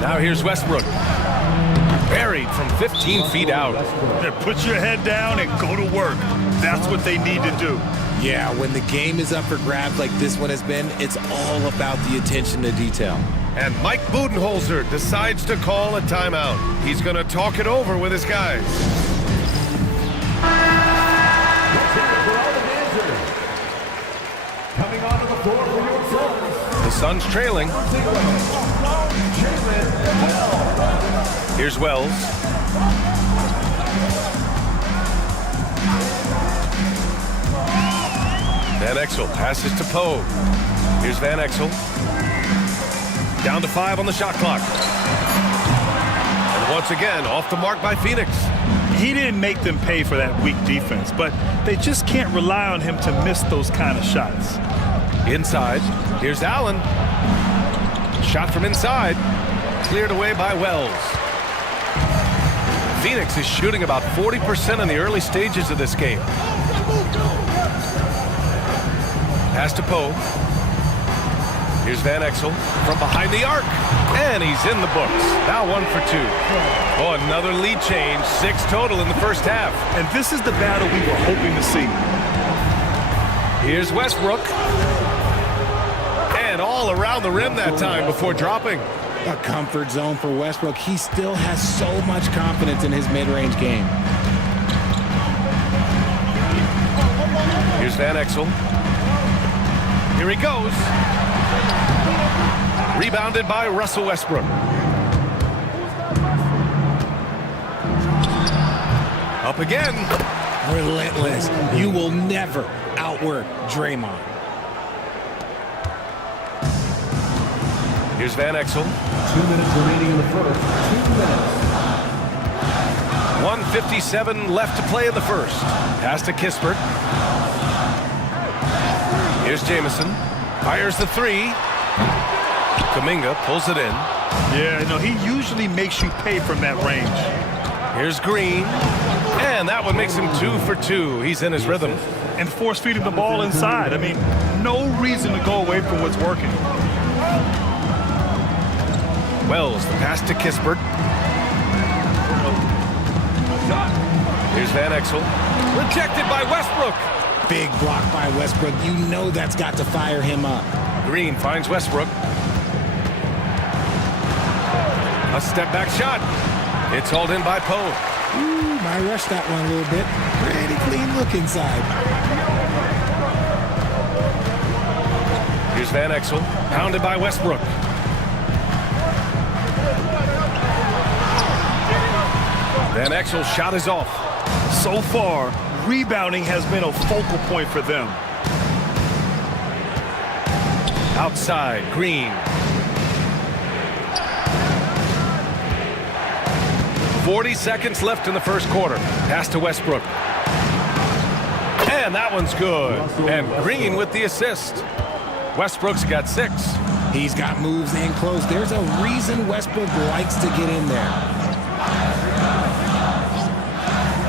Now here's Westbrook. Buried from 15 feet out. Yeah, put your head down and go to work. That's what they need to do. Yeah, when the game is up for grabs like this one has been, it's all about the attention to detail. And Mike Budenholzer decides to call a timeout. He's going to talk it over with his guys. Coming onto the floor for your Suns. The Suns trailing. Here's Wells. Van Exel passes to Poe. Here's Van Exel. Down to 5 on the shot clock. And once again, off the mark by Phoenix. He didn't make them pay for that weak defense, but they just can't rely on him to miss those kind of shots. Inside, here's Allen. Shot from inside. Cleared away by Wells. Phoenix is shooting about 40% in the early stages of this game. Pass to Poe. Here's Van Exel from behind the arc. And he's in the books. Now 1 for 2. Oh, another lead change. 6 total in the first half. And this is the battle we were hoping to see. Here's Westbrook. And all around the rim that time before dropping. A comfort zone for Westbrook. He still has so much confidence in his mid-range game. Here's Van Exel. Here he goes. Rebounded by Russell Westbrook. Up again. Relentless. You will never outwork Draymond. Here's Van Exel. 2 minutes remaining in the first. 2 minutes. 1:57 left to play in the first. Pass to Kispert. Here's Jamison. Fires the 3. Kuminga pulls it in. Yeah, no, he usually makes you pay from that range. Here's Green. And that one makes him 2 for 2. He's in his rhythm. And force feeding the ball inside. I mean, no reason to go away from what's working. Wells, the pass to Kispert. Here's Van Exel. Rejected by Westbrook. Big block by Westbrook. You know that's got to fire him up. Green finds Westbrook. A step back shot. It's hauled in by Poe. Ooh, I rushed that one a little bit. Pretty clean look inside. Here's Van Exel. Pounded by Westbrook. Van Exel's shot is off. So far, rebounding has been a focal point for them. Outside, Green. 40 seconds left in the first quarter. Pass to Westbrook. And that one's good. And Green with the assist. Westbrook's got 6. He's got moves in close. There's a reason Westbrook likes to get in there.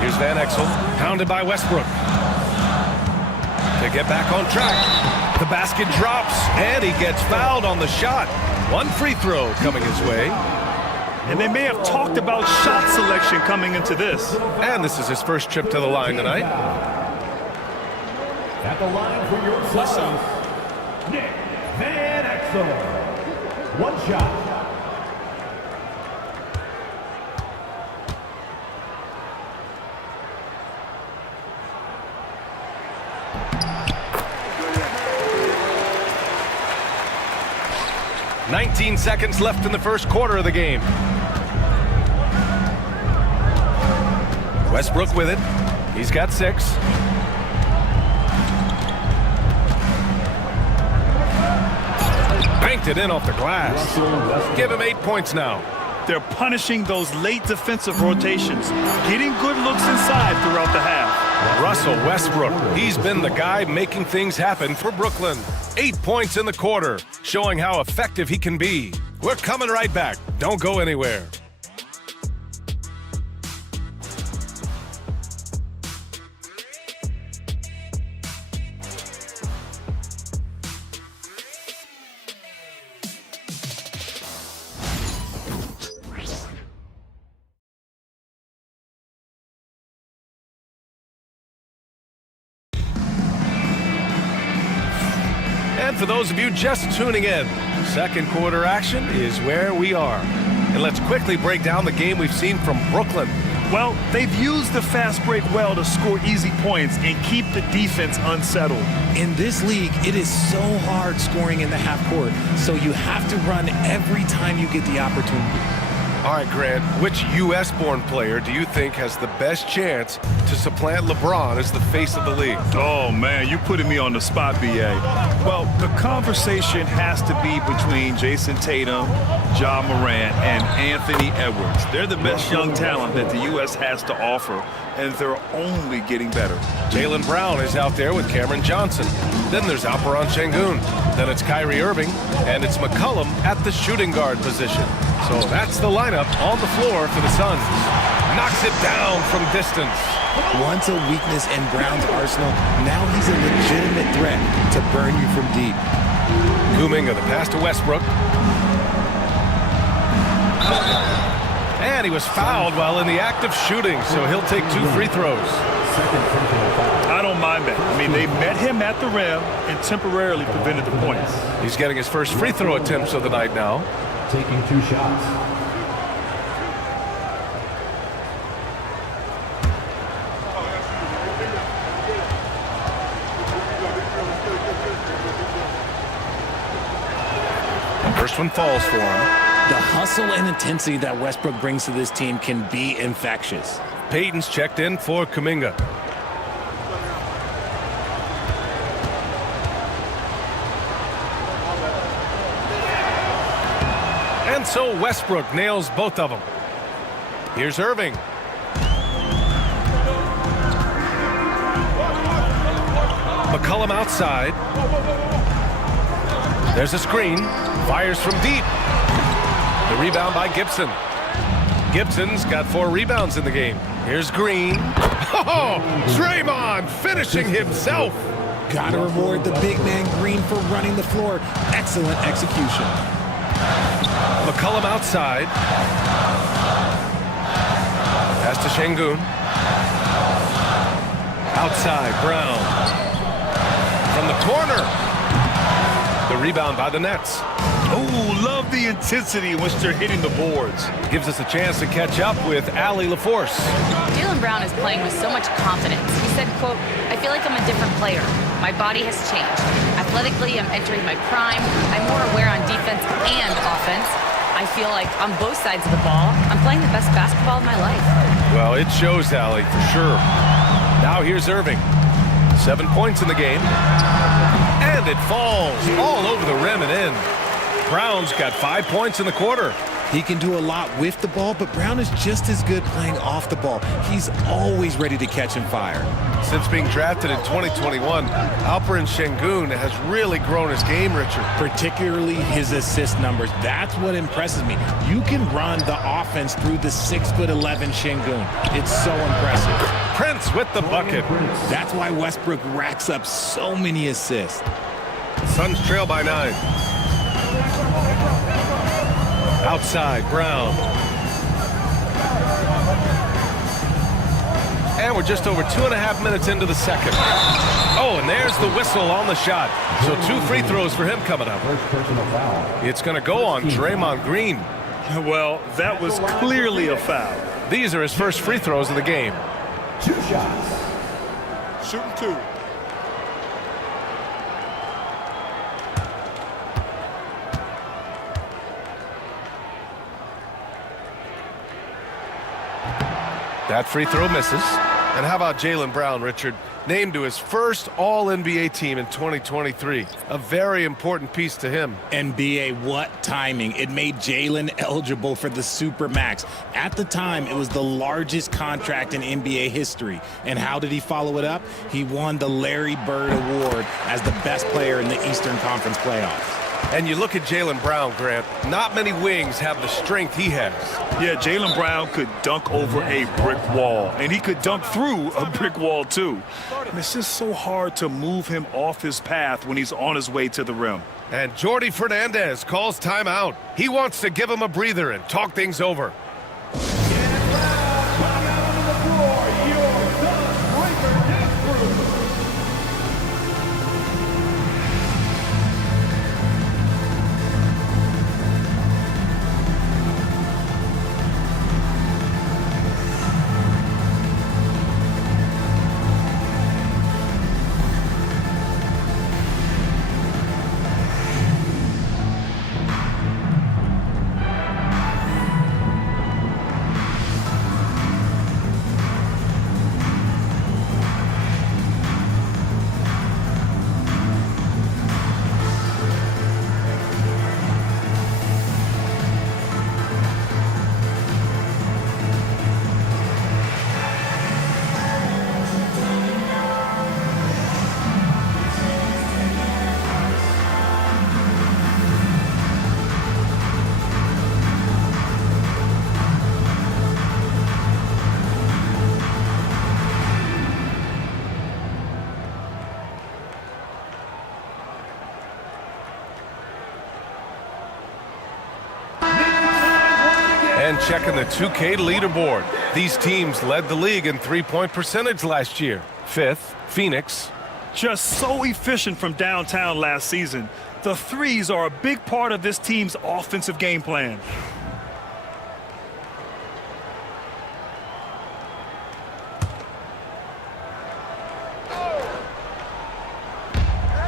Here's Van Exel, pounded by Westbrook. To get back on track. The basket drops, and he gets fouled on the shot. 1 free throw coming his way. And they may have talked about shot selection coming into this. And this is his first trip to the line tonight. At the line for your Suns, Nick Van Exel. 1 shot. "19 seconds left in the first quarter of the game. Westbrook with it. He's got 6. Banked it in off the glass. Give him 8 points now. They're punishing those late defensive rotations, getting good looks inside throughout the half. Russell Westbrook, he's been the guy making things happen for Brooklyn. 8 points in the quarter, showing how effective he can be. We're coming right back. Don't go anywhere. And for those of you just tuning in, second quarter action is where we are. And let's quickly break down the game we've seen from Brooklyn. Well, they've used the fast break well to score easy points and keep the defense unsettled. In this league, it is so hard scoring in the half court, so you have to run every time you get the opportunity. All right, Grant, which U.S.-born player do you think has the best chance to supplant LeBron as the face of the league? Oh, man, you're putting me on the spot, B.A. Well, the conversation has to be between Jason Tatum, Ja Morant, and Anthony Edwards. They're the best young talent that the U.S. has to offer, and they're only getting better. Jaylen Brown is out there with Cameron Johnson. Then there's Alperen Şengün. Then it's Kyrie Irving, and it's McCollum at the shooting guard position. So that's the lineup on the floor for the Suns. Knocks it down from distance. Once a weakness in Brown's arsenal, now he's a legitimate threat to burn you from deep. Kuminga, the pass to Westbrook. And he was fouled while in the act of shooting, so he'll take 2 free throws. I don't mind that. I mean, they met him at the rim and temporarily prevented the points. He's getting his first free throw attempts of the night now. Taking 2 shots. First one falls for him. The hustle and intensity that Westbrook brings to this team can be infectious. Payton's checked in for Kuminga. And so Westbrook nails both of them. Here's Irving. McCollum outside. There's a screen. Fires from deep. The rebound by Gibson. Gibson's got 4 rebounds in the game. Here's Green. Oh, Draymond finishing himself. Gotta reward the big man Green for running the floor. Excellent execution. McCollum outside. Pass to Şengün. Outside, Brown. From the corner. The rebound by the Nets. Oh, love the intensity in which they're hitting the boards. Gives us a chance to catch up with Allie LaForce. Jaylen Brown is playing with so much confidence. He said, quote, "I feel like I'm a different player. My body has changed. Athletically, I'm entering my prime. I'm more aware on defense and offense. I feel like on both sides of the ball, I'm playing the best basketball of my life." Well, it shows, Allie, for sure. Now here's Irving. 7 points in the game. And it falls all over the rim and in. Brown's got 5 points in the quarter. He can do a lot with the ball, but Brown is just as good playing off the ball. He's always ready to catch and fire. Since being drafted in 2021, Alperen Şengün has really grown his game, Richard. Particularly his assist numbers. That's what impresses me. You can run the offense through the 6'11" Şengün. It's so impressive. Prince with the bucket. That's why Westbrook racks up so many assists. Suns trail by 9. Outside, Brown. And we're just over 2.5 minutes into the second. Oh, and there's the whistle on the shot. So 2 free throws for him coming up. First personal foul. It's going to go on Draymond Green. Well, that was clearly a foul. These are his first free throws of the game. 2 shots. Shooting 2. That free throw misses. And how about Jaylen Brown, Richard? Named to his first All-NBA team in 2023. A very important piece to him. NBA, what timing. It made Jaylen eligible for the Supermax. At the time, it was the largest contract in NBA history. And how did he follow it up? He won the Larry Bird Award as the best player in the Eastern Conference playoffs. And you look at Jaylen Brown, Grant. Not many wings have the strength he has. Yeah, Jaylen Brown could dunk over a brick wall, and he could dunk through a brick wall, too. And it's just so hard to move him off his path when he's on his way to the rim. And Jordi Fernandez calls timeout. He wants to give him a breather and talk things over. And checking the 2K leaderboard. These teams led the league in three-point percentage last year. 5th, Phoenix. Just so efficient from downtown last season. The threes are a big part of this team's offensive game plan.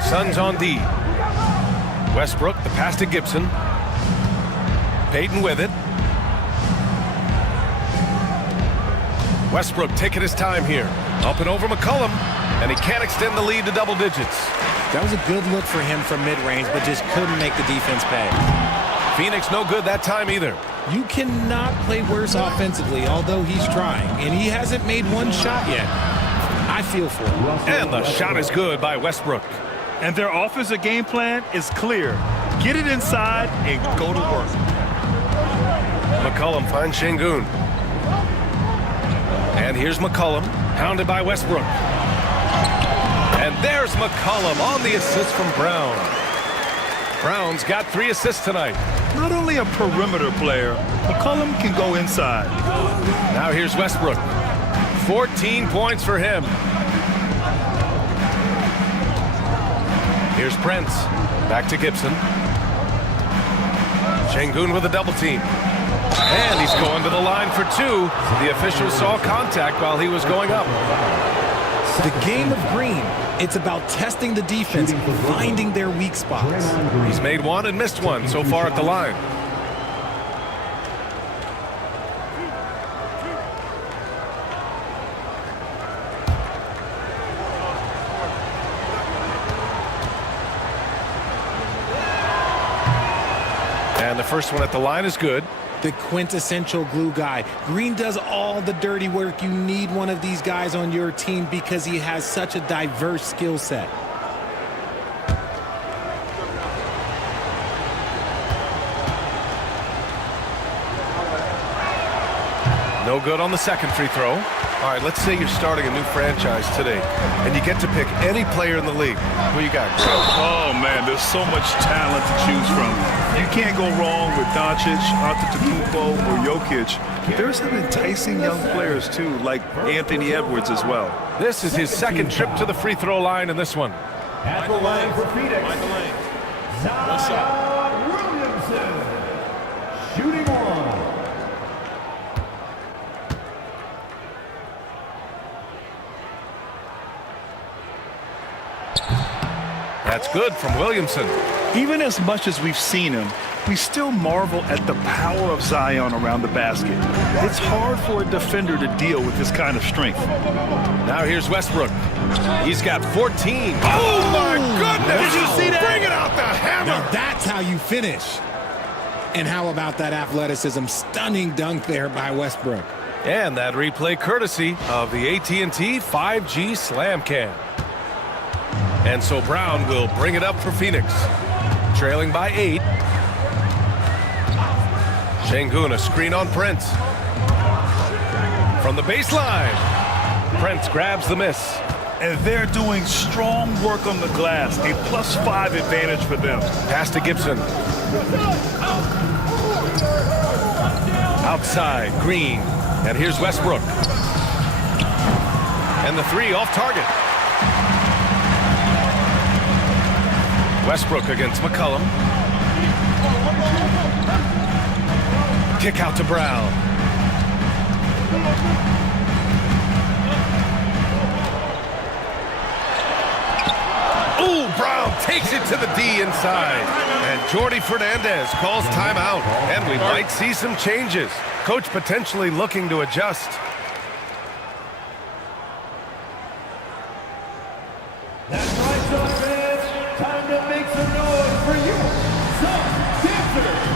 Suns on D. Westbrook, the pass to Gibson. Payton with it. Westbrook taking his time here. Up and over McCollum. And he can't extend the lead to double digits. That was a good look for him from mid-range, but just couldn't make the defense pay. Phoenix no good that time either. You cannot play worse offensively, although he's trying, and he hasn't made one shot yet. I feel for him. And the shot is good by Westbrook. And their offensive game plan is clear. Get it inside and go to work. McCollum finds Şengün. And here's McCollum, hounded by Westbrook. And there's McCollum on the assist from Brown. Brown's got 3 assists tonight. Not only a perimeter player, McCollum can go inside. Now here's Westbrook. 14 points for him. Here's Prince. Back to Gibson. Şengün with a double team. And he's going to the line for 2. The officials saw contact while he was going up. The game of green, it's about testing the defense, finding their weak spots. He's made 1 and missed 1 so far at the line. And the first one at the line is good. The quintessential glue guy. Green does all the dirty work. You need one of these guys on your team because he has such a diverse skill set. No good on the second free throw. All right, let's say you're starting a new franchise today, and you get to pick any player in the league. Who you got? Oh, man, there's so much talent to choose from. You can't go wrong with Doncic, Antetokounmpo, or Jokic. There's some enticing young players, too, like Anthony Edwards as well. This is his second trip to the free throw line in this one. At the line for Phoenix, Zion Williamson. Shooting 1. That's good from Williamson. Even as much as we've seen him, we still marvel at the power of Zion around the basket. It's hard for a defender to deal with this kind of strength. Now here's Westbrook. He's got 14. Oh, my goodness! Did you see that? Bring it out the hammer! Now that's how you finish. And how about that athleticism? Stunning dunk there by Westbrook. And that replay courtesy of the AT&T 5G Slam Cam. And so Brown will bring it up for Phoenix. Trailing by 8. Şengün, a screen on Prince. From the baseline. Prince grabs the miss. And they're doing strong work on the glass. A +5 advantage for them. Pass to Gibson. Outside, Green. And here's Westbrook. And the 3 off target. Westbrook against McCollum. Kick out to Brown. Ooh, Brown takes it to the D inside. And Jordi Fernandez calls timeout. And we might see some changes. Coach potentially looking to adjust. That's right, Suns fans. Time to make some noise for you, Suns dancers.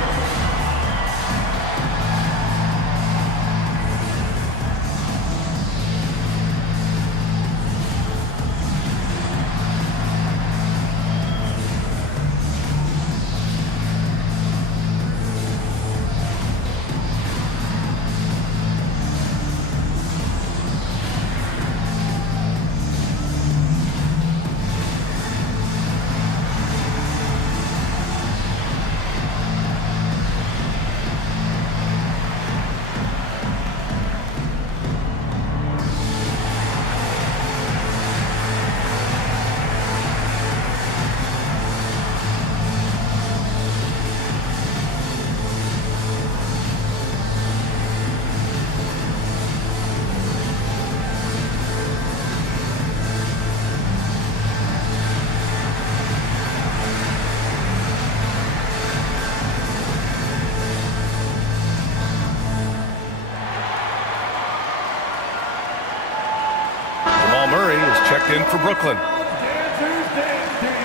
checked in for Brooklyn. Dancers dancing.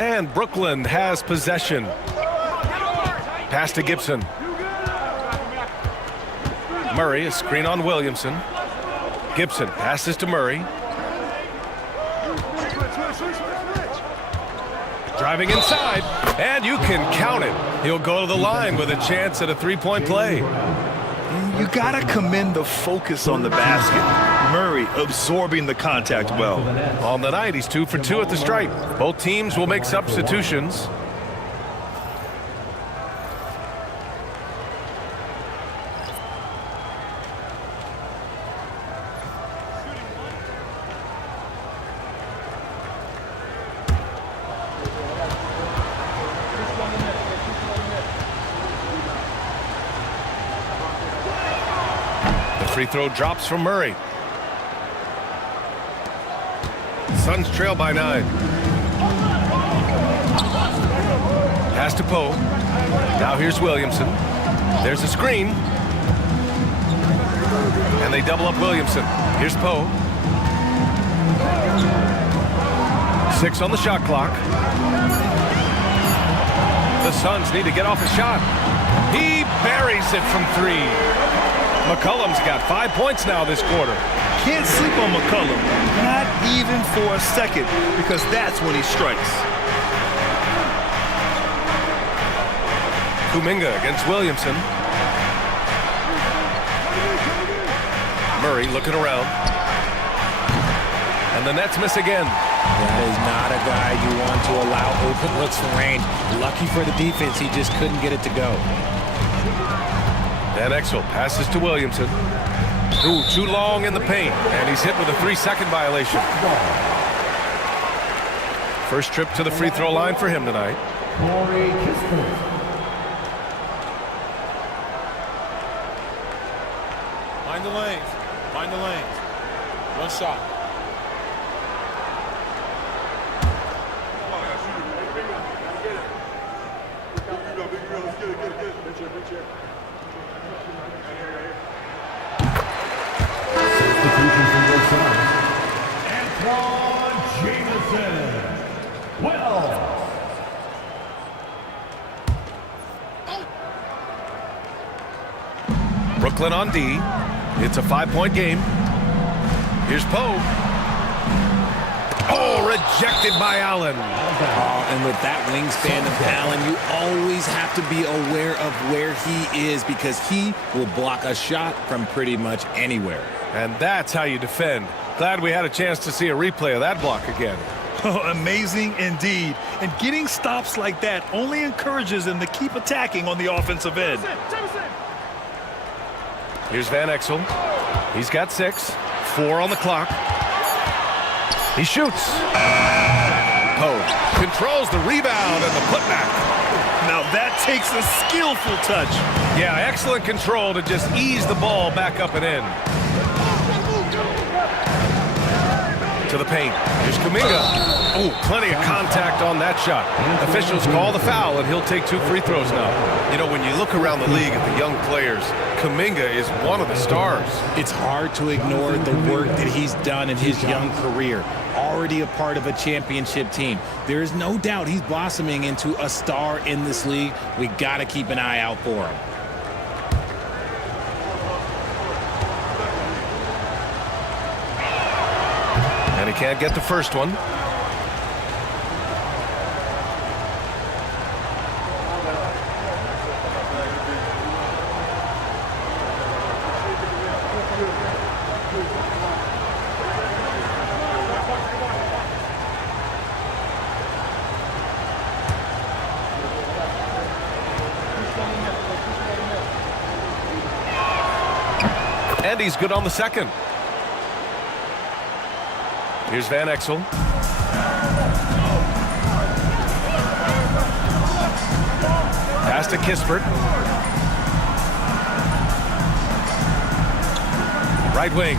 And Brooklyn has possession. Pass to Gibson. Murray, a screen on Williamson. Gibson passes to Murray. Driving inside, and you can count it. He'll go to the line with a chance at a three-point play. You gotta commend the focus on the basket. Murray absorbing the contact well. On the night, he's 2 for 2 at the stripe. Both teams will make substitutions. Free throw drops from Murray. Suns trail by 9. Pass to Poe. Now here's Williamson. There's a screen. And they double up Williamson. Here's Poe. 6 on the shot clock. The Suns need to get off a shot. He buries it from 3. McCollum's got 5 points now this quarter. Can't sleep on McCollum, not even for a second, because that's when he strikes. Kuminga against Williamson. Murray looking around. And the Nets miss again. That is not a guy you want to allow open looks from range. Lucky for the defense, he just couldn't get it to go. Van Exel passes to Williamson. Ooh, too long in the paint, and he's hit with a 3-second violation. First trip to the free throw line for him tonight. Corey Kispert. Mind the lanes. Mind the lanes. One shot. Antoine Jamison. Well. Brooklyn on D. It's a 5-point game. Here's Poe. Oh, rejected by Allen. And with that wingspan of Allen, you always have to be aware of where he is because he will block a shot from pretty much anywhere. And that's how you defend. Glad we had a chance to see a replay of that block again. Oh, amazing indeed. And getting stops like that only encourages them to keep attacking on the offensive end. Here's Van Exel. He's got 6. 4 on the clock. He shoots. Poe controls the rebound and the putback. Now that takes a skillful touch. Yeah, excellent control to just ease the ball back up and in. To the paint. Here's Kuminga. Oh, plenty of contact on that shot. Officials call the foul, and he'll take 2 free throws now. You know, when you look around the league at the young players, Kuminga is one of the stars. It's hard to ignore the work that he's done in his young career. Already a part of a championship team. There is no doubt he's blossoming into a star in this league. We got to keep an eye out for him. And he can't get the first one. And he's good on the second. Here's Van Exel. Pass to Kispert. Right wing.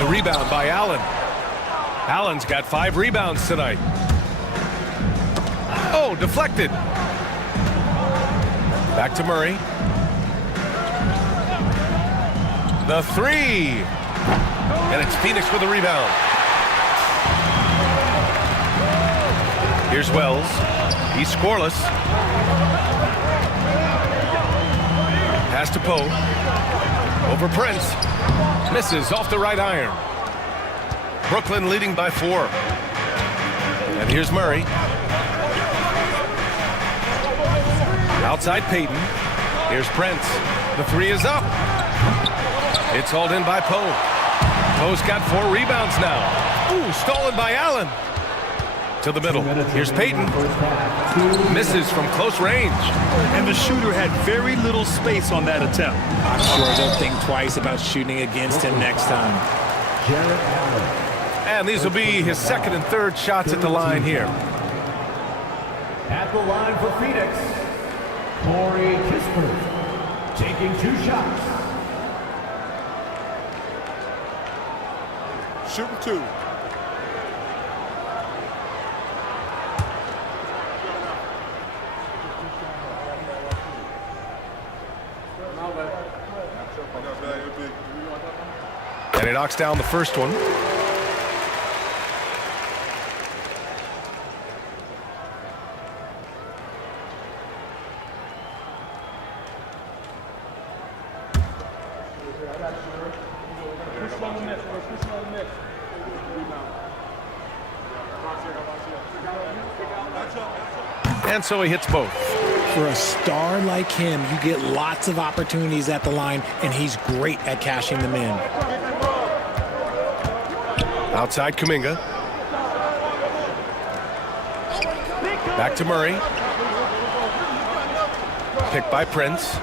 The rebound by Allen. Allen's got 5 rebounds tonight. Oh, deflected. Back to Murray. The 3. And it's Phoenix with the rebound. Here's Wells. He's scoreless. Pass to Poe. Over Prince. Misses off the right iron. Brooklyn leading by 4. And here's Murray. Outside Payton. Here's Prince. The 3 is up. It's hauled in by Poe. Poe's got 4 rebounds now. Ooh, stolen by Allen. To the middle. Here's Payton. Misses from close range. And the shooter had very little space on that attempt. I'm sure they'll think twice about shooting against him next time. Jarrett Allen. And these will be his second and third shots at the line here. At the line for Phoenix, Corey Kispert taking 2 shots. Shooting 2. And he knocks down the first one. And so he hits both. For a star like him, you get lots of opportunities at the line, and he's great at cashing them in. Outside Kuminga. Back to Murray. Picked by Prince.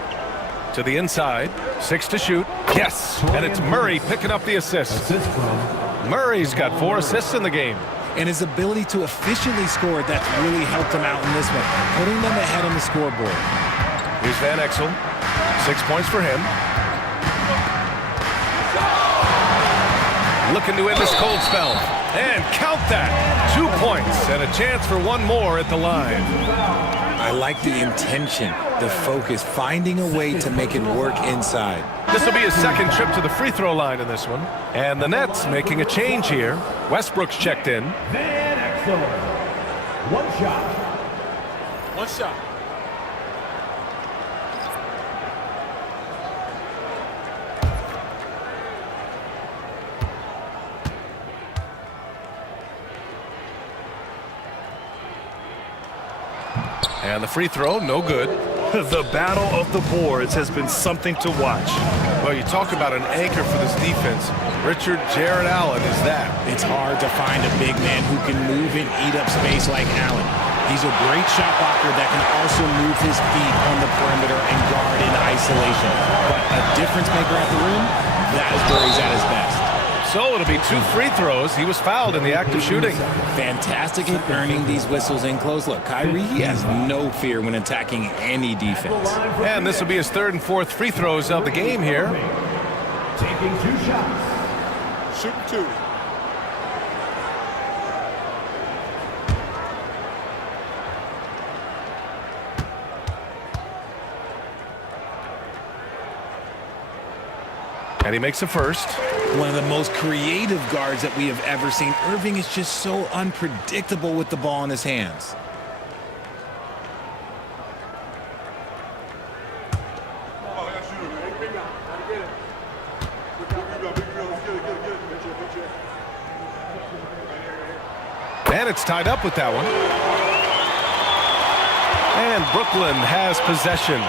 To the inside. 6 to shoot. Yes! And it's Murray picking up the assist. Assist from Murray's got 4 assists in the game. And his ability to efficiently score, that's really helped him out in this one, putting them ahead on the scoreboard. Here's Van Exel. 6 points for him. Looking to end this cold spell. And count that. 2 points and a chance for 1 more at the line. I like the intention, the focus, finding a way to make it work inside. This will be his second trip to the free throw line in this one. And the Nets making a change here. Westbrook's checked in. Van Exel. 1 shot. 1 shot. And the free throw, no good. The battle of the boards has been something to watch. Well, you talk about an anchor for this defense. Richard Jarrett Allen is that. It's hard to find a big man who can move and eat up space like Allen. He's a great shot blocker that can also move his feet on the perimeter and guard in isolation. But a difference maker at the rim, that is where he's at his best. So it'll be 2 free throws. He was fouled in the act of shooting. Fantastic at earning these whistles in close. Look, Kyrie, he has no fear when attacking any defense. And this will be his 3rd and 4th free throws of the game here. Taking 2 shots. Shooting 2. And he makes the first. One of the most creative guards that we have ever seen. Irving is just so unpredictable with the ball in his hands. And it's tied up with that one. And Brooklyn has possession.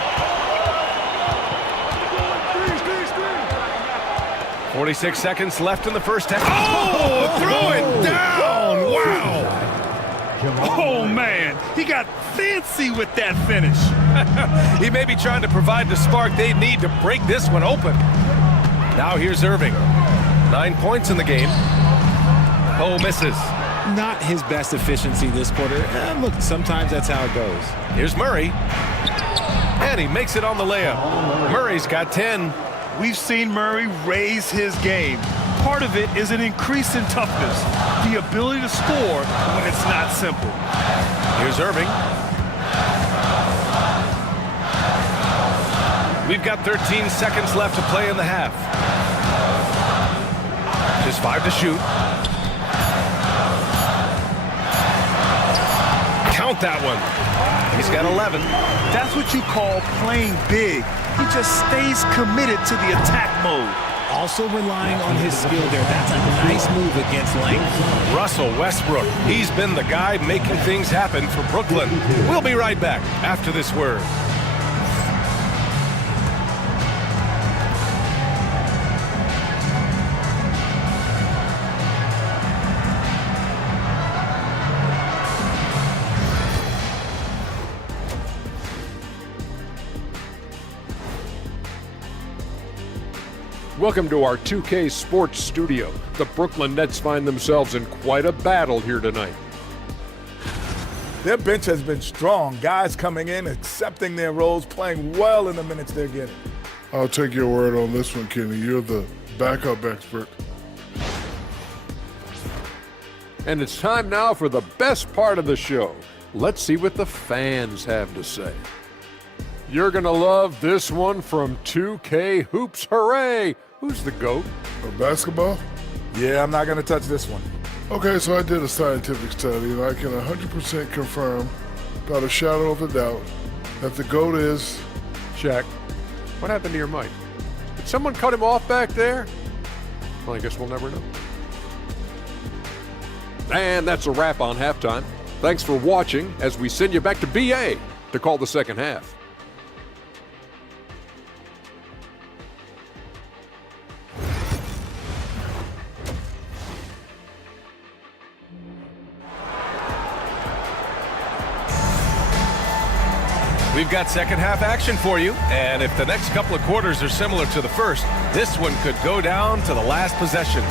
46 seconds left in the first half. Oh, throw it down. Wow. Oh, man. He got fancy with that finish. He may be trying to provide the spark they need to break this one open. Now here's Irving. 9 points in the game. Oh, misses. Not his best efficiency this quarter. Look, sometimes that's how it goes. Here's Murray. And he makes it on the layup. Murray's got 10. We've seen Murray raise his game. Part of it is an increase in toughness, the ability to score when it's not simple. Here's Irving. We've got 13 seconds left to play in the half. Just 5 to shoot. Count that one. He's got 11. That's what you call playing big. He just stays committed to the attack mode. Also relying on his skill there. That's a nice move against length. Russell Westbrook. He's been the guy making things happen for Brooklyn. We'll be right back after this word. Welcome to our 2K Sports Studio. The Brooklyn Nets find themselves in quite a battle here tonight. Their bench has been strong. Guys coming in, accepting their roles, playing well in the minutes they're getting. I'll take your word on this one, Kenny. You're the backup expert. And it's time now for the best part of the show. Let's see what the fans have to say. You're going to love this one from 2K Hoops. Hooray! Who's the GOAT? Of basketball? Yeah, I'm not going to touch this one. Okay, so I did a scientific study, and I can 100% confirm, without a shadow of a doubt, that the GOAT is... Shaq, what happened to your mic? Did someone cut him off back there? Well, I guess we'll never know. And that's a wrap on halftime. Thanks for watching as we send you back to BA to call the second half. We've got second half action for you, and if the next couple of quarters are similar to the first, this one could go down to the last possession.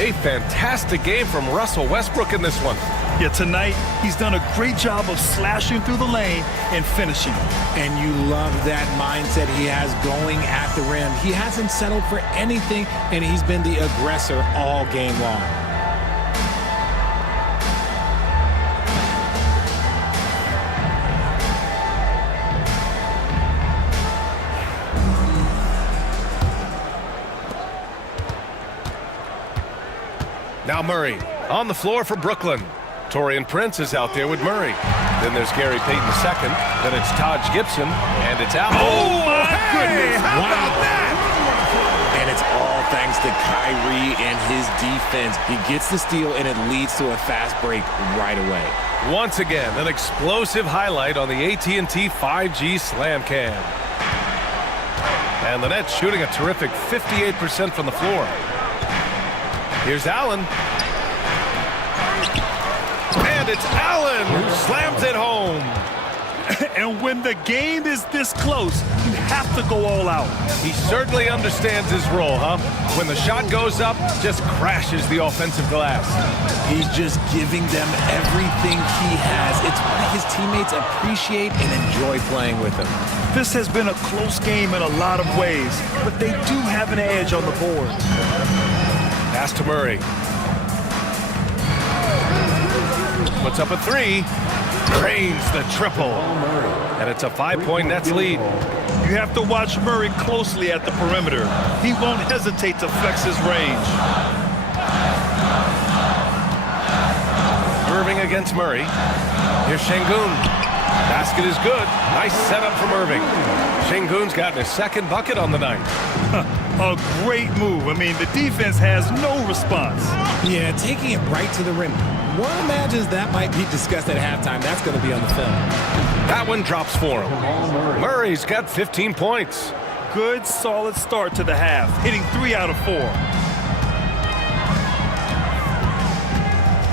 A fantastic game from Russell Westbrook in this one. Yeah, tonight he's done a great job of slashing through the lane and finishing. And you love that mindset he has going at the rim. He hasn't settled for anything, and he's been the aggressor all game long. Now Murray on the floor for Brooklyn. Taurean Prince is out there with Murray. Then there's Gary Payton II. Then it's Taj Gibson, and it's out. Oh, my goodness. How about that? And it's all thanks to Kyrie and his defense. He gets the steal, and it leads to a fast break right away. Once again, an explosive highlight on the AT&T 5G Slam Cam. And the Nets shooting a terrific 58% from the floor. Here's Allen. And it's Allen who slams it home. And when the game is this close, you have to go all out. He certainly understands his role, huh? When the shot goes up, just crashes the offensive glass. He's just giving them everything he has. It's why his teammates appreciate and enjoy playing with him. This has been a close game in a lot of ways, but they do have an edge on the board. Pass to Murray. Puts up a three. Drains the triple. And it's a 5-point Nets lead. You have to watch Murray closely at the perimeter. He won't hesitate to flex his range. Irving against Murray. Here's Şengün. Basket is good. Nice setup from Irving. Şengün's gotten his second bucket on the night. A great move. I mean, the defense has no response. Yeah, taking it right to the rim. One imagines that might be discussed at halftime. That's going to be on the film. That one drops for him. Murray's got 15 points. Good, solid start to the half, hitting 3 out of 4.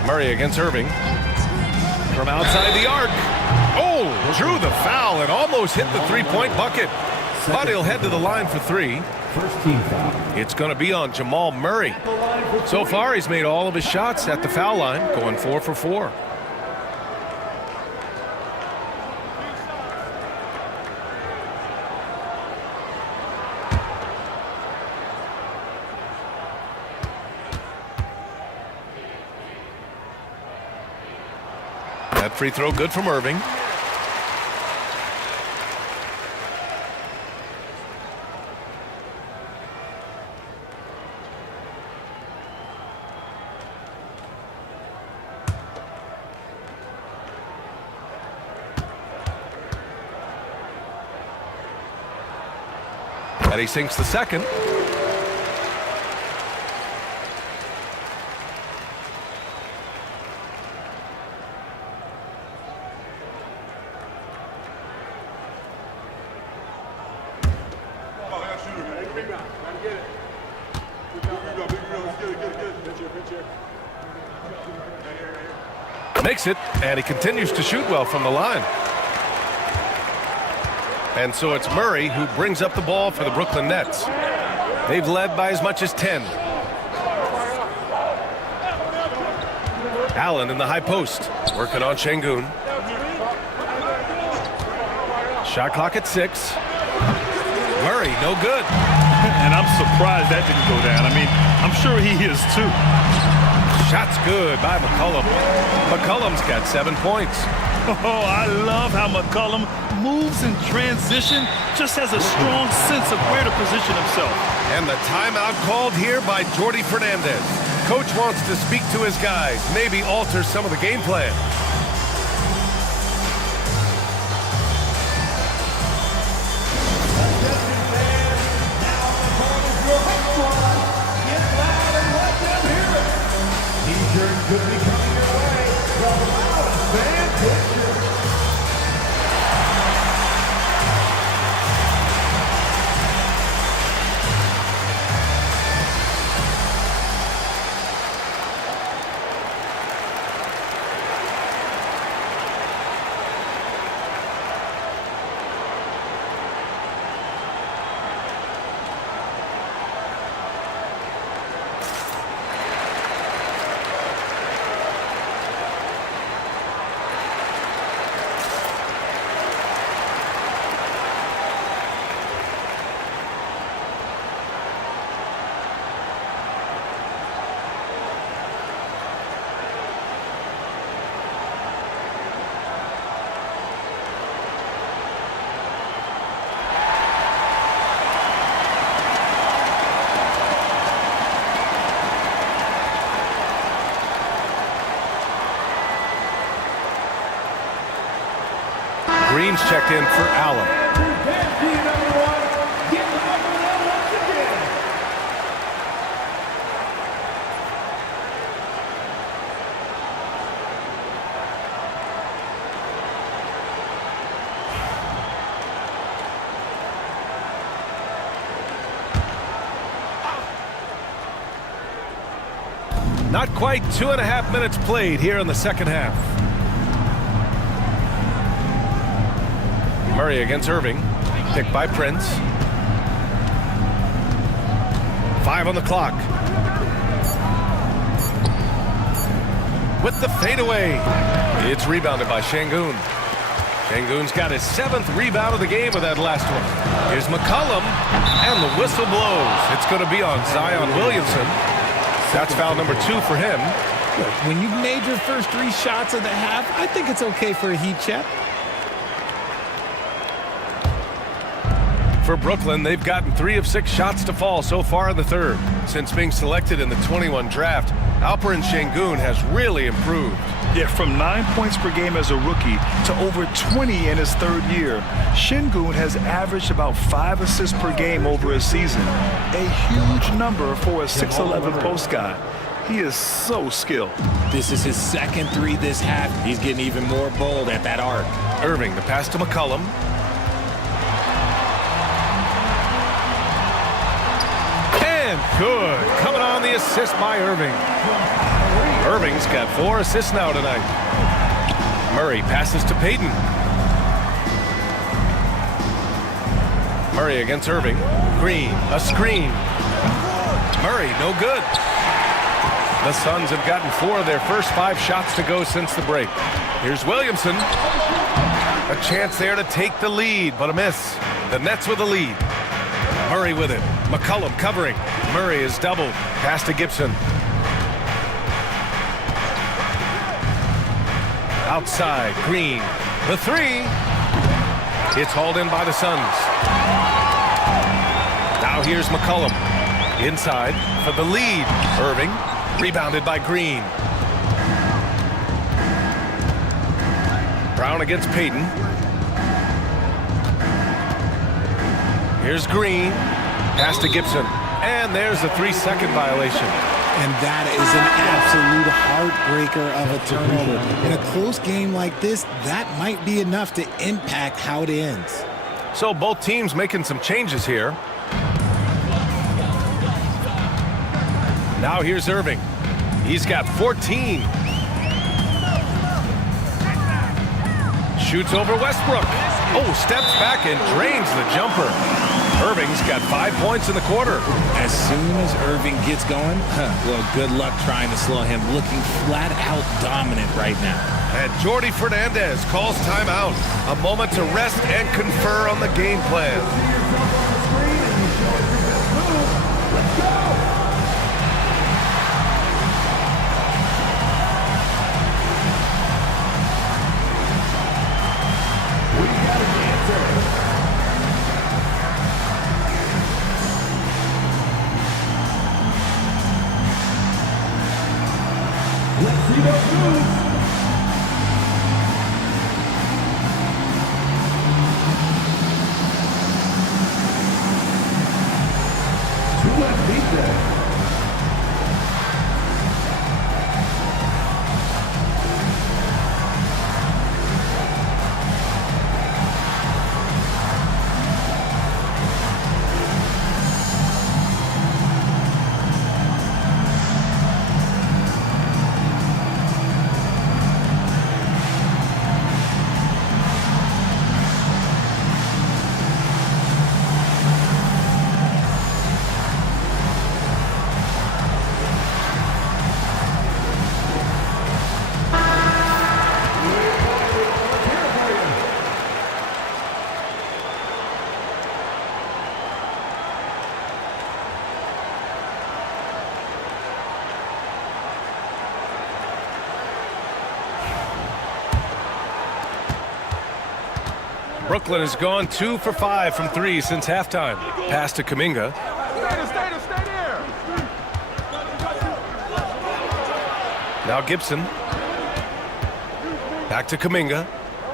Murray against Irving. From outside the arc. Oh, drew the foul and almost hit the three-point bucket. But he'll head to the line for three. First team foul. It's going to be on Jamal Murray. So far, he's made all of his shots at the foul line, going 4 for 4. That free throw good from Irving. And he sinks the second. Makes it, and he continues to shoot well from the line. And so it's Murray who brings up the ball for the Brooklyn Nets. They've led by as much as 10. Allen in the high post, working on Şengün. Shot clock at 6. Murray, no good. And I'm surprised that didn't go down. I mean, I'm sure he is too. Shot's good by McCollum. McCollum's got 7 points. Oh, I love how McCollum moves in transition, just has a strong sense of where to position himself. And the timeout called here by Jordi Fernandez. Coach wants to speak to his guys, maybe alter some of the game plan. T-shirts could be coming your way from Loud Fan Pictures. Green's checked in for Allen. Not quite 2.5 minutes played here in the second half. Murray against Irving, picked by Prince. 5 on the clock. With the fadeaway, it's rebounded by Şengün. Şengün's got his 7th rebound of the game with that last one. Here's McCollum, and the whistle blows. It's going to be on Zion Williamson. That's foul number 2 for him. Look, when you've made your first 3 shots of the half, I think it's okay for a heat check. For Brooklyn, they've gotten 3 of 6 shots to fall so far in the third. Since being selected in the 21 draft, Alperen Şengün has really improved. Yeah, from 9 points per game as a rookie to over 20 in his third year, Şengün has averaged about 5 assists per game over a season. A huge number for a 6'11 post guy. He is so skilled. This is his 2nd 3 this half. He's getting even more bold at that arc. Irving, the pass to McCollum. And good. Coming on the assist by Irving. Irving's got 4 assists now tonight. Murray passes to Payton. Murray against Irving. Green, a screen. Murray, no good. The Suns have gotten 4 of their first 5 shots to go since the break. Here's Williamson. A chance there to take the lead, but a miss. The Nets with the lead. Murray with it. McCollum covering. Murray is doubled. Pass to Gibson. Outside, Green. The three. It's hauled in by the Suns. Now here's McCollum. Inside for the lead. Irving. Rebounded by Green. Brown against Payton. Here's Green. Pass to Gibson. And there's a 3-second violation. And that is an absolute heartbreaker of a turnover. In a close game like this, that might be enough to impact how it ends. So both teams making some changes here. Now here's Irving. He's got 14. Shoots over Westbrook. Oh, steps back and drains the jumper. Irving's got 5 points in the quarter. As soon as Irving gets going, well, good luck trying to slow him. Looking flat out dominant right now. And Jordi Fernandez calls timeout. A moment to rest and confer on the game plan. Brooklyn has gone 2 for 5 from 3 since halftime. Pass to Kuminga. Now Gibson. Back to Kuminga.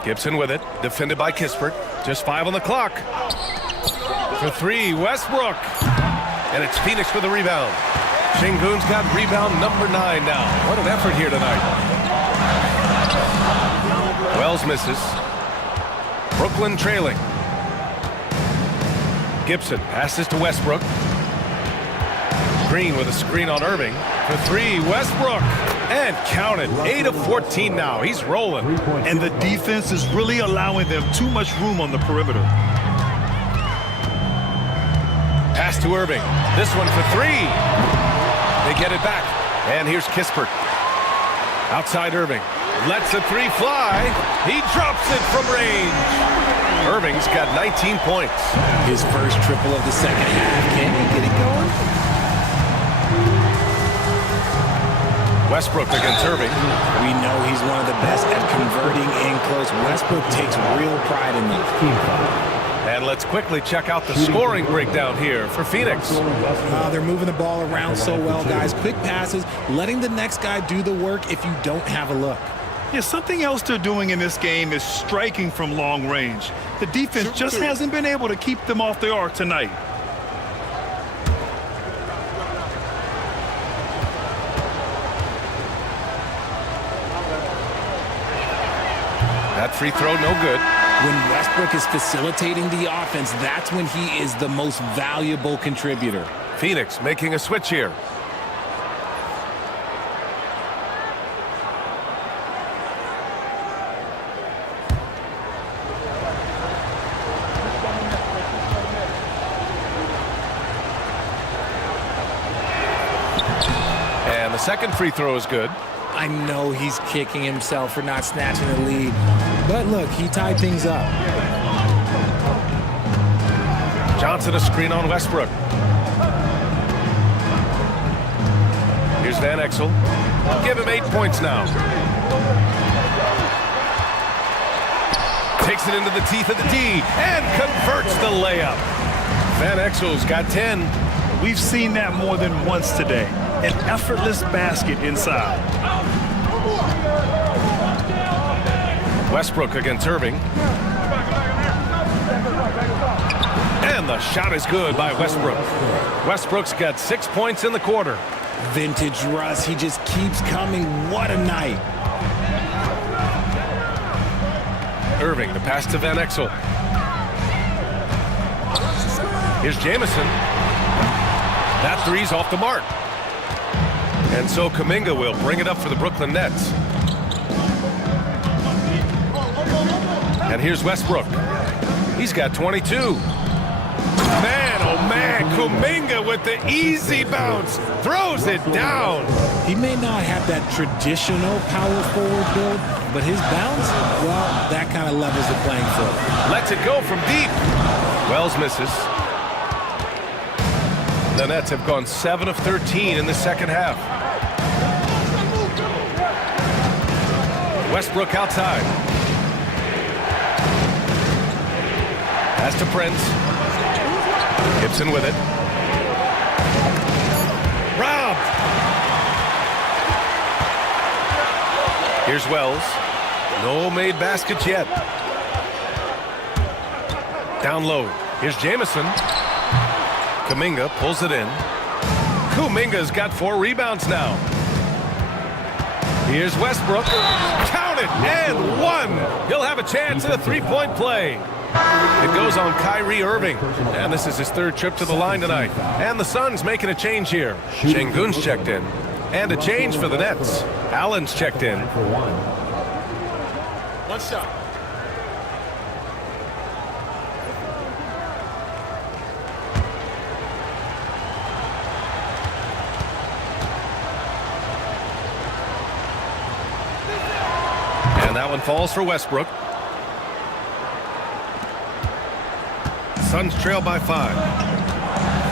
Gibson with it. Defended by Kispert. Just 5 on the clock. For 3, Westbrook. And it's Phoenix for the rebound. Şengün's got rebound number 9 now. What an effort here tonight. Wells misses. Brooklyn trailing. Gibson passes to Westbrook. Green with a screen on Irving. For 3, Westbrook. And counted. 8 of 14 now. He's rolling. And the defense is really allowing them too much room on the perimeter. Pass to Irving. This one for 3. They get it back. And here's Kispert. Outside Irving. Lets a 3 fly. He drops it from range. Irving's got 19 points. His first triple of the second half. Can he get it going? Westbrook against Irving. We know he's one of the best at converting in close. Westbrook takes real pride in that. And let's quickly check out the scoring breakdown here for Phoenix. They're moving the ball around so well, guys. Quick passes, letting the next guy do the work if you don't have a look. Yeah, something else they're doing in this game is striking from long range. The defense just hasn't been able to keep them off the arc tonight. That free throw, no good. When Westbrook is facilitating the offense, that's when he is the most valuable contributor. Phoenix making a switch here. And the second free throw is good. I know he's kicking himself for not snatching the lead, but look, he tied things up. Johnson a screen on Westbrook. Here's Van Exel. Give him 8 points now. takes it into the teeth of the D and converts the layup. Van Exel's got 10. We've seen that more than once today. An effortless basket inside. Westbrook against Irving. And the shot is good by Westbrook. Westbrook's got 6 points in the quarter. Vintage Russ, he just keeps coming. What a night. Irving, the pass to Van Exel. Here's Jamison. That three's off the mark. And so Kuminga will bring it up for the Brooklyn Nets. And here's Westbrook. He's got 22. Man, oh man, Kuminga with the easy bounce. Throws it down. He may not have that traditional power forward build, but his bounce, well, that kind of levels the playing field. Lets it go from deep. Wells misses. The Nets have gone 7 of 13 in the second half. Westbrook outside. Pass to Prince. Gibson with it. Robbed. Here's Wells. No made baskets yet. Down low. Here's Jamison. Kuminga pulls it in. Kuminga's got 4 rebounds now. Here's Westbrook. Count it, and 1. He'll have a chance at a three-point play. It goes on Kyrie Irving. And this is his 3rd trip to the line tonight. And the Suns making a change here. Şengün's checked in. And a change for the Nets. Allen's checked in. One shot. And that one falls for Westbrook. Suns trail by 5.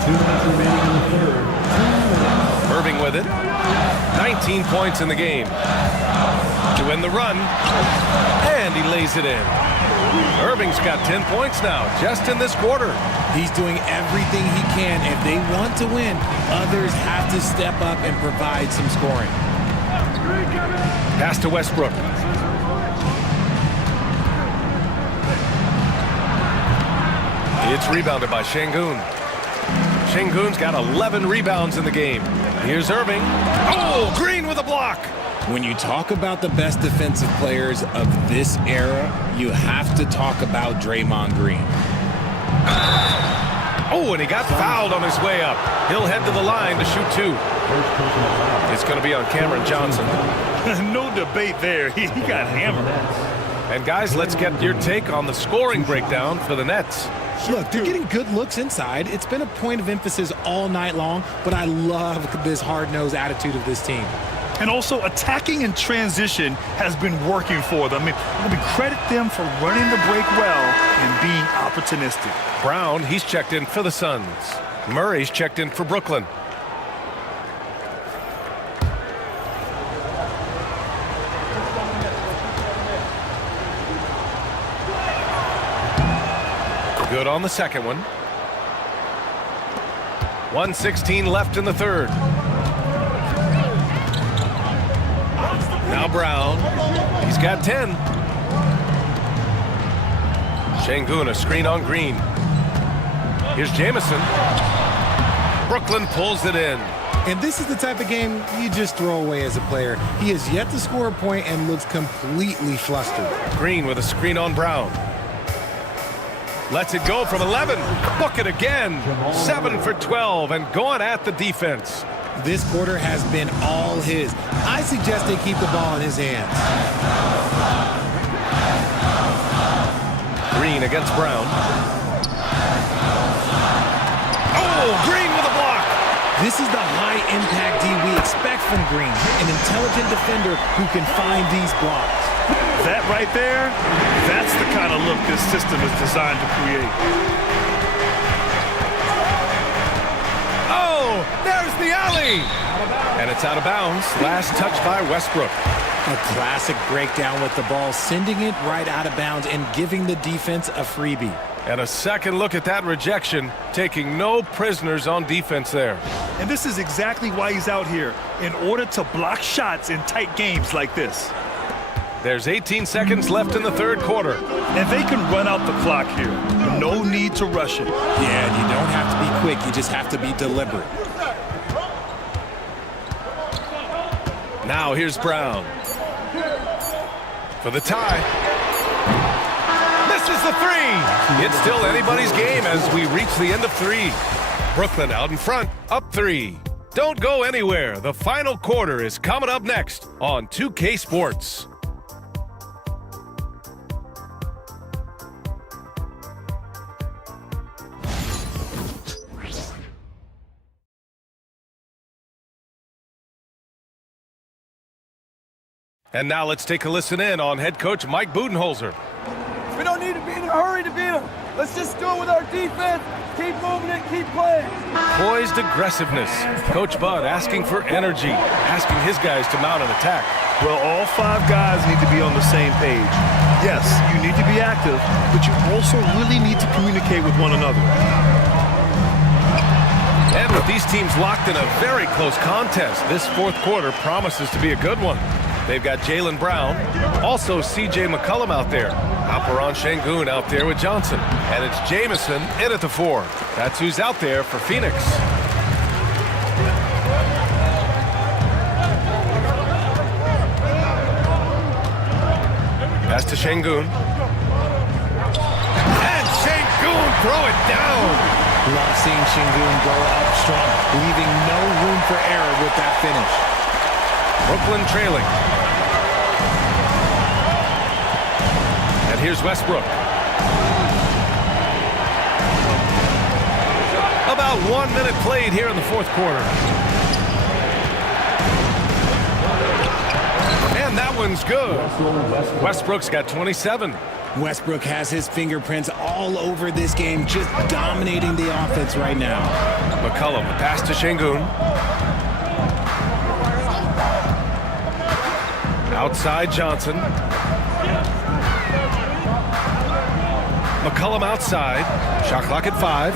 2 minutes remaining in the third. Irving with it. 19 points in the game. To win the run. And he lays it in. Irving's got 10 points now, just in this quarter. He's doing everything he can. If they want to win, others have to step up and provide some scoring. Pass to Westbrook. It's rebounded by Şengün. Şengün's got 11 rebounds in the game. Here's Irving. Oh, Green with a block. When you talk about the best defensive players of this era, you have to talk about Draymond Green. Oh, and he got fouled on his way up. He'll head to the line to shoot 2. It's going to be on Cameron Johnson. No debate there. He got hammered. And guys, let's get your take on the scoring breakdown for the Nets. Look, they're getting good looks inside. It's been a point of emphasis all night long, but I love this hard-nosed attitude of this team. And also, attacking in transition has been working for them. I mean, credit them for running the break well and being opportunistic. Brown, he's checked in for the Suns. Murray's checked in for Brooklyn. Good on the second one. 1:16 left in the third. Now Brown. He's got 10. Şengün, a screen on Green. Here's Jamison. Brooklyn pulls it in. And this is the type of game you just throw away as a player. He has yet to score a point and looks completely flustered. Green with a screen on Brown. Lets it go from 11. Book it again. 7 for 12 and going at the defense. This quarter has been all his. I suggest they keep the ball in his hands. Green against Brown. Oh, Green with a block. This is the high-impact D we expect from Green, an intelligent defender who can find these blocks. That right there, that's the kind of look this system is designed to create. Oh, there's the alley. And it's out of bounds. Last touch by Westbrook. A classic breakdown with the ball, sending it right out of bounds and giving the defense a freebie. And a second look at that rejection, taking no prisoners on defense there. And this is exactly why he's out here, in order to block shots in tight games like this. There's 18 seconds left in the third quarter. And they can run out the clock here. No need to rush it. Yeah, and you don't have to be quick. You just have to be deliberate. Now here's Brown. For the tie. Misses the three. It's still anybody's game as we reach the end of three. Brooklyn out in front, up 3. Don't go anywhere. The final quarter is coming up next on 2K Sports. And now let's take a listen in on head coach Mike Budenholzer. We don't need to be in a hurry to beat them. Let's just do it with our defense. Keep moving it, keep playing. Poised aggressiveness. Coach Bud asking for energy, asking his guys to mount an attack. Well, all 5 guys need to be on the same page. Yes, you need to be active, but you also really need to communicate with one another. And with these teams locked in a very close contest, this fourth quarter promises to be a good one. They've got Jaylen Brown, also C.J. McCollum out there. Alperen Sengun out there with Johnson. And it's Jamison in at the 4. That's who's out there for Phoenix. Pass to Sengun. And Sengun throw it down. Love seeing Sengun go up strong, leaving no room for error with that finish. Brooklyn trailing. And here's Westbrook. About 1 minute played here in the fourth quarter. And that one's good. Westbrook's got 27. Westbrook has his fingerprints all over this game, just dominating the offense right now. McCollum, pass to Sengun. Outside Johnson. McCollum outside. Shot clock at 5.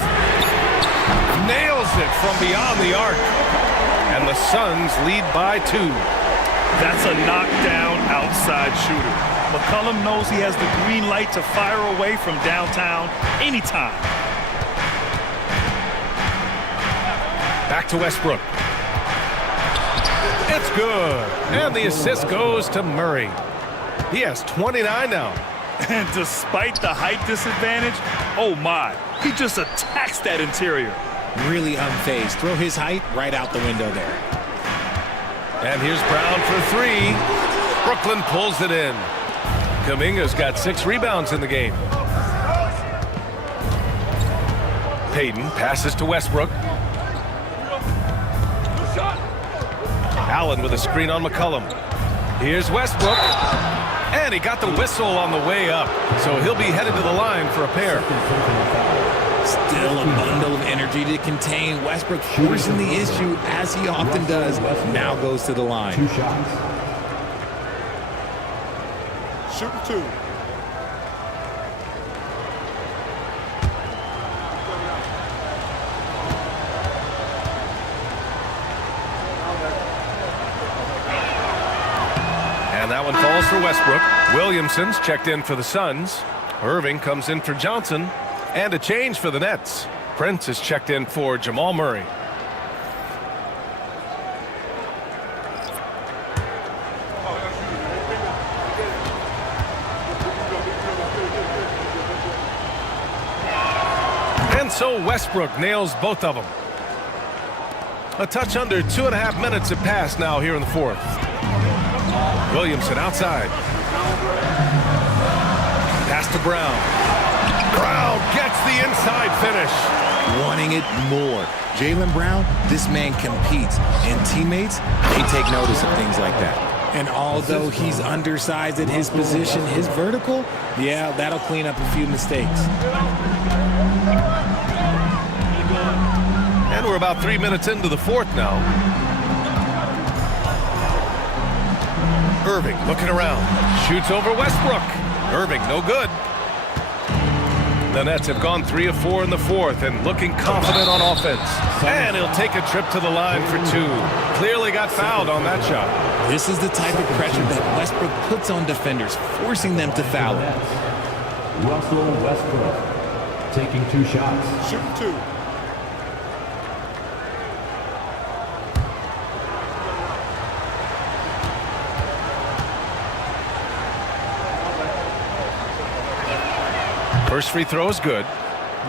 Nails it from beyond the arc. And the Suns lead by 2. That's a knockdown outside shooter. McCollum knows he has the green light to fire away from downtown anytime. Back to Westbrook. It's good. And the assist goes to Murray. He has 29 now. And despite the height disadvantage, oh my, he just attacks that interior. Really unfazed. Throw his height right out the window there. And here's Brown for 3. Brooklyn pulls it in. Kuminga's got 6 rebounds in the game. Payton passes to Westbrook. Allen with a screen on McCollum. Here's Westbrook. And he got the whistle on the way up. So he'll be headed to the line for a pair. Still a bundle of energy to contain. Westbrook forcing the issue, as he often does. Now goes to the line. 2 shots. Shooting 2. And that one falls for Westbrook. Williamson's checked in for the Suns. Irving comes in for Johnson. And a change for the Nets. Prince is checked in for Jamal Murray. And so Westbrook nails both of them. A touch under 2.5 minutes have passed now here in the fourth. Williamson outside. Pass to Brown. Brown gets the inside finish. Wanting it more. Jaylen Brown, this man competes. And teammates, they take notice of things like that. And although he's undersized at his position, his vertical, yeah, that'll clean up a few mistakes. And we're about 3 minutes into the fourth now. Irving looking around. Shoots over Westbrook. Irving, no good. The Nets have gone 3 of 4 in the fourth and looking confident on offense. And he'll take a trip to the line for 2. Clearly got fouled on that shot. This is the type of pressure that Westbrook puts on defenders, forcing them to foul him. Russell Westbrook taking 2 shots. Shooting 2. First free throw is good.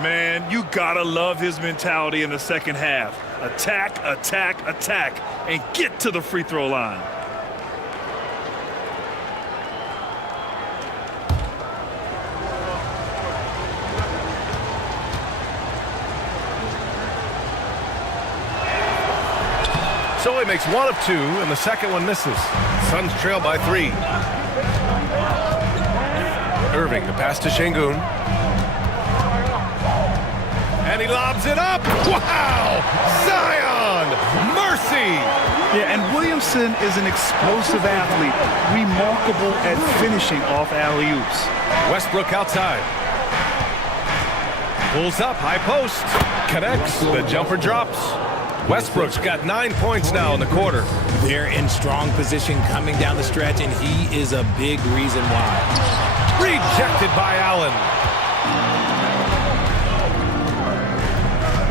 Man, you gotta love his mentality in the second half. Attack, attack, attack, and get to the free throw line. So he makes 1 of 2, and the second one misses. Suns trail by 3. Irving, the pass to Şengün. And he lobs it up. Wow! Zion! Mercy! Yeah, and Williamson is an explosive athlete, remarkable at finishing off alley-oops. Westbrook outside. Pulls up, high post. Connects, the jumper drops. Westbrook's got 9 points now in the quarter. They're in strong position coming down the stretch, and he is a big reason why. Rejected by Allen.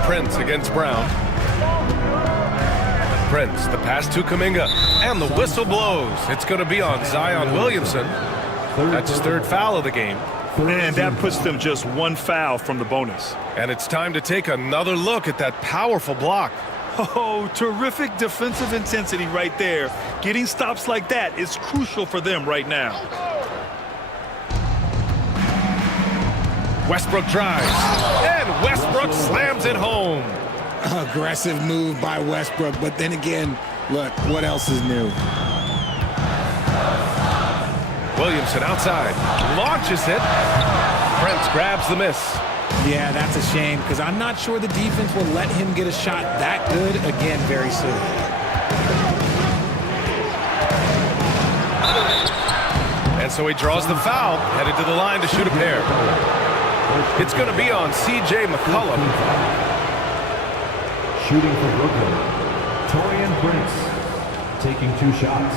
Prince against Brown. Prince, the pass to Kuminga. And the whistle blows. It's going to be on Zion Williamson. That's his 3rd foul of the game. And that puts them just 1 foul from the bonus. And it's time to take another look at that powerful block. Oh, terrific defensive intensity right there. Getting stops like that is crucial for them right now. Westbrook drives. And Westbrook slams it home. Aggressive move by Westbrook, but then again, look, what else is new? Williamson outside. Launches it. Prince grabs the miss. Yeah, that's a shame, because I'm not sure the defense will let him get a shot that good again very soon. And so he draws the foul, headed to the line to shoot a pair. It's going to be on C.J. McCollum. Shooting for Brooklyn, Taurean Prince taking 2 shots.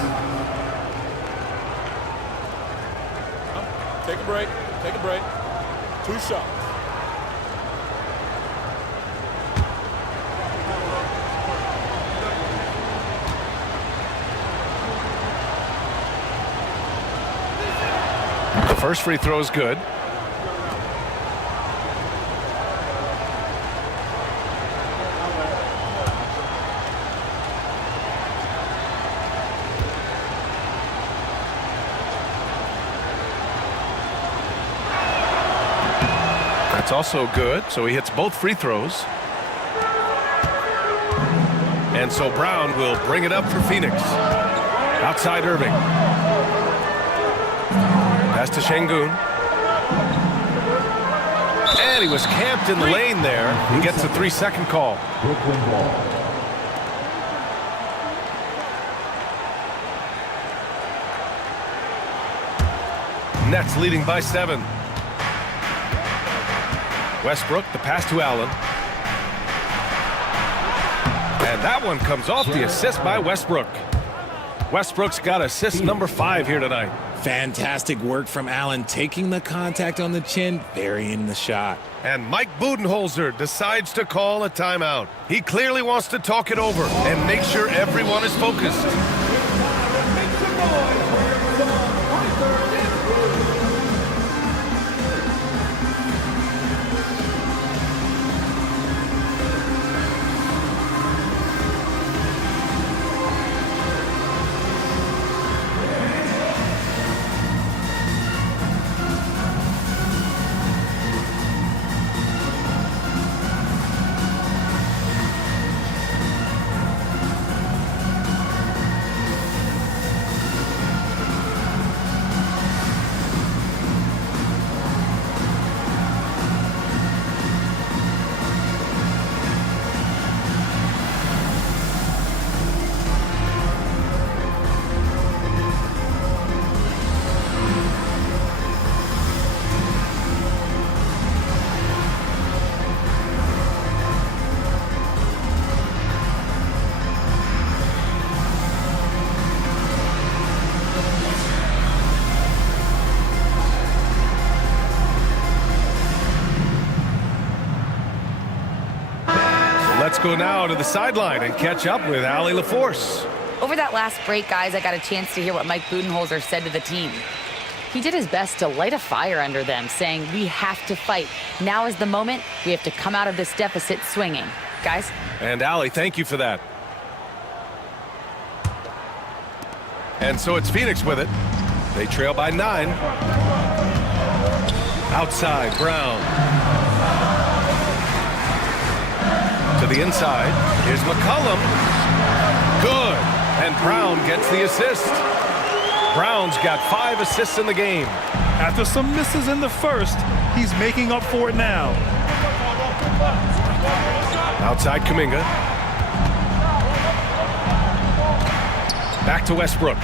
Take a break. Take a break. 2 shots. The first free throw is good. That's also good, so he hits both free throws. And so Brown will bring it up for Phoenix. Outside Irving. Pass to Şengün. And he was camped in the lane there. He gets a 3-second call. Brooklyn ball. Nets leading by 7. Westbrook, the pass to Allen. And that one comes off the assist by Westbrook. Westbrook's got assist number 5 here tonight. Fantastic work from Allen, taking the contact on the chin, burying the shot. And Mike Budenholzer decides to call a timeout. He clearly wants to talk it over and make sure everyone is focused. go now to the sideline and catch up with Allie LaForce. Over that last break, guys, I got a chance to hear what Mike Budenholzer said to the team. He did his best to light a fire under them, saying, we have to fight. Now is the moment. We have to come out of this deficit swinging. Guys? And Allie, thank you for that. And so it's Phoenix with it. They trail by 9. Outside, Brown. To the inside. Here's McCollum. Good. And Brown gets the assist. Brown's got 5 assists in the game. After some misses in the first, he's making up for it now. Outside Kuminga. Back to Westbrook.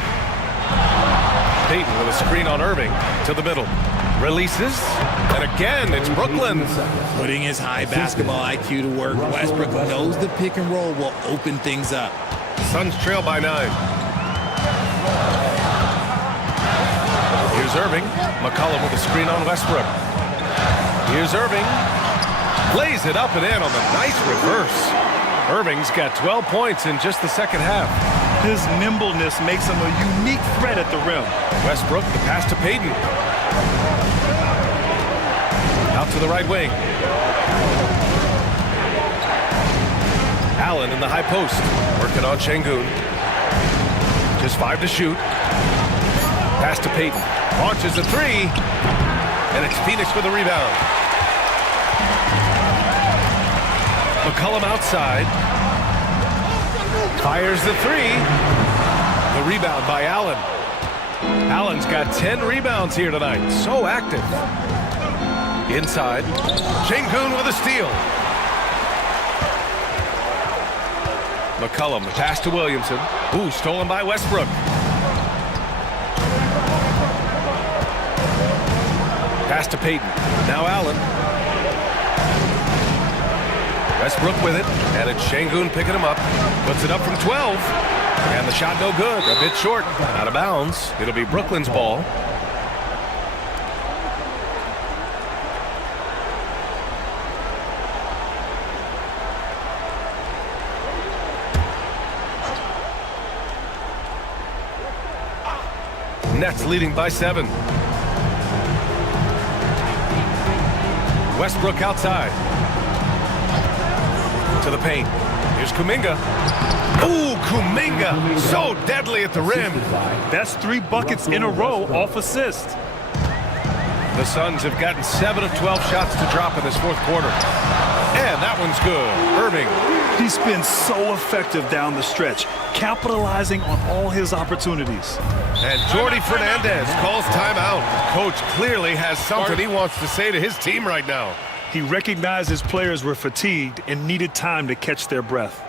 Payton with a screen on Irving to the middle. Releases, and again, it's Brooklyn. Putting his high basketball IQ to work, Westbrook knows the pick and roll will open things up. Suns trail by 9. Here's Irving. McCollum with a screen on Westbrook. Here's Irving. Lays it up and in on the nice reverse. Irving's got 12 points in just the second half. His nimbleness makes him a unique threat at the rim. Westbrook, the pass to Payton. Out to the right wing. Allen in the high post. Working on Şengün. Just 5 to shoot. Pass to Payton. Launches a 3. And it's Phoenix with a rebound. McCollum outside. Fires the 3. The rebound by Allen. Allen's got 10 rebounds here tonight. So active. Inside. Şengün with a steal. McCollum, the pass to Williamson. Ooh, stolen by Westbrook. Pass to Payton. Now Allen. Westbrook with it, and it's Şengün picking him up. Puts it up from 12, and the shot no good. A bit short, out of bounds. It'll be Brooklyn's ball. Nets leading by 7. Westbrook outside. To the paint. Here's Kuminga. Ooh, Kuminga. So deadly at the rim. That's 3 buckets in a row off assist. The Suns have gotten 7 of 12 shots to drop in this fourth quarter. And that one's good. Irving. He's been so effective down the stretch, capitalizing on all his opportunities. And Jordi Fernandez calls timeout. Coach clearly has something he wants to say to his team right now. He recognized his players were fatigued and needed time to catch their breath.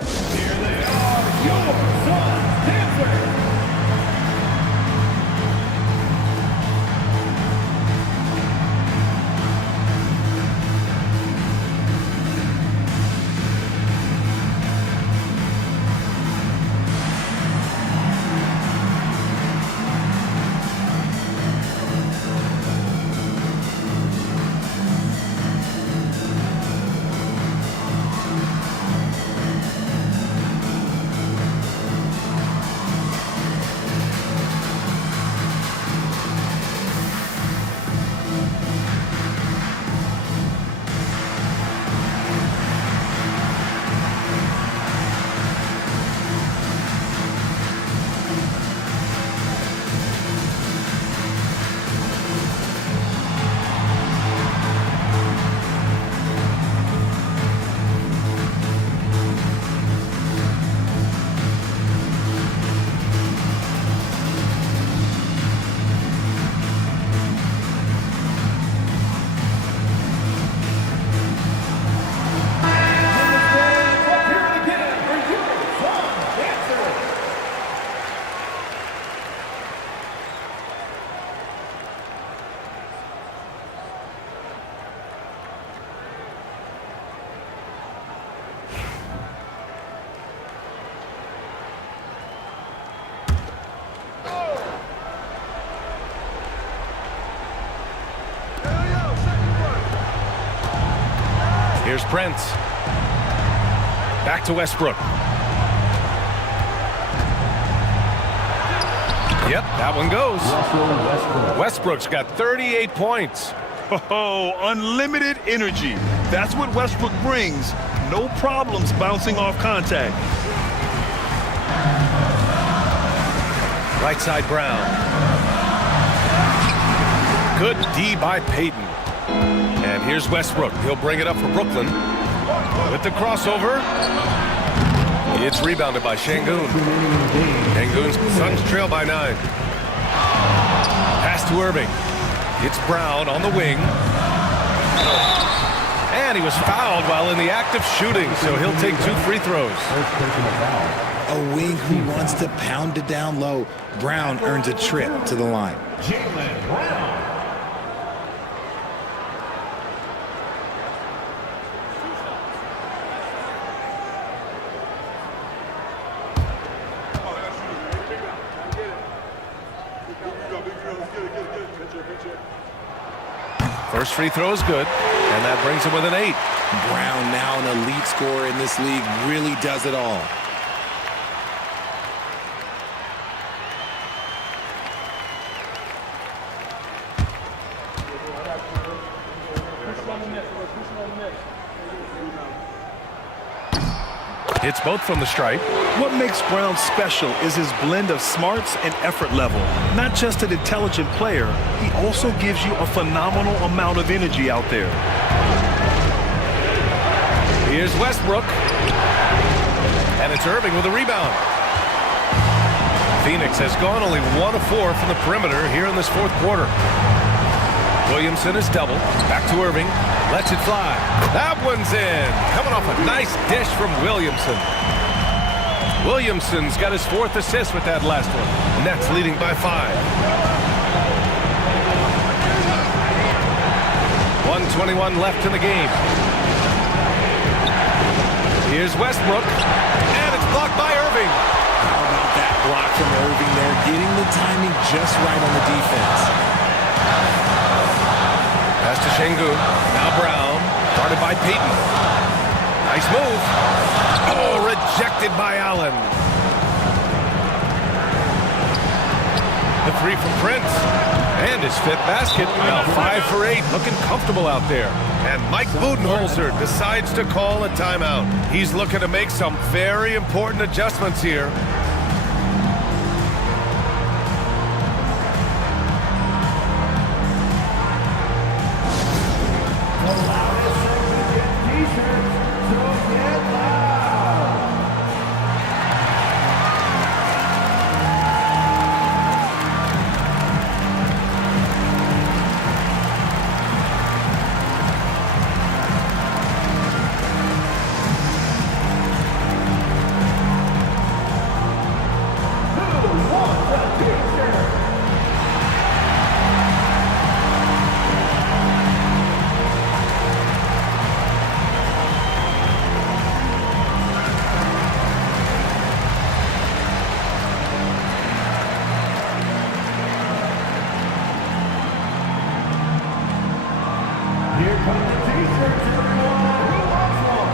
Here they are, your Suns Dancers. Here's Prince. Back to Westbrook. Yep, that one goes. Westbrook's got 38 points. Oh, unlimited energy. That's what Westbrook brings. No problems bouncing off contact. Right side Brown. Good D by Payton. And here's Westbrook. He'll bring it up for Brooklyn. With the crossover. It's rebounded by Şengün. Şengün's Suns trail by 9. Pass to Irving. It's Brown on the wing. And he was fouled while in the act of shooting, so he'll take 2 free throws. A wing who wants to pound it down low. Brown earns a trip to the line. Jaylen Brown. First free throw is good, and that brings him with an 8. Brown, now an elite scorer in this league, really does it all. Hits both from the stripe. What makes Brown special is his blend of smarts and effort level. Not just an intelligent player, he also gives you a phenomenal amount of energy out there. Here's Westbrook. And it's Irving with a rebound. Phoenix has gone only 1 of 4 from the perimeter here in this fourth quarter. Williamson is double. Back to Irving. Lets it fly. That one's in. Coming off a nice dish from Williamson. Williamson's got his 4th assist with that last one. Nets leading by 5. 1:21 left in the game. Here's Westbrook. And it's blocked by Irving. How about that block from Irving there, getting the timing just right on the defense. Pass to Şengün. Now Brown. Guarded by Payton. Nice move. Oh, rejected by Allen. The 3 from Prince. And his 5th basket. Now 5 for 8. Looking comfortable out there. And Mike Budenholzer decides to call a timeout. He's looking to make some very important adjustments here. Here come the T-shirts, everyone. Who wants one?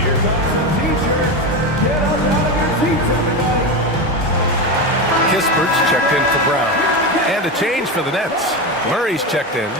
Here comes the T-shirts. Get up out of your seats, everybody. Kispert's checked in for Brown. And a change for the Nets. Murray's checked in.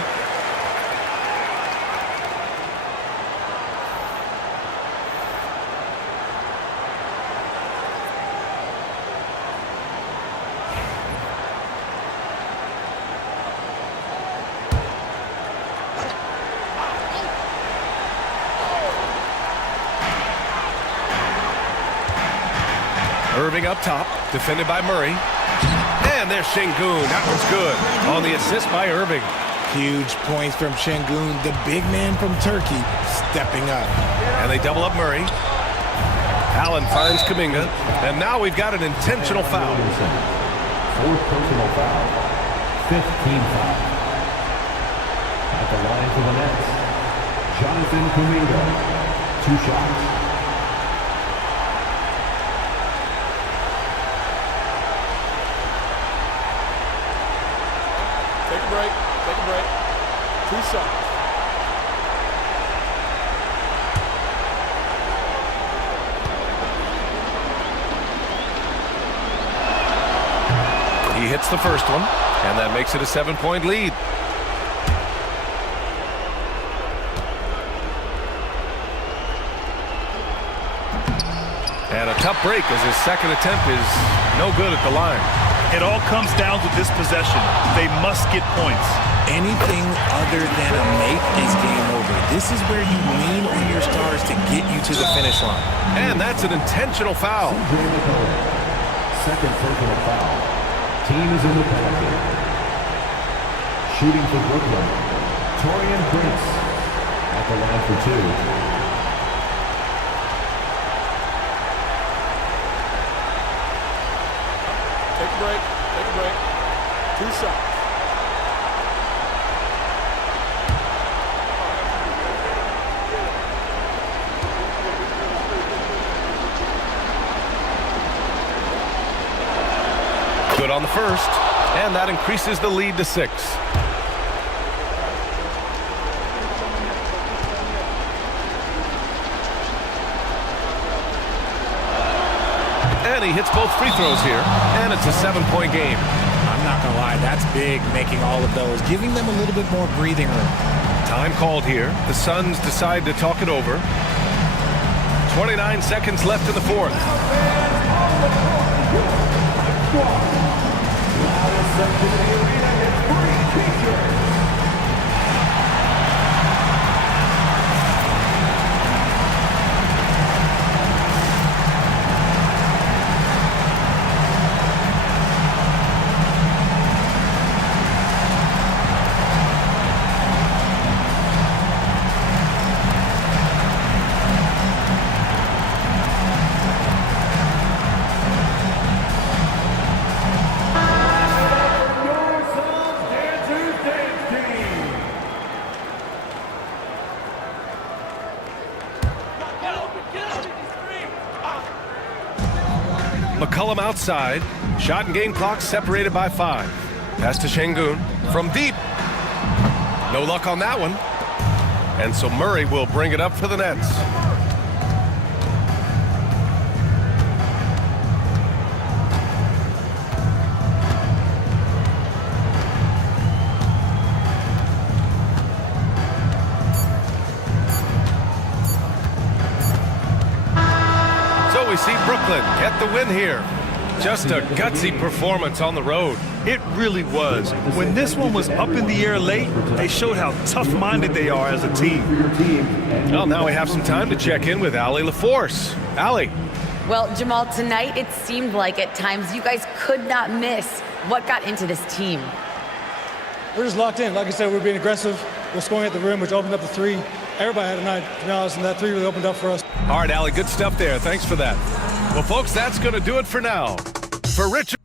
Irving up top, defended by Murray. And there's Şengün. That one's good. On the assist by Irving. Huge points from Şengün, the big man from Turkey, stepping up. And they double up Murray. Allen finds Kuminga. And now we've got an intentional foul. 4th personal foul. 5th team foul. At At the line for the Nets, Jonathan Kuminga. 2 shots. Take a break. Take a break. 2 shots. He hits the first one, and that makes it a 7-point lead. And a tough break as his second attempt is no good at the line. It all comes down to this possession. They must get points. Anything other than a make is game over. This is where you lean on your stars to get you to the finish line. And that's an intentional foul. Second personal foul. Team is in the penalty. Shooting for Brooklyn, Taurean Prince. At the line for 2. Take a break. Take a break. 2 shots. Good on the first, and that increases the lead to 6. And he hits both free throws here, and it's a 7-point game. I'm not going to lie, that's big, making all of those, giving them a little bit more breathing room. Time called here. The Suns decide to talk it over. 29 seconds left in the fourth. McCollum outside. Shot and game clock separated by 5. Pass to Şengün from deep. No luck on that one. And so Murray will bring it up for the Nets. So we see Brooklyn get the win here. Just a gutsy performance on the road. It really was. When this one was up in the air late, they showed how tough-minded they are as a team. Well, now we have some time to check in with Allie LaForce. Allie. Well, Jamal, tonight it seemed like at times you guys could not miss. What got into this team? We're just locked in. Like I said, we're being aggressive. We're scoring at the rim, which opened up the 3. Everybody had a night, to be honest, and that 3 really opened up for us. All right, Allie, good stuff there. Thanks for that. Well, folks, that's going to do it for now. For Richard.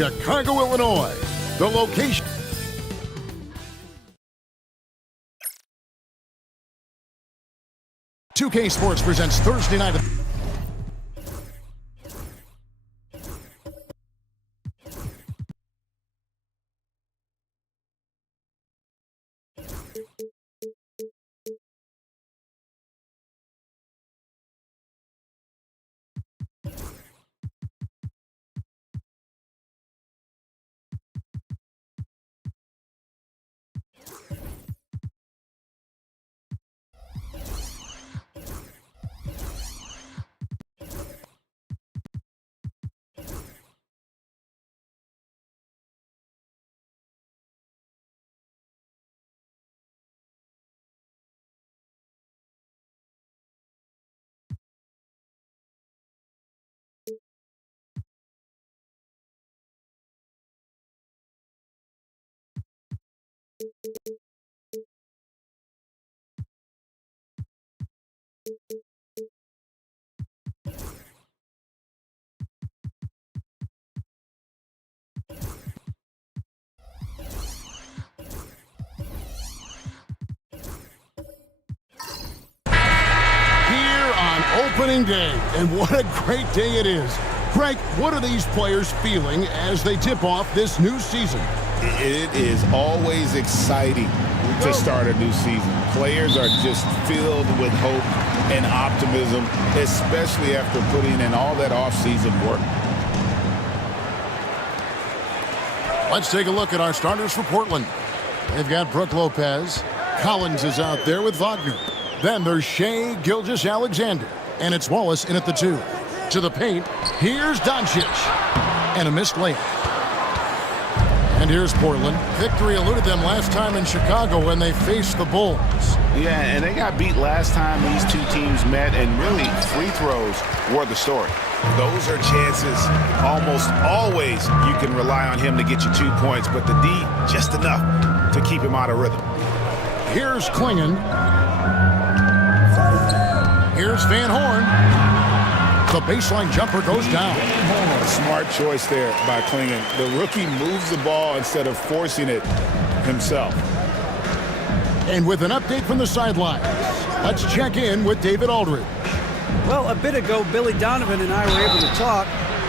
Chicago, Illinois, the location. "2K Sports" presents Thursday night. Opening day, and what a great day it is. Greg, what are these players feeling as they tip off this new season? It is always exciting to start a new season. Players are just filled with hope and optimism, especially after putting in all that off-season work. Let's take a look at our starters for Portland. They've got Brook Lopez. Collins is out there with Wagner. Then there's Shea Gilgeous-Alexander. And it's Wallace in at the 2. To the paint, here's Doncic. And a missed layup. And here's Portland. Victory eluded them last time in Chicago when they faced the Bulls. Yeah, and they got beat last time these two teams met, and really free throws were the story. Those are chances almost always you can rely on him to get you 2 points, but the D just enough to keep him out of rhythm. Here's Klingon. Here's Van Horn. The baseline jumper goes down. A smart choice there by Klingon. The rookie moves the ball instead of forcing it himself. And with an update from the sidelines, let's check in with David Aldridge. Well, a bit ago, Billy Donovan and I were able to talk.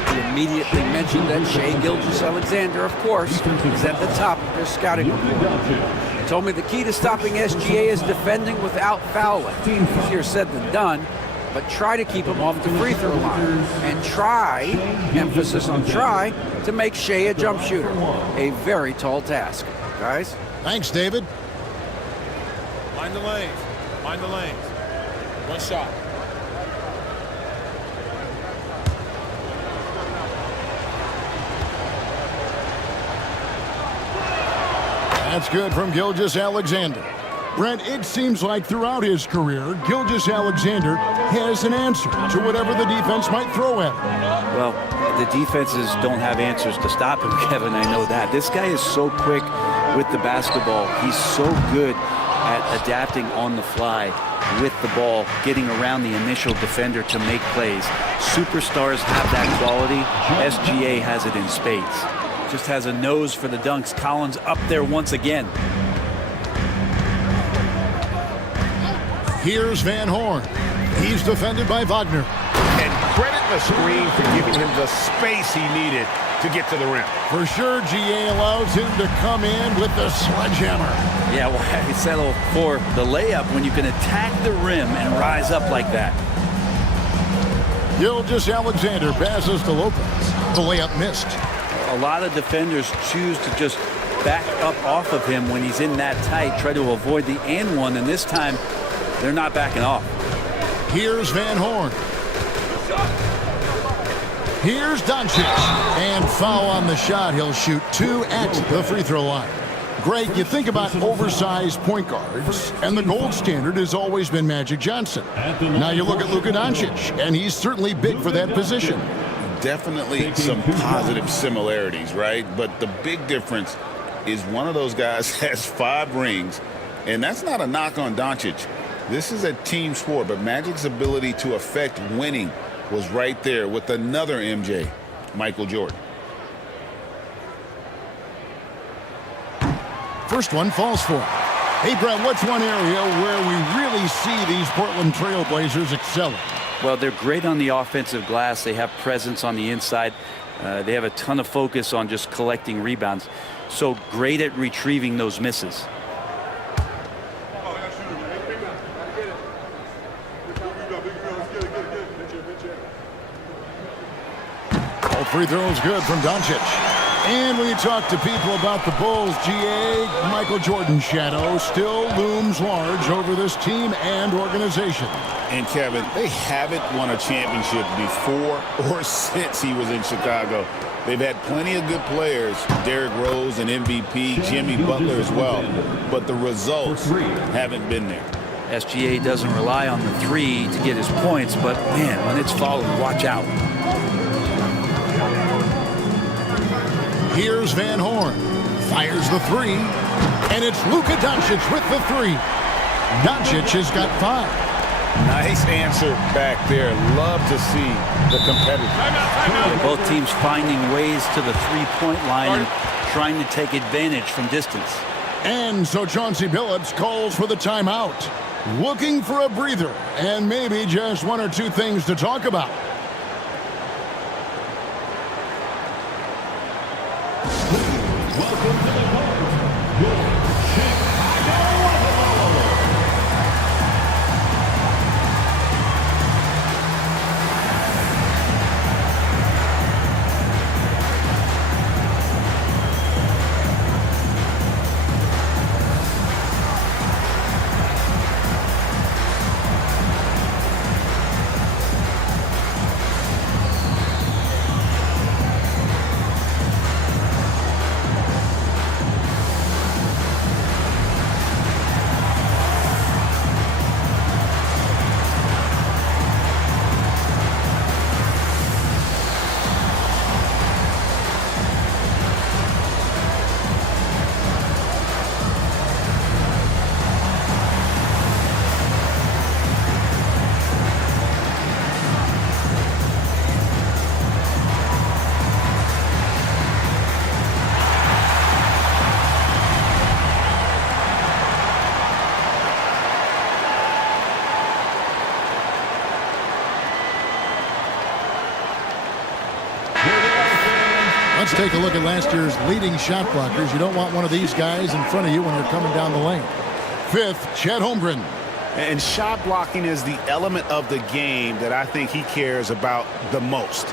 He immediately mentioned that Shea Gilgeous-Alexander, of course, is at the top of their scouting report. He told me the key to stopping SGA is defending without fouling. Easier said than done, but try to keep him off the free throw line. And try, emphasis on try, to make Shea a jump shooter. A very tall task. Guys? Thanks, David. Mind the lanes. Mind the lanes. One shot. That's good from Gilgeous-Alexander. Brent, it seems like throughout his career, Gilgeous-Alexander has an answer to whatever the defense might throw at him. Well, the defenses don't have answers to stop him, Kevin. I know that. This guy is so quick with the basketball. He's so good at adapting on the fly with the ball, getting around the initial defender to make plays. Superstars have that quality. SGA has it in spades. Just has a nose for the dunks. Collins up there once again. Here's Van Horn. He's defended by Wagner. And credit the screen for giving him the space he needed to get to the rim. For sure, GA allows him to come in with the sledgehammer. Yeah, why settle for the layup when you can attack the rim and rise up like that? Gilgeous-Alexander passes to Lopez. The layup missed. A lot of defenders choose to just back up off of him when he's in that tight, try to avoid the and one, and this time they're not backing off. Here's Van Horn. Here's Doncic. And foul on the shot. He'll shoot 2 at the free throw line. Greg, you think about oversized point guards, and the gold standard has always been Magic Johnson. Now you look at Luka Doncic, and he's certainly big for that position. Definitely some positive similarities, right? But the big difference is one of those guys has 5 rings, and that's not a knock on Doncic. This is a team sport, but Magic's ability to affect winning was right there with another MJ, Michael Jordan. First one falls for him. Hey, Brett, what's one area where we really see these Portland Trail Blazers excelling? Well, they're great on the offensive glass. They have presence on the inside. They have a ton of focus on just collecting rebounds. So great at retrieving those misses. All free throws good from Doncic. And when you talk to people about the Bulls, GA, Michael Jordan's shadow still looms large over this team and organization. And Kevin, they haven't won a championship before or since he was in Chicago. They've had plenty of good players, Derrick Rose and MVP, Jimmy Butler as well, but the results haven't been there. SGA doesn't rely on the 3 to get his points, but man, when it's followed, watch out. Here's Van Horn. Fires the 3. And it's Luka Doncic with the 3. Doncic has got 5. Nice answer back there. Love to see the competitive. Both teams finding ways to the three-point line and trying to take advantage from distance. And so Chauncey Billups calls for the timeout. looking for a breather and maybe just one or two things to talk about. Let's take a look at last year's leading shot blockers. You don't want one of these guys in front of you when you're coming down the lane. Fifth, Chet Holmgren. And shot blocking is the element of the game that I think he cares about the most.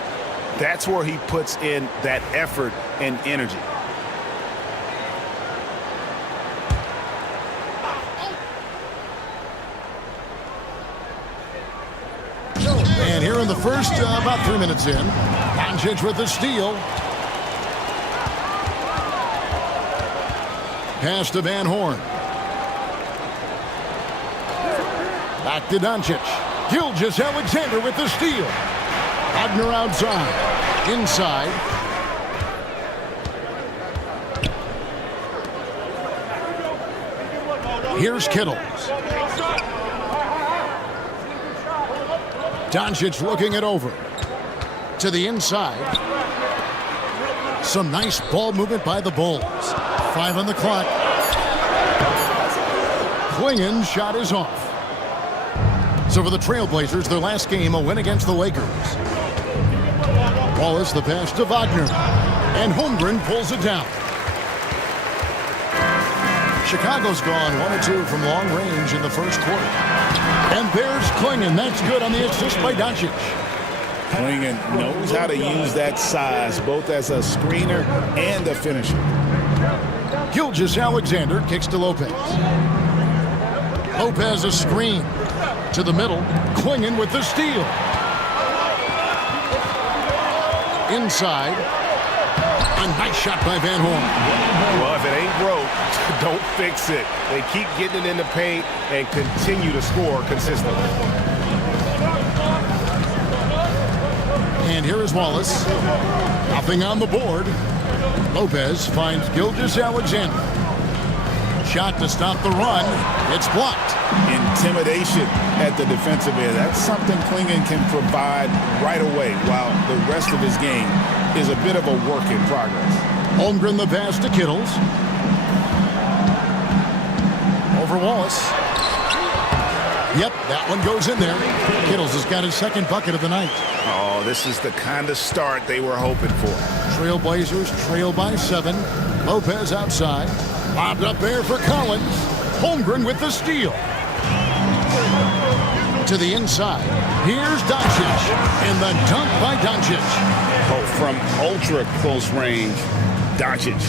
That's where he puts in that effort and energy. And here in the first, about 3 minutes in, Doncic with the steal. Pass to Van Horn. Back to Doncic. Gilgeous-Alexander with the steal. Wagner outside. Inside. Here's Kittle. Doncic looking it over. To the inside. Some nice ball movement by the Bulls. 5 on the clock. Klingen's shot is off. So for the Trailblazers, their last game, a win against the Lakers. Wallace the pass to Wagner. And Holmgren pulls it down. Chicago's gone 1-2 from long range in the first quarter. And there's Klingen. That's good on the assist by Doncic. Klingen knows how to use that size, both as a screener and a finisher. Gilgeous-Alexander kicks to Lopez. Lopez a screen. To the middle. Klingen with the steal. Inside. A nice shot by Van Horn. Well, if it ain't broke, don't fix it. They keep getting it in the paint and continue to score consistently. And here is Wallace. Nothing on the board. Lopez finds Gilgeous-Alexander. Shot to stop the run. It's blocked. Intimidation at the defensive end. That's something Klingen can provide right away, while the rest of his game is a bit of a work in progress. Holmgren the pass to Kittles. Over Wallace. Yep, that one goes in there. Kittles has got his second bucket of the night. Oh, this is the kind of start they were hoping for. Trailblazers trail by 7. Lopez outside. Lobbed up there for Collins. Holmgren with the steal. To the inside. Here's Doncic. And the dunk by Doncic. Oh, from ultra close range, Doncic.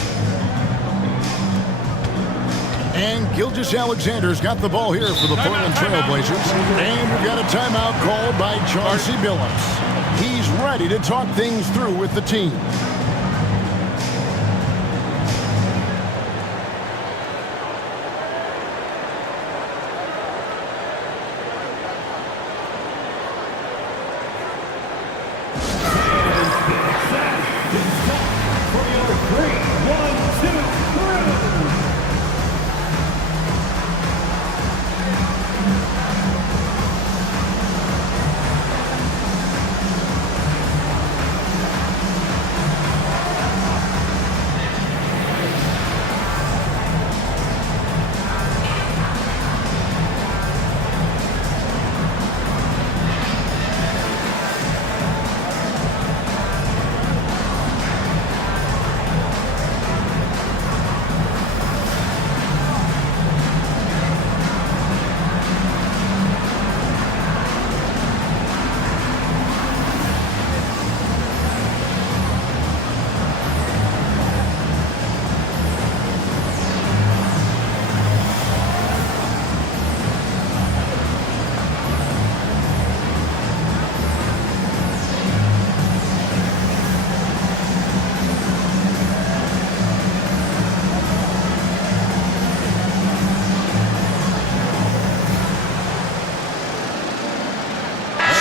And Gilgeous-Alexander's got the ball here for the Portland Trailblazers. And we've got a timeout called by Chauncey Billups. He's ready to talk things through with the team.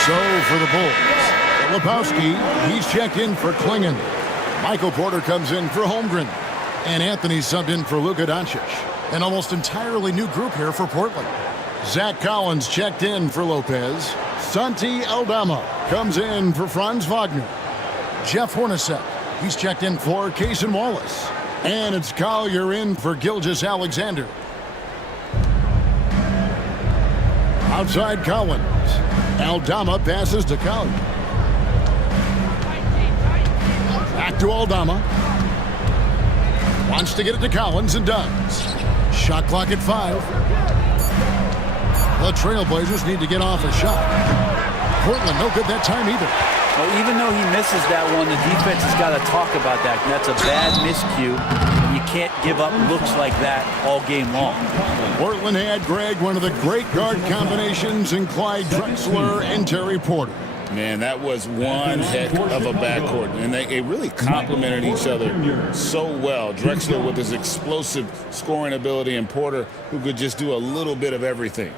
So for the Bulls, Lepowski, he's checked in for Klingon. Michael Porter comes in for Holmgren. And Anthony subbed in for Luka Doncic. An almost entirely new group here for Portland. Zach Collins checked in for Lopez. Santi Aldama comes in for Franz Wagner. Jeff Hornacek, he's checked in for Cason Wallace. And it's Collier in for Gilgeous-Alexander. Outside Collins. Aldama passes to Collier. Back to Aldama. Wants to get it to Collins and does. Shot clock at 5. The Trailblazers need to get off a shot. Portland no good that time either. Well, even though he misses that one, the defense has got to talk about that. And that's a bad miscue. You can't give up looks like that all game long. Portland had, Greg, one of the great guard combinations in Clyde Drexler and Terry Porter. Man, that was one heck of a backcourt, and they really complemented each other so well. Drexler with his explosive scoring ability, and Porter who could just do a little bit of everything.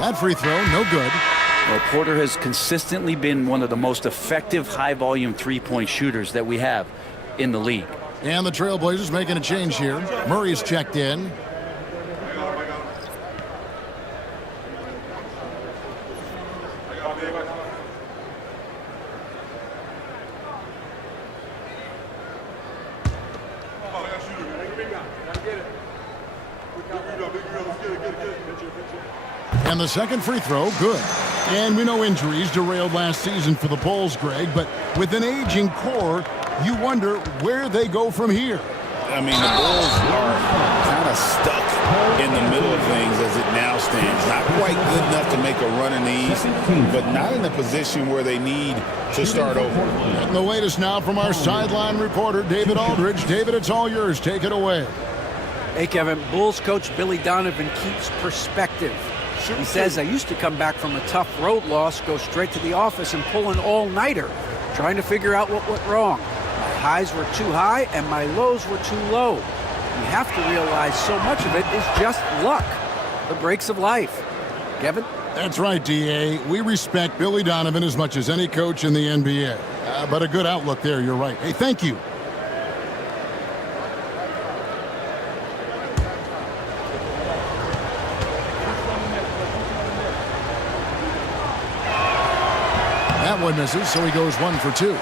That free throw, no good. Well, Porter has consistently been one of the most effective high-volume three-point shooters that we have in the league. And the Trailblazers making a change here. Murray's checked in. And the second free throw, good. And we know injuries derailed last season for the Bulls, Greg, but with an aging core, you wonder where they go from here. I mean, the Bulls are kind of stuck in the middle of things as it now stands. Not quite good enough to make a run in the East, but not in a position where they need to start over. And the latest now from our sideline reporter, David Aldridge. David, it's all yours. Take it away. Hey, Kevin, Bulls coach Billy Donovan keeps perspective. He says, I used to come back from a tough road loss, go straight to the office and pull an all-nighter, trying to figure out what went wrong. My highs were too high and my lows were too low. You have to realize so much of it is just luck, the breaks of life. Kevin? That's right, D.A. We respect Billy Donovan as much as any coach in the NBA. But a good outlook there, you're right. Hey, thank you. That one misses, so he goes 1 for 2.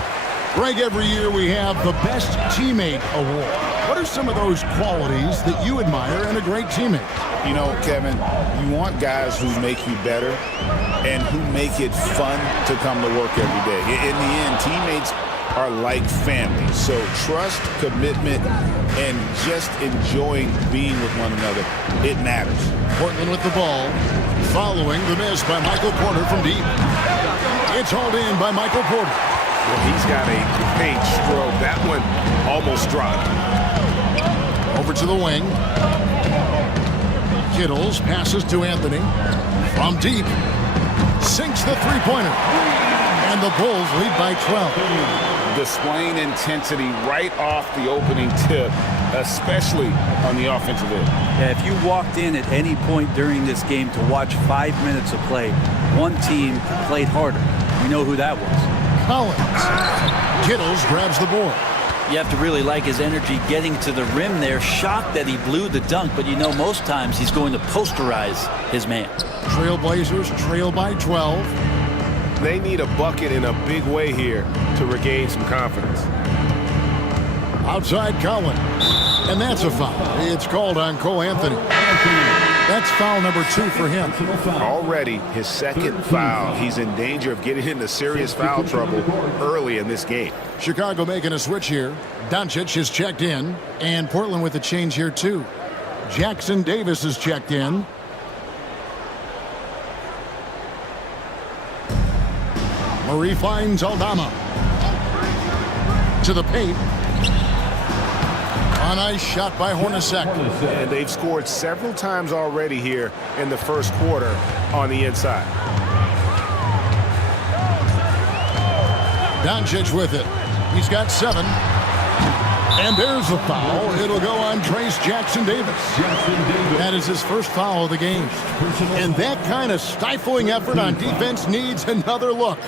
Greg, every year we have the Best Teammate Award. What are some of those qualities that you admire in a great teammate? You know, Kevin, you want guys who make you better and who make it fun to come to work every day. In the end, teammates are like family. So trust, commitment, and just enjoying being with one another, it matters. Portland with the ball, following the miss by Michael Porter from deep. It's hauled in by Michael Porter. Well, he's got a paint stroke. That one almost dropped. Over to the wing. Kittles passes to Anthony. From deep. Sinks the three-pointer. And the Bulls lead by 12. Displaying intensity right off the opening tip, especially on the offensive end. Yeah, if you walked in at any point during this game to watch 5 minutes of play, one team played harder. You know who that was. Collins. Kittles grabs the board. You have to really like his energy getting to the rim there. Shocked that he blew the dunk, but you know most times he's going to posterize his man. Trailblazers trail by 12. They need a bucket in a big way here to regain some confidence. Outside Collins. And that's a foul. It's called on Cole Anthony. That's foul number 2 for him. Already his second foul. He's in danger of getting into serious foul trouble early in this game. Chicago making a switch here. Doncic is checked in. And Portland with a change here too. Jackson Davis is checked in. Murray finds Aldama. To the paint. A nice shot by Hornacek. And they've scored several times already here in the first quarter on the inside. Doncic with it. He's got 7. And there's the foul. It'll go on Trayce Jackson-Davis. That is his first foul of the game. And that kind of stifling effort on defense needs another look.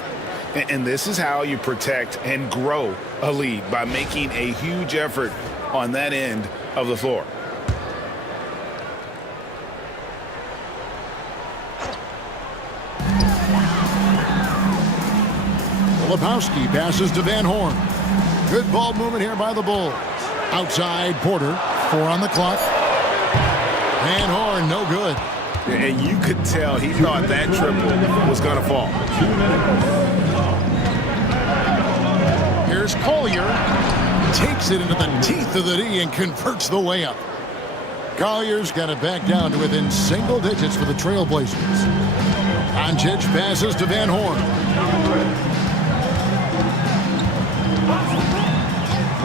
And this is how you protect and grow a lead, by making a huge effort on that end of the floor. Lebowski passes to Van Horn. Good ball movement here by the Bulls. Outside, Porter. 4 on the clock. Van Horn, no good. And you could tell he thought that triple was going to fall. Here's Collier. Takes it into the teeth of the D and converts the layup. Collier's got it back down to within single digits for the Trailblazers. Doncic passes to Van Horn.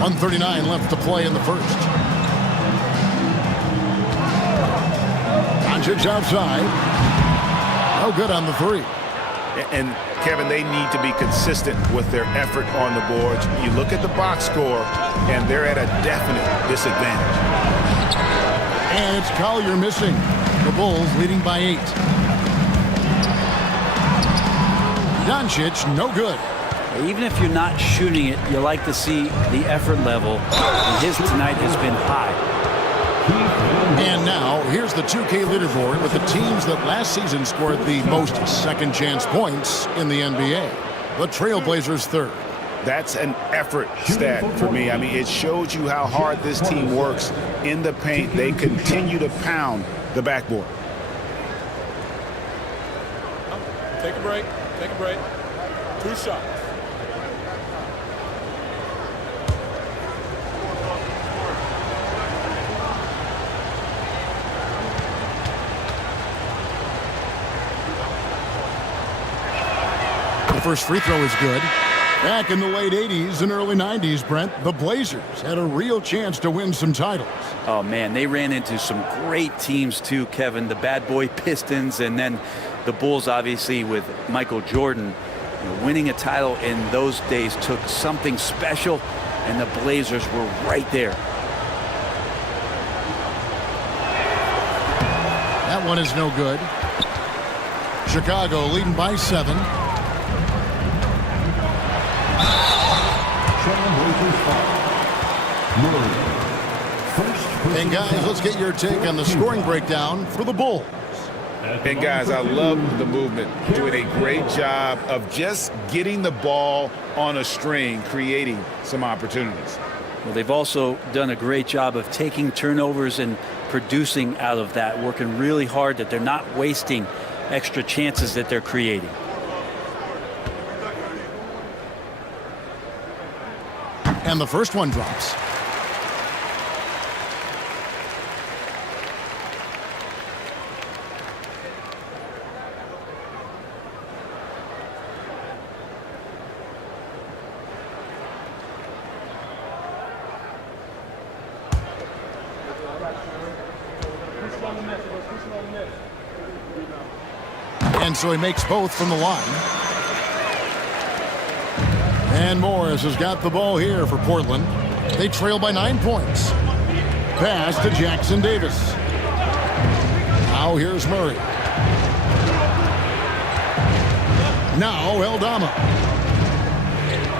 1:39 left to play in the first. Doncic outside. No good on the 3. And Kevin, they need to be consistent with their effort on the boards. You look at the box score, and they're at a definite disadvantage. And it's Collier missing. The Bulls leading by 8. Doncic, no good. Even if you're not shooting it, you like to see the effort level. And his tonight has been high. And now, here's the 2K leaderboard with the teams that last season scored the most second chance points in the NBA. The Trailblazers 3rd. That's an effort stat for me. I mean, it shows you how hard this team works in the paint. They continue to pound the backboard. Take a break. Take a break. 2 shots. The first free throw is good. Back in the late 80s and early 90s, Brent, the Blazers had a real chance to win some titles. Oh, man, they ran into some great teams, too, Kevin. The bad boy Pistons, and then the Bulls, obviously, with Michael Jordan. You know, winning a title in those days took something special, and the Blazers were right there. That one is no good. Chicago leading by 7. And guys, let's get your take on the scoring breakdown for the Bulls. And guys, I love the movement. Doing a great job of just getting the ball on a string, creating some opportunities. Well, they've also done a great job of taking turnovers and producing out of that, working really hard that they're not wasting extra chances that they're creating. And the first one drops. And so he makes both from the line. And Morris has got the ball here for Portland. They trail by 9 points. Pass to Jackson-Davis. Now here's Murray. Now Aldama.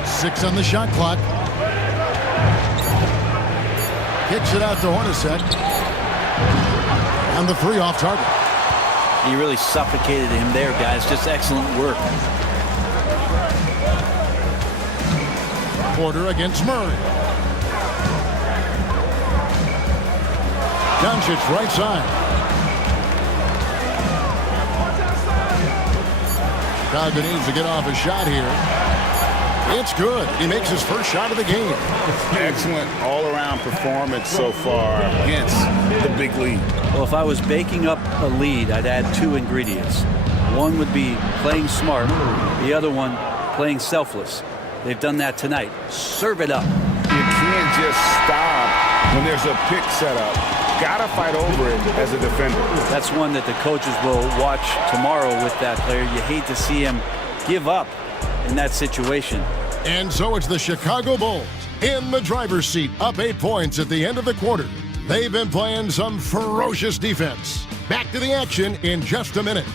6 on the shot clock. Kicks it out to Hornacek. And the 3 off target. He really suffocated him there, guys. Just excellent work. Porter against Murray. Doncic right side. Chicago needs to get off a shot here. It's good. He makes his first shot of the game. Excellent all-around performance so far, hence the big lead. Well, if I was baking up a lead, I'd add 2 ingredients. One would be playing smart. The other one, playing selfless. They've done that tonight. Serve it up. You can't just stop when there's a pick set up. Gotta fight over it as a defender. That's one that the coaches will watch tomorrow with that player. You hate to see him give up in that situation. And so it's the Chicago Bulls in the driver's seat, up 8 points at the end of the quarter. They've been playing some ferocious defense. Back to the action in just a minute.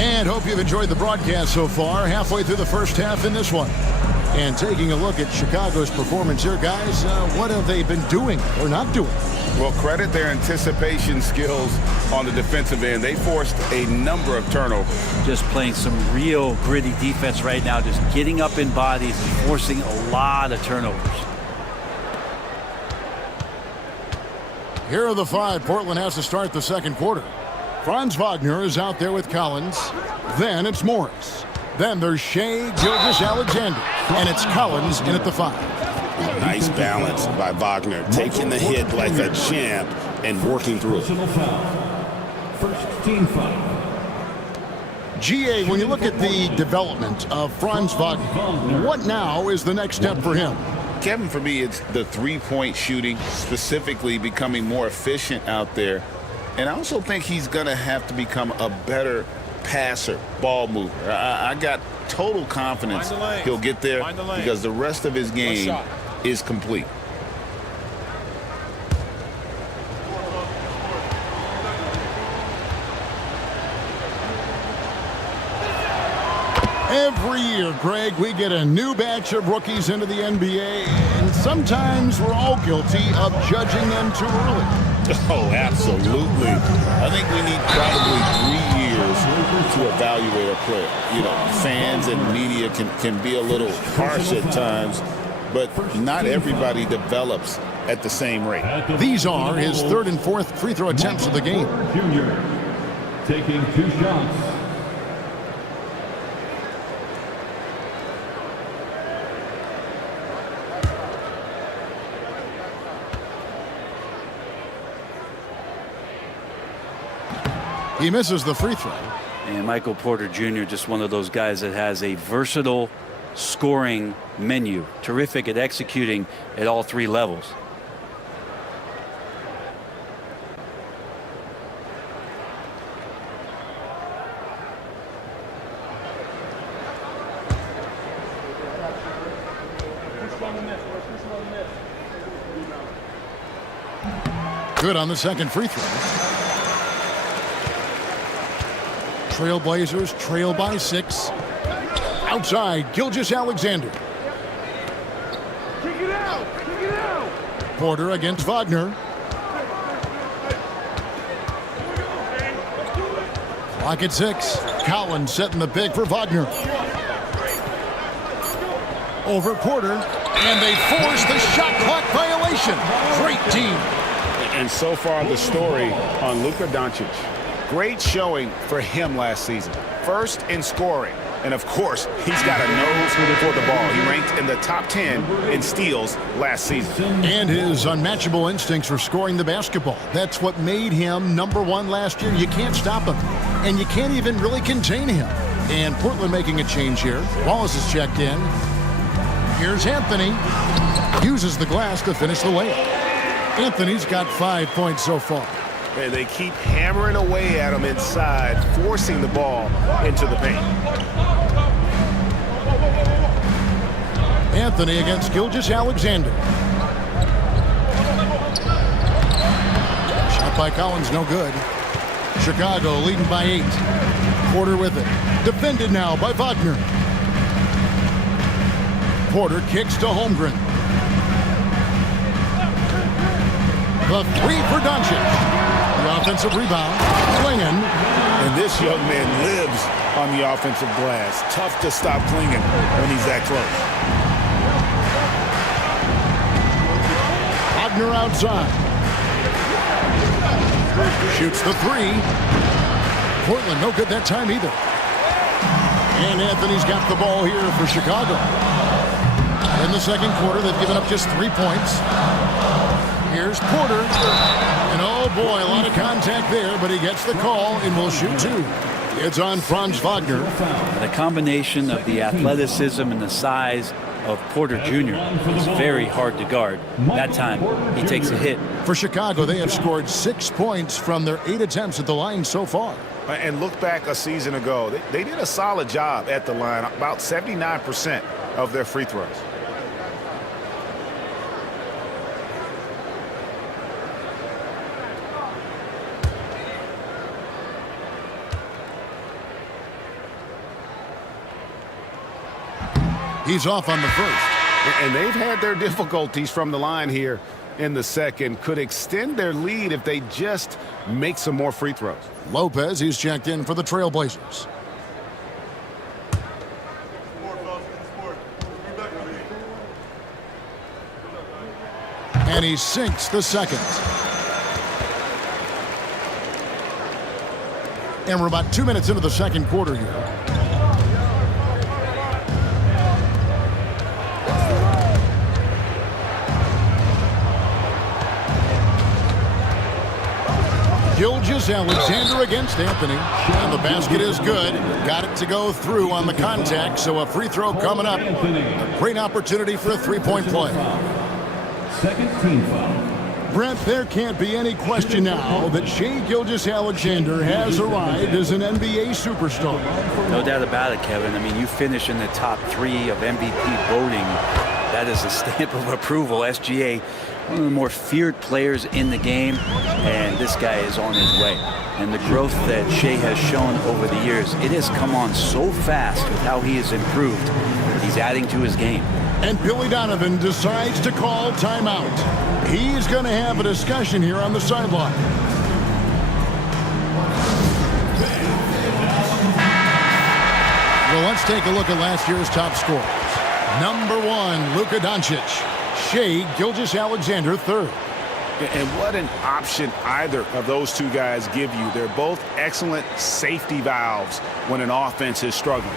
And hope you've enjoyed the broadcast so far. Halfway through the first half in this one. And taking a look at Chicago's performance here, guys, what have they been doing or not doing? Well, credit their anticipation skills on the defensive end. They forced a number of turnovers. Just playing some real gritty defense right now, just getting up in bodies and forcing a lot of turnovers. Here are the 5 Portland has to start the second quarter. Franz Wagner is out there with Collins. Then it's Morris. Then there's Shai Gilgeous-Alexander. And it's Collins in at the 5. Nice balance by Wagner, taking the hit like a champ and working through it. First team foul. GA, when you look at the development of Franz Wagner, what now is the next step for him? Kevin, for me, it's the three-point shooting, specifically becoming more efficient out there. And I also think he's going to have to become a better passer, ball mover. I got total confidence he'll get there because the rest of his game is complete. Every year, Greg, we get a new batch of rookies into the NBA, and sometimes we're all guilty of judging them too early. Oh, absolutely. I think we need probably 3 years to evaluate a player. You know, fans and media can be a little harsh at times, but not everybody develops at the same rate. These are his 3rd and 4th free throw attempts of the game. Junior taking 2 shots. He misses the free throw. And Michael Porter Jr., just one of those guys that has a versatile scoring menu. Terrific at executing at all 3 levels. Good on the second free throw. Trailblazers trail by 6. Outside, Gilgeous-Alexander. Porter against Wagner. Clock at 6. Collins setting the big for Wagner. Over Porter, and they force the shot clock violation. Great team. And so far, the story on Luka Doncic. Great showing for him last season. First in scoring. And, of course, he's got a nose for the ball. He ranked in the top 10 in steals last season. And his unmatchable instincts for scoring the basketball. That's what made him #1 last year. You can't stop him. And you can't even really contain him. And Portland making a change here. Wallace is checked in. Here's Anthony. Uses the glass to finish the layup. Anthony's got 5 points so far. And they keep hammering away at him inside, forcing the ball into the paint. Anthony against Gilgeous-Alexander. Shot by Collins, no good. Chicago leading by 8. Porter with it. Defended now by Wagner. Porter kicks to Holmgren. The 3 for Doncic. The offensive rebound. Klingen. And this young man lives on the offensive glass. Tough to stop Klingen when he's that close. Wagner outside. Shoots the 3. Portland no good that time either. And Anthony's got the ball here for Chicago. In the second quarter, they've given up just 3 points. Here's Porter. And oh boy, a lot of contact there, but he gets the call and will shoot 2. It's on Franz Wagner. The combination of the athleticism and the size of Porter Jr. is very hard to guard. That time, he takes a hit. For Chicago, they have scored 6 points from their 8 attempts at the line so far. And look back a season ago. They did a solid job at the line, about 79% of their free throws. He's off on the first. And they've had their difficulties from the line here in the second. Could extend their lead if they just make some more free throws. Lopez, he's checked in for the Trailblazers. And he sinks the second. And we're about 2 minutes into the second quarter here. Gilgeous-Alexander against Anthony. And the basket is good. Got it to go through on the contact, so a free throw coming up. A great opportunity for a three-point play. Second team foul. Brent, there can't be any question now that Shai Gilgeous-Alexander has arrived as an NBA superstar. No doubt about it, Kevin. I mean, you finish in the top 3 of MVP voting. That is a stamp of approval. SGA, one of the more feared players in the game, and this guy is on his way. And the growth that Shai has shown over the years, it has come on so fast with how he has improved. He's adding to his game. And Billy Donovan decides to call timeout. He's going to have a discussion here on the sideline. Well, let's take a look at last year's top scorers. Number 1, Luka Doncic. Shai Gilgeous-Alexander, third. And what an option either of those two guys give you. They're both excellent safety valves when an offense is struggling.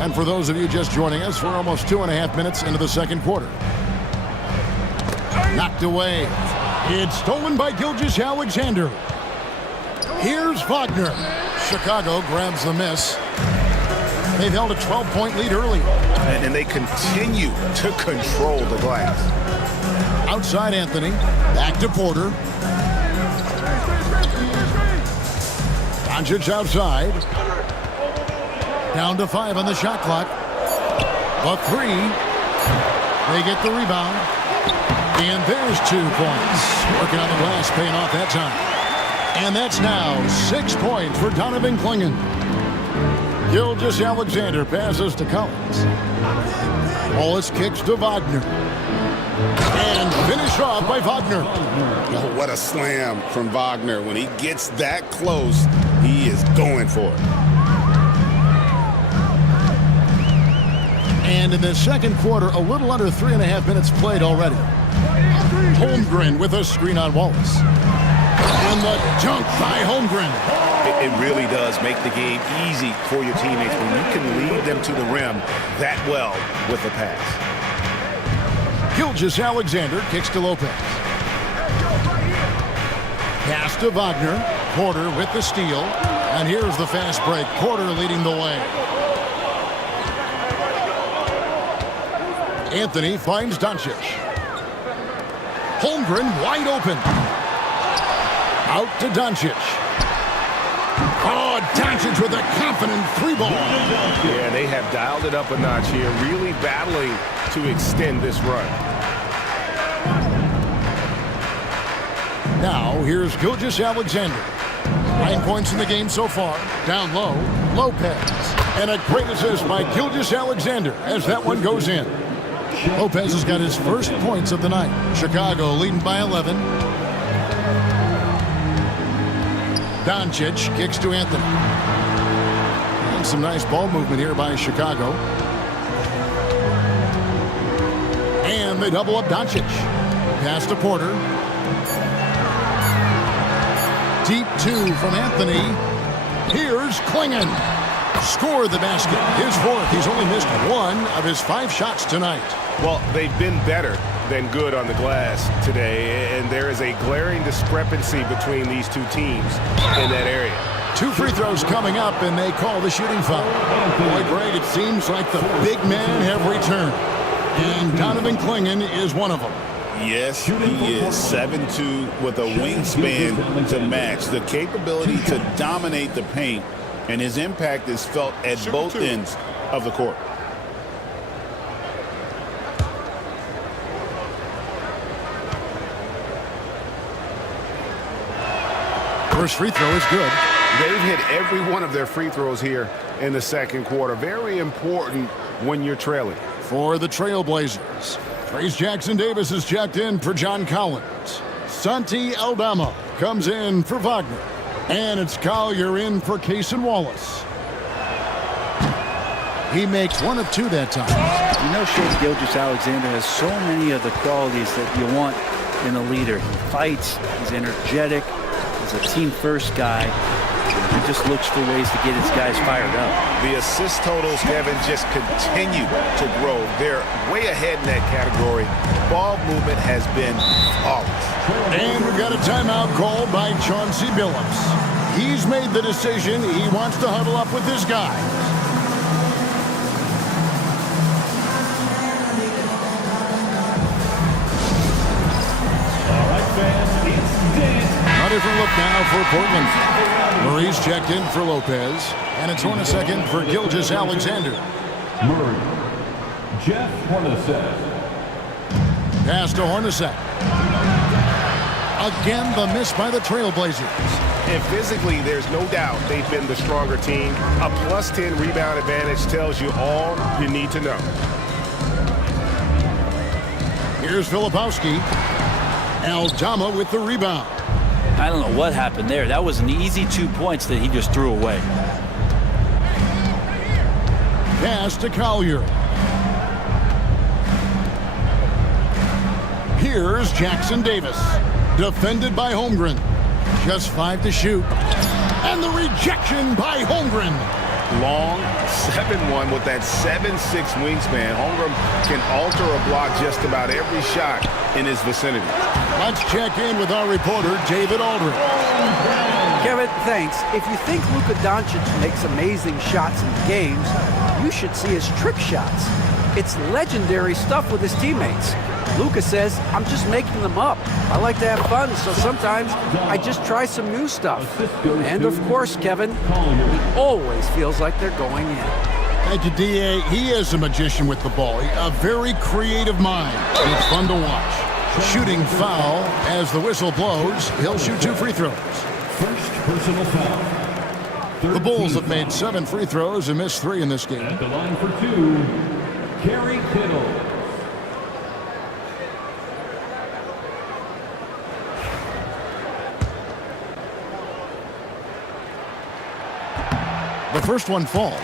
And for those of you just joining us, we're almost 2.5 minutes into the second quarter. Knocked away. It's stolen by Gilgeous-Alexander. Here's Wagner. Chicago grabs the miss. They've held a 12-point lead early. And they continue to control the glass. Outside Anthony. Back to Porter. Doncic outside. Down to 5 on the shot clock. A 3. They get the rebound. And there's 2 points. Working on the glass, paying off that time. And that's now 6 points for Donovan Clingan. Gilgeous-Alexander passes to Collins. Wallace kicks to Wagner. And finished off by Wagner. Oh, what a slam from Wagner. When he gets that close, he is going for it. And in the second quarter, a little under 3.5 minutes played already. Holmgren with a screen on Wallace. And the dunk by Holmgren. It really does make the game easy for your teammates when you can lead them to the rim that well with a pass. Gilgeous-Alexander kicks to Lopez. Pass to Wagner. Porter with the steal. And here's the fast break. Porter leading the way. Anthony finds Doncic. Holmgren wide open. Out to Doncic. Oh, Doncic with a confident 3-ball. Yeah, they have dialed it up a notch here, really battling to extend this run. Now, here's Gilgeous-Alexander. 9 points in the game so far. Down low, Lopez. And a great assist by Gilgeous-Alexander as that one goes in. Lopez has got his first points of the night. Chicago leading by 11. Doncic kicks to Anthony. And some nice ball movement here by Chicago. And they double up Doncic. Pass to Porter. Deep 2 from Anthony. Here's Clingan. score the basket. His fourth. He's only missed one of his 5 shots tonight. Well, they've been better than good on the glass today, and there is a glaring discrepancy between these two teams in that area. 2 free throws coming up, and they call the shooting foul. Boy, Greg, it seems like the big men have returned, and Donovan Clingan is one of them. Yes, he is 7'2" with a wingspan to match, the capability to dominate the paint, and his impact is felt at both ends of the court. First free throw is good. They've hit every one of their free throws here in the second quarter. Very important when you're trailing. For the Trailblazers, Trayce Jackson-Davis is checked in for John Collins. Santi Aldama comes in for Wagner. And it's Collier in for Cason Wallace. He makes 1 of 2 that time. You know, Shai Gilgeous-Alexander has so many of the qualities that you want in a leader. He fights, he's energetic, he's a team-first guy. He just looks for ways to get his guys fired up. The assist totals, Kevin, just continue to grow. They're way ahead in that category. Ball movement has been flawless. And we've got a timeout called by Chauncey Billups. He's made the decision. He wants to huddle up with his guys. All right, fans, it's dead. A different look now for Portland. Murray's checked in for Lopez, and it's Hornacek for Gilgeous-Alexander. Murray. Jeff Hornacek. Pass to Hornacek. Again, the miss by the Trailblazers. And physically, there's no doubt they've been the stronger team. A +10 rebound advantage tells you all you need to know. Here's Filipowski. Aldama with the rebound. I don't know what happened there. That was an easy 2 points that he just threw away. Pass to Collier. Here's Jackson-Davis. Defended by Holmgren. Just 5 to shoot. And the rejection by Holmgren. Long 7'1" with that 7'6" wingspan. Holmgren can alter a block just about every shot in his vicinity. Let's check in with our reporter, David Aldridge. Kevin, thanks. If you think Luka Doncic makes amazing shots in games, you should see his trick shots. It's legendary stuff with his teammates. Luka says, I'm just making them up. I like to have fun, so sometimes I just try some new stuff. And of course, Kevin, he always feels like they're going in. Thank you, D.A. He is a magician with the ball. A very creative mind. And it's fun to watch. Shooting foul as the whistle blows. He'll shoot 2 free throws. First personal foul. The Bulls have made 7 free throws and missed 3 in this game. At the line for 2, Kerry Kittle. The first one falls.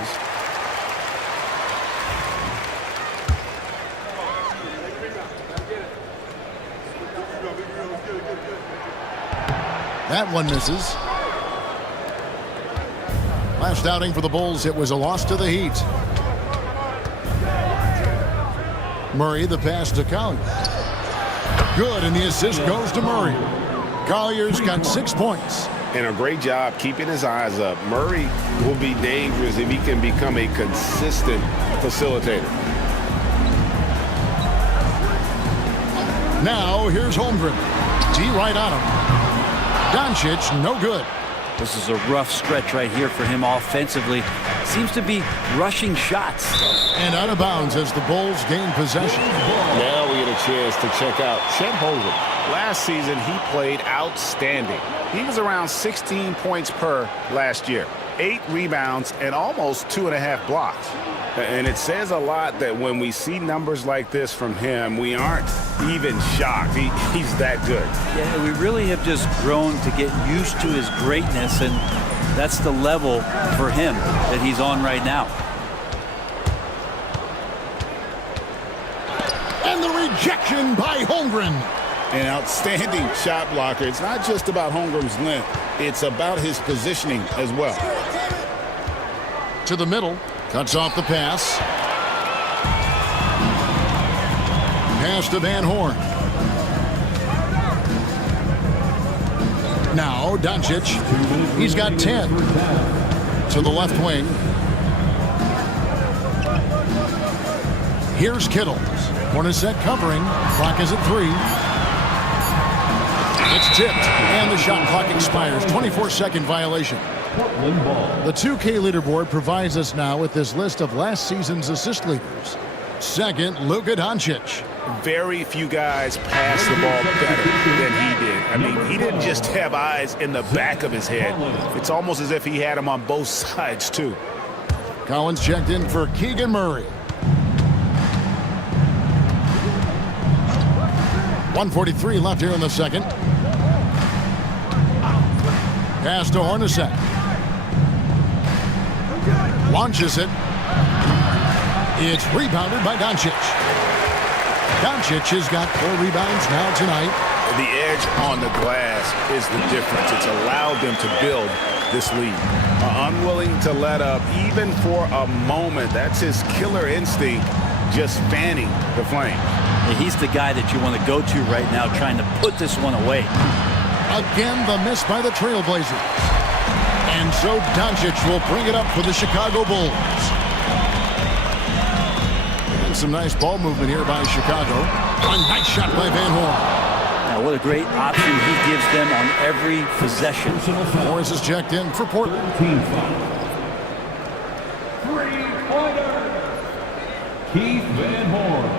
That one misses. Last outing for the Bulls, it was a loss to the Heat. Murray, the pass to Collier. Good, and the assist goes to Murray. Collier's got 6 points. And a great job keeping his eyes up. Murray will be dangerous if he can become a consistent facilitator. Now, here's Holmgren. D right on him. Doncic, no good. This is a rough stretch right here for him offensively. Seems to be rushing shots. And out of bounds as the Bulls gain possession. Now we get a chance to check out Chet Holmgren. Last season, he played outstanding. He was around 16 points per last year. 8 rebounds and almost 2.5 blocks. And it says a lot that when we see numbers like this from him, we aren't even shocked. He's that good. Yeah, we really have just grown to get used to his greatness, and that's the level for him that he's on right now. And the rejection by Holmgren. An outstanding shot blocker. It's not just about Holmgren's length. It's about his positioning as well. to the middle. Cuts off the pass. Pass to Van Horn. Now Doncic. He's got 10. To the left wing. Here's Kittles. Hornacek covering. Clock is at 3. It's tipped, and the shot clock expires. 24-second violation. The 2K leaderboard provides us now with this list of last season's assist leaders. Second, Luka Doncic. Very few guys pass the ball better than he did. I mean, he didn't just have eyes in the back of his head. It's almost as if he had them on both sides, too. Collins checked in for Keegan Murray. 1:43 left here in the second. Pass to Hornacek. Launches it. It's rebounded by Doncic. Doncic has got 4 rebounds now tonight. The edge on the glass is the difference. It's allowed them to build this lead. Unwilling to let up even for a moment. That's his killer instinct, just fanning the flame. He's the guy that you want to go to right now, trying to put this one away. Again, the miss by the Trailblazers. And so Doncic will bring it up for the Chicago Bulls. And some nice ball movement here by Chicago. A nice shot by Van Horn. Now, what a great option he gives them on every possession. Morris is checked in for Portland. Three-pointer. Keith Van Horn.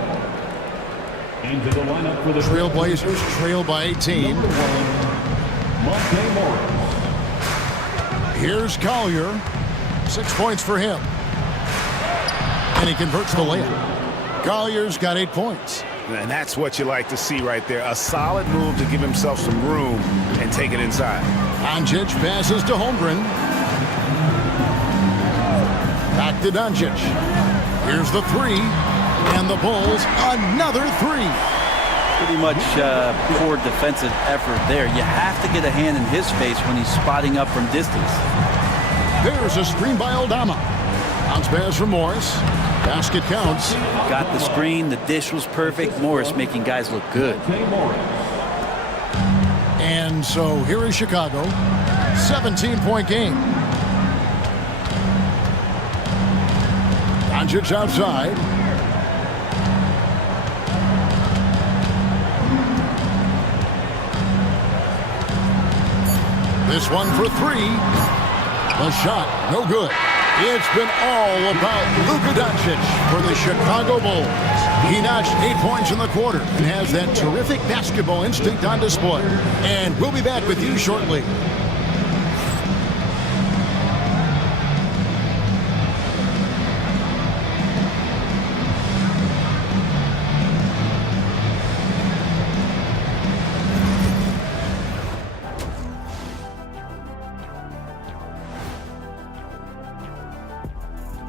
Into the lineup for the Trailblazers trail by 18. Monte Morris. Here's Collier. 6 points for him. And he converts the layup. Collier's got 8 points. And that's what you like to see right there. A solid move to give himself some room and take it inside. Doncic passes to Holmgren. Back to Doncic. Here's the 3. And the Bulls, another 3. Pretty much poor defensive effort there. You have to get a hand in his face when he's spotting up from distance. There's a screen by Aldama. Bounce pass from Morris. Basket counts. Got the screen. The dish was perfect. Morris making guys look good. And so here is Chicago. 17-point game. Doncic outside. This one for 3. The shot, no good. It's been all about Luka Doncic for the Chicago Bulls. He notched 8 points in the quarter and has that terrific basketball instinct on display. And we'll be back with you shortly.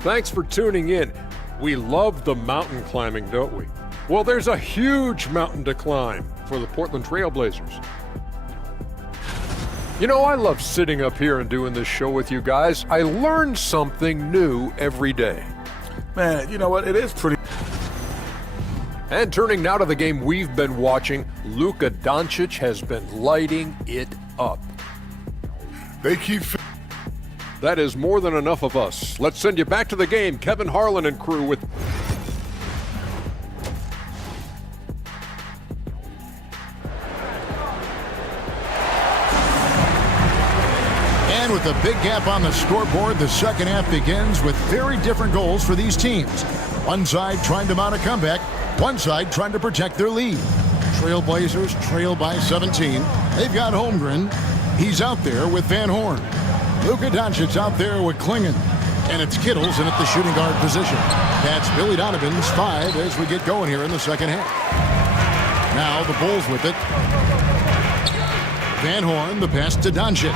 Thanks for tuning in. We love the mountain climbing, don't we? Well, there's a huge mountain to climb for the Portland Trailblazers. You know, I love sitting up here and doing this show with you guys. I learn something new every day. Man, you know what? It is pretty. And turning now to the game we've been watching, Luka Doncic has been lighting it up. They keep. That is more than enough of us. Let's send you back to the game. Kevin Harlan and crew with... And with a big gap on the scoreboard, the second half begins with very different goals for these teams. One side trying to mount a comeback, one side trying to protect their lead. Trailblazers trail by 17. They've got Holmgren. He's out there with Van Horn. Luka Doncic out there with Klingon. And it's Kittles in at the shooting guard position. That's Billy Donovan's 5 as we get going here in the second half. Now the Bulls with it. Van Horn, the pass to Doncic.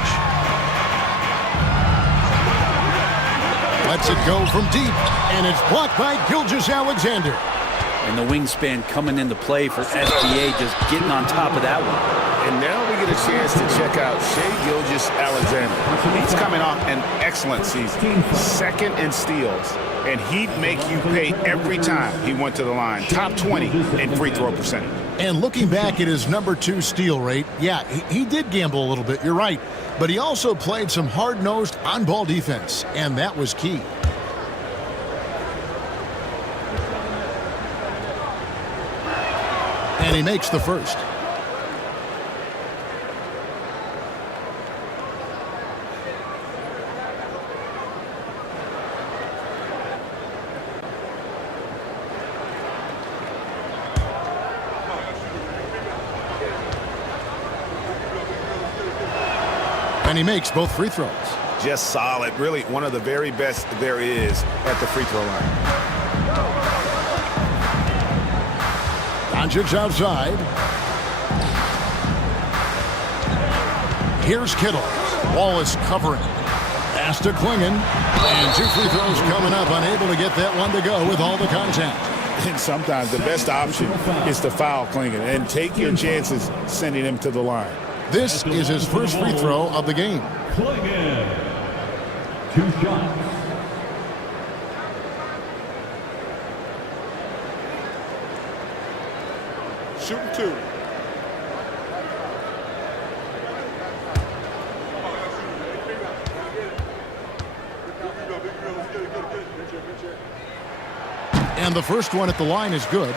Lets it go from deep, and it's blocked by Gilgeous-Alexander. And the wingspan coming into play for SGA, just getting on top of that one. And now we get a chance to check out Shai Gilgeous-Alexander. He's coming off an excellent season, second in steals, and he'd make you pay every time he went to the line. Top 20 in free throw percentage. And looking back at his #2 steal rate, yeah, he did gamble a little bit, you're right. But he also played some hard-nosed on-ball defense, and that was key. And he makes the first. And he makes both free throws. Just solid. Really one of the very best there is at the free throw line. Doncic outside. Here's Kittle. Wallace covering. Pass to Clingan. And 2 free throws coming up. Unable to get that one to go with all the contact. And sometimes the best option is to foul Clingan and take your chances sending him to the line. This is his first free throw of the game. Clingan. 2 shots. Shooting 2. And the first one at the line is good.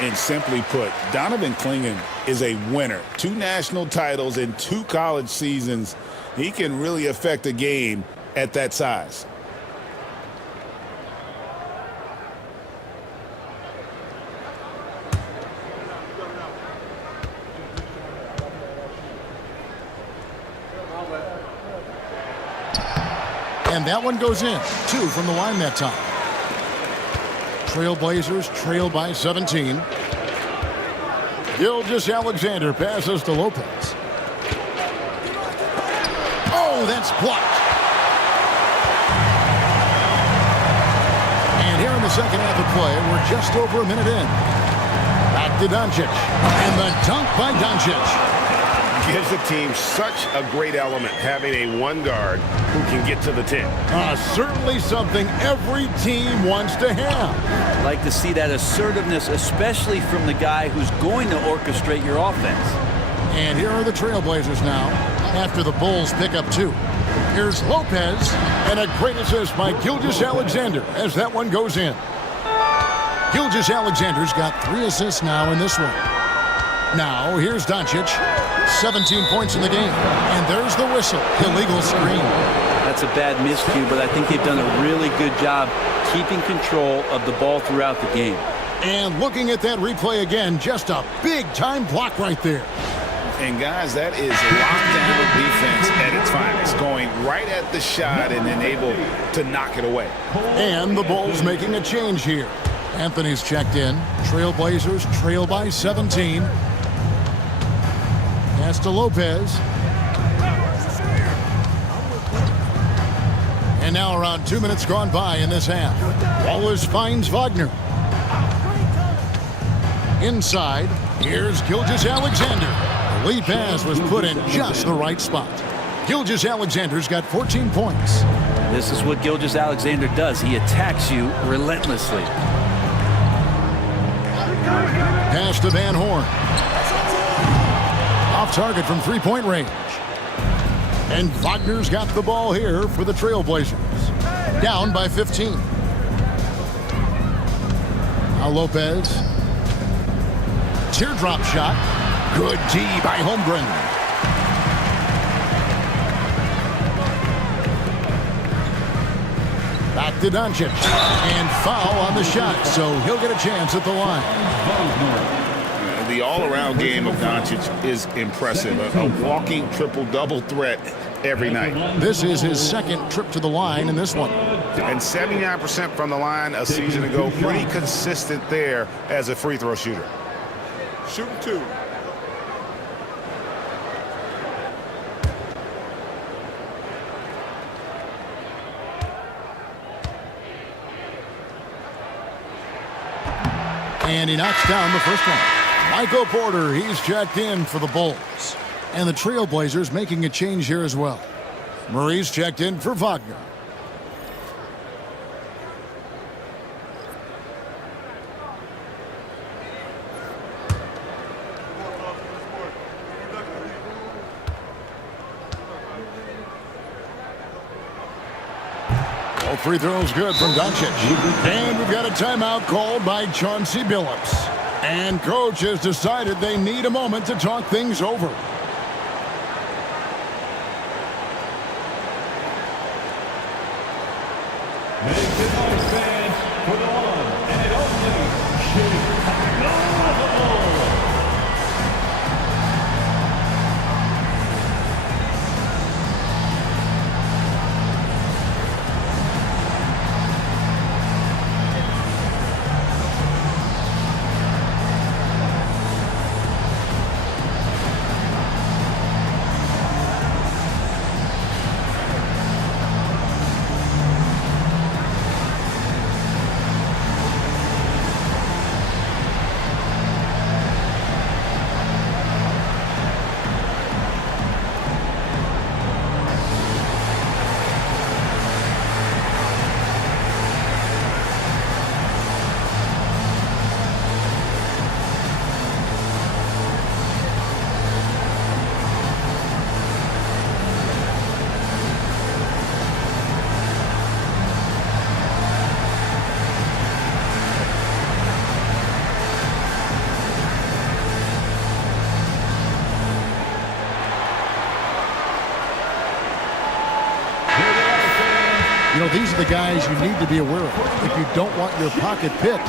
And simply put, Donovan Clingan is a winner. 2 national titles in 2 college seasons. He can really affect a game at that size. And that one goes in. 2 from the line that time. Trailblazers trail by 17. Gilgeous-Alexander passes to Lopez. Oh, that's blocked. And here in the second half of play, we're just over a minute in. Back to Doncic. And the dunk by Doncic. Gives the team such a great element having a 1 guard who can get to the 10. Certainly something every team wants to have. I'd like to see that assertiveness, especially from the guy who's going to orchestrate your offense. And here are the Trailblazers now after the Bulls pick up 2. Here's Lopez, and a great assist by Gilgeous-Alexander as that one goes in. Gilgeous-Alexander's got 3 assists now in this one. Now, here's Doncic. 17 points in the game. And there's the whistle. Illegal screen. That's a bad miscue, but I think they've done a really good job keeping control of the ball throughout the game. And looking at that replay again, just a big-time block right there. And, guys, that is lockdown defense at its finest, going right at the shot and then able to knock it away. And the Bulls making a change here. Anthony's checked in. Trailblazers trail by 17. Pass to Lopez. And now around 2 minutes gone by in this half. Wallace finds Wagner. Inside, here's Gilgeous-Alexander. The lead pass was put in just the right spot. Gilgeous-Alexander's got 14 points. This is what Gilgeous-Alexander does. He attacks you relentlessly. Pass to Van Horn. Off target from three-point range. And Wagner's got the ball here for the Trailblazers. Down by 15. Now Lopez. Teardrop shot. Good D by Holmgren. Back to Doncic. And foul on the shot, so he'll get a chance at the line. The all-around game of Doncic is impressive. A walking triple-double threat every night. This is his second trip to the line in this one. And 79% from the line a season ago. Pretty consistent there as a free throw shooter. Shooting 2. And he knocks down the first one. Michael Porter, he's checked in for the Bulls. And the Trailblazers making a change here as well. Murray's checked in for Wagner. All free throws good from Doncic. And we've got a timeout called by Chauncey Billups. And coach has decided they need a moment to talk things over. Make the noise, fans, for the one and only Chicago Bulls. You know, these are the guys you need to be aware of if you don't want your pocket picked.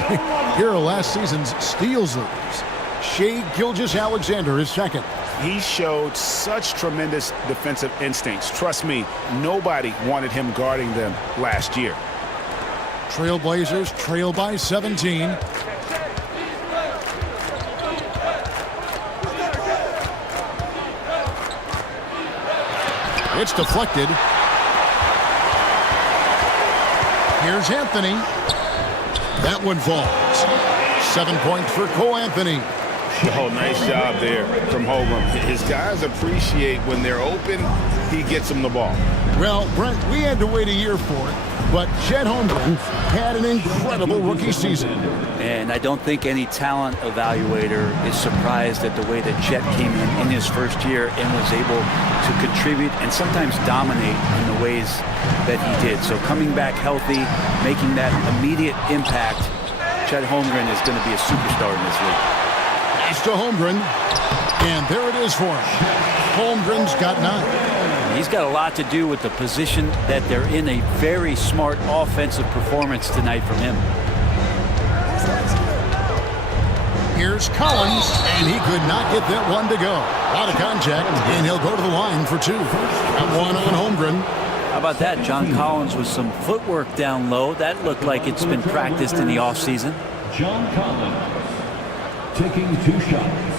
Here are last season's steals leaders. Shai Gilgeous-Alexander is second. He showed such tremendous defensive instincts. Trust me, nobody wanted him guarding them last year. Trailblazers trail by 17. It's deflected. Here's Anthony. That one falls. 7 points for Cole Anthony. Oh, nice job there from Holmgren. His guys appreciate when they're open, he gets them the ball. Well, Brent, we had to wait a year for it, but Chet Holmgren had an incredible rookie season. And I don't think any talent evaluator is surprised at the way that Chet came in his first year and was able to contribute and sometimes dominate in the ways that he did. So coming back healthy, making that immediate impact, Chet Holmgren is going to be a superstar in this league. Pass to Holmgren, and there it is for him. Holmgren's got 9. He's got a lot to do with the position that they're in. A very smart offensive performance tonight from him. Here's Collins, and he could not get that one to go. A lot of contact, and he'll go to the line for 2. Got one on Holmgren. How about that? John Collins with some footwork down low. That looked like it's been practiced in the offseason. John Collins taking 2 shots.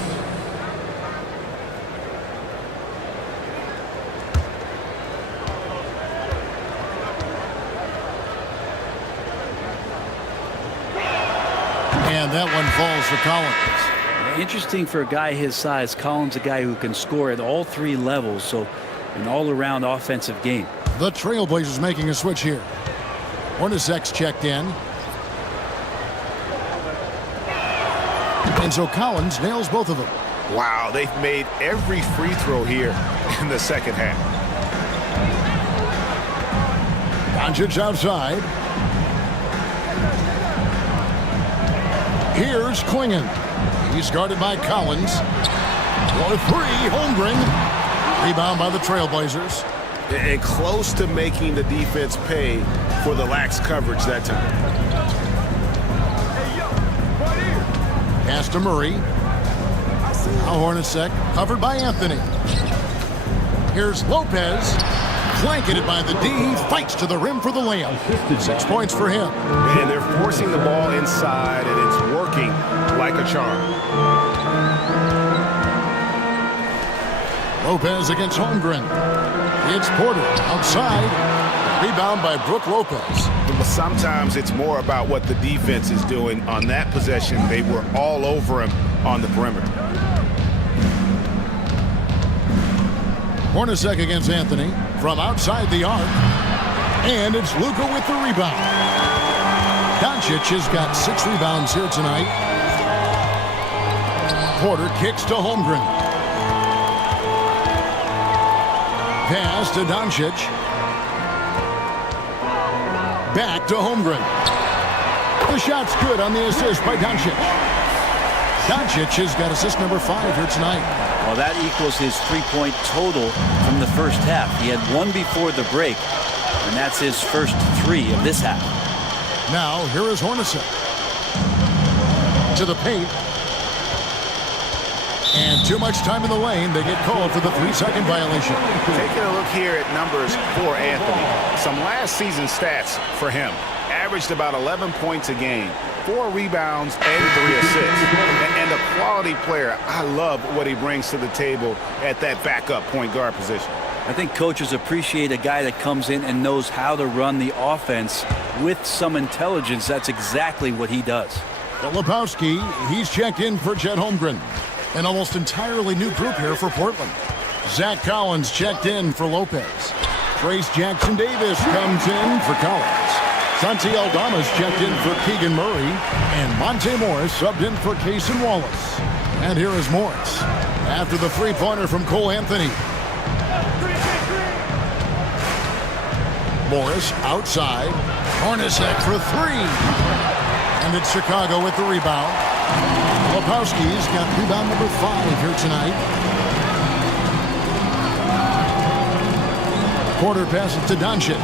And that one falls for Collins. Interesting for a guy his size. Collins, a guy who can score at all 3 levels, so an all-around offensive game. The Trailblazers making a switch here. Hornacek's checked in. And so Collins nails both of them. Wow, they've made every free throw here in the second half. Doncic outside. Here's Klingon. He's guarded by Collins. 1-3, Holmgren. Rebound by the Trailblazers. And close to making the defense pay for the lax coverage that time. Pass to Murray. Now Hornacek, covered by Anthony. Here's Lopez. Blanketed by the D. He fights to the rim for the layup. 6 points for him. And they're forcing the ball inside, and it's working like a charm. Lopez against Holmgren. It's Porter outside. Rebound by Brook Lopez. But sometimes it's more about what the defense is doing. On that possession, they were all over him on the perimeter. Hornacek against Anthony from outside the arc. And it's Luka with the rebound. Doncic has got 6 rebounds here tonight. Porter kicks to Holmgren. Pass to Doncic. Back to Holmgren. The shot's good on the assist by Doncic. Doncic has got assist number 5 here tonight. Well, that equals his three-point total from the first half. He had 1 before the break, and that's his first 3 of this half. Now, here is Hornacek. To the paint. And too much time in the lane. They get called for the 3-second violation. Taking a look here at numbers for Anthony. Some last season stats for him. Averaged about 11 points a game, 4 rebounds and 3 assists. And a quality player. I love what he brings to the table at that backup point guard position. I think coaches appreciate a guy that comes in and knows how to run the offense with some intelligence. That's exactly what he does. Filipowski, he's checked in for Chet Holmgren. An almost entirely new group here for Portland. Zach Collins checked in for Lopez. Trace Jackson-Davis comes in for Collins. Santi Aldama's checked in for Keegan Murray. And Monte Morris subbed in for Cason Wallace. And here is Morris after the three-pointer from Cole Anthony. Morris outside. Hornacek for 3. And it's Chicago with the rebound. Filipowski's got rebound number 5 here tonight. Porter passes to Doncic.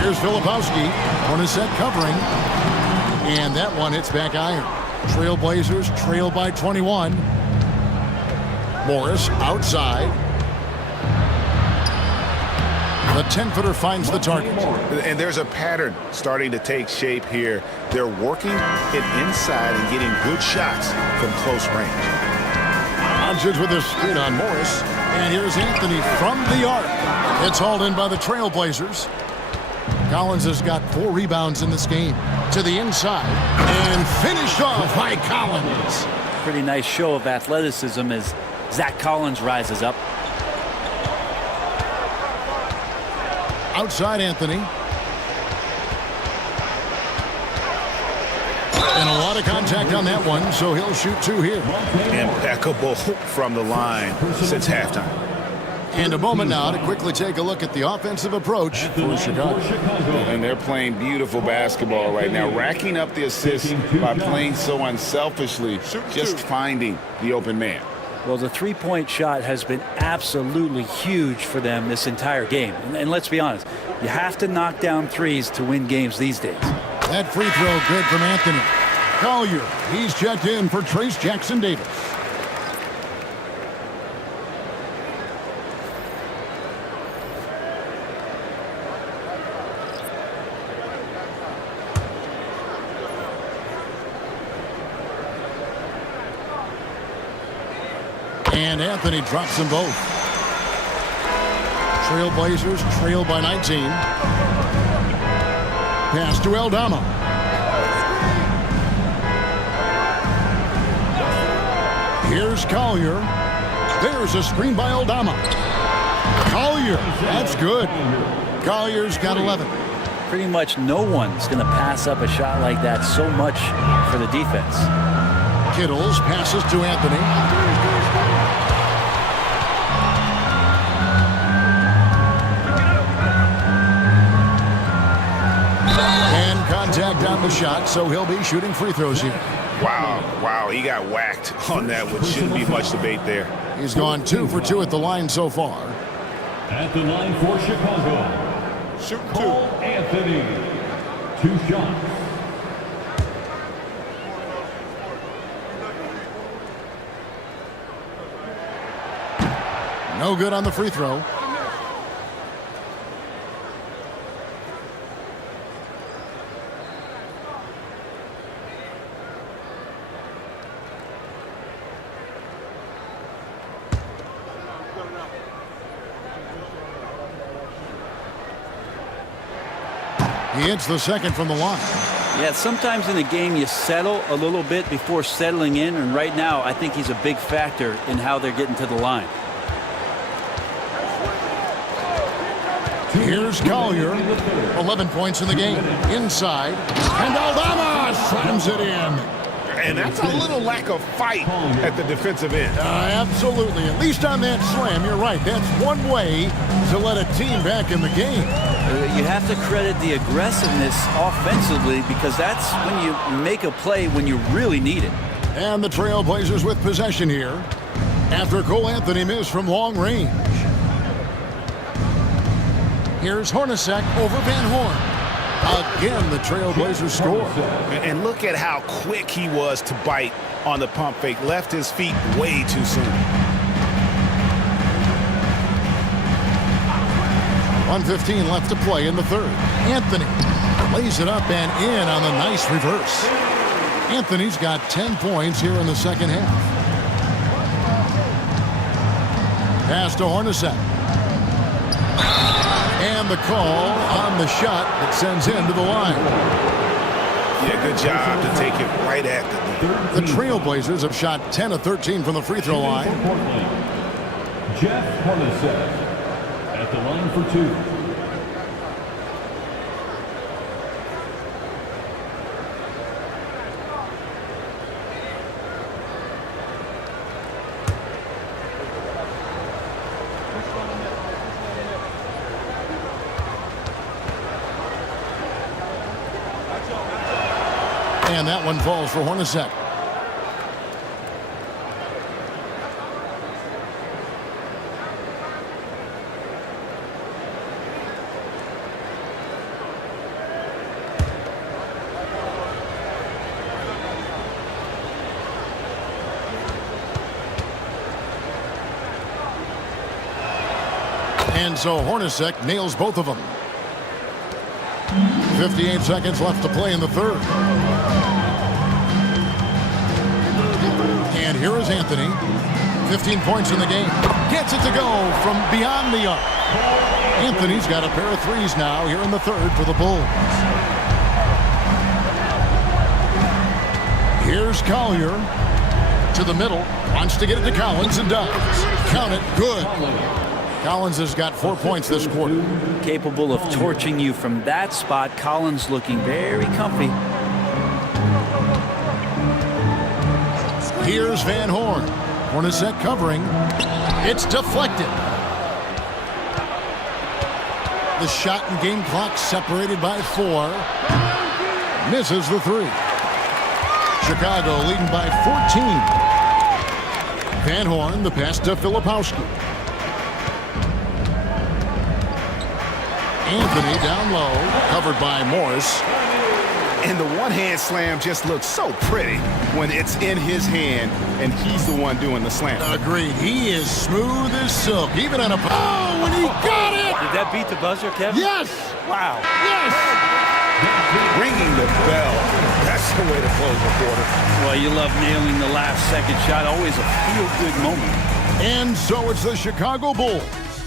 Here's Filipowski. Hornacek covering. And that one hits back iron. Trailblazers trail by 21. Morris outside. The 10-footer finds the target. And there's a pattern starting to take shape here. They're working it inside and getting good shots from close range. Doncic with a screen on Morris. And here's Anthony from the arc. It's hauled in by the Trailblazers. Collins has got 4 rebounds in this game. To the inside. And finished off by Collins. Pretty nice show of athleticism as Zach Collins rises up. Outside Anthony. And a lot of contact on that one, so he'll shoot 2 here. Impeccable from the line since halftime. And a moment now to quickly take a look at the offensive approach for Chicago. And they're playing beautiful basketball right now, racking up the assists by playing so unselfishly, just finding the open man. Well, the three-point shot has been absolutely huge for them this entire game. And let's be honest, you have to knock down threes to win games these days. That free throw good from Anthony. Collier, he's checked in for Trace Jackson-Davis. And Anthony drops them both. Trailblazers trail by 19. Pass to Aldama. Here's Collier. There's a screen by Aldama. Collier, that's good. Collier's got 11. Pretty much no one's going to pass up a shot like that so much for the defense. Kittles passes to Anthony. Contact on the shot, so he'll be shooting free throws here. Wow, he got whacked on that one. Shouldn't be much debate there. He's gone 2 for 2 at the line so far. At the line for Chicago, Shoot 2. Cole Anthony, 2 shots. No good on the free throw. He hits the second from the line. Yeah, sometimes in a game you settle a little bit before settling in, and right now I think he's a big factor in how they're getting to the line. Here's Collier, 11 points in the game. Inside, and Aldama slams it in. And that's a little lack of fight at the defensive end. Absolutely. At least on that slam, you're right. That's one way to let a team back in the game. You have to credit the aggressiveness offensively, because that's when you make a play when you really need it. And the Trailblazers with possession here after Cole Anthony missed from long range. Here's Hornacek over Van Horn. Again, the Trailblazers score. And look at how quick he was to bite on the pump fake. Left his feet way too soon. 1:15 left to play in the third. Anthony lays it up and in on the nice reverse. Anthony's got 10 points here in the second half. Pass to Hornacek. And the call on the shot that sends him to the line. Yeah, good job to take it right at the Trailblazers have shot 10 of 13 from the free throw line. Jeff Hornacek at the line for two. And that one falls for Hornacek. And so Hornacek nails both of them. 58 seconds left to play in the third. And here is Anthony. 15 points in the game. Gets it to go from beyond the arc. Anthony's got a pair of threes now here in the third for the Bulls. Here's Collier to the middle. Wants to get it to Collins and does. Count it. Good. Collins has got 4 points this quarter. Capable of torching you from that spot. Collins looking very comfy. Here's Van Horn. Hornacek covering. It's deflected. The shot and game clock separated by 4. Misses the 3. Chicago leading by 14. Van Horn, the pass to Filipowski. Anthony down low, covered by Morris. And the one-hand slam just looks so pretty when it's in his hand and he's the one doing the slam. Agreed. He is smooth as silk, even on a... Oh, when he got it! Did that beat the buzzer, Kevin? Yes! Wow. Yes! Ringing the bell. That's the way to close the quarter. Well, you love nailing the last second shot. Always a feel-good moment. And so it's the Chicago Bulls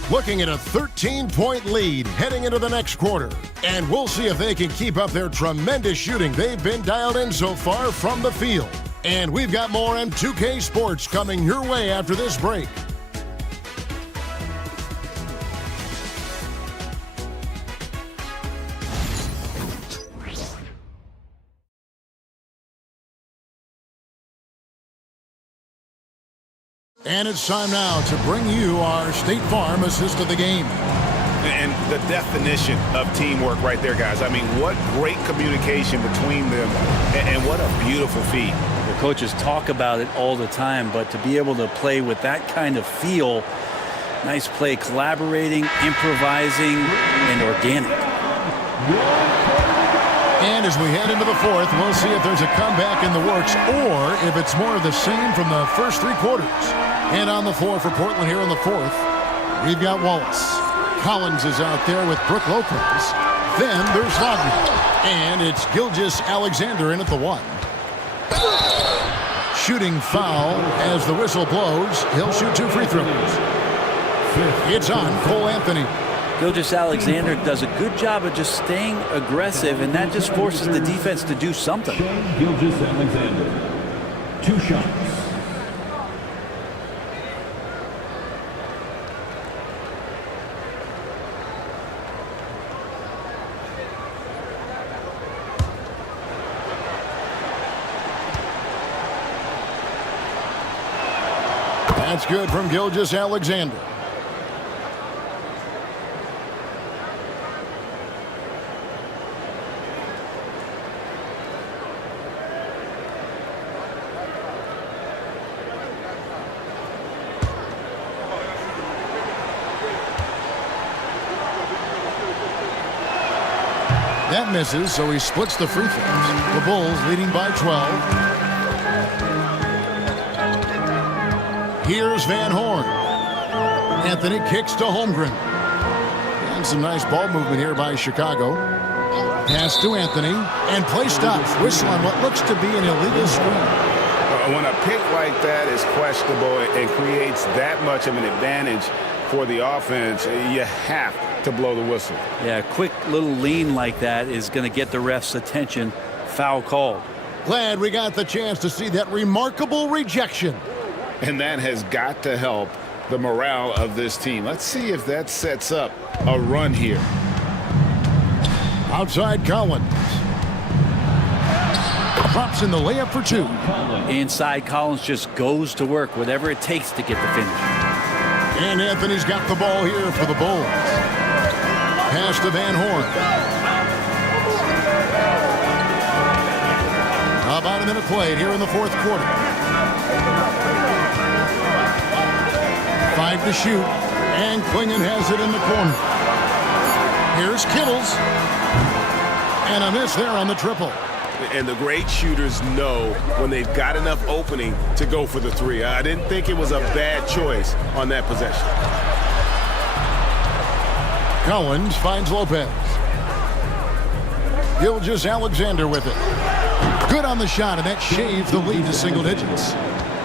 looking at a 13-point lead heading into the next quarter. And we'll see if they can keep up their tremendous shooting they've been dialed in so far from the field. And we've got more on 2K Sports coming your way after this break. And it's time now to bring you our State Farm assist of the game. And the definition of teamwork right there, guys. I mean, what great communication between them, and what a beautiful feat. The coaches talk about it all the time, but to be able to play with that kind of feel, nice play, collaborating, improvising, and organic. And as we head into the fourth, we'll see if there's a comeback in the works or if it's more of the same from the first 3 quarters. And on the floor for Portland here in the fourth, we've got Wallace. Collins is out there with Brook Lopez. Then there's Wagner. And it's Gilgeous-Alexander in at the 1. Shooting foul as the whistle blows. He'll shoot 2 free throws. It's on Cole Anthony. Gilgeous-Alexander does a good job of just staying aggressive, and that just forces the defense to do something. Shai Gilgeous-Alexander, 2 shots. That's good from Gilgeous-Alexander. That misses, so he splits the free throws. The Bulls leading by 12. Here's Van Horn. Anthony kicks to Holmgren. And some nice ball movement here by Chicago. Pass to Anthony. And play stops. Whistle on what looks to be an illegal screen. When a pick like that is questionable and creates that much of an advantage for the offense, you have to blow the whistle. Yeah, a quick little lean like that is going to get the ref's attention. Foul called. Glad we got the chance to see that remarkable rejection. And that has got to help the morale of this team. Let's see if that sets up a run here. Outside Collins. Drops in the layup for 2. Inside, Collins just goes to work, whatever it takes to get the finish. And Anthony's got the ball here for the Bulls. Pass to Van Horn. About a minute played here in the fourth quarter. 5 to shoot, and Clingan has it in the corner. Here's Kittles, and a miss there on the triple. And the great shooters know when they've got enough opening to go for the 3. I didn't think it was a bad choice on that possession. Collins finds Lopez. Gilgeous-Alexander with it. Good on the shot, and that shaved the lead to single digits.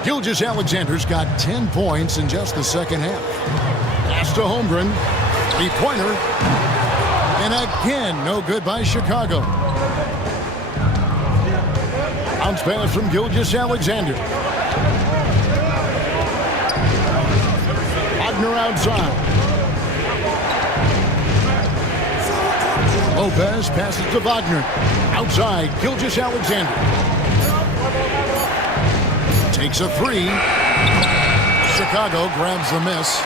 Gilgeous-Alexander's got 10 points in just the second half. Pass to Holmgren. 3-pointer. And again, no good by Chicago. Bounce pass from Gilgeous-Alexander. Wagner outside. Lopez passes to Wagner. Outside, Gilgeous-Alexander. Takes a 3. Chicago grabs the miss.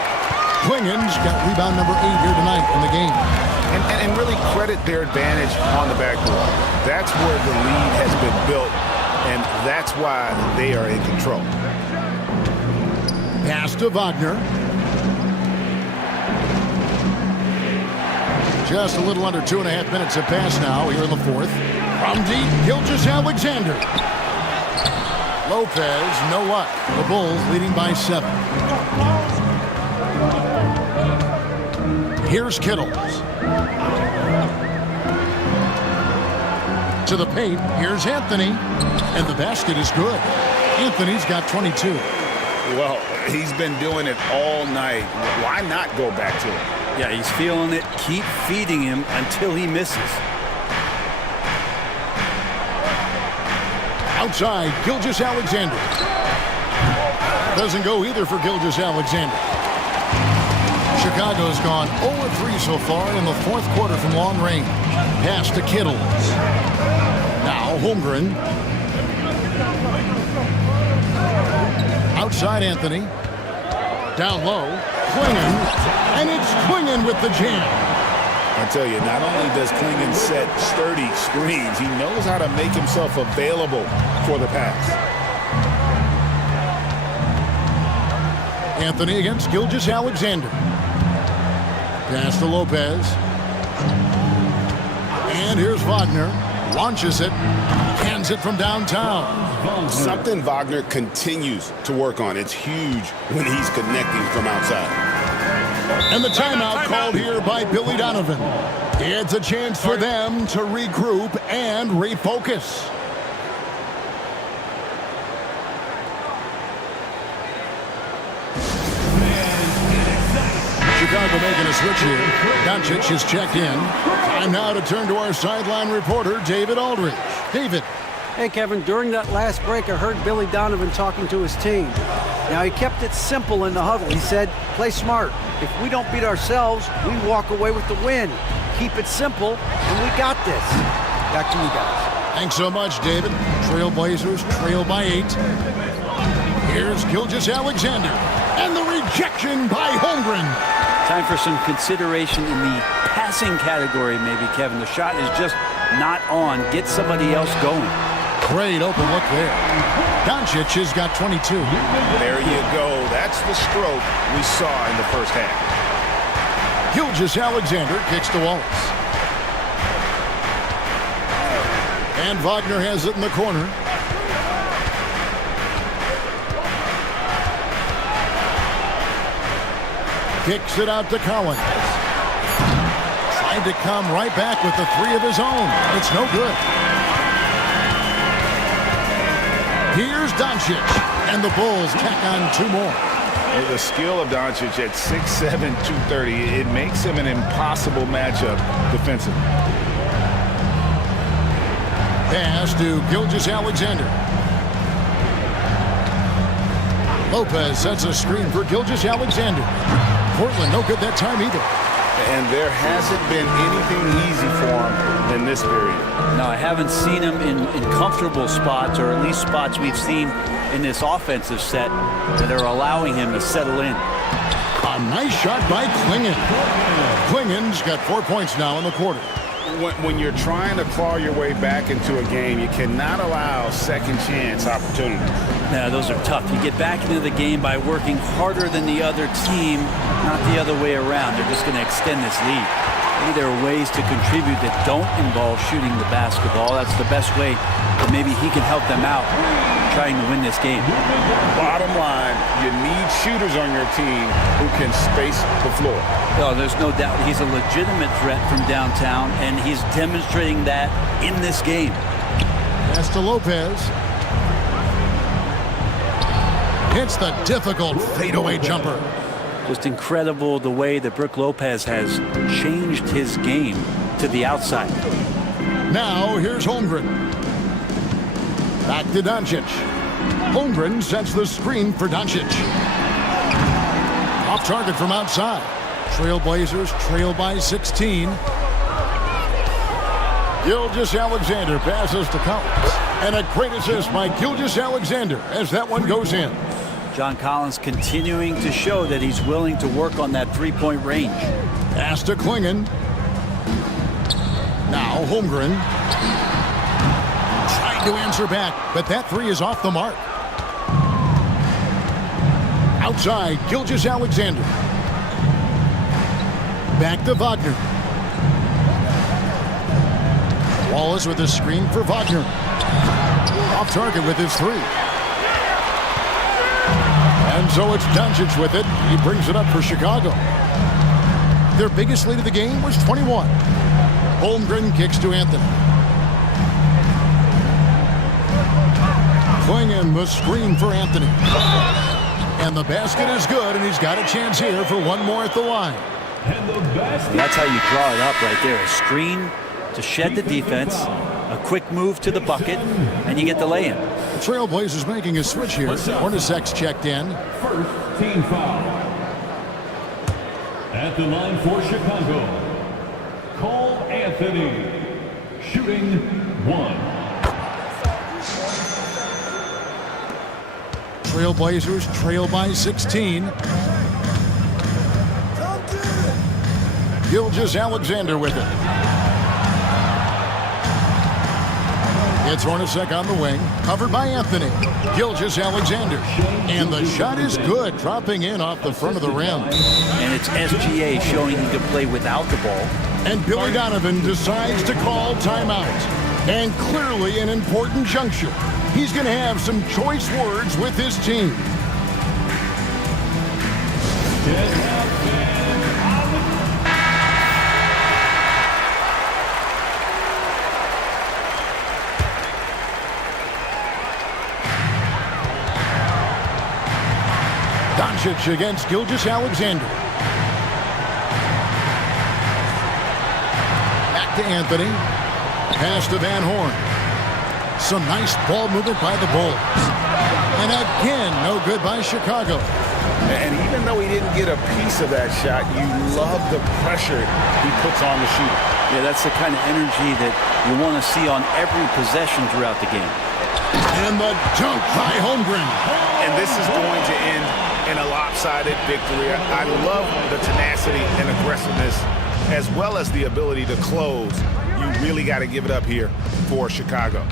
Clingan's got rebound number 8 here tonight in the game. And really credit their advantage on the backboard. That's where the lead has been built, and that's why they are in control. Pass to Wagner. Just a little under 2.5 minutes have passed now here in the fourth. From deep, Gilgeous-Alexander. Lopez, no luck. The Bulls leading by 7. Here's Kittles. To the paint, here's Anthony. And the basket is good. Anthony's got 22. Well, he's been doing it all night. Why not go back to it? Yeah, he's feeling it. Keep feeding him until he misses. Outside, Gilgeous-Alexander. Doesn't go either for Gilgeous-Alexander. Chicago's gone 0-3 so far in the fourth quarter from long range. Pass to Kittles. Now Holmgren. Outside Anthony. Down low. Clingan. And it's Clingan with the jam. I tell you, not only does Clingan set sturdy screens, he knows how to make himself available for the pass. Anthony against Gilgeous-Alexander. Pass to Lopez. And here's Wagner. Launches it. Hands it from downtown. Something Wagner continues to work on. It's huge when he's connecting from outside. And the timeout called here by Billy Donovan. It's a chance for them to regroup and refocus. Chicago making a switch here. Doncic is checked in. Time now to turn to our sideline reporter, David Aldridge. David. Hey, Kevin, during that last break, I heard Billy Donovan talking to his team. Now, he kept it simple in the huddle. He said, play smart. If we don't beat ourselves, we walk away with the win. Keep it simple, and we got this. Back to you guys. Thanks so much, David. Trailblazers trail by 8. Here's Gilgeous-Alexander, and the rejection by Holmgren. Time for some consideration in the passing category, maybe, Kevin. The shot is just not on. Get somebody else going. Great open look there. Doncic has got 22. There you go. That's the stroke we saw in the first half. Gilgeous-Alexander kicks to Wallace. And Wagner has it in the corner. Kicks it out to Collins. Tried to come right back with the 3 of his own. It's no good. Here's Doncic. And the Bulls tack on 2 more. Well, the skill of Doncic at 6'7", 230, it makes him an impossible matchup defensively. Pass to Gilgeous-Alexander. Lopez sets a screen for Gilgeous-Alexander. Portland no good that time either. And there hasn't been anything easy for him in this period. No, I haven't seen him in comfortable spots, or at least spots we've seen in this offensive set that are allowing him to settle in. A nice shot by Clingan. Clingan's got 4 points now in the quarter. When you're trying to claw your way back into a game, you cannot allow second chance opportunities. Yeah, those are tough. You get back into the game by working harder than the other team, not the other way around. They're just going to extend this lead. Maybe there are ways to contribute that don't involve shooting the basketball. That's the best way that maybe he can help them out trying to win this game. Bottom line, you need shooters on your team who can space the floor. Oh, there's no doubt he's a legitimate threat from downtown, and he's demonstrating that in this game. Pass to Lopez. Hits the difficult fadeaway jumper. Just incredible the way that Brook Lopez has changed his game to the outside. Now here's Holmgren. Back to Doncic. Holmgren sets the screen for Doncic. Off target from outside. Trailblazers trail by 16. Gilgeous-Alexander passes to Collins. And a great assist by Gilgeous-Alexander as that one goes in. John Collins continuing to show that he's willing to work on that three-point range. Pass to Clingan. Now Holmgren. Tried to answer back, but that 3 is off the mark. Outside, Gilgeous-Alexander. Back to Wagner. Wallace with a screen for Wagner. Off target with his 3. And so it's Doncic with it. He brings it up for Chicago. Their biggest lead of the game was 21. Holmgren kicks to Anthony. Clingan the screen for Anthony. And the basket is good, and he's got a chance here for one more at the line. That's how you draw it up right there. A screen to shed the defense, a quick move to the bucket, and you get the lay-in. The Trailblazers making a switch here. Hornacek's checked in. First team foul. At the line for Chicago, Cole Anthony, shooting 1. Trailblazers trail by 16. Gilgeous-Alexander with it. It's Hornacek on the wing, covered by Anthony. Gilgeous-Alexander. And the shot is good, dropping in off the front of the rim. And it's SGA showing he can play without the ball. And Billy Donovan decides to call timeout. And clearly an important juncture. He's going to have some choice words with his team. Doncic against Gilgeous-Alexander. to Anthony. Pass to Van Horn. Some nice ball movement by the Bulls. And again, no good by Chicago. And even though he didn't get a piece of that shot, you love the pressure he puts on the shooter. Yeah, that's the kind of energy that you want to see on every possession throughout the game. And the dunk by Holmgren. And this is going to end in a lopsided victory. I love the tenacity and aggressiveness as well as the ability to close. You really got to give it up here for Chicago.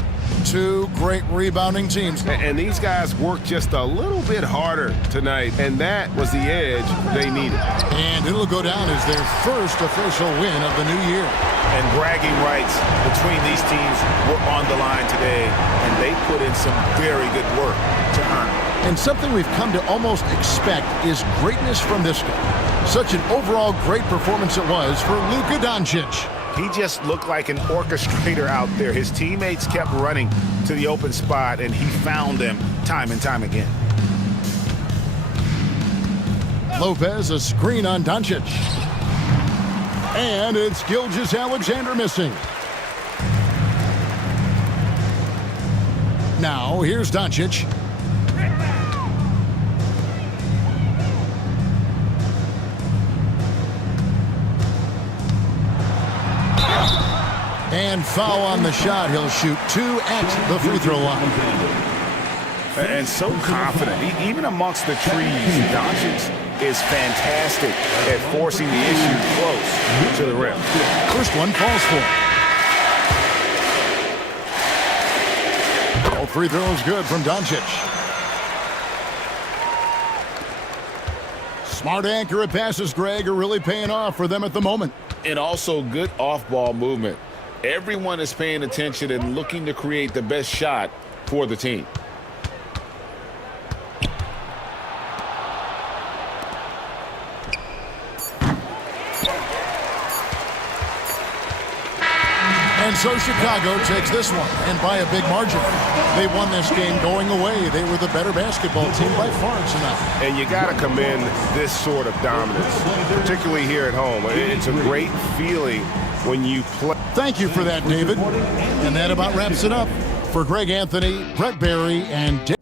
Two great rebounding teams. And these guys worked just a little bit harder tonight, and that was the edge they needed. And it'll go down as their first official win of the new year. And bragging rights between these teams were on the line today, and they put in some very good work to earn it. And something we've come to almost expect is greatness from this guy. Such an overall great performance it was for Luka Doncic. He just looked like an orchestrator out there. His teammates kept running to the open spot, and he found them time and time again. Lopez, a screen on Doncic. And it's Gilgeous-Alexander missing. Now, here's Doncic. And foul on the shot. He'll shoot 2 at the free throw line. And so confident, even amongst the trees. Doncic is fantastic at forcing the issue close to the rim. First one falls for. All free throws good from Doncic. Smart, accurate passes, Greg, are really paying off for them at the moment. And also good off-ball movement. Everyone is paying attention and looking to create the best shot for the team. And so Chicago takes this one, and by a big margin. They won this game going away. They were the better basketball team by far tonight. And you got to commend this sort of dominance, particularly here at home. It's a great feeling when you play. Thank you for that, David. And that about wraps it up. For Greg Anthony, Brett Barry, and Dave.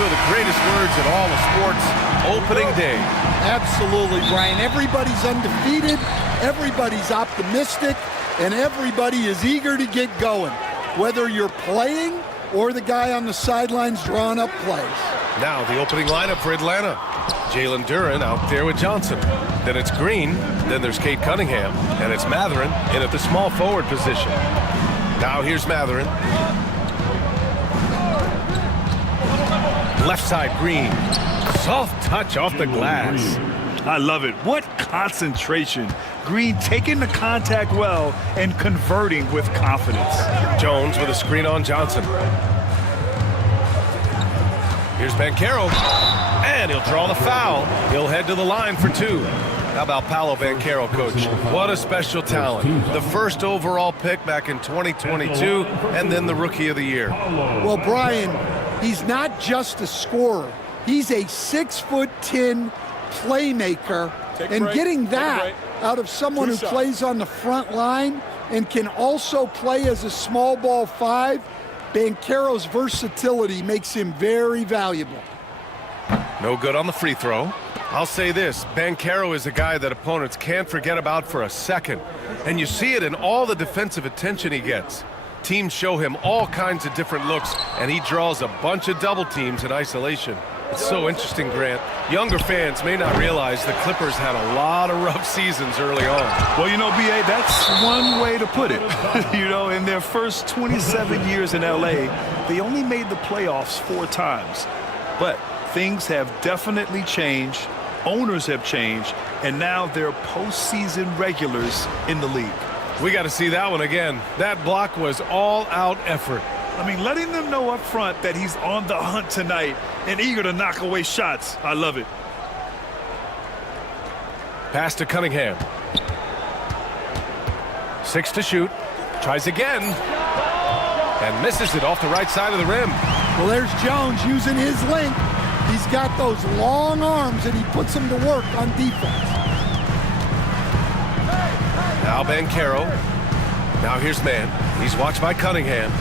Two of the greatest words in all of sports, opening day. Absolutely, Brian. Everybody's undefeated, everybody's optimistic, and everybody is eager to get going, whether you're playing or the guy on the sidelines drawing up plays. Now the opening lineup for Atlanta. Jalen Duren out there with Johnson. Then it's Green, then there's Kate Cunningham, and it's Mathurin in at the small forward position. Now here's Mathurin. Left side, Green. Soft touch off the glass. I love it. What concentration. Green taking the contact well and converting with confidence. Jones with a screen on Johnson. Here's Banchero. And he'll draw the foul. He'll head to the line for two. How about Paolo Banchero, coach? What a special talent. The first overall pick back in 2022, and then the Rookie of the Year. Well, Brian, he's not just a scorer. He's a 6'10" playmaker. And getting that out of someone who plays on the front line and can also play as a small ball five, Banchero's versatility makes him very valuable. No good on the free throw. I'll say this, Banchero is a guy that opponents can't forget about for a second. And you see it in all the defensive attention he gets. Teams show him all kinds of different looks, and he draws a bunch of double teams in isolation. It's so interesting, Grant. Younger fans may not realize the Clippers had a lot of rough seasons early on. Well, you know, B.A., that's one way to put it. You know, in their first 27 years in L.A., they only made the playoffs 4 times. But things have definitely changed. Owners have changed, and now they're postseason regulars in the league. We got to see that one again. That block was all-out effort. I mean, letting them know up front that he's on the hunt tonight and eager to knock away shots. I love it. Pass to Cunningham. 6 to shoot. Tries again. And misses it off the right side of the rim. Well, there's Jones using his length. He's got those long arms, and he puts them to work on defense. Now Banchero. Now here's Mann. He's watched by Cunningham.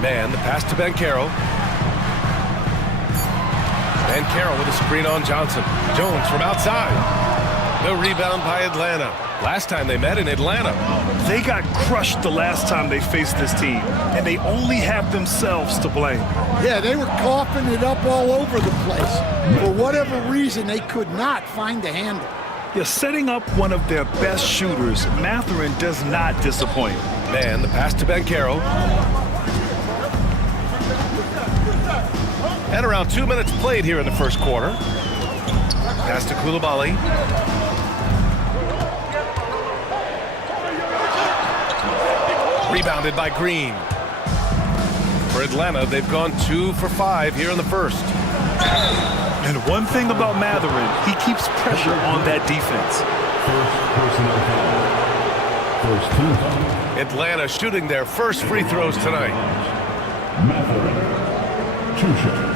Mann, the pass to Banchero. Banchero with a screen on Johnson. Jones from outside. The rebound by Atlanta. Last time they met in Atlanta. They got crushed the last time they faced this team, and they only have themselves to blame. Yeah, they were coughing it up all over the place. For whatever reason, they could not find the handle. Yeah, setting up one of their best shooters, Mathurin does not disappoint. Mann, the pass to Banchero. And around 2 minutes played here in the first quarter. Pass to Coulibaly. Rebounded by Green. For Atlanta, they've gone 2 for 5 here in the first. And one thing about Mathurin, he keeps pressure on that defense. First team foul. Atlanta shooting their first free throws tonight. Mathurin. 2 shots.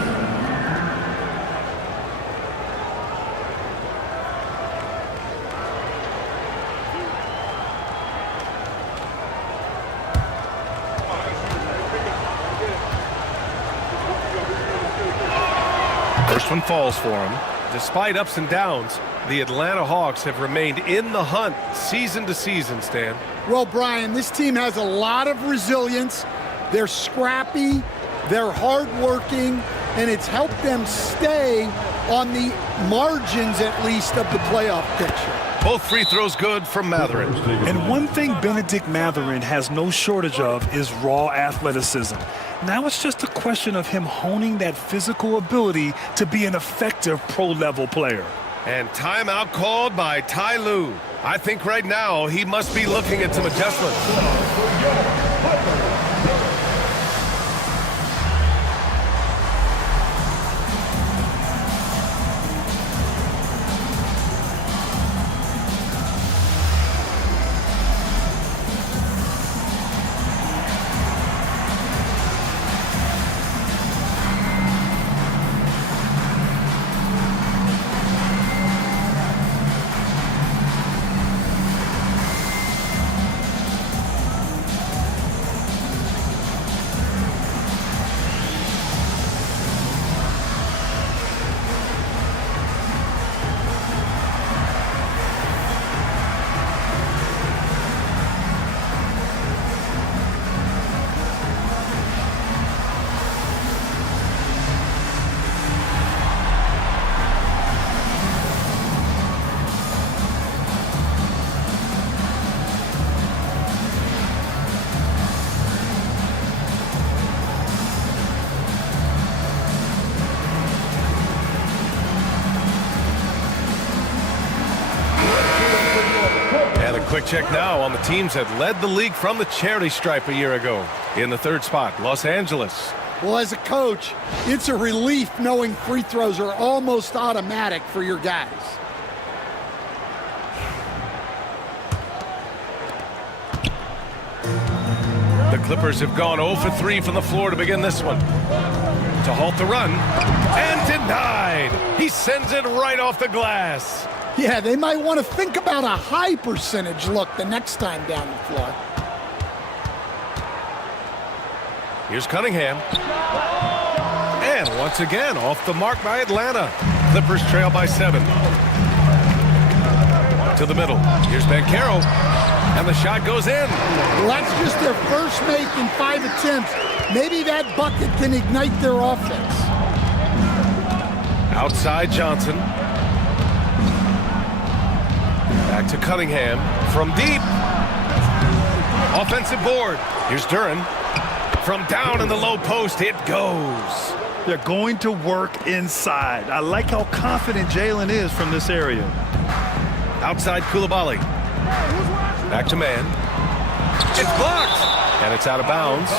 First one falls for him. Despite ups and downs, the Atlanta Hawks have remained in the hunt season to season, Stan. Well, Brian, this team has a lot of resilience. They're scrappy, they're hardworking, and it's helped them stay on the margins, at least, of the playoff picture. Both free throws good from Mathurin. And one thing Bennedict Mathurin has no shortage of is raw athleticism. Now it's just a question of him honing that physical ability to be an effective pro-level player. And timeout called by Ty Lue. I think right now he must be looking at some adjustments. Quick check now on the teams that led the league from the charity stripe a year ago. In the third spot, Los Angeles. Well, as a coach, it's a relief knowing free throws are almost automatic for your guys. The Clippers have gone 0 for 3 from the floor to begin this one. To halt the run, and denied. He sends it right off the glass. Yeah, they might want to think about a high percentage look the next time down the floor. Here's Cunningham. And once again, off the mark by Atlanta. Clippers trail by 7. To the middle. Here's Banchero. And the shot goes in. Well, that's just their first make in 5 attempts. Maybe that bucket can ignite their offense. Outside Johnson. Back to Cunningham. From deep. Offensive board. Here's Duren. From down in the low post, it goes. They're going to work inside. I like how confident Jalen is from this area. Outside Coulibaly. Back to man. It's blocked. And it's out of bounds.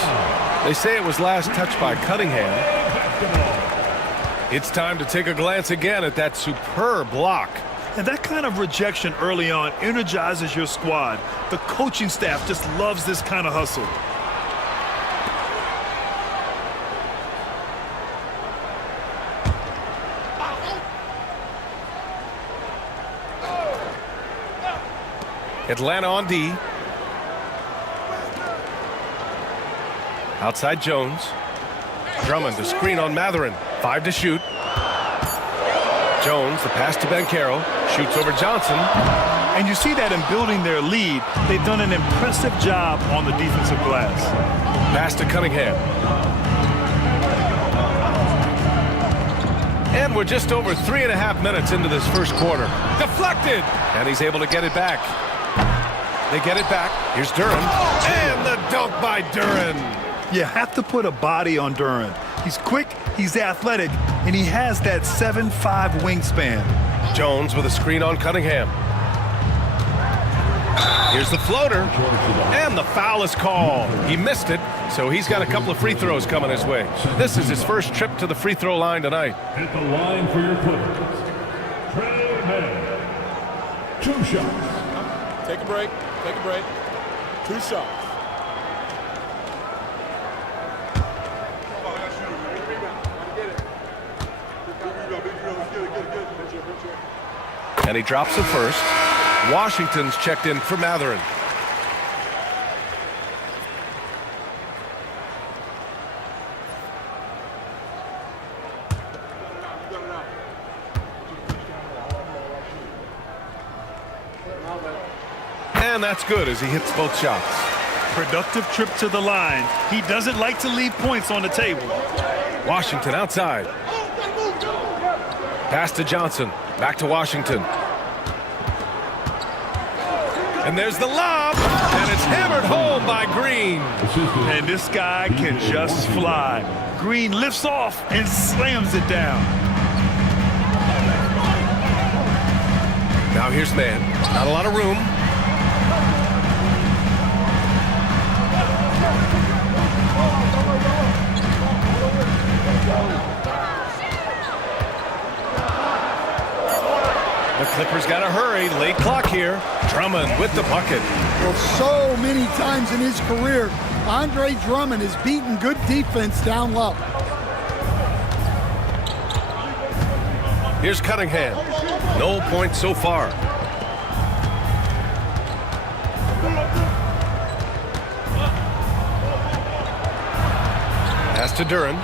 They say it was last touched by Cunningham. It's time to take a glance again at that superb block. And that kind of rejection early on energizes your squad. The coaching staff just loves this kind of hustle. Atlanta on D. Outside Jones. Drummond to screen on Mathurin. 5 to shoot. Jones, the pass to Banchero. Shoots over Johnson. And you see that in building their lead, they've done an impressive job on the defensive glass. Pass to Cunningham. And we're just over 3.5 minutes into this first quarter. Deflected! And he's able to get it back. They get it back. Here's Duren. And the dunk by Duren. You have to put a body on Duren. He's quick, he's athletic, and he has that 7'5" wingspan. Jones with a screen on Cunningham. Here's the floater. And the foul is called. He missed it, so he's got a couple of free throws coming his way. This is his first trip to the free throw line tonight. At the line for your Clippers, Trey Mann. 2 shots. Take a break. Take a break. 2 shots. And he drops the first. Washington's checked in for Mathurin. And that's good as he hits both shots. Productive trip to the line. He doesn't like to leave points on the table. Washington outside. Pass to Johnson. Back to Washington. And there's the lob. And it's hammered home by Green. And this guy can just fly. Green lifts off and slams it down. Now here's man. Not a lot of room. The Clippers got to hurry. Late clock here. Drummond with the bucket. Well, so many times in his career, Andre Drummond has beaten good defense down low. Here's Cunningham. No points so far. Pass to Duren.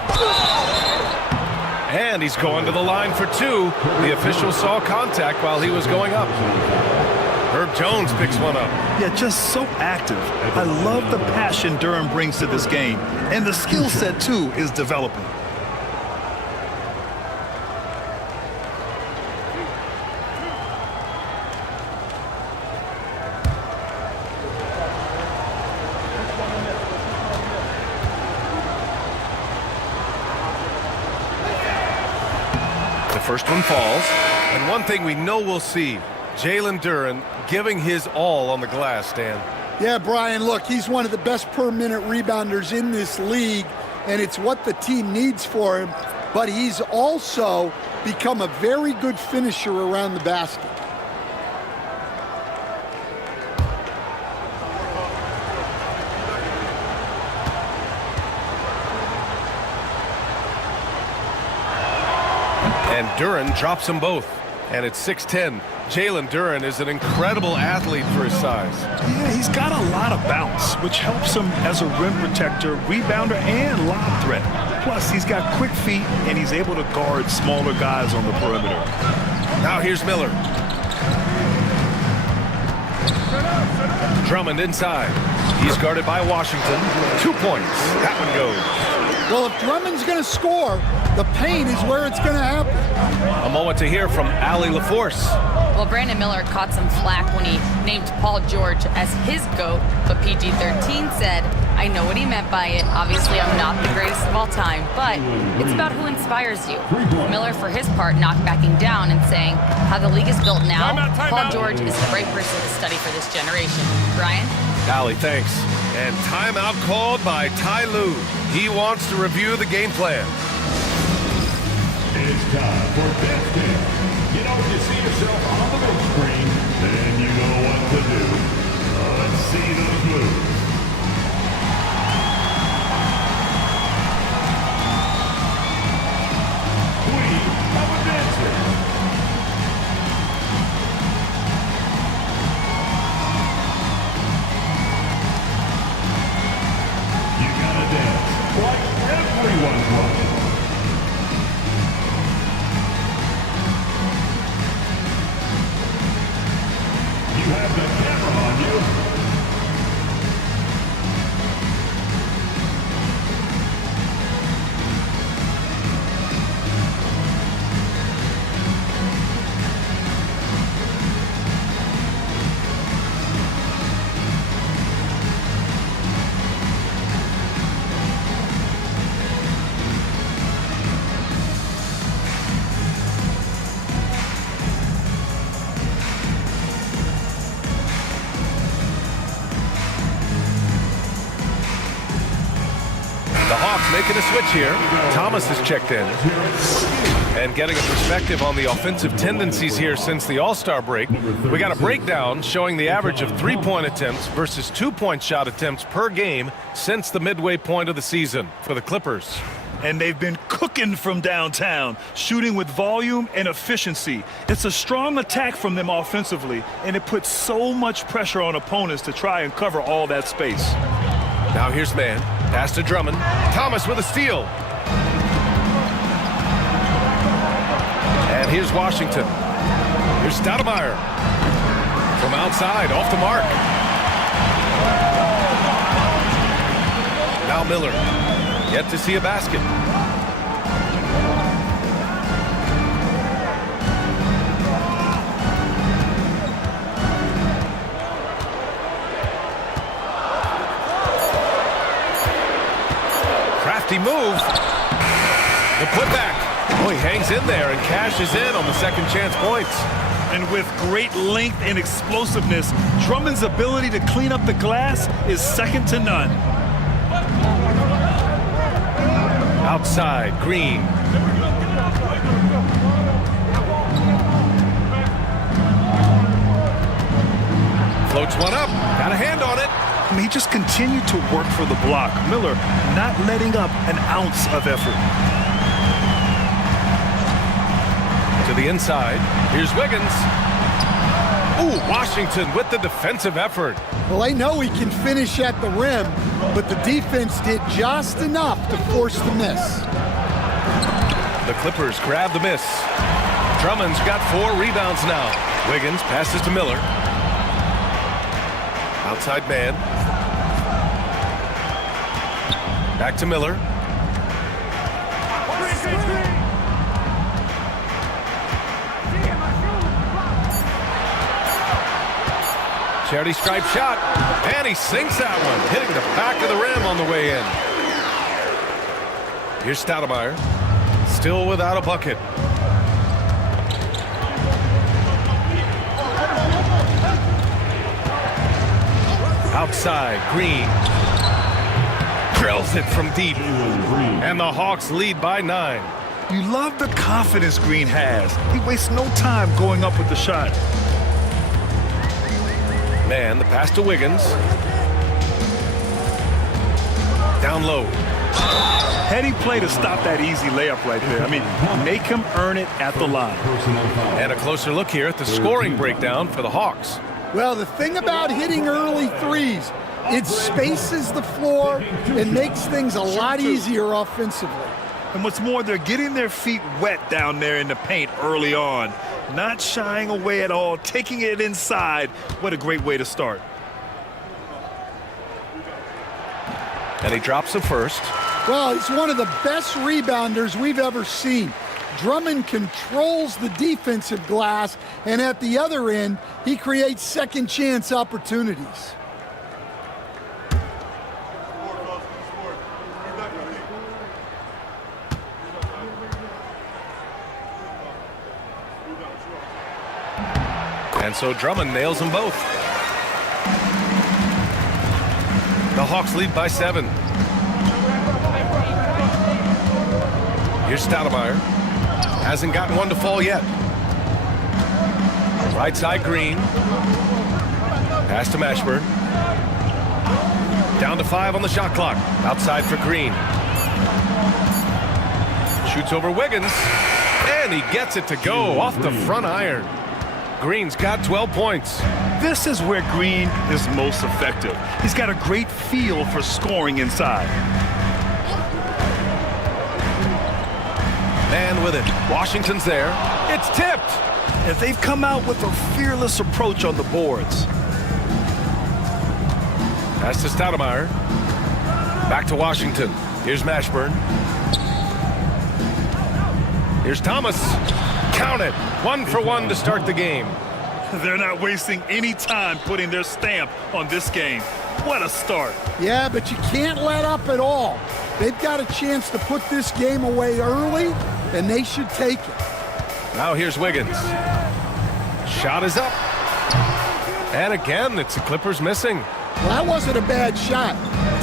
And he's going to the line for 2. The official saw contact while he was going up. Herb Jones picks one up. Yeah, just so active. I love the passion Duren brings to this game. And the skill set, too, is developing. First one falls, and one thing we know we'll see, Jalen Duren giving his all on the glass, Dan. Yeah, Brian, look, he's one of the best per-minute rebounders in this league, and it's what the team needs for him, but he's also become a very good finisher around the basket. And Duren drops them both. And it's 6-10. Jalen Duren is an incredible athlete for his size. Yeah, he's got a lot of bounce, which helps him as a rim protector, rebounder, and lob threat. Plus, he's got quick feet, and he's able to guard smaller guys on the perimeter. Now here's Miller. Drummond inside. He's guarded by Washington. 2 points. That one goes. Well, if Drummond's going to score, the paint is where it's going to happen. A moment to hear from Allie LaForce. Well, Brandon Miller caught some flack when he named Paul George as his GOAT, but PG-13 said, I know what he meant by it. Obviously, I'm not the greatest of all time, but it's about who inspires you. Miller, for his part, not backing down and saying, how the league is built now, Paul George is the right person to study for this generation. Brian? Allie, thanks. And timeout called by Ty Lue. He wants to review the game plan. It's time for Best Game. You know, when you see yourself on the big screen, then you know what to do. Let's see those moves. We have a dancer. You gotta dance like everyone's watching. You have the camera on you. The Hawks making a switch here. Thomas has checked in. And getting a perspective on the offensive tendencies here since the All-Star break. We got a breakdown showing the average of three-point attempts versus two-point shot attempts per game since the midway point of the season for the Clippers. And they've been cooking from downtown, shooting with volume and efficiency. It's a strong attack from them offensively, and it puts so much pressure on opponents to try and cover all that space. Now here's man. Pass to Drummond. Thomas with a steal. And here's Washington. Here's Stoudemire. From outside, off the mark. Now Miller. Yet to see a basket. Crafty move. The putback. Oh, he hangs in there and cashes in on the second chance points. And with great length and explosiveness, Drummond's ability to clean up the glass is second to none. Outside, Green. Floats one up. Got a hand on it. I mean, he just continued to work for the block. Miller not letting up an ounce of effort. To the inside. Here's Wiggins. Ooh, Washington with the defensive effort. Well, they know he can finish at the rim, but the defense did just enough to force the miss. The Clippers grab the miss. Drummond's got 4 rebounds now. Wiggins passes to Miller. Outside man. Back to Miller. Charity stripe shot, and he sinks that one, hitting the back of the rim on the way in. Here's Stoudemire, still without a bucket. Outside, Green drills it from deep, and the Hawks lead by 9. You love the confidence Green has. He wastes no time going up with the shot. Man, the pass to Wiggins. Down low. Heady play to stop that easy layup right there. I mean, make him earn it at the line. And a closer look here at the scoring breakdown for the Hawks. Well, the thing about hitting early threes, it spaces the floor and makes things a lot easier offensively. And what's more, they're getting their feet wet down there in the paint early on. Not shying away at all, taking it inside. What a great way to start. And he drops the first. Well, he's one of the best rebounders we've ever seen. Drummond controls the defensive glass, and at the other end, he creates second chance opportunities. And so Drummond nails them both. The Hawks lead by 7. Here's Stoudemire. Hasn't gotten one to fall yet. Right side, Green. Pass to Mashburn. Down to 5 on the shot clock. Outside for Green. Shoots over Wiggins. And he gets it to go off the front iron. Green's got 12 points. This is where Green is most effective. He's got a great feel for scoring inside. Man with it. Washington's there. It's tipped. And they've come out with a fearless approach on the boards. Pass to Stoudemire. Back to Washington. Here's Mashburn. Here's Thomas. Count it. 1 for 1 to start the game. They're not wasting any time putting their stamp on this game. What a start. Yeah, but you can't let up at all. They've got a chance to put this game away early, and they should take it. Now here's Wiggins. Shot is up. And again, it's the Clippers missing. Well, that wasn't a bad shot.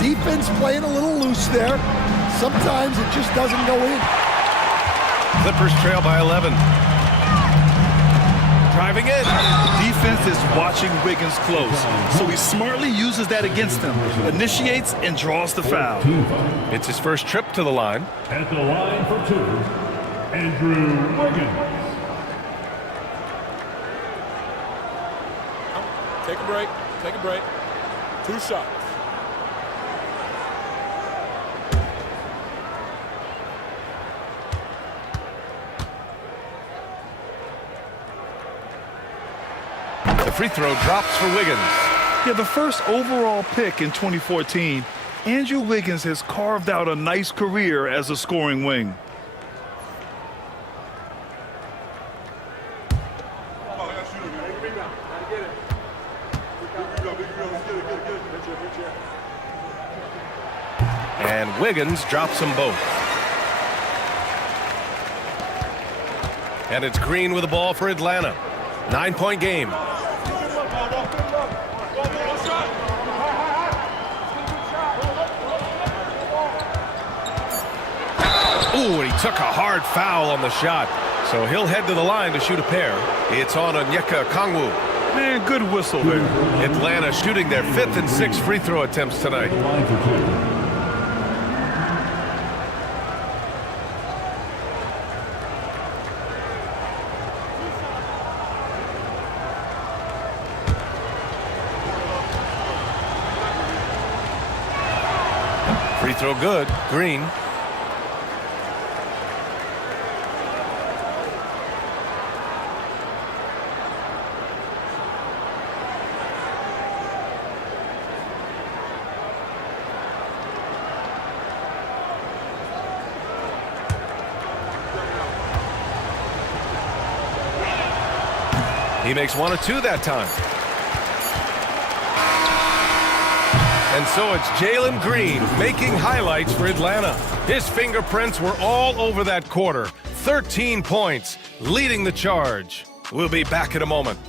Defense playing a little loose there. Sometimes it just doesn't go in. Clippers trail by 11. Driving in. Defense is watching Wiggins close, so he smartly uses that against them, initiates and draws the foul. It's his first trip to the line. At the line for 2, Andrew Wiggins. Take a break. Take a break. 2 shots. The free throw drops for Wiggins. Yeah, the first overall pick in 2014, Andrew Wiggins has carved out a nice career as a scoring wing. And Wiggins drops them both. And it's Green with the ball for Atlanta. 9-point game. Ooh, and he took a hard foul on the shot. So he'll head to the line to shoot a pair. It's on Onyeka Okongwu. Man, good whistle there. Atlanta shooting their 5th and 6th free throw attempts tonight. Free throw good. Green. He makes 1 of 2 that time. And so it's Jalen Green making highlights for Atlanta. His fingerprints were all over that quarter. 13 points, leading the charge. We'll be back in a moment.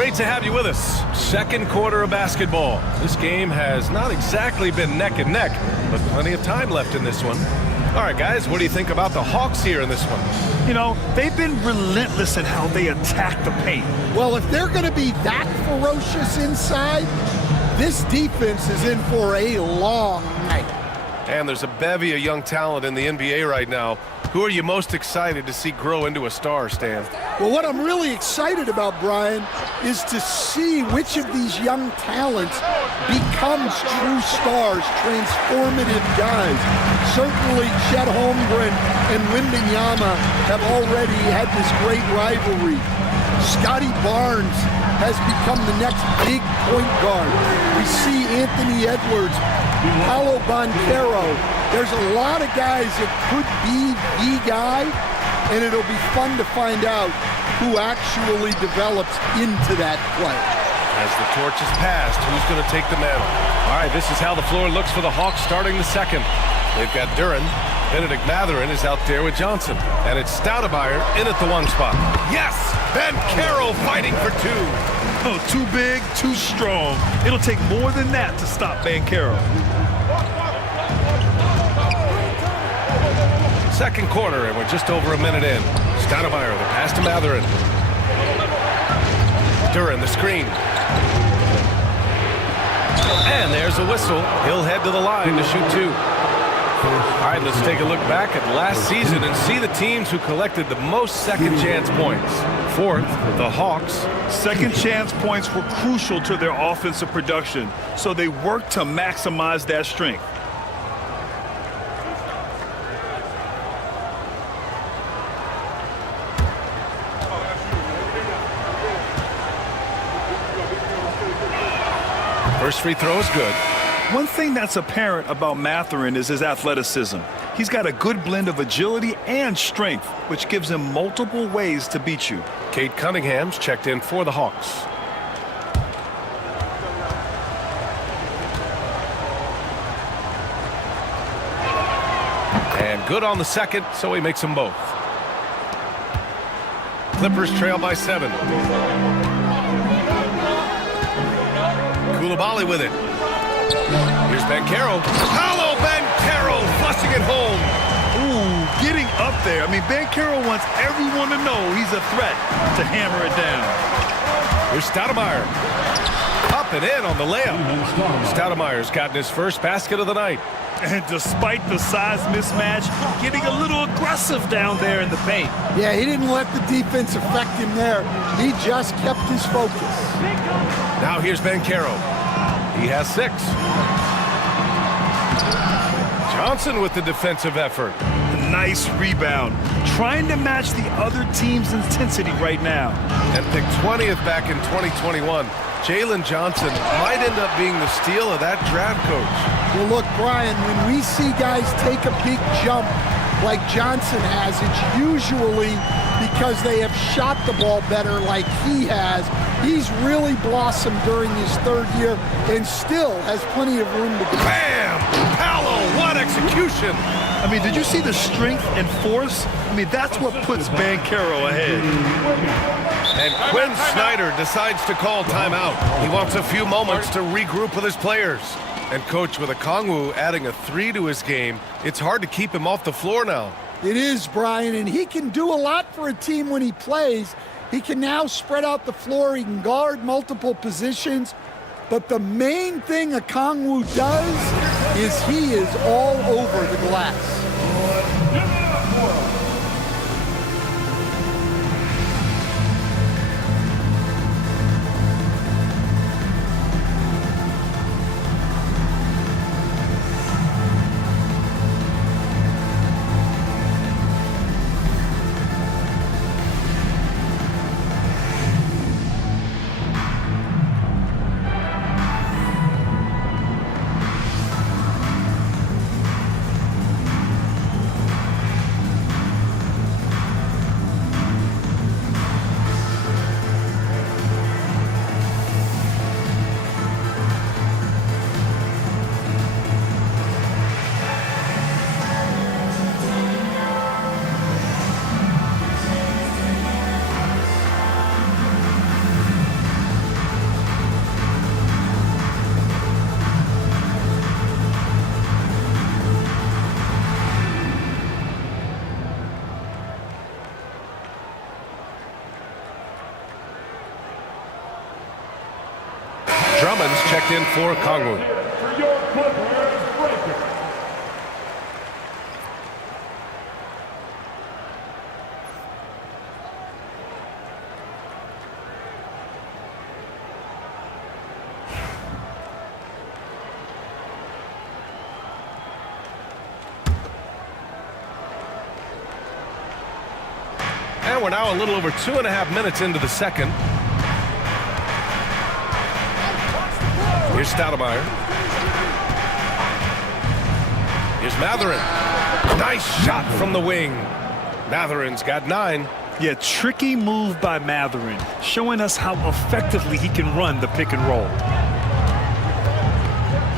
Great to have you with us. Second quarter of basketball. This game has not exactly been neck and neck, but plenty of time left in this one. All right, guys, what do you think about the Hawks here in this one? You know, they've been relentless in how they attack the paint. Well, if they're going to be that ferocious inside, this defense is in for a long night. And there's a bevy of young talent in the NBA right now. Who are you most excited to see grow into a star, Stan? Well, what I'm really excited about, Brian, is to see which of these young talents becomes true stars, transformative guys. Certainly, Chet Holmgren and Wembanyama have already had this great rivalry. Scotty Barnes has become the next big point guard. We see Anthony Edwards, Paolo Banchero. There's a lot of guys that could be the guy, and it'll be fun to find out who actually develops into that play. As the torch is passed, who's going to take the mantle? All right, this is how the floor looks for the Hawks starting the second. They've got Duren. Benedict Mathurin is out there with Johnson. And it's Stoudemire in at the one spot. Yes! Banchero fighting for two. Oh, too big, too strong. It'll take more than that to stop Banchero. Second quarter, and we're just over a minute in. Stoudemire, the pass to Mathurin. Duren, the screen. And there's a whistle. He'll head to the line to shoot two. All right, let's take a look back at last season and see the teams who collected the most second chance points. Fourth, the Hawks. Second chance points were crucial to their offensive production, so they worked to maximize that strength. First free throw is good. One thing that's apparent about Mathurin is his athleticism. He's got a good blend of agility and strength, which gives him multiple ways to beat you. Kate Cunningham's checked in for the Hawks. And good on the second, so he makes them both. Clippers trail by 7. Coulibaly with it. Here's Banchero. Paolo Banchero flushing it home. Ooh, getting up there. I mean, Banchero wants everyone to know he's a threat to hammer it down. Here's Stoudemire. Up and in on the layup. Stoudemire's gotten his first basket of the night. And despite the size mismatch, getting a little aggressive down there in the paint. Yeah, he didn't let the defense affect him there. He just kept his focus. Now here's Banchero. He has 6. Johnson with the defensive effort. Nice rebound. Trying to match the other team's intensity right now. And picked 20th back in 2021. Jalen Johnson might end up being the steal of that draft coach. Well, look, Brian, when we see guys take a big jump like Johnson has, it's usually because they have shot the ball better like he has. He's really blossomed during his third year and still has plenty of room to go. Bam! Paolo, what execution! I mean, did you see the strength and force? I mean, that's what puts Banchero ahead. And Quinn Snyder decides to call timeout. He wants a few moments to regroup with his players. And Coach, with Okongwu adding a 3 to his game, it's hard to keep him off the floor now. It is, Brian, and he can do a lot for a team when he plays. He can now spread out the floor. He can guard multiple positions. But the main thing Okongwu does is he is all over the glass. Drummond's checked in for Kongwu. And we're now a little over 2.5 minutes into the second. Here's Stoudemire. Here's Mathurin. Nice shot from the wing. Mathurin's got 9. Yeah, tricky move by Mathurin, showing us how effectively he can run the pick and roll.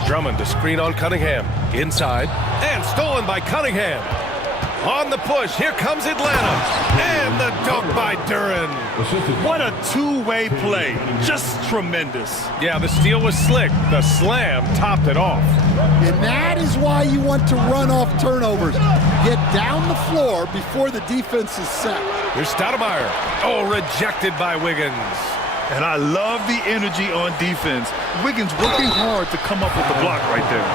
Drummond to screen on Cunningham. Inside. And stolen by Cunningham. On the push, here comes Atlanta, and the dunk by Duren. What a two-way play, just tremendous. Yeah, the steal was slick. The slam topped it off. And that is why you want to run off turnovers. Get down the floor before the defense is set. Here's Stoudemire. Oh, rejected by Wiggins. And I love the energy on defense. Wiggins working hard to come up with the block right there.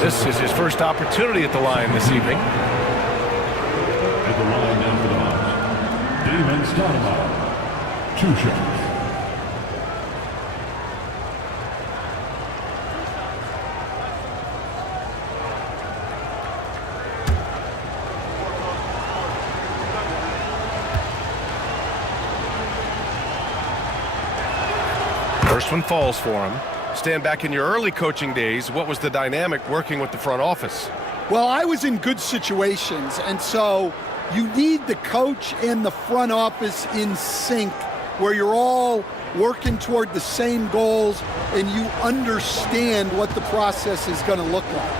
This is his first opportunity at the line this evening. At the line now for the Hawks, Damon Stoudemire. 2 shots. First one falls for him. Stand back in your early coaching days, what was the dynamic working with the front office? Well, I was in good situations, and so you need the coach and the front office in sync where you're all working toward the same goals and you understand what the process is going to look like.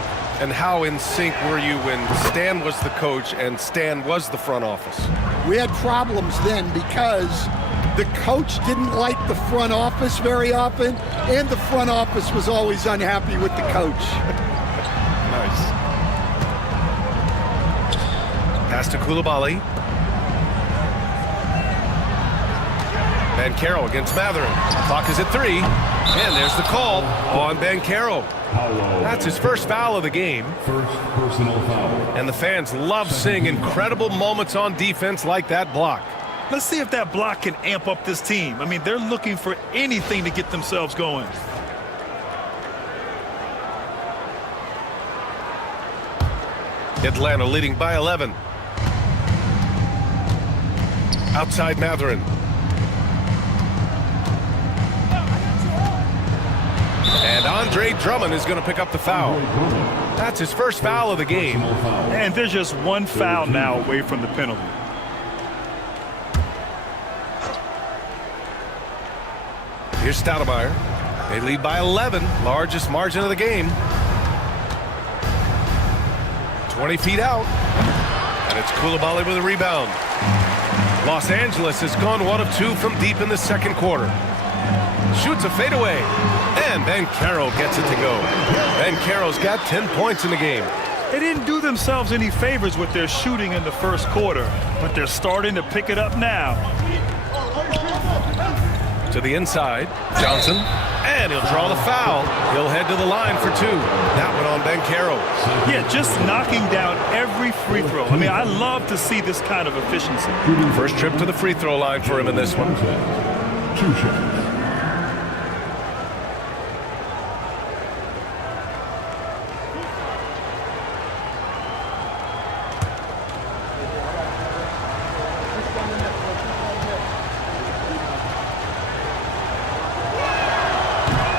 And how in sync were you when Stan was the coach and Stan was the front office? We had problems then because the coach didn't like the front office very often, and the front office was always unhappy with the coach. Nice. Pass to Coulibaly. Banchero against Mathurin. Clock is at 3. And there's the call on Banchero. That's his first foul of the game. First personal foul. And the fans love seeing incredible moments on defense like that block. Let's see if that block can amp up this team. I mean, they're looking for anything to get themselves going. Atlanta leading by 11. Outside Mathurin. And Andre Drummond is going to pick up the foul. That's his first foul of the game. And there's just one foul now away from the penalty. Here's Stoudemire. They lead by 11, largest margin of the game. 20 feet out. And it's Coulibaly with a rebound. Los Angeles has gone 1 of 2 from deep in the second quarter. Shoots a fadeaway. And Banchero gets it to go. Banchero's got 10 points in the game. They didn't do themselves any favors with their shooting in the first quarter, but they're starting to pick it up now. To the inside, Johnson, and he'll draw the foul. He'll head to the line for 2. That one on Banchero. Yeah, just knocking down every free throw. I mean, I love to see this kind of efficiency. First trip to the free throw line for him in this one. 2 shots.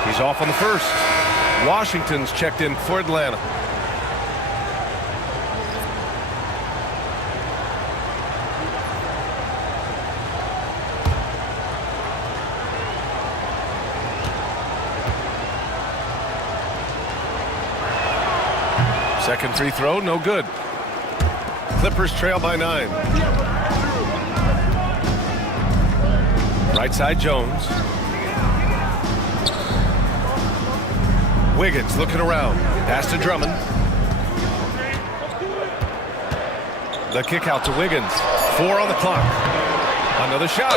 He's off on the first. Washington's checked in for Atlanta. Second free throw, no good. Clippers trail by 9. Right side, Jones. Wiggins looking around. Pass to Drummond. The kick out to Wiggins. 4 on the clock. Another shot.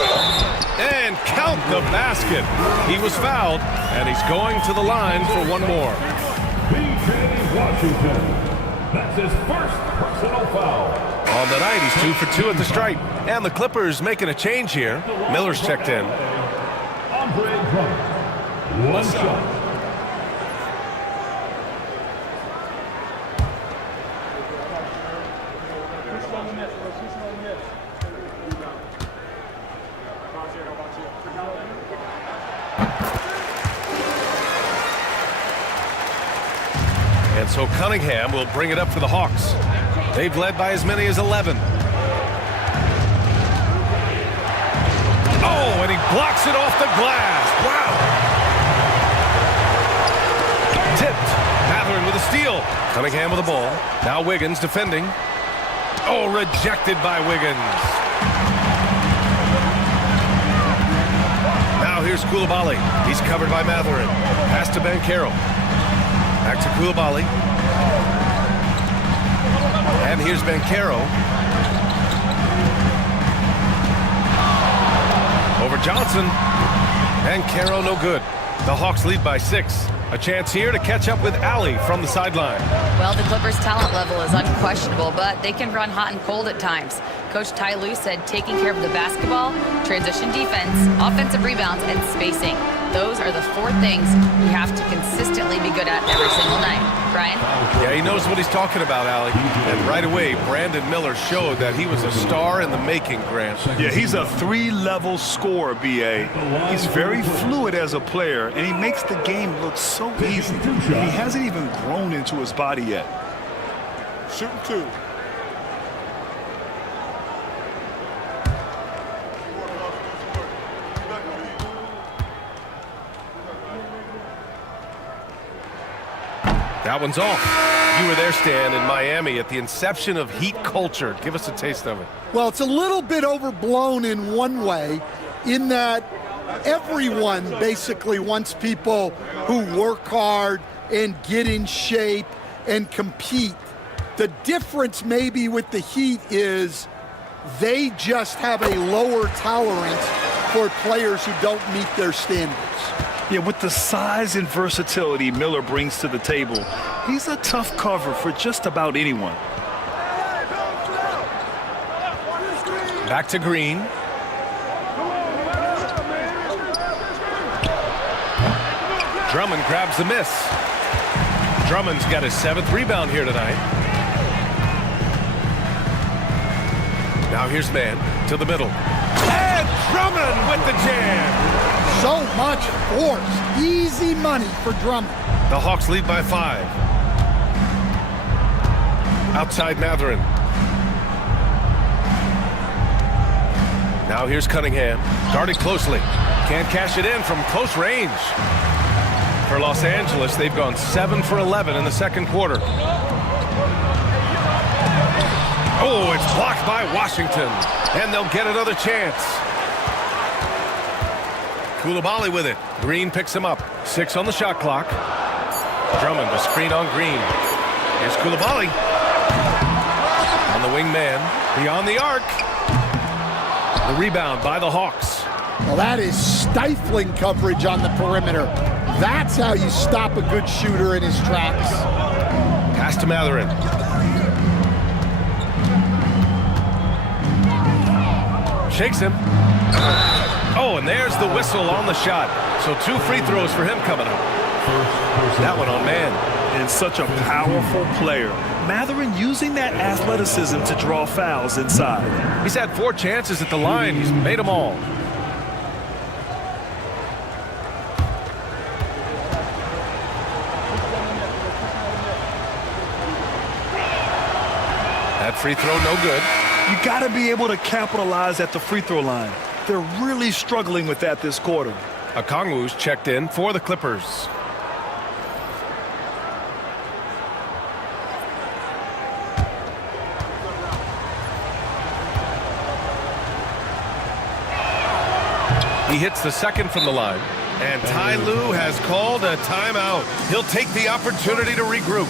And count the basket. He was fouled, and he's going to the line for one more. P.J. Washington. That's his first personal foul. On the night, he's 2 for 2 at the stripe. And the Clippers making a change here. Miller's checked in. Andre Drummond. One shot. And so Cunningham will bring it up for the Hawks. They've led by as many as 11. Oh, and he blocks it off the glass. Wow. Tipped. Mathurin with a steal. Cunningham with the ball. Now Wiggins defending. Oh, rejected by Wiggins. Now here's Coulibaly. He's covered by Mathurin. Pass to Banchero. Back to Coulibaly. And here's Banchero. Over Johnson. Banchero no good. The Hawks lead by 6. A chance here to catch up with Allie from the sideline. Well, the Clippers' talent level is unquestionable, but they can run hot and cold at times. Coach Ty Lue said taking care of the basketball, transition defense, offensive rebounds, and spacing. Those are the 4 things you have to consistently be good at every single night. Brian? Yeah, he knows what he's talking about, Allie. And right away, Brandon Miller showed that he was a star in the making, Grant. Yeah, he's a 3-level scorer, B.A. He's very fluid as a player, and he makes the game look so easy. He hasn't even grown into his body yet. Shooting 2. That one's off. You were there, Stan, in Miami at the inception of Heat culture. Give us a taste of it. Well, it's a little bit overblown in one way, in that everyone basically wants people who work hard and get in shape and compete. The difference maybe with the Heat is they just have a lower tolerance for players who don't meet their standards. Yeah, with the size and versatility Miller brings to the table, he's a tough cover for just about anyone. Back to Green. Drummond grabs the miss. Drummond's got his 7th rebound here tonight. Now here's man to the middle. And Drummond with the jam. So much force. Easy money for Drummond. The Hawks lead by 5. Outside Mathurin. Now here's Cunningham. Guarded closely. Can't cash it in from close range. For Los Angeles, they've gone 7 for 11 in the second quarter. Oh, it's blocked by Washington. And they'll get another chance. Coulibaly with it. Green picks him up. 6 on the shot clock. Drummond, a screen on Green. Here's Coulibaly. On the wing man. Beyond the arc. The rebound by the Hawks. Well, that is stifling coverage on the perimeter. That's how you stop a good shooter in his tracks. Pass to Mathurin. Shakes him. Oh, and there's the whistle on the shot. So 2 free throws for him coming up. That one on man. And such a powerful player. Mathurin using that athleticism to draw fouls inside. He's had 4 chances at the line. He's made them all. That free throw no good. You got to be able to capitalize at the free throw line. They're really struggling with that this quarter. Okongwu's checked in for the Clippers. He hits the second from the line. And Ty Lue has called a timeout. He'll take the opportunity to regroup.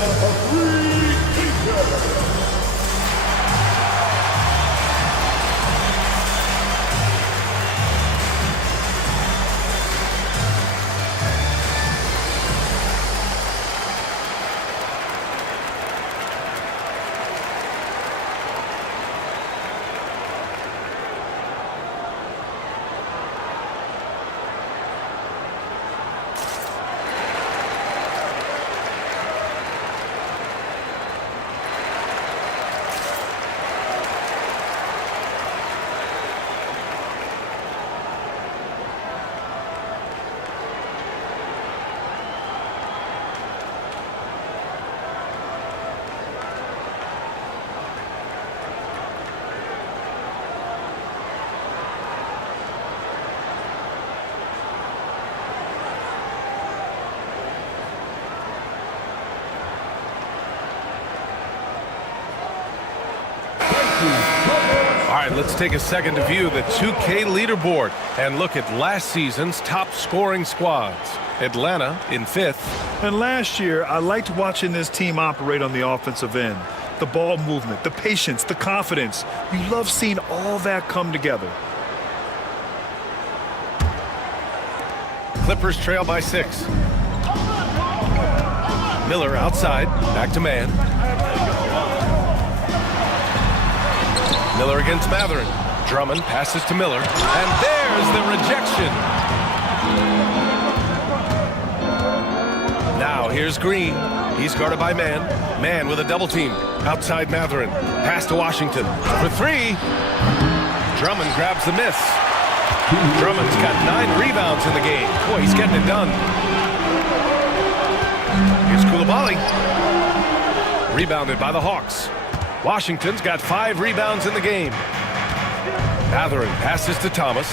a free t-shirt. All right, let's take a second to view the 2K leaderboard and look at last season's top scoring squads. Atlanta in 5th. And last year, I liked watching this team operate on the offensive end. The ball movement, the patience, the confidence. You love seeing all that come together. Clippers trail by 6. Miller outside, back to man. Miller against Mathurin. Drummond passes to Miller, and there's the rejection. Now here's Green. He's guarded by Man. Man with a double team. Outside Mathurin. Pass to Washington. For 3. Drummond grabs the miss. Drummond's got 9 rebounds in the game. Boy, he's getting it done. Here's Coulibaly. Rebounded by the Hawks. Washington's got 5 rebounds in the game. Mathurin passes to Thomas.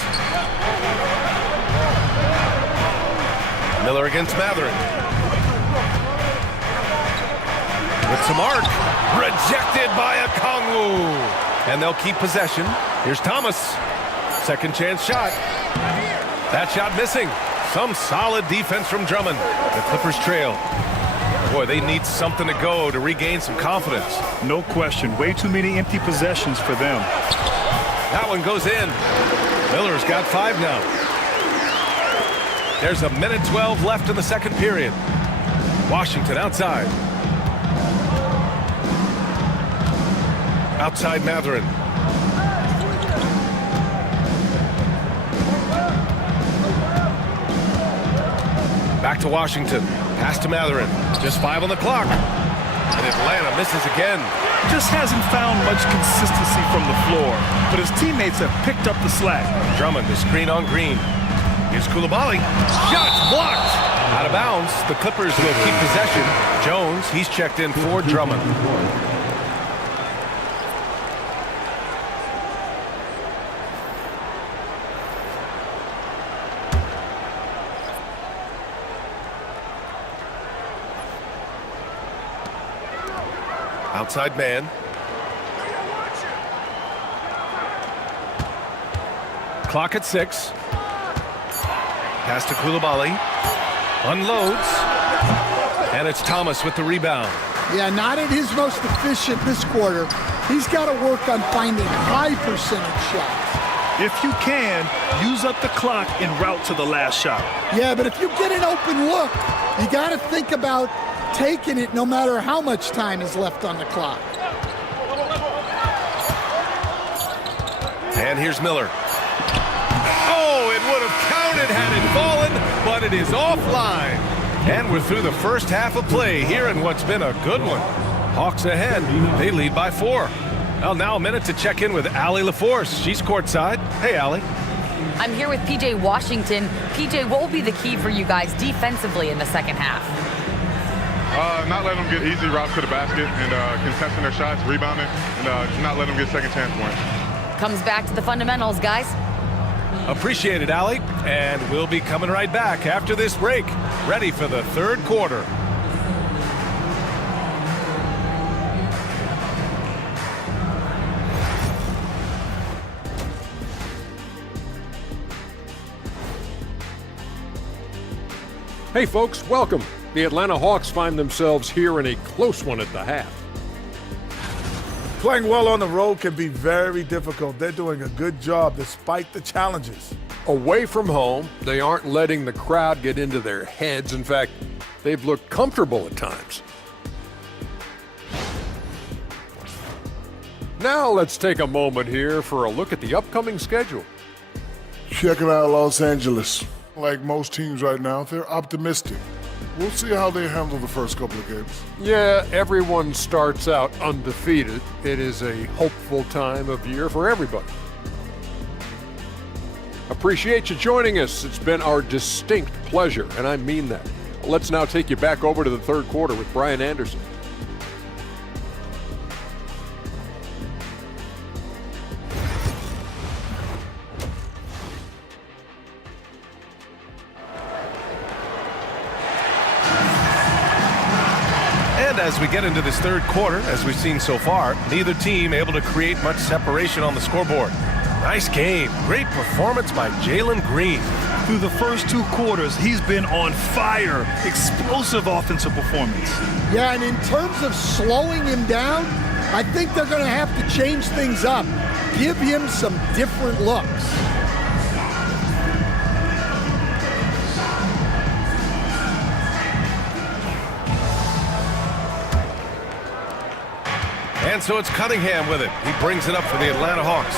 Miller against Mathurin. With some arc. Rejected by Okongwu. And they'll keep possession. Here's Thomas. Second chance shot. That shot missing. Some solid defense from Drummond. The Clippers trail. Boy, they need something to go to regain some confidence. No question. Way too many empty possessions for them. That one goes in. Miller's got 5 now. There's a minute 12 left in the second period. Washington outside. Outside Mathurin. Back to Washington. Pass to Mathurin. Just 5 on the clock. And Atlanta misses again. Just hasn't found much consistency from the floor, but his teammates have picked up the slack. Drummond, the screen on Green. Here's Coulibaly. Shots blocked. Out of bounds. The Clippers will keep possession. Jones, he's checked in for Drummond. Outside man. Clock at 6. Pass to Coulibaly. Unloads. And it's Thomas with the rebound. Yeah, not at his most efficient this quarter. He's got to work on finding high percentage shots. If you can, use up the clock en route to the last shot. Yeah, but if you get an open look, you got to think about taking it no matter how much time is left on the clock. And here's Miller. Oh, it would have counted had it fallen, but it is offline. And we're through the first half of play here in what's been a good one. Hawks ahead. They lead by 4. Well, now a minute to check in with Allie LaForce. She's courtside. Hey, Allie. I'm here with P.J. Washington. P.J., what will be the key for you guys defensively in the second half? Not letting them get easy routes to the basket and contesting their shots, rebounding, and not letting them get second chance points. Comes back to the fundamentals, guys. Appreciate it, Allie. And we'll be coming right back after this break. Ready for the third quarter. Hey folks, welcome. The Atlanta Hawks find themselves here in a close one at the half. Playing well on the road can be very difficult. They're doing a good job despite the challenges. Away from home, they aren't letting the crowd get into their heads. In fact, they've looked comfortable at times. Now let's take a moment here for a look at the upcoming schedule. Checking out Los Angeles. Like most teams right now, they're optimistic. We'll see how they handle the first couple of games. Yeah, everyone starts out undefeated. It is a hopeful time of year for everybody. Appreciate you joining us. It's been our distinct pleasure, and I mean that. Let's now take you back over to the third quarter with Brian Anderson. As we get into this third quarter, as we've seen so far, neither team able to create much separation on the scoreboard. Nice game. Great performance by Jalen Green. Through the first 2 quarters, he's been on fire. Explosive offensive performance. Yeah, and in terms of slowing him down, I think they're going to have to change things up. Give him some different looks. And so it's Cunningham with it. He brings it up for the Atlanta Hawks.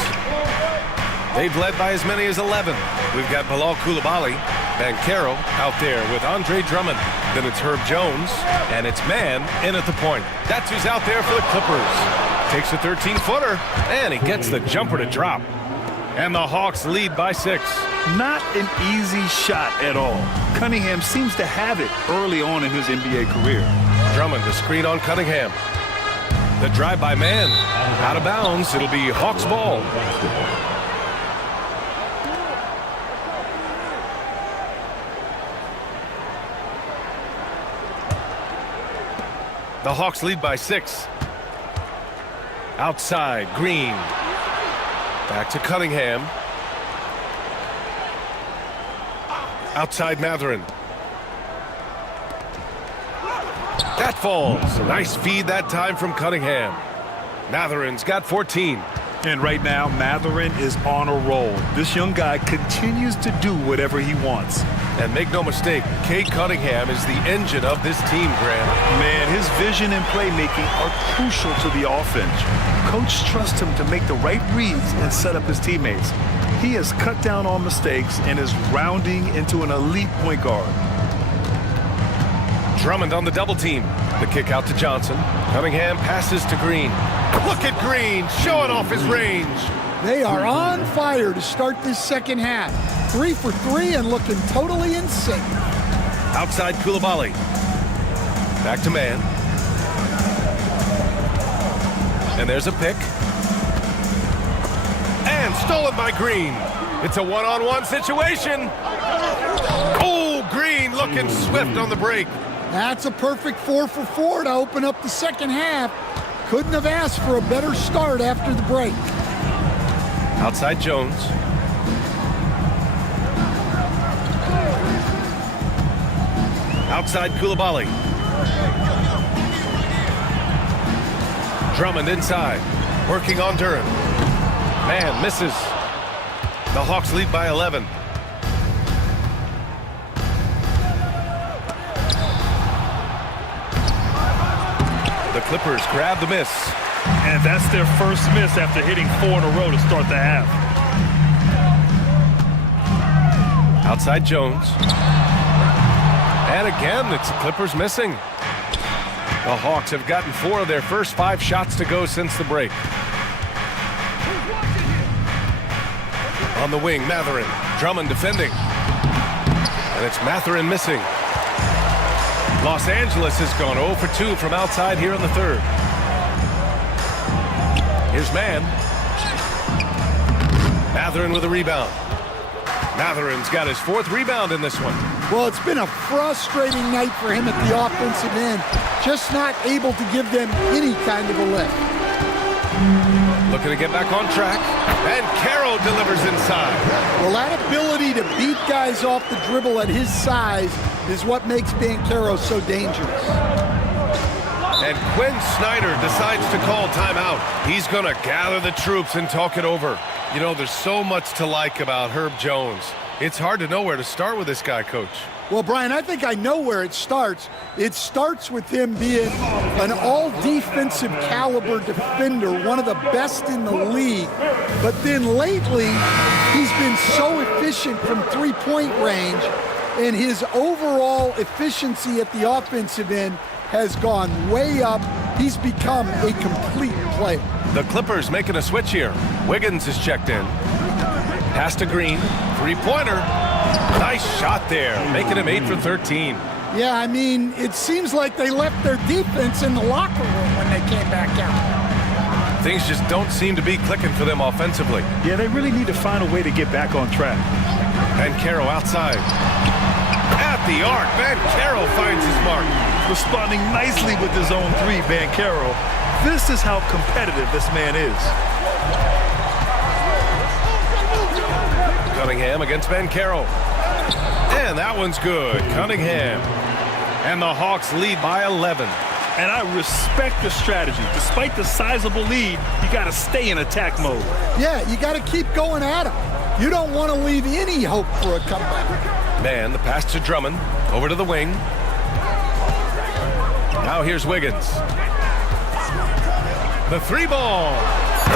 They've led by as many as 11. We've got Bilal Coulibaly, Banchero out there with Andre Drummond. Then it's Herb Jones, and it's Mann in at the point. That's who's out there for the Clippers. Takes a 13-footer, and he gets the jumper to drop. And the Hawks lead by 6. Not an easy shot at all. Cunningham seems to have it early on in his NBA career. Drummond, the screen on Cunningham. The drive by Mann. Out of bounds. It'll be Hawks ball. The Hawks lead by 6. Outside, Green. Back to Cunningham. Outside, Mathurin. That falls. Nice feed that time from Cunningham. Mathurin's got 14. And right now, Mathurin is on a roll. This young guy continues to do whatever he wants. And make no mistake, Cade Cunningham is the engine of this team, Graham. Man, his vision and playmaking are crucial to the offense. Coach trusts him to make the right reads and set up his teammates. He has cut down on mistakes and is rounding into an elite point guard. Drummond on the double team. The kick out to Johnson. Cunningham passes to Green. Look at Green showing off his range. They are on fire to start this second half. 3 for 3 and looking totally in sync. Outside Coulibaly. Back to Mann. And there's a pick. And stolen by Green. It's a one-on-one situation. Oh, Green looking swift on the break. That's a perfect 4 for 4 to open up the second half. Couldn't have asked for a better start after the break. Outside Jones. Outside Coulibaly. Drummond inside. Working on Duren. Man misses. The Hawks lead by 11. The Clippers grab the miss. And that's their first miss after hitting 4 in a row to start the half. Outside Jones. And again, it's the Clippers missing. The Hawks have gotten 4 of their first 5 shots to go since the break. On the wing, Mathurin. Drummond defending. And it's Mathurin missing. Los Angeles has gone 0 for 2 from outside here in the third. Here's Mann. Mathurin with a rebound. Mathurin's got his 4th rebound in this one. Well, it's been a frustrating night for him at the offensive end. Just not able to give them any kind of a lift. Looking to get back on track. And Caro delivers inside. Well, that ability to beat guys off the dribble at his size is what makes Banchero so dangerous. And Quinn Snyder decides to call timeout. He's going to gather the troops and talk it over. You know, there's so much to like about Herb Jones. It's hard to know where to start with this guy, Coach. Well, Brian, I think I know where it starts. It starts with him being an all-defensive caliber defender, one of the best in the league. But then lately, he's been so efficient from three-point range, and his overall efficiency at the offensive end has gone way up. He's become a complete player. The Clippers making a switch here. Wiggins is checked in. Pass to Green. Three-pointer. Nice shot there, making him 8 for 13. Yeah, I mean, it seems like they left their defense in the locker room when they came back out. Things just don't seem to be clicking for them offensively. Yeah, they really need to find a way to get back on track. Banchero outside. At the arc, Banchero finds his mark. Responding nicely with his own three, Banchero. This is how competitive this man is. Cunningham against Banchero. And that one's good. Cunningham. And the Hawks lead by 11. And I respect the strategy. Despite the sizable lead, you got to stay in attack mode. Yeah, you got to keep going at him. You don't want to leave any hope for a comeback. Man, the pass to Drummond. Over to the wing. Now here's Wiggins. The three ball.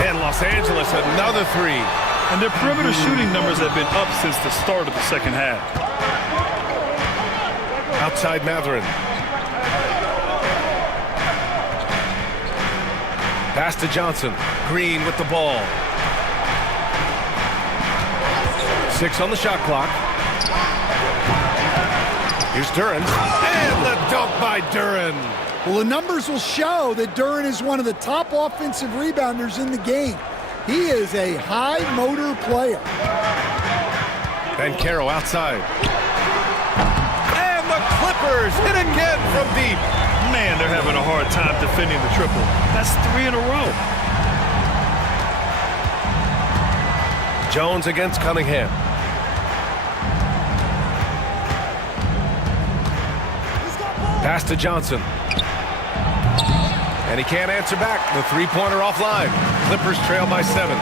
And Los Angeles another three. And their perimeter shooting numbers have been up since the start of the second half. Outside Mathurin. Pass to Johnson. Green with the ball. 6 on the shot clock. Here's Duren. And the dunk by Duren. Well, the numbers will show that Duren is one of the top offensive rebounders in the game. He is a high motor player. Banchero outside. And the Clippers hit again from deep. Man, they're having a hard time defending the triple. That's 3 in a row. Jones against Cunningham. Pass to Johnson. And he can't answer back. The three-pointer offline. Clippers trail by 7.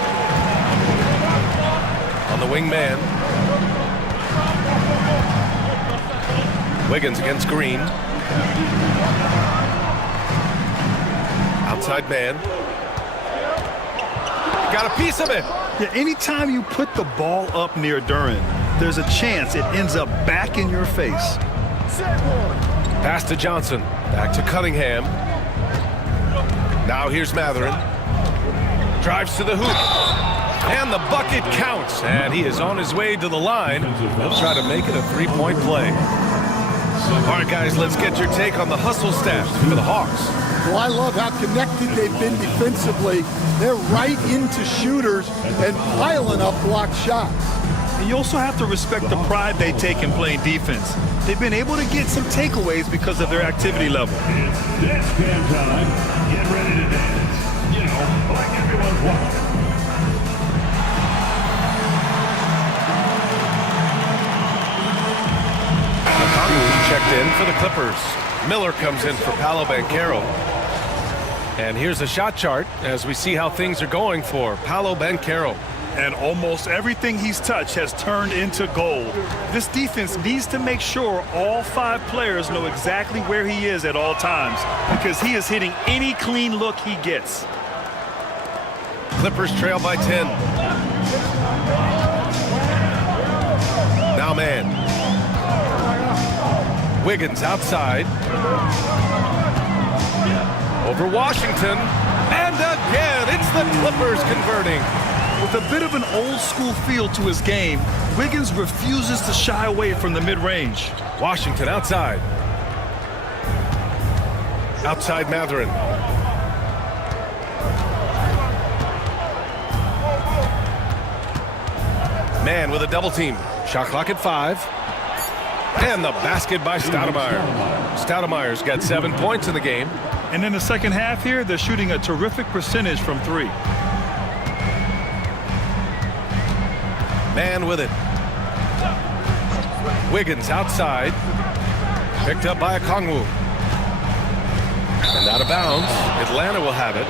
On the wing man. Wiggins against Green. Outside man. Got a piece of it. Yeah, anytime you put the ball up near Duren, there's a chance it ends up back in your face. Pass to Johnson. Back to Cunningham. Now here's Mathurin. Drives to the hoop. And the bucket counts. And he is on his way to the line. He'll try to make it a three-point play. All right, guys, let's get your take on the hustle stats for the Hawks. Well, I love how connected they've been defensively. They're right into shooters and piling up blocked shots. And you also have to respect the pride they take in playing defense. They've been able to get some takeaways because of their activity level. It's dance band time. Get ready to dance. You know, like everyone's watching. Checked in for the Clippers. Miller comes in for Paolo Banchero. And here's a shot chart as we see how things are going for Paolo Banchero. And almost everything he's touched has turned into gold. This defense needs to make sure all 5 players know exactly where he is at all times, because he is hitting any clean look he gets. Clippers trail by 10. Now man. Wiggins outside. Over Washington. And again, it's the Clippers converting. With a bit of an old-school feel to his game, Wiggins refuses to shy away from the mid-range. Washington outside. Outside Mathurin. Man with a double team. Shot clock at 5. And the basket by Stoudemire. Stoudemire's got 7 points in the game. And in the second half here, they're shooting a terrific percentage from 3. Man with it. Wiggins outside. Picked up by Okongwu. And out of bounds. Atlanta will have it.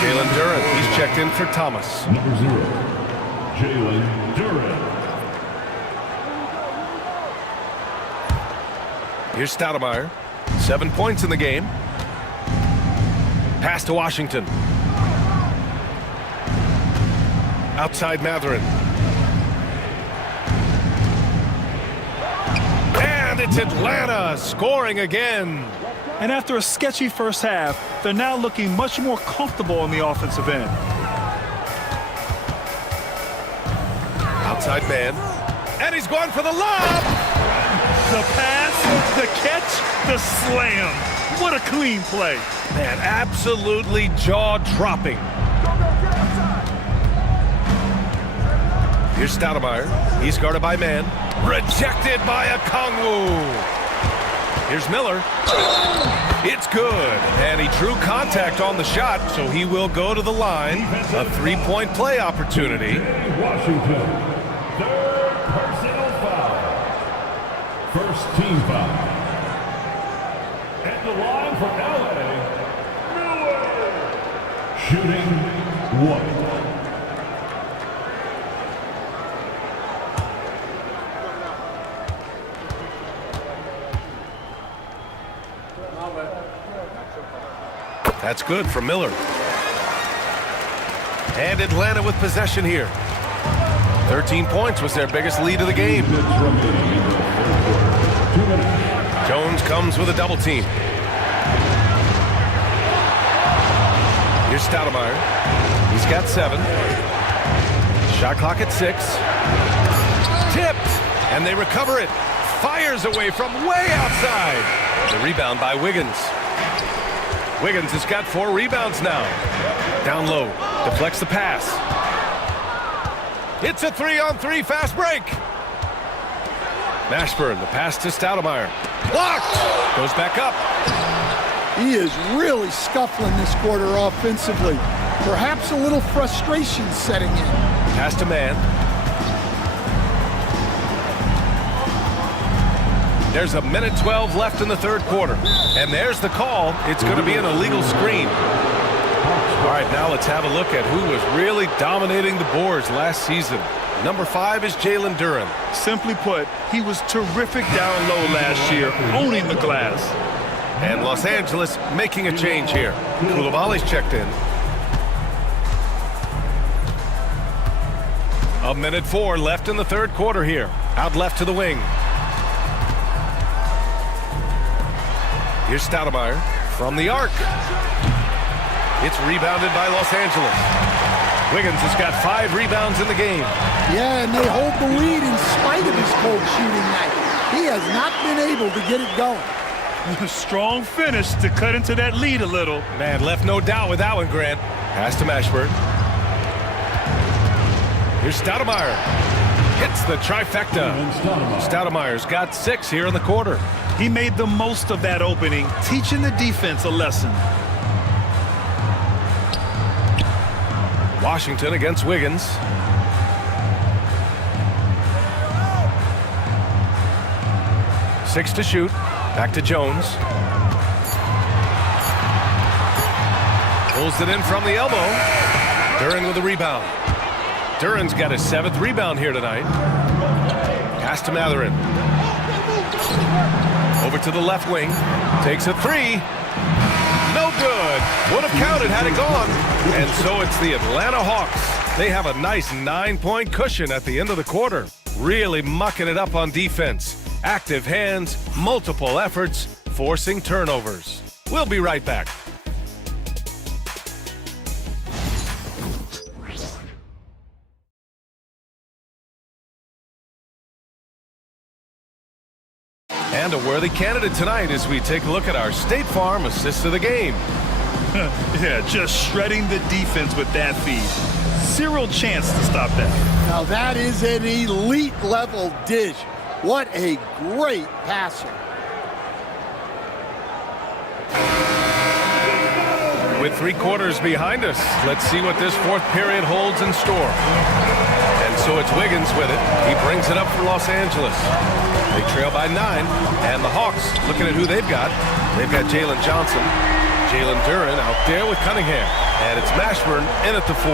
Jalen Duren, he's checked in for Thomas. Number 0, Jalen Duren. Here's Stoudemire. 7 points in the game. Pass to Washington. Outside Mathurin. And it's Atlanta scoring again. And after a sketchy first half, they're now looking much more comfortable on the offensive end. Outside man. And he's going for the lob. The pass, the catch, the slam. What a clean play. Man, absolutely jaw-dropping. Here's Stoudemire. He's guarded by man. Rejected by Okongwu. Here's Miller. It's good. And he drew contact on the shot, so he will go to the line. A three-point play opportunity. Washington, third personal foul. First team foul. At the line for LA, Miller. Shooting 1. That's good for Miller. And Atlanta with possession here. 13 points was their biggest lead of the game. Jones comes with a double team. Here's Stoudemire. He's got 7. Shot clock at 6. Tipped. And they recover it. Fires away from way outside. The rebound by Wiggins. Wiggins has got 4 rebounds now. Down low. Deflects the pass. It's a 3-on-3 fast break. Mashburn, the pass to Stoudemire. Blocked. Goes back up. He is really scuffling this quarter offensively. Perhaps a little frustration setting in. Pass to man. There's 1:12 left in the third quarter. And there's the call. It's going to be an illegal screen. All right, now let's have a look at who was really dominating the boards last season. Number 5 is Jalen Duren. Simply put, he was terrific down low last year, owning the glass. And Los Angeles making a change here. Coulibaly's checked in. 1:04 left in the third quarter here. Out left to the wing. Here's Stoudemire from the arc. It's rebounded by Los Angeles. Wiggins has got 5 rebounds in the game. Yeah, and they hold the lead in spite of his cold shooting night. He has not been able to get it going. A strong finish to cut into that lead a little. Man, left no doubt with that one, Grant. Pass to Mashburn. Here's Stoudemire. Hits the trifecta. Stoudemire's got 6 here in the quarter. He made the most of that opening, teaching the defense a lesson. Washington against Wiggins. Six to shoot. Back to Jones. Pulls it in from the elbow. Duren with a rebound. Duren's got his 7th rebound here tonight. Pass to Mathurin. Over to the left wing. Takes a 3. No good. Would have counted had it gone. And so it's the Atlanta Hawks. They have a nice 9-point cushion at the end of the quarter. Really mucking it up on defense. Active hands, multiple efforts, forcing turnovers. We'll be right back. And a worthy candidate tonight as we take a look at our State Farm assist of the game. Yeah, just shredding the defense with that feed. Zero chance to stop that. Now that is an elite level dish. What a great passer. With 3 quarters behind us, let's see what this 4th period holds in store. And so it's Wiggins with it. He brings it up for Los Angeles. They trail by 9, and the Hawks, looking at who they've got. They've got Jalen Johnson, Jalen Duren out there with Cunningham, and it's Mashburn in at the 4.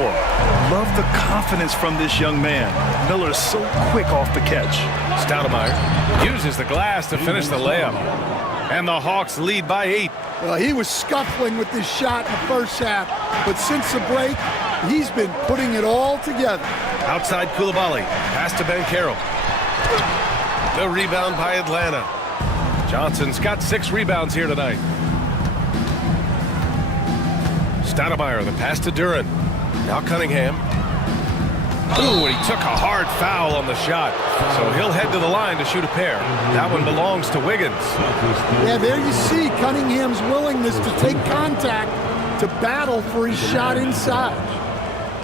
Love the confidence from this young man. Miller's so quick off the catch. Stoudemire uses the glass to finish the layup, and the Hawks lead by 8. Well, he was scuffling with this shot in the first half, but since the break, he's been putting it all together. Outside Coulibaly, pass to Banchero. The rebound by Atlanta. Johnson's got 6 rebounds here tonight. Stoudemire, the pass to Duren. Now Cunningham. Ooh, and he took a hard foul on the shot. So he'll head to the line to shoot a pair. That one belongs to Wiggins. Yeah, there you see Cunningham's willingness to take contact to battle for his shot inside.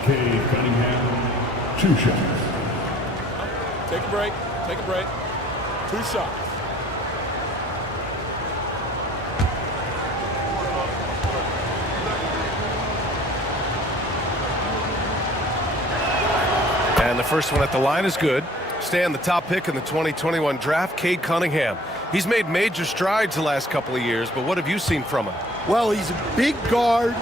Cade Cunningham, 2 shots. Take a break. Take a break. 2 shots. And the first one at the line is good. Stay on the top pick in the 2021 draft, Cade Cunningham. He's made major strides the last couple of years, but what have you seen from him? Well, he's a big guard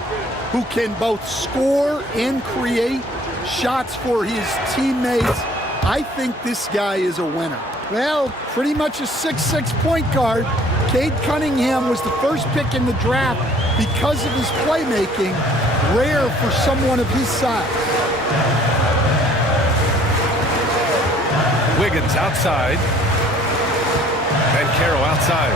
who can both score and create shots for his teammates. I think this guy is a winner. Well, pretty much a 6'6" point guard. Cade Cunningham was the first pick in the draft because of his playmaking, rare for someone of his size. Wiggins outside. Banchero outside.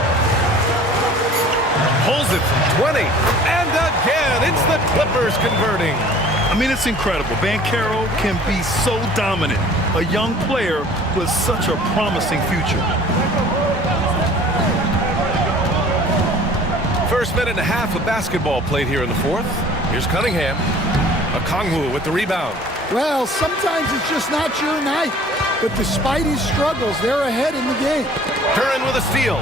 Pulls it from 20. And again, it's the Clippers converting. I mean, it's incredible. Banchero can be so dominant. A young player with such a promising future. First minute and a half of basketball played here in the 4th. Here's Cunningham. Okongwu with the rebound. Well, sometimes it's just not your night. But despite his struggles, they're ahead in the game. Duren with a steal.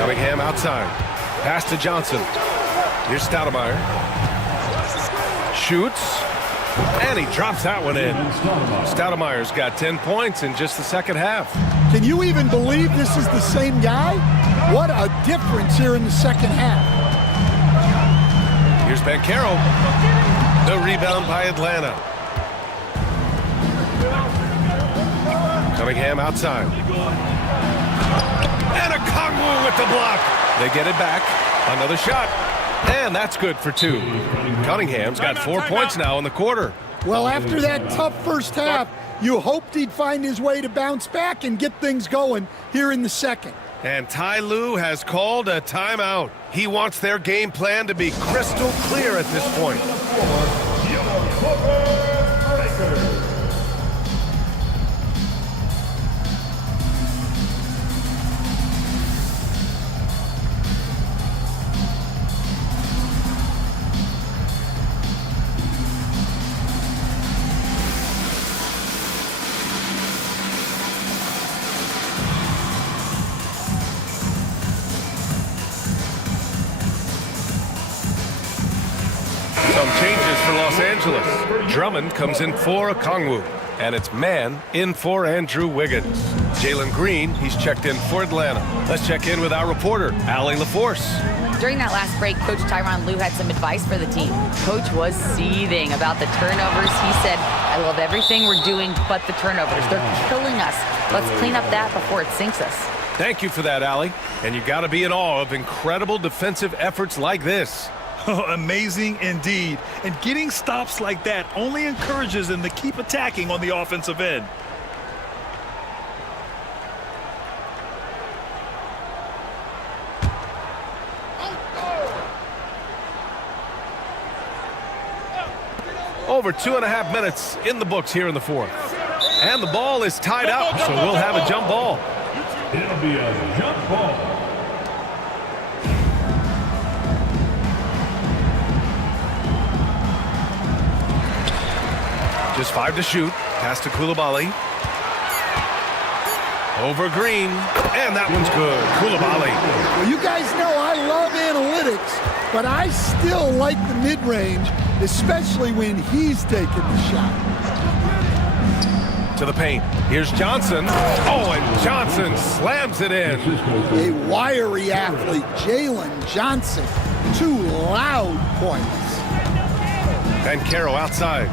Cunningham outside. Pass to Johnson. Here's Stoudemire. Shoots. And he drops that one in. Stoudemire's got 10 points in just the second half. Can you even believe this is the same guy? What a difference here in the second half. Here's Banchero. The rebound by Atlanta. Cunningham outside. And Okongwu with the block. They get it back. Another shot. And that's good for 2. Cunningham's got 4 points now in the quarter. Well, after that tough first half, you hoped he'd find his way to bounce back and get things going here in the second. And Ty Lue has called a timeout. He wants their game plan to be crystal clear at this point. Some changes for Los Angeles. Drummond comes in for Okongwu, and it's man in for Andrew Wiggins. Jalen Green, he's checked in for Atlanta. Let's check in with our reporter, Allie LaForce. During that last break, Coach Tyronn Lue had some advice for the team. Coach was seething about the turnovers. He said, I love everything we're doing but the turnovers. They're killing us. Let's clean up that before it sinks us. Thank you for that, Allie. And you got to be in awe of incredible defensive efforts like this. Amazing indeed. And getting stops like that only encourages them to keep attacking on the offensive end. Over 2.5 minutes in the books here in the 4th. And the ball is tied up, so we'll have a jump ball. It'll be a jump ball. Just 5 to shoot. Pass to Coulibaly. Over Green. And that one's good. Coulibaly. Well, you guys know I love analytics, but I still like the mid-range, especially when he's taking the shot. To the paint. Here's Johnson. Oh, and Johnson slams it in. A wiry athlete, Jalen Johnson. 2 loud points. Banchero outside.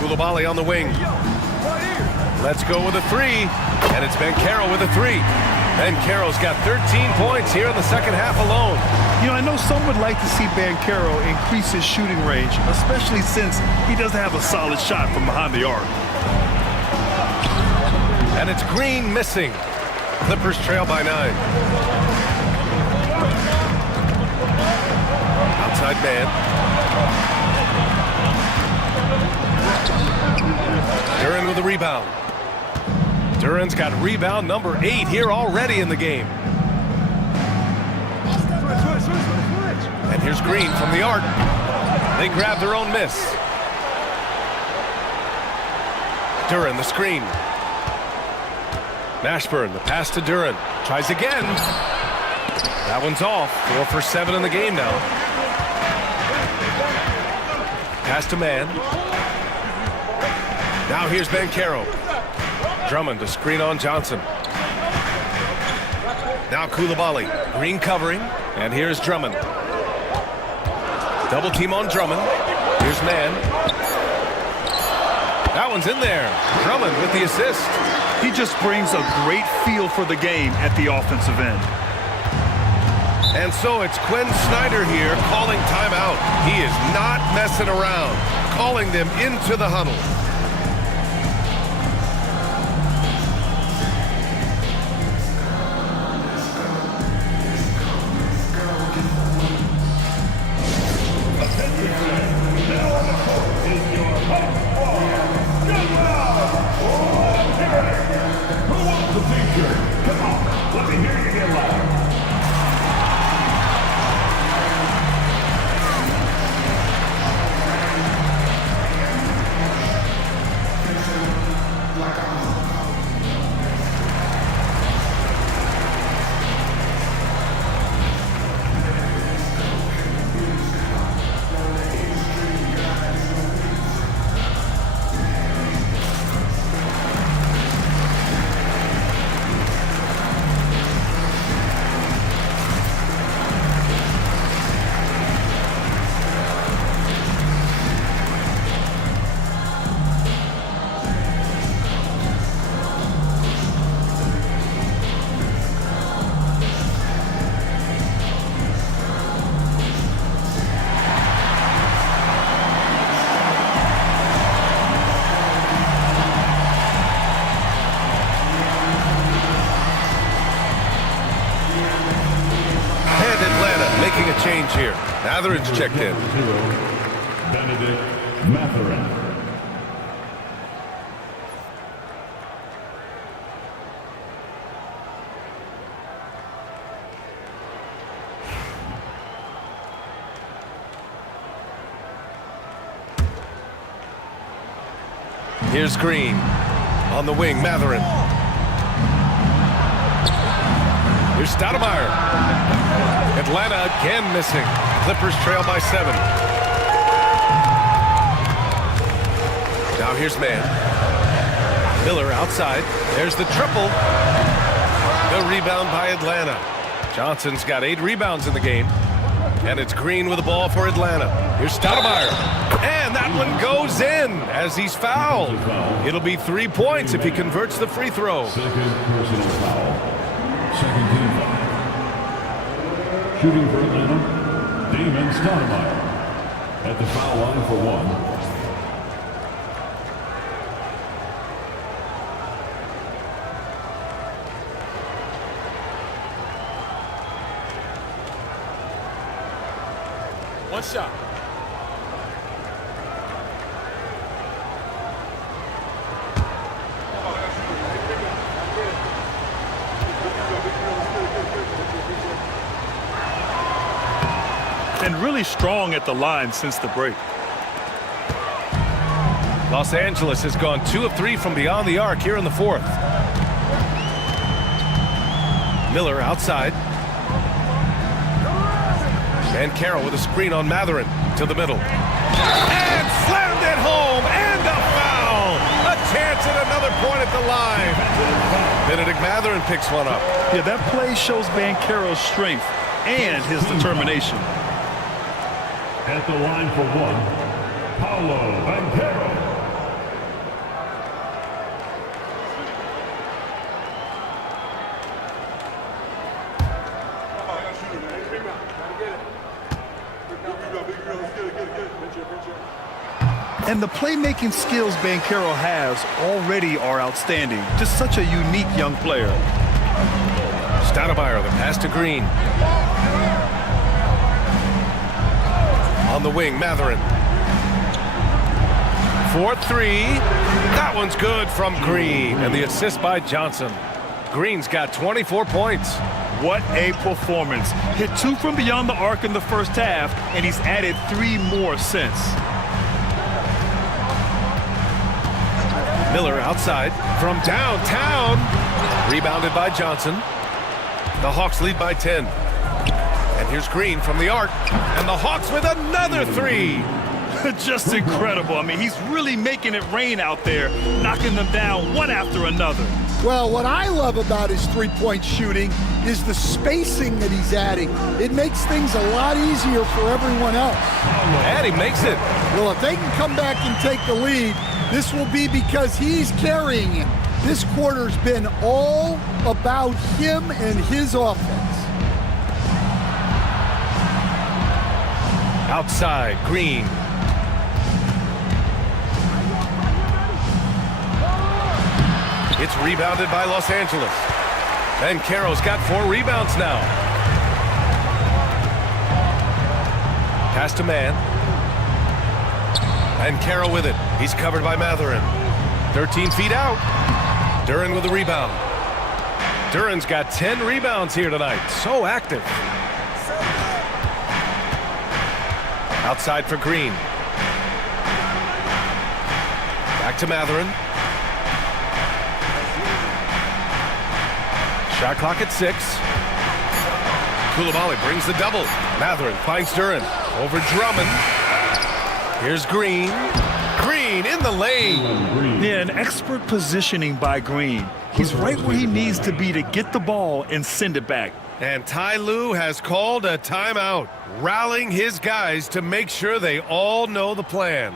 Coulibaly on the wing. Let's go with a 3. And it's Banchero with a 3. Banchero's got 13 points here in the second half alone. You know, I know some would like to see Banchero increase his shooting range, especially since he doesn't have a solid shot from behind the arc. And it's Green missing. Clippers trail by 9. Outside man. Duren with a rebound. Duren's got rebound number 8 here already in the game. And here's Green from the arc. They grab their own miss. Duren the screen. Mashburn, the pass to Duren. Tries again. That one's off. 4 for 7 in the game now. Pass to man. Now here's Banchero. Drummond to screen on Johnson. Now Coulibaly. Green covering. And here's Drummond. Double team on Drummond. Here's man. That one's in there. Drummond with the assist. He just brings a great feel for the game at the offensive end. And so it's Quinn Snyder here calling timeout. He is not messing around. Calling them into the huddle. Change here. Mathurin's checked in. Benedict Mathurin. Here's Green. On the wing, Mathurin. Here's Stoudemire. Atlanta again missing. Clippers trail by 7. Now here's man. Miller outside. There's the triple. The rebound by Atlanta. Johnson's got 8 rebounds in the game. And it's Green with the ball for Atlanta. Here's Stoudemire. And that one goes in as he's fouled. It'll be 3 points if he converts the free throw. Second personal foul. Second team foul. Shooting for Atlanta, Damon Stoudemire. At the foul line for 1. One shot. And really strong at the line since the break. Los Angeles has gone 2 of 3 from beyond the arc here in the 4th. Miller outside. Banchero with a screen on Mathurin to the middle. And slammed it home, and a foul! A chance at another point at the line. Benedict Mathurin picks one up. Yeah, that play shows Banchero's strength and his determination. At the line for one, Paolo Banchero. And the playmaking skills Banchero has already are outstanding. Just such a unique young player. Stoudemire, the pass to Green. On the wing, Mathurin. 4-3. That one's good from Green. And the assist by Johnson. Green's got 24 points. What a performance. Hit 2 from beyond the arc in the first half, and he's added 3 more since. Miller outside from downtown. Rebounded by Johnson. The Hawks lead by 10. And here's Green from the arc. And the Hawks with another 3. Just incredible. I mean, he's really making it rain out there, knocking them down one after another. Well, what I love about his three-point shooting is the spacing that he's adding. It makes things a lot easier for everyone else. And he makes it. Well, if they can come back and take the lead, this will be because he's carrying him. This quarter's been all about him and his offense. Outside, Green. It's rebounded by Los Angeles. Banchero's got 4 rebounds now. Pass to Mann. Banchero with it. He's covered by Mathurin. 13 feet out. Duren with the rebound. Duren's got 10 rebounds here tonight. So active. Outside for Green. Back to Mathurin. Shot clock at 6. Coulibaly brings the double. Mathurin finds Duren. Over Drummond. Here's Green. Green in the lane. Yeah, an expert positioning by Green. He's right where he needs to be to get the ball and send it back. And Ty Lue has called a timeout, rallying his guys to make sure they all know the plan.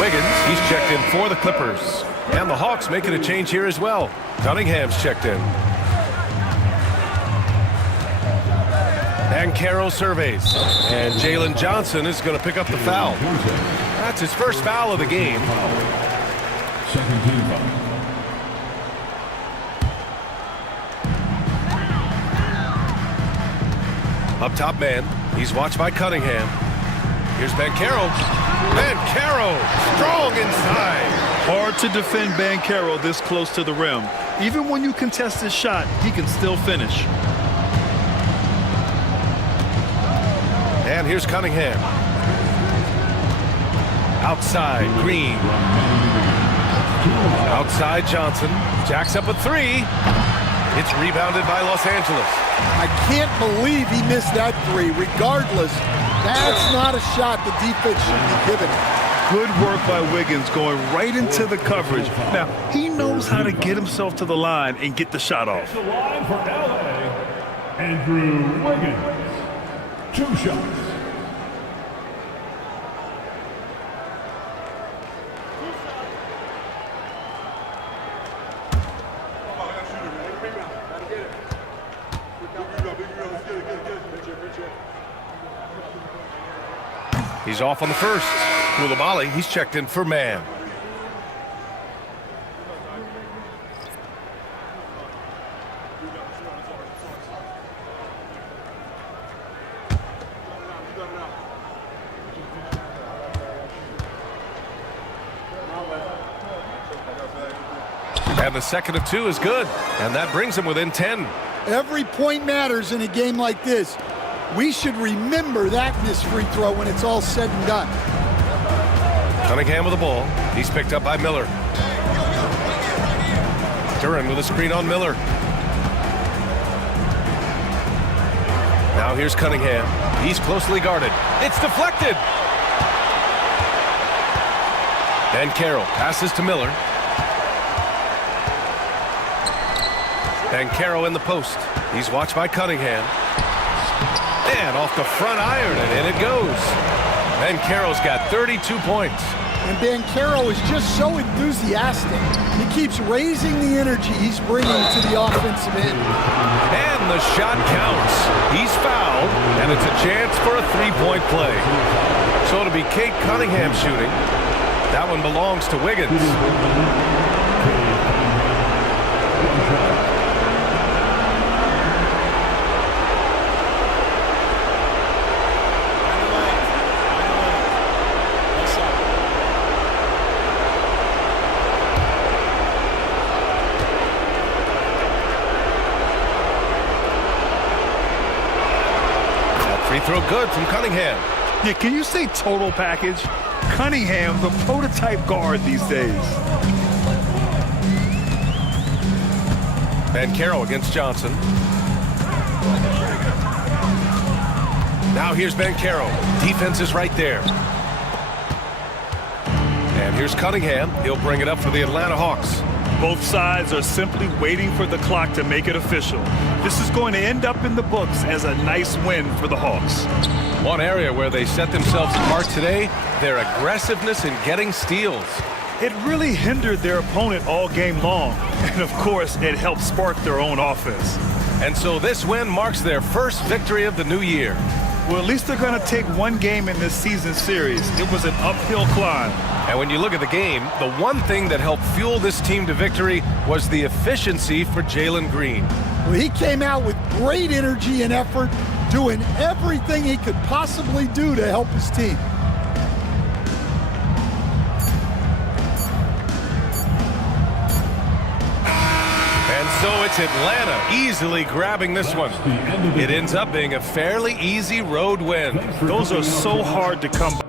Wiggins, he's checked in for the Clippers. And the Hawks making a change here as well. Cunningham's checked in. Banchero surveys. And Jalen Johnson is going to pick up the foul. That's his first foul of the game. Second team foul. Up top man. He's watched by Cunningham. Here's Banchero. Banchero, strong inside. Hard to defend Banchero this close to the rim. Even when you contest his shot, he can still finish. And here's Cunningham. Outside, Green. Outside, Johnson. Jacks up a 3. It's rebounded by Los Angeles. I can't believe he missed that 3. Regardless, that's not a shot the defense should be giving him. Good work by Wiggins going right into the coverage. Now, he knows how to get himself to the line and get the shot off. The line for LA, Andrew Wiggins. 2 shots. He's off on the first. Coulibaly, he's checked in for Mann. And the second of 2 is good. And that brings him within 10. Every point matters in a game like this. We should remember that missed free throw when it's all said and done. Cunningham with the ball. He's picked up by Miller. Duren with a screen on Miller. Now here's Cunningham. He's closely guarded. It's deflected. Banchero passes to Miller. Banchero in the post. He's watched by Cunningham. And off the front iron, and in it goes. Banchero's got 32 points. And Banchero is just so enthusiastic. He keeps raising the energy he's bringing to the offensive end. And the shot counts. He's fouled, and it's a chance for a three-point play. So it'll be Cade Cunningham shooting. That one belongs to Wiggins. Free throw good from Cunningham. Yeah, can you say total package? Cunningham, the prototype guard these days. Banchero against Johnson. Now here's Banchero. Defense is right there. And here's Cunningham. He'll bring it up for the Atlanta Hawks. Both sides are simply waiting for the clock to make it official. This is going to end up in the books as a nice win for the Hawks. One area where they set themselves apart today, their aggressiveness in getting steals. It really hindered their opponent all game long. And of course, it helped spark their own offense. And so this win marks their first victory of the new year. Well, at least they're going to take one game in this season series. It was an uphill climb. And when you look at the game, the one thing that helped fuel this team to victory was the efficiency for Jalen Green. Well, he came out with great energy and effort, doing everything he could possibly do to help his team. And so it's Atlanta easily grabbing this one. It ends up being a fairly easy road win. Those are so hard to come by.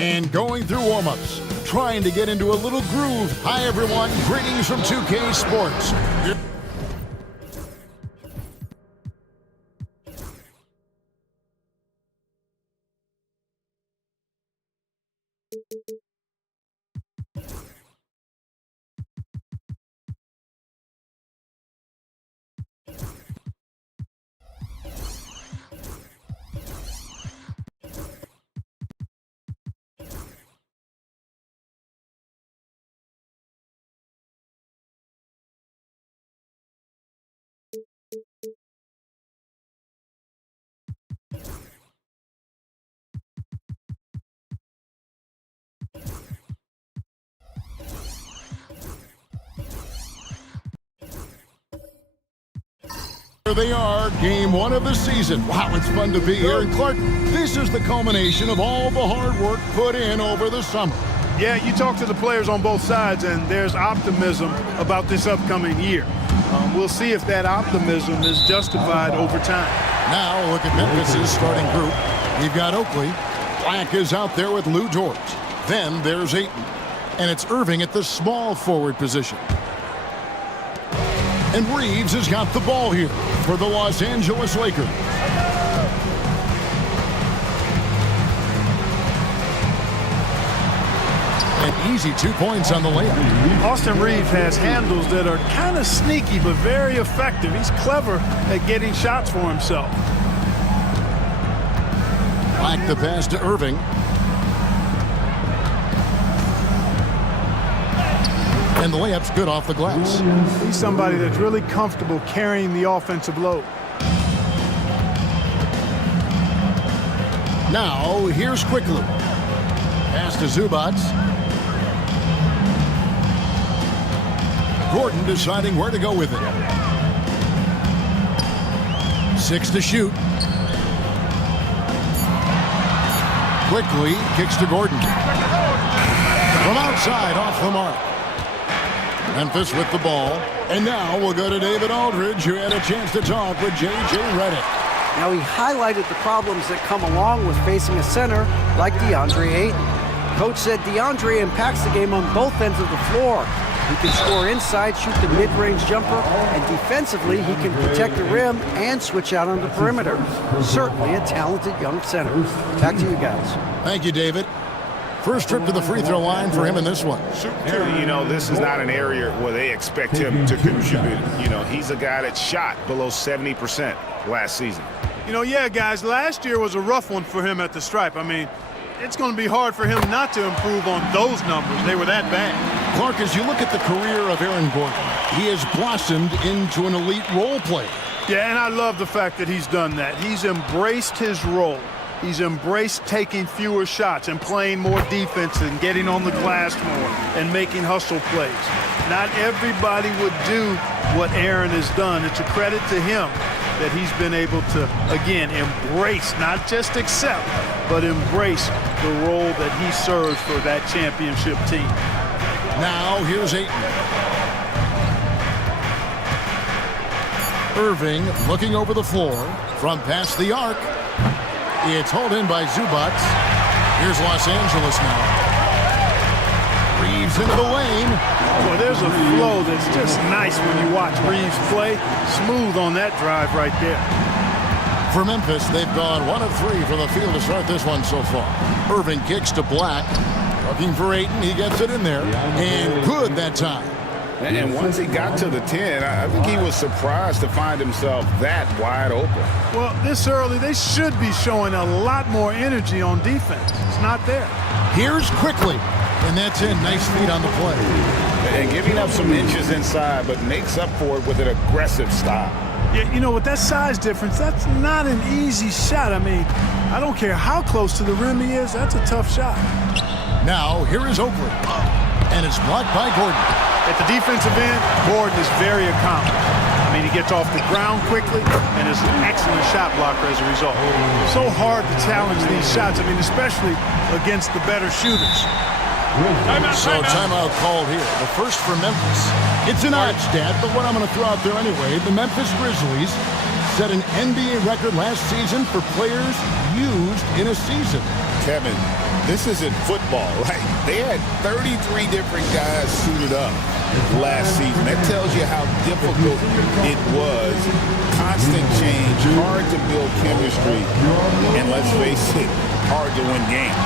And going through warm-ups, trying to get into a little groove. Hi, everyone. Greetings from 2K Sports. Here they are, game one of the season. Wow, it's fun to be here. And Clark, this is the culmination of all the hard work put in over the summer. Yeah, you talk to the players on both sides, and there's optimism about this upcoming year. We'll see if that optimism is justified over time. Now look at Memphis' starting group. We've got Oakley. Black is out there with Lou George. Then there's Ayton. And it's Irving at the small forward position. And Reeves has got the ball here for the Los Angeles Lakers. An easy 2 points on the layup. Austin Reeves has handles that are kind of sneaky but very effective. He's clever at getting shots for himself. Black the pass to Irving. And the layup's good off the glass. He's somebody that's really comfortable carrying the offensive load. Now, here's Quickly. Pass to Zubac. Gordon deciding where to go with it. 6 to shoot. Quickly kicks to Gordon. From outside, off the mark. Memphis with the ball. And now we'll go to David Aldridge, who had a chance to talk with J.J. Redick. Now he highlighted the problems that come along with facing a center like DeAndre Ayton. Coach said DeAndre impacts the game on both ends of the floor. He can score inside, shoot the mid-range jumper, and defensively he can protect the rim and switch out on the perimeter. Certainly a talented young center. Back to you guys. Thank you, David. First trip to the free throw line for him in this one. You know, this is not an area where they expect him to contribute. You know, he's a guy that shot below 70% last season. You know, yeah, guys, last year was a rough one for him at the stripe. I mean, it's going to be hard for him not to improve on those numbers. They were that bad. Clark, as you look at the career of Aaron Gordon, he has blossomed into an elite role player. Yeah, and I love the fact that he's done that. He's embraced his role. He's embraced taking fewer shots and playing more defense and getting on the glass more and making hustle plays. Not everybody would do what Aaron has done. It's a credit to him that he's been able to, again, embrace, not just accept, but embrace the role that he serves for that championship team. Now here's Ayton. Irving looking over the floor from past the arc. It's hauled in by Zubac. Here's Los Angeles now. Reeves into the lane. Boy, there's a flow that's just nice when you watch Reeves play. Smooth on that drive right there. For Memphis, they've gone 1 of 3 from the field to start this one so far. Irving kicks to Black. Looking for Ayton. He gets it in there. And good that time. And once he got to the 10, I think he was surprised to find himself that wide open. Well, this early, they should be showing a lot more energy on defense. It's not there. Here's Quickly, and that's in. Nice feed on the play. And giving up some inches inside, but makes up for it with an aggressive stop. Yeah, you know, with that size difference, that's not an easy shot. I mean, I don't care how close to the rim he is, that's a tough shot. Now, here is Oakley, and it's blocked by Gordon. At the defensive end, Gordon is very accomplished. I mean, he gets off the ground quickly and is an excellent shot blocker as a result. So hard to challenge these shots, I mean, especially against the better shooters. Timeout called here. The first for Memphis. It's an odd stat, but what I'm going to throw out there anyway. The Memphis Grizzlies set an NBA record last season for players used in a season. Kevin, this isn't football, right? They had 33 different guys suited up last season. That tells you how difficult it was. Constant change, hard to build chemistry, and let's face it, hard to win games.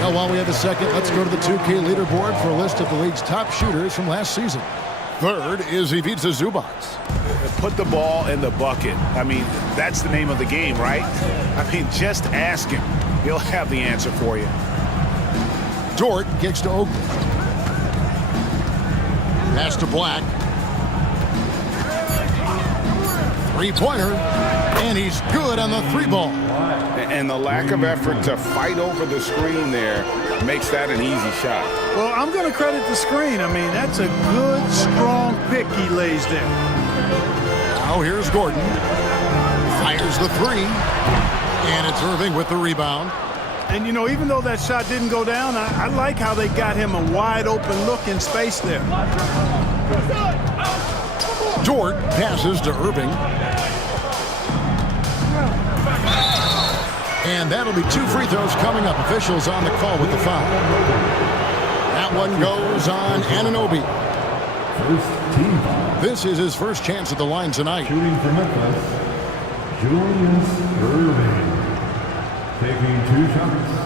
Now, while we have a second, let's go to the 2K leaderboard for a list of the league's top shooters from last season. Third is Ivica Zubac. Put the ball in the bucket. I mean, that's the name of the game, right? I mean, just ask him. He'll have the answer for you. Dort kicks to Oakley. Pass to Black. Three-pointer, and he's good on the three ball. And the lack of effort to fight over the screen there makes that an easy shot. Well, I'm going to credit the screen. I mean, that's a good, strong pick he lays there. Now here's Gordon. Fires the three, and it's Irving with the rebound. And, you know, even though that shot didn't go down, I like how they got him a wide-open look in space there. Dort passes to Irving. And that'll be 2 free throws coming up. Officials on the call with the foul. That one goes on Anunoby. This is his first chance at the line tonight. Shooting for Memphis, Julius Irving. Taking 2 shots.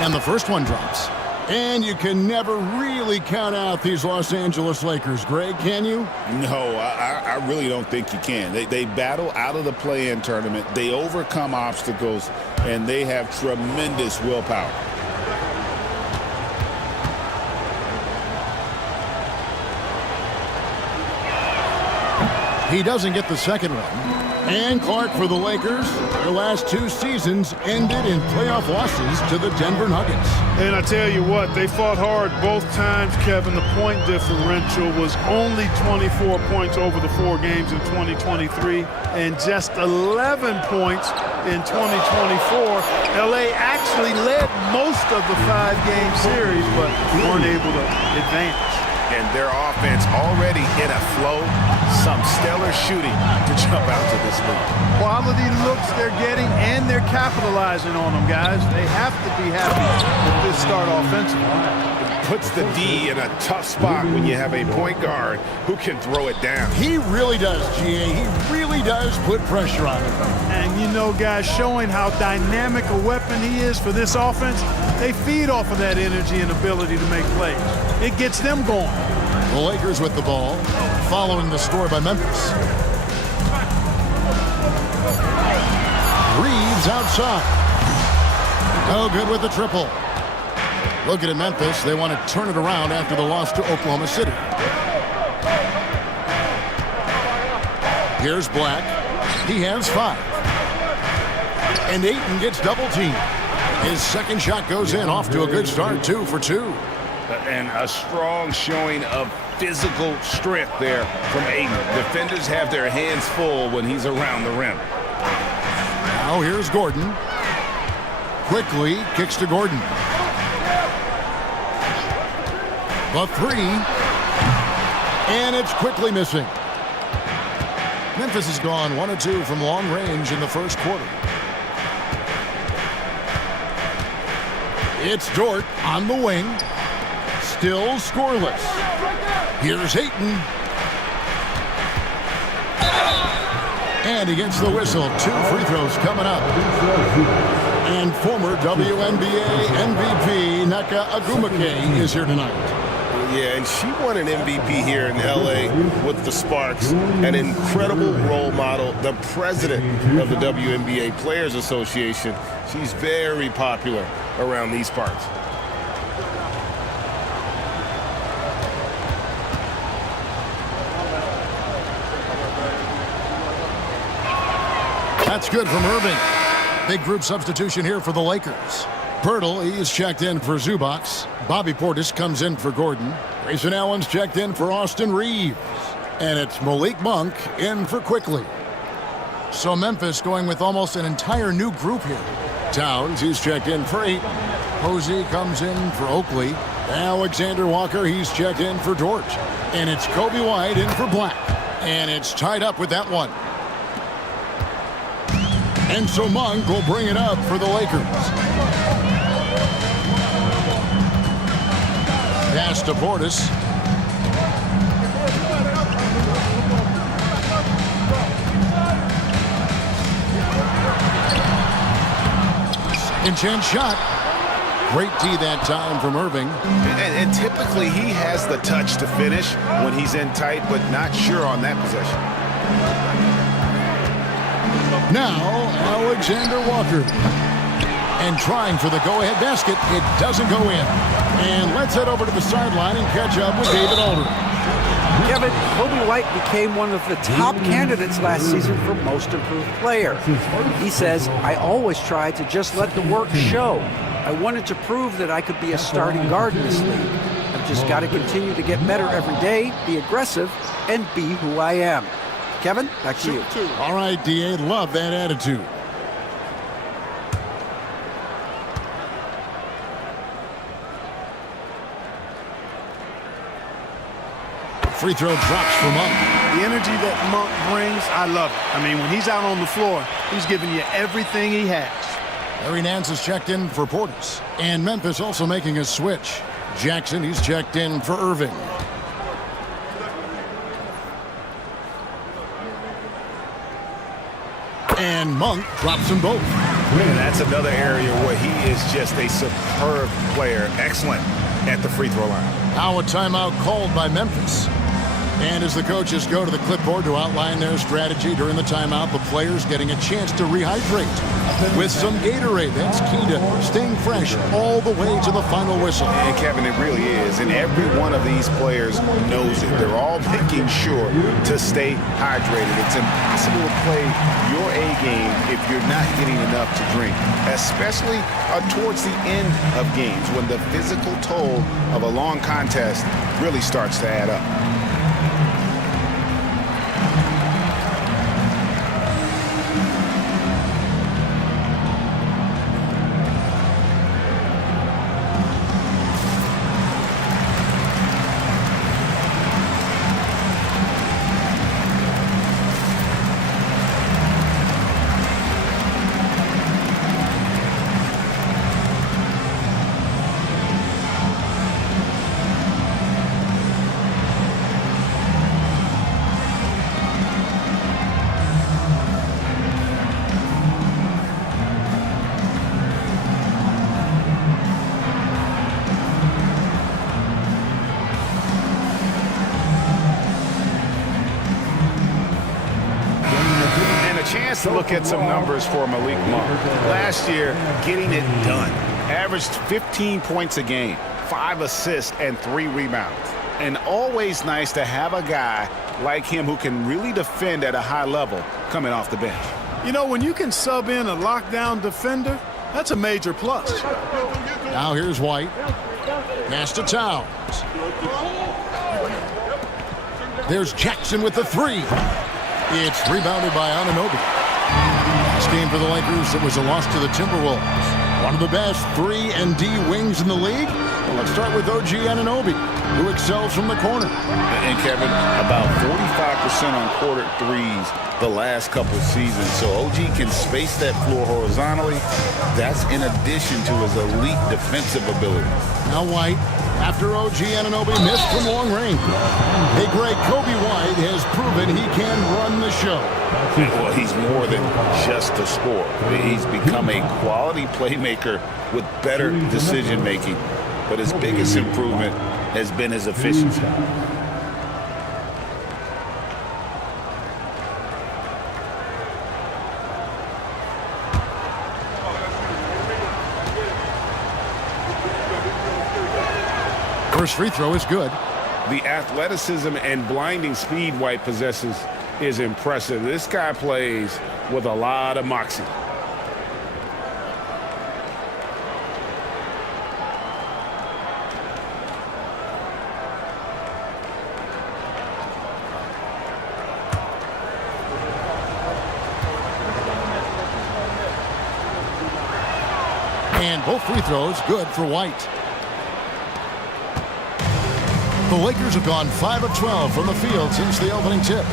And the first one drops. And you can never really count out these Los Angeles Lakers, Greg, can you? No, I really don't think you can. They battle out of the play-in tournament. They overcome obstacles, and they have tremendous willpower. He doesn't get the second one. And Clark for the Lakers. Their last 2 seasons ended in playoff losses to the Denver Nuggets. And I tell you what, they fought hard both times, Kevin. The point differential was only 24 points over the 4 games in 2023 and just 11 points in 2024. LA actually led most of the 5-game series, but weren't able to advance. And their offense already in a flow. Some stellar shooting to jump out to this league. Quality looks they're getting, and they're capitalizing on them, guys. They have to be happy with this start offensively. Puts the D in a tough spot when you have a point guard who can throw it down. He really does, GA. He really does put pressure on him. And you know, guys, showing how dynamic a weapon he is for this offense, they feed off of that energy and ability to make plays. It gets them going. The Lakers with the ball, following the score by Memphis. Reeves outside. No good with the triple. Looking at Memphis, they want to turn it around after the loss to Oklahoma City. Here's Black. He has 5. And Ayton gets double teamed. His second shot goes in, off to a good start, 2 for 2. And a strong showing of physical strength there from Ayton. Defenders have their hands full when he's around the rim. Now here's Gordon. Quickly kicks to Gordon. The 3. And it's quickly missing. Memphis has gone 1 of 2 from long range in the first quarter. It's Dort on the wing. Still scoreless. Here's Hayton. And he gets the whistle. 2 free throws coming up. And former WNBA MVP Nneka Agumake is here tonight. Yeah, and she won an MVP here in L.A. with the Sparks, an incredible role model, the president of the WNBA Players Association. She's very popular around these parts. That's good from Irving. Big group substitution here for the Lakers. Pirtle, he's checked in for Zubac. Bobby Portis comes in for Gordon. Grayson Allen's checked in for Austin Reeves. And it's Malik Monk in for Quickly. So Memphis going with almost an entire new group here. Towns, he's checked in for Ayton. Posey comes in for Oakley. Alexander Walker, he's checked in for Dort. And it's Kobe White in for Black. And it's tied up with that one. And so Monk will bring it up for the Lakers. Pass to Portis. Second chance shot. Great D that time from Irving. And typically he has the touch to finish when he's in tight, but not sure on that possession. Now, Alexander Walker. And trying for the go-ahead basket. It doesn't go in. And let's head over to the sideline and catch up with David Aldridge. Kevin, Kobe White became one of the top candidates last season for Most Improved Player. He says, I always tried to just let the work show. I wanted to prove that I could be a starting guard in this league. I've just got to continue to get better every day, be aggressive, and be who I am. Kevin, back to you. All right, D.A., love that attitude. Free throw drops for Monk. The energy that Monk brings, I love it. I mean, when he's out on the floor, he's giving you everything he has. Larry Nance is checked in for Portis. And Memphis also making a switch. Jackson, he's checked in for Irving. And Monk drops them both. And that's another area where he is just a superb player. Excellent at the free throw line. Now a timeout called by Memphis. And as the coaches go to the clipboard to outline their strategy during the timeout, the players getting a chance to rehydrate with some Gatorade. That's key to staying fresh all the way to the final whistle. And Kevin, it really is. And every one of these players knows it. They're all making sure to stay hydrated. It's impossible to play your A game if you're not getting enough to drink, especially towards the end of games when the physical toll of a long contest really starts to add up. To look at some numbers for Malik Monk. Last year, getting it done. Averaged 15 points a game, 5 assists, and 3 rebounds. And always nice to have a guy like him who can really defend at a high level coming off the bench. You know, when you can sub in a lockdown defender, that's a major plus. Now here's White. Pass to Towns. There's Jackson with the 3. It's rebounded by Anunoby. Last game for the Lakers, it was a loss to the Timberwolves. One of the best 3 and D wings in the league. Let's start with OG Anunoby, who excels from the corner. And Kevin, about 45% on quarter threes the last couple seasons. So OG can space that floor horizontally. That's in addition to his elite defensive ability. Now White, after OG Anunoby missed from long range. Hey, Greg, Kobe White has proven he can run the show. Well, he's more than just a scorer. He's become a quality playmaker with better decision-making. But his biggest improvement has been his efficiency. First free throw is good. The athleticism and blinding speed White possesses is impressive. This guy plays with a lot of moxie. And both free throws good for White. The Lakers have gone 5 of 12 from the field since the opening tip.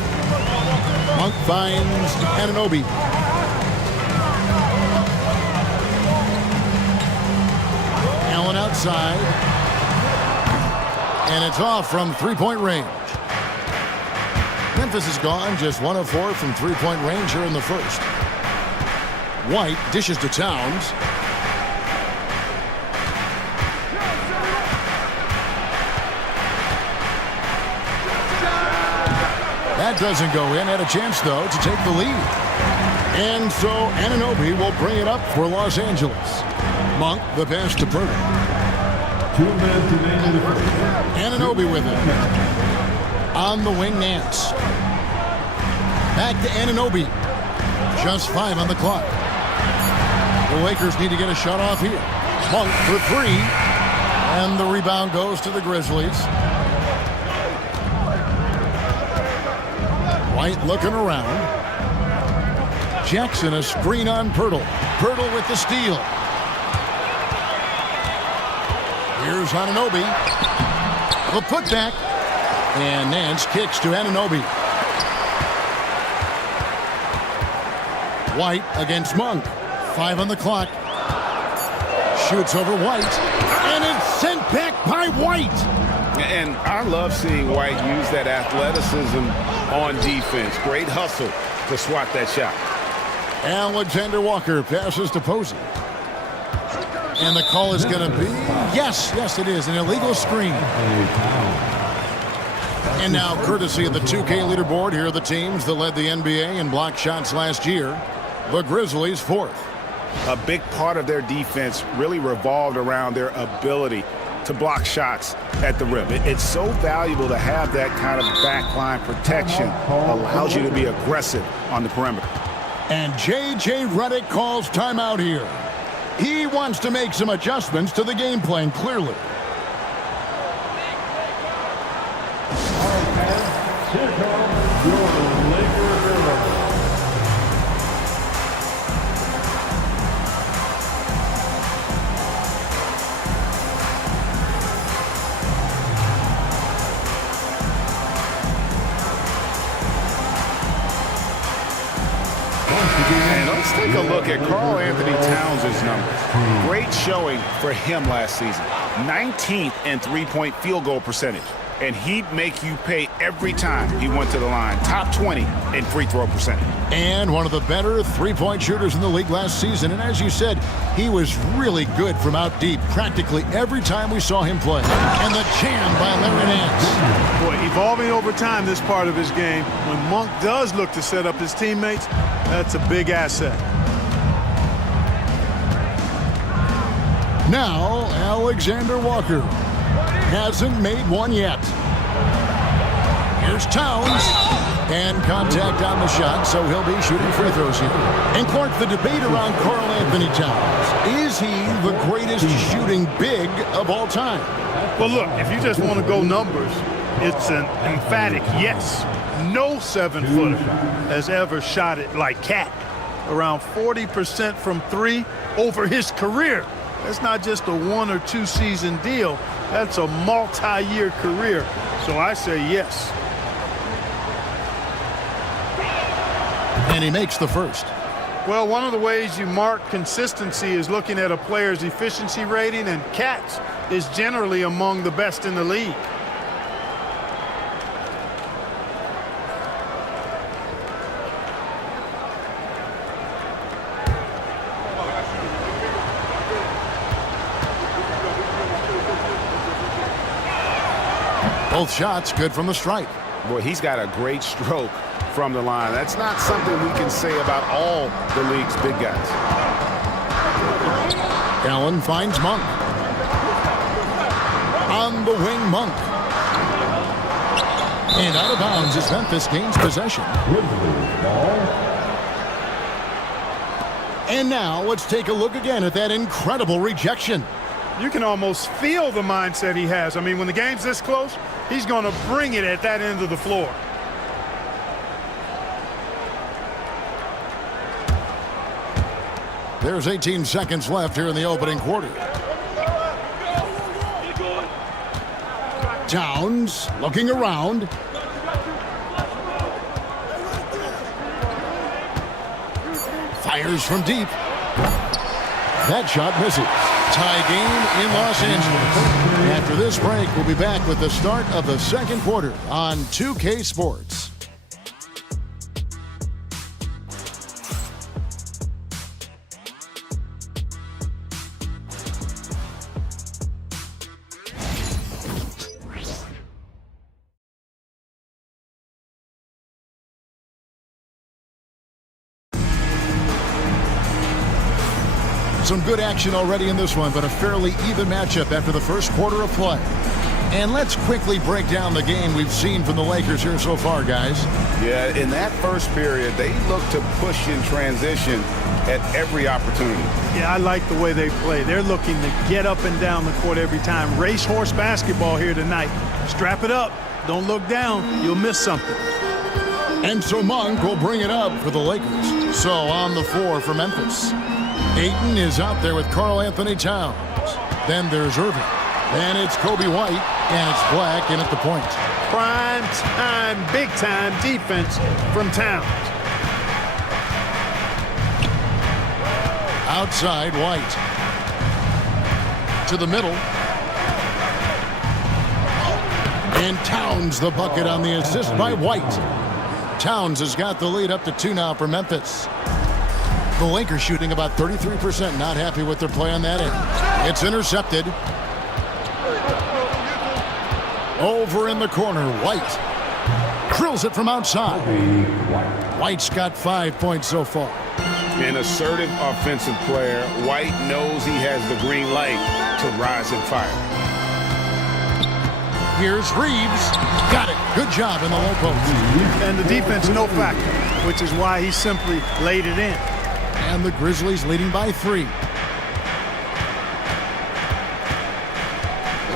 Monk finds Anunoby. Allen outside. And it's off from three-point range. Memphis is gone just 1 of 4 from three-point range here in the first. White dishes to Towns. That doesn't go in. Had a chance, though, to take the lead. And so Anunoby will bring it up for Los Angeles. Monk, the pass to Purtle. Anunoby with it. On the wing, Nance. Back to Anunoby. Just 5 on the clock. The Lakers need to get a shot off here. Monk for 3. And the rebound goes to the Grizzlies. White looking around. Jackson a screen on Purtle. Purtle with the steal. Here's Anunoby. The putback. And Nance kicks to Anunoby. White against Monk. 5 on the clock. Shoots over White. And it's sent back by White. And I love seeing White use that athleticism on defense. Great hustle to swat that shot. Alexander Walker passes to Posey. And the call is going to be, yes, it is, an illegal screen. And now, courtesy of the 2K leaderboard, here are the teams that led the NBA in block shots last year. The Grizzlies 4th. A big part of their defense really revolved around their ability to block shots at the rim. It's so valuable to have that kind of backline protection. Allows you to be aggressive on the perimeter. And J.J. Redick calls timeout here. He wants to make some adjustments to the game plan, clearly. And let's take a look at Karl Anthony Towns' numbers. Great showing for him last season. 19th in three-point field goal percentage. And he'd make you pay every time he went to the line. Top 20 in free throw percentage. And one of the better three-point shooters in the league last season. And as you said, he was really good from out deep practically every time we saw him play. And the jam by Larry Nance. Boy, evolving over time, this part of his game. When Monk does look to set up his teammates, that's a big asset. Now, Alexander Walker hasn't made one yet. Here's Towns. And contact on the shot, so he'll be shooting free throws here. And Clark, the debate around Karl Anthony Towns. Is he the greatest shooting big of all time? Well, look, if you just want to go numbers, it's an emphatic yes. No 7-footer has ever shot it like Cat. Around 40% from 3 over his career. That's not just a 1 or 2 season deal. That's a multi-year career. So I say yes. And he makes the first. Well, one of the ways you mark consistency is looking at a player's efficiency rating, and Katz is generally among the best in the league. Both shots good from the stripe. Boy, he's got a great stroke from the line. That's not something we can say about all the league's big guys. Allen finds Monk. On the wing, Monk. And out of bounds as Memphis gains possession. And now let's take a look again at that incredible rejection. You can almost feel the mindset he has. I mean, when the game's this close, he's going to bring it at that end of the floor. There's 18 seconds left here in the opening quarter. Towns looking around. Fires from deep. That shot misses. Tie game in Los Angeles. After this break, we'll be back with the start of the second quarter on 2K Sports. Some good action already in this one, but a fairly even matchup after the first quarter of play. And let's quickly break down the game we've seen from the Lakers here so far, guys. Yeah, in that first period, they look to push in transition at every opportunity. Yeah, I like the way they play. They're looking to get up and down the court every time. Racehorse basketball here tonight. Strap it up. Don't look down. You'll miss something. And so Monk will bring it up for the Lakers. So on the floor for Memphis. Ayton is out there with Karl Anthony Towns. Then there's Irving. Then it's Kobe White, and it's Black in at the point. Prime time, big time defense from Towns. Outside, White. To the middle. And Towns the bucket on the assist by White. Towns has got the lead up to 2 now for Memphis. The Lakers shooting about 33%. Not happy with their play on that end. It's intercepted. Over in the corner, White. Drills it from outside. White's got 5 points so far. An assertive offensive player. White knows he has the green light to rise and fire. Here's Reeves. Got it. Good job in the low post. And the defense no factor, which is why he simply laid it in. And the Grizzlies leading by 3.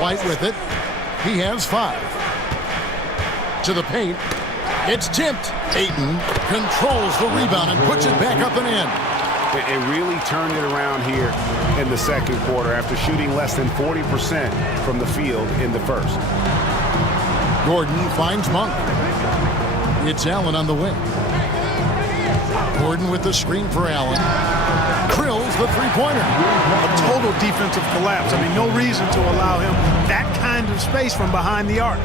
White with it. He has 5. To the paint. It's tipped. Ayton controls the rebound and puts it back up and in. It really turned it around here in the second quarter after shooting less than 40% from the field in the first. Gordon finds Monk. It's Allen on the wing. Gordon with the screen for Allen. Drills the three-pointer. A total defensive collapse. I mean, no reason to allow him that kind of space from behind the arc.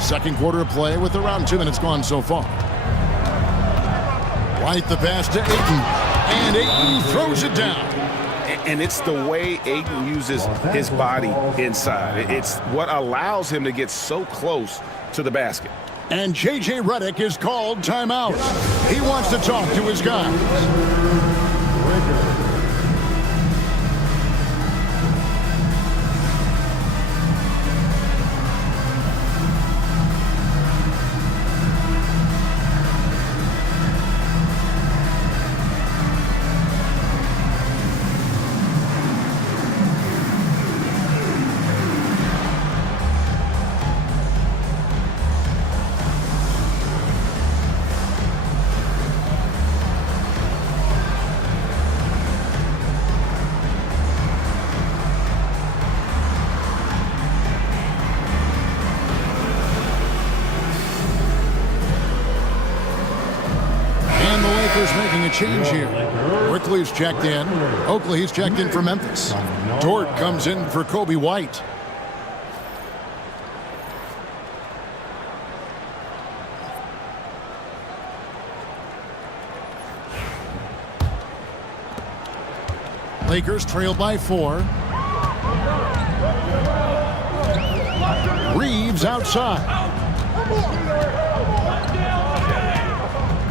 Second quarter of play with around 2 minutes gone so far. White the pass to Ayton. And Ayton throws it down. And it's the way Ayton uses his body inside. It's what allows him to get so close to the basket. And J.J. Redick is called timeout. He wants to talk to his guys. a change here. Quickly's checked in. Oakley's checked in for Memphis. Dort comes in for Kobe White. Lakers trail by 4. Reeves outside.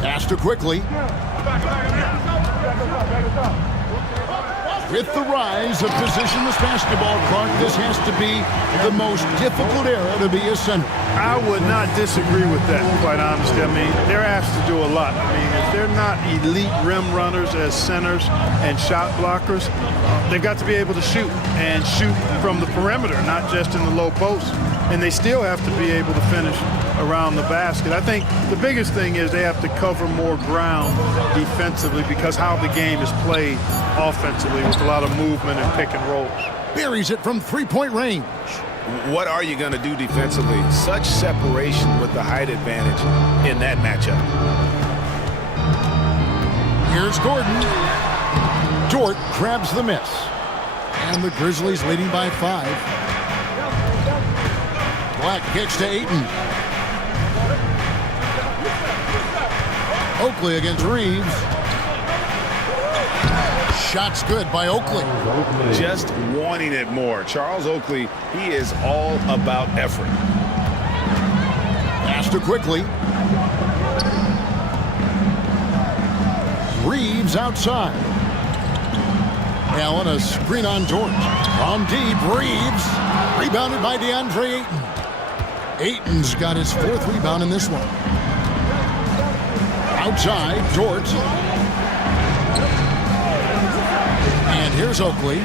Pass to Quickly. With the rise of positionless basketball, Clark, this has to be the most difficult era to be a center. I would not disagree with that, quite honestly. I mean, they're asked to do a lot. I mean, if they're not elite rim runners as centers and shot blockers, they've got to be able to shoot and shoot from the perimeter, not just in the low post. And they still have to be able to finish around the basket. I think the biggest thing is they have to cover more ground defensively because how the game is played offensively with a lot of movement and pick and rolls. Buries it from three-point range. What are you going to do defensively? Such separation with the height advantage in that matchup. Here's Gordon. Dort grabs the miss. And the Grizzlies leading by 5. Black kicks to Ayton. Oakley against Reeves. Shot's good by Oakley. Just wanting it more. Charles Oakley, he is all about effort. Pass to Quickly. Reeves outside. Allen, a screen on Dort. From deep, Reeves. Rebounded by DeAndre Ayton. Ayton's got his 4th rebound in this one. Outside, Dort. And here's Oakley.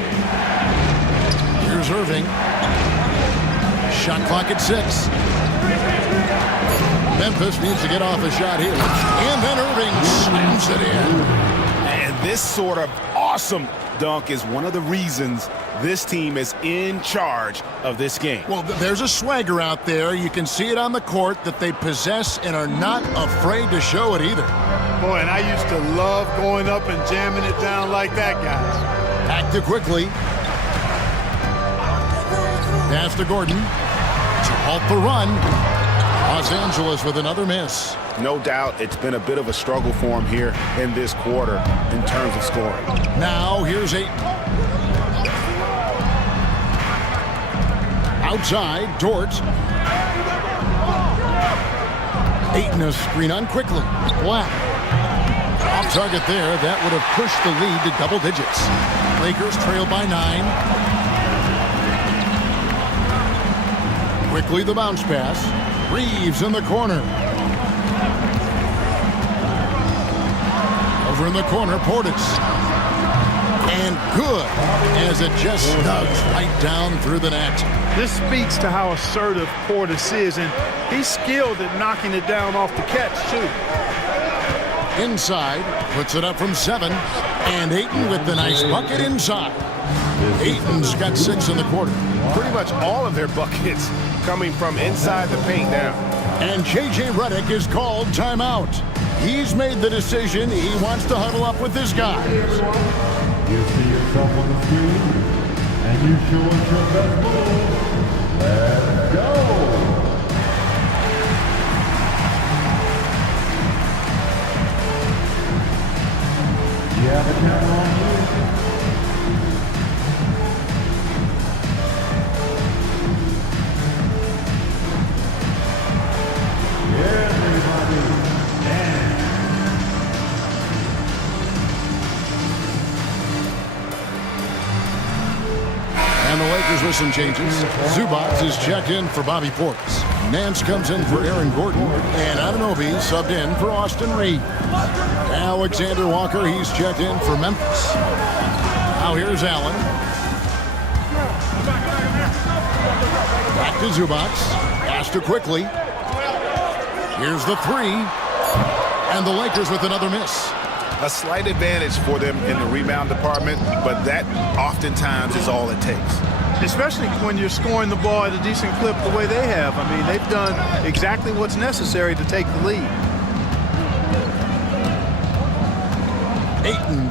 Here's Irving. Shot clock at 6. Memphis needs to get off a shot here. And then Irving slams it in. And this sort of awesome dunk is one of the reasons this team is in charge of this game. Well, there's a swagger out there. You can see it on the court that they possess and are not afraid to show it either. Boy, and I used to love going up and jamming it down like that, guys. Back to Quickly. Pass to Gordon. To halt the run. Los Angeles with another miss. No doubt it's been a bit of a struggle for him here in this quarter in terms of scoring. Now here's Ayton. Outside, Dort. Ayton a screen on Quickly. Black. Off target there. That would have pushed the lead to double digits. Lakers trail by 9. Quickly the bounce pass. Reeves in the corner. Over in the corner, Portis. And good as it just snugs right down through the net. This speaks to how assertive Portis is, and he's skilled at knocking it down off the catch, too. Inside, puts it up from 7, and Ayton with the nice bucket inside. Ayton's got 6 in the quarter. Pretty much all of their buckets coming from inside the paint now. And J.J. Redick is called timeout. He's made the decision. He wants to huddle up with his guys. You see yourself on the screen, and you show us your best move. Let's go! You have a camera on you. And the Lakers with some changes. Zubac is checked in for Bobby Portis. Nance comes in for Aaron Gordon. And Anunoby subbed in for Austin Reeves. Alexander Walker, he's checked in for Memphis. Now here's Allen. Back to Zubac. Pass to Quickly. Here's the 3. And the Lakers with another miss. A slight advantage for them in the rebound department, but that oftentimes is all it takes. Especially when you're scoring the ball at a decent clip the way they have. I mean, they've done exactly what's necessary to take the lead.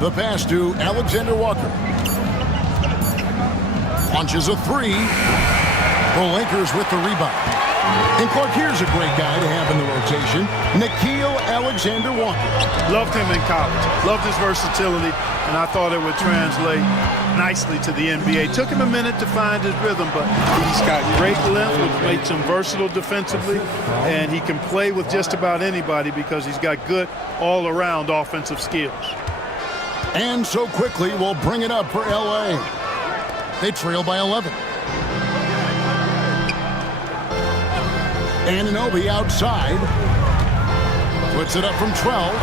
The pass to Alexander Walker. Launches a three. The Lakers with the rebound. And Clark, here's a great guy to have in the rotation, Nickeil Alexander-Walker. Loved him in college. Loved his versatility, and I thought it would translate nicely to the NBA. Took him a minute to find his rhythm, but he's got great length, which makes him versatile defensively, and he can play with just about anybody because he's got good all-around offensive skills. And so quickly, we'll bring it up for L.A. They trail by 11. Anunoby outside. Puts it up from 12.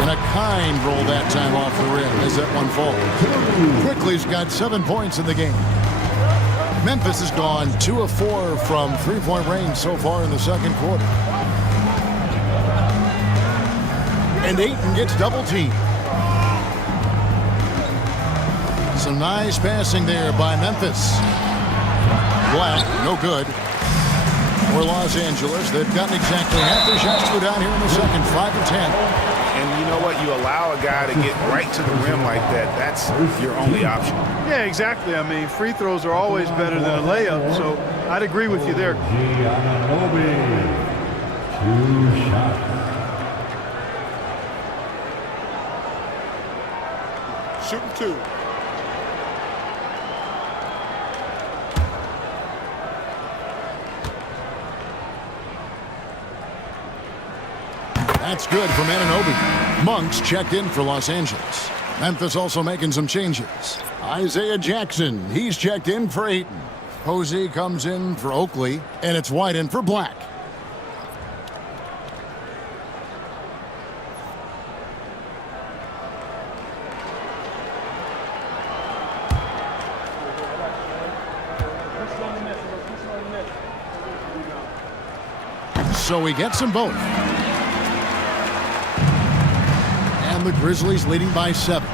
And a kind roll that time off the rim as that one falls. Quickly's got 7 points in the game. Memphis has gone 2 of 4 from three-point range so far in the second quarter. And Ayton gets double-teamed. Some nice passing there by Memphis. Black, no good. For Los Angeles, they've gotten exactly half their shots to go down here in the second, 5 of 10. And you know what? You allow a guy to get right to the rim like that. That's your only option. Yeah, exactly. I mean, free throws are always better than a layup, so I'd agree with you there. Two shots. Shooting two. That's good from Anunoby. Monks checked in for Los Angeles. Memphis also making some changes. Isaiah Jackson, he's checked in for Ayton. Posey comes in for Oakley, and it's White in for Black. So he gets them both. And the Grizzlies leading by 7.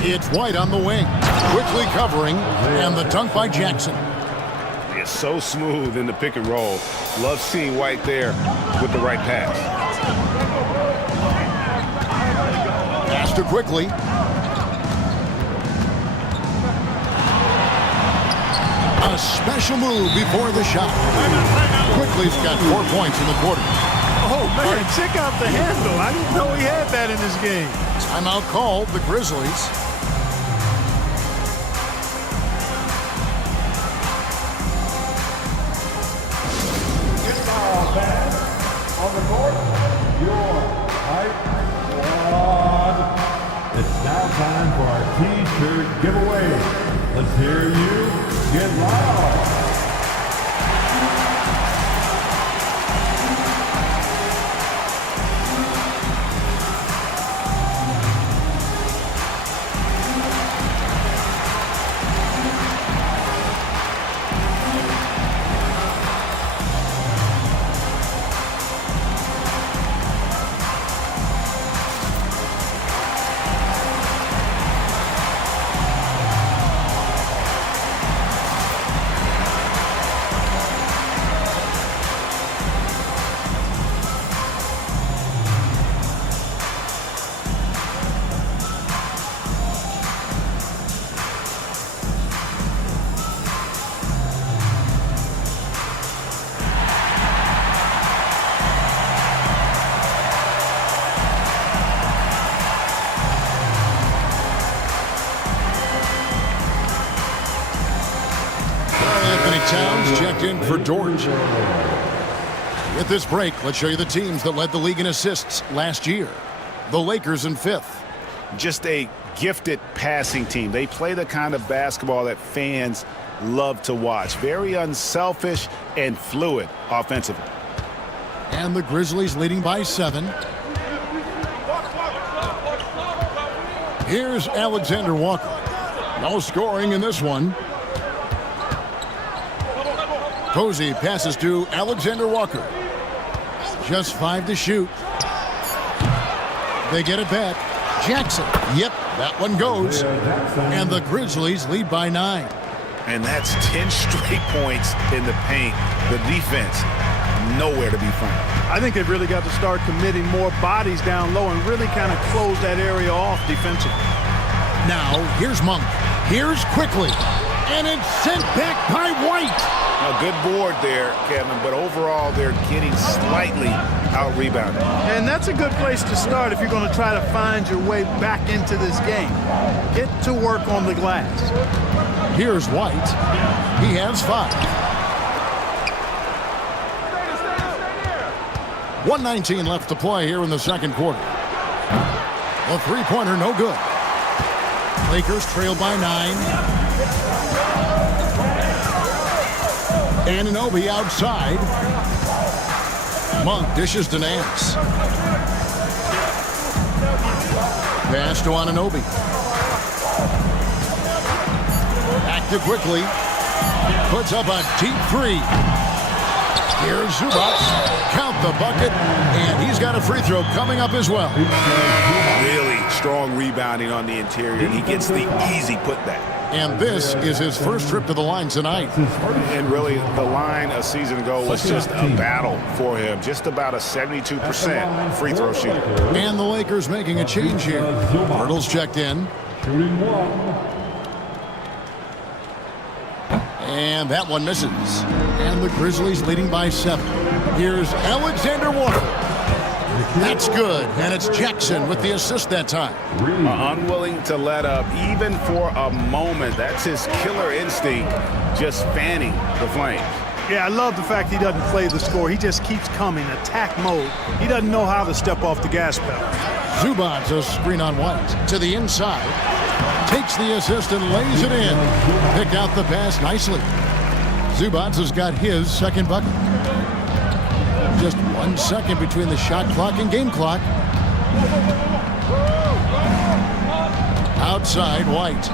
It's White on the wing. Quickly covering, and the dunk by Jackson. It's so smooth in the pick and roll. Love seeing White there with the right pass. Pass to Quickly. A special move before the shot. Quickly's got 4 points in the quarter. Oh, man, check out the handle. I didn't know he had that in his game. Timeout called, the Grizzlies. On the court, your hype squad. It's now time for our T-shirt giveaway. Let's hear you get loud. Towns checked in for Dort. With this break, let's show you the teams that led the league in assists last year. The Lakers in 5th. Just a gifted passing team. They play the kind of basketball that fans love to watch. Very unselfish and fluid offensively. And the Grizzlies leading by 7. Here's Alexander Walker. No scoring in this one. Posey passes to Alexander Walker. Just 5 to shoot. They get it back. Jackson. Yep, that one goes. And the Grizzlies lead by 9. And that's 10 straight points in the paint. The defense nowhere to be found. I think they've really got to start committing more bodies down low and really kind of close that area off defensively. Now, here's Monk. Here's Quickly. And it's sent back by White. A good board there, Kevin, but overall they're getting slightly out-rebounded. And that's a good place to start if you're going to try to find your way back into this game. Get to work on the glass. Here's White. He has 5. 1:19 left to play here in the second quarter. A three-pointer, no good. Lakers trail by 9. Anunoby outside. Monk dishes to Nance. Pass to Anunoby. Back to Quickly. Puts up a deep 3. Here's Zubac. Count the bucket. And he's got a free throw coming up as well. Really strong rebounding on the interior, and he gets the easy putback. And this is his first trip to the line tonight. And really, the line a season ago was just a battle for him. Just about a 72% free throw shooter. And the Lakers making a change here. Hurdle's checked in. And that one misses. And the Grizzlies leading by 7. Here's Alexander Walker. That's good, and it's Jackson with the assist that time. Unwilling to let up, even for a moment. That's his killer instinct, just fanning the flames. Yeah, I love the fact he doesn't play the score. He just keeps coming, attack mode. He doesn't know how to step off the gas pedal. Zubac, a screen on White. To the inside. Takes the assist and lays it in. Picked out the pass nicely. Zubac has got his second bucket. Just 1 second between the shot clock and game clock. Outside, White.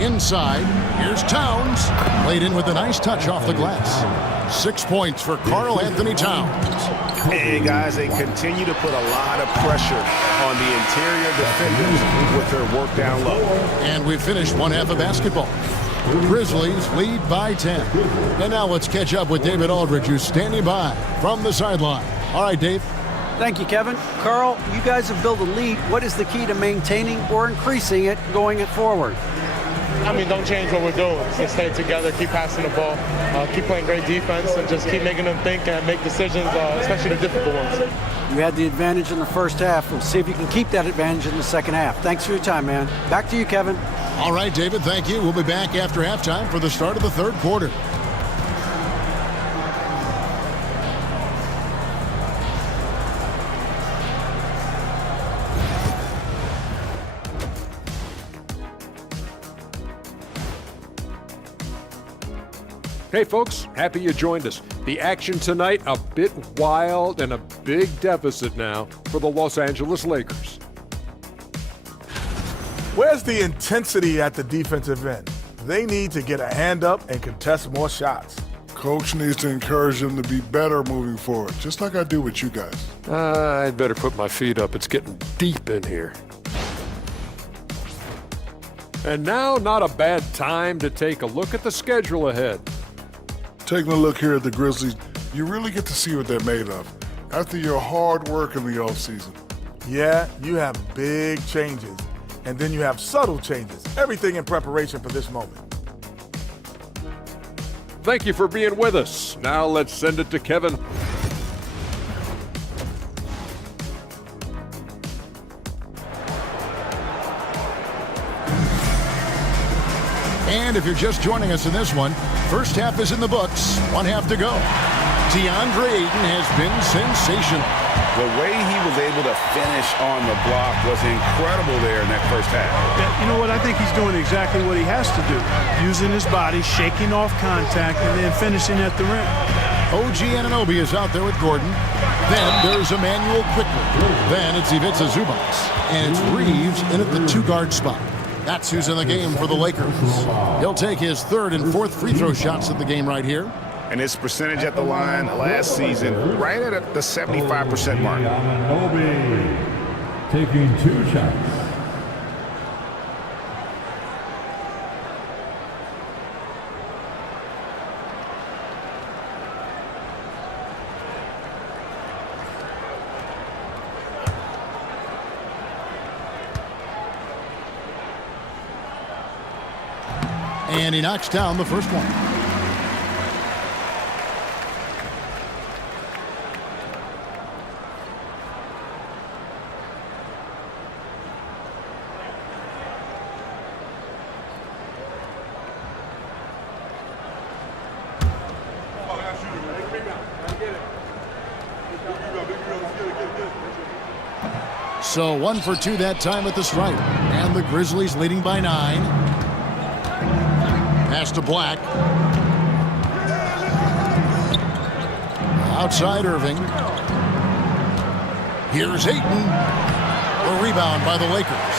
Inside, here's Towns. Played in with a nice touch off the glass. 6 points for Karl Anthony Towns. Hey, guys, they continue to put a lot of pressure on the interior defenders with their work down low. And we've finished one half of basketball. Grizzlies lead by 10. And now let's catch up with David Aldridge, who's standing by from the sideline. All right, Dave. Thank you, Kevin. Karl, you guys have built a lead. What is the key to maintaining or increasing it going forward? I mean, don't change what we're doing. Just stay together, keep passing the ball, keep playing great defense, and just keep making them think and make decisions, especially the difficult ones. You had the advantage in the first half. We'll see if you can keep that advantage in the second half. Thanks for your time, man. Back to you, Kevin. All right, David, thank you. We'll be back after halftime for the start of the third quarter. Hey folks, happy you joined us. The action tonight, a bit wild and a big deficit now for the Los Angeles Lakers. Where's the intensity at the defensive end? They need to get a hand up and contest more shots. Coach needs to encourage them to be better moving forward, just like I do with you guys. I'd better put my feet up. It's getting deep in here. And now, not a bad time to take a look at the schedule ahead. Taking a look here at the Grizzlies, you really get to see what they're made of after your hard work in the offseason. Yeah, you have big changes, and then you have subtle changes. Everything in preparation for this moment. Thank you for being with us. Now let's send it to Kevin. And if you're just joining us in this one, first half is in the books. One half to go. DeAndre Ayton has been sensational. The way he was able to finish on the block was incredible there in that first half. Yeah, you know what? I think he's doing exactly what he has to do. Using his body, shaking off contact, and then finishing at the rim. OG Anunoby is out there with Gordon. Then there's Emmanuel Quickly. Then it's Ivica Zubac. And it's Reeves in at the two-guard spot. That's who's in the game for the Lakers. He'll take his third and fourth free throw shots of the game right here. And his percentage at the line last season, right at the 75% mark. Anunoby taking 2 shots. And he knocks down the first one. So 1 for 2 that time at the stripe. And the Grizzlies leading by 9. Pass to Black. Outside Irving. Here's Ayton. A rebound by the Lakers.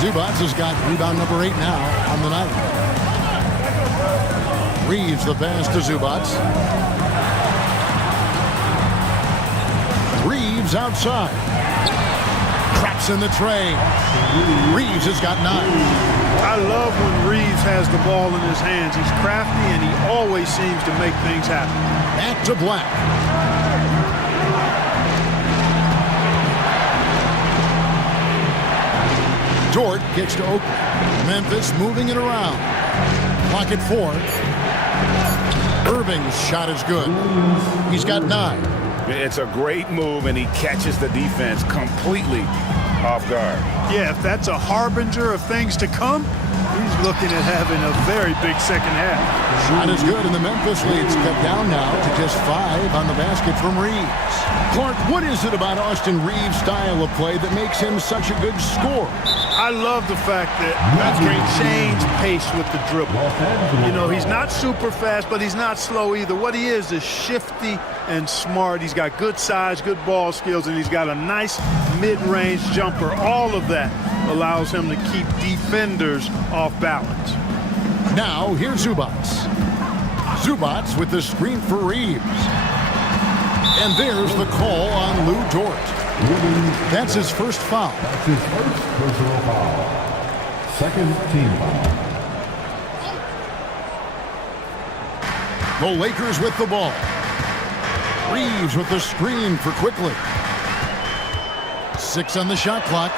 Zubac has got rebound number 8 now on the night. Reeves the pass to Zubac. Reeves outside. Traps in the tray. Reeves has got 9. I love when Reeves has the ball in his hands. He's crafty and he always seems to make things happen. Back to Black. Dort gets to Oakland. Memphis moving it around. Clock at 4. Irving's shot is good. He's got 9. It's a great move, and he catches the defense completely off guard. Yeah, if that's a harbinger of things to come, he's looking at having a very big second half. Shot is good, and the Memphis lead's cut down now to just 5 on the basket from Reeves. Clark, what is it about Austin Reeves' style of play that makes him such a good scorer? I love the fact that he can change pace with the dribble. You know, he's not super fast, but he's not slow either. What he is shifty and smart. He's got good size, good ball skills, and he's got a nice mid-range jumper. All of that allows him to keep defenders off balance. Now, here's Zubac. Zubac with the screen for Reeves. And there's the call on Lou Dort. That's his first foul. That's his first personal foul. Second team foul. The Lakers with the ball. Reeves with the screen for Quickly. 6 on the shot clock.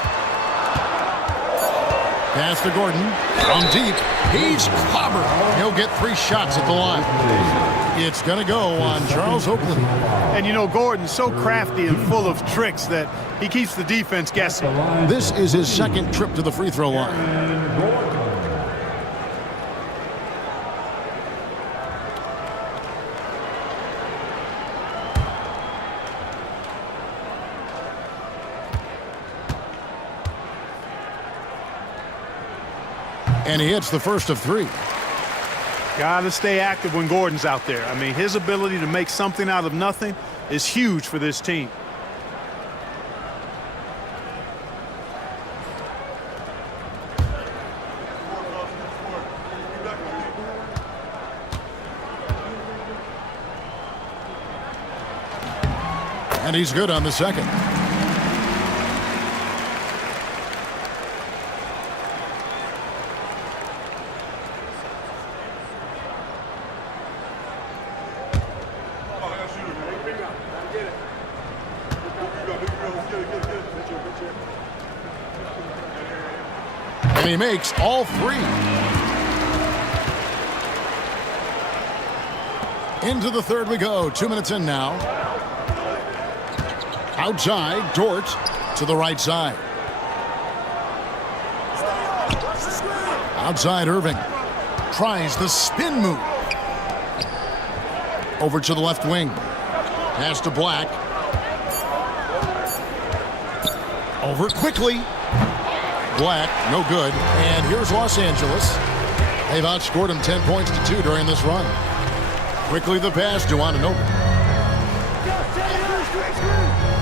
Pass to Gordon. From deep. He's clobbered. He'll get 3 shots at the line. It's going to go on Charles Oakley. And you know, Gordon's so crafty and full of tricks that he keeps the defense guessing. This is his second trip to the free throw line. And he hits the first of 3. Got to stay active when Gordon's out there. I mean, his ability to make something out of nothing is huge for this team. And he's good on the second. And he makes all 3. Into the third we go. 2 minutes in now. Outside, Dort to the right side. Outside, Irving. Tries the spin move. Over to the left wing. Pass to Black. Over quickly. Black, no good. And here's Los Angeles. They've outscored him 10 points to 2 during this run. Quickly the pass to Anunoby.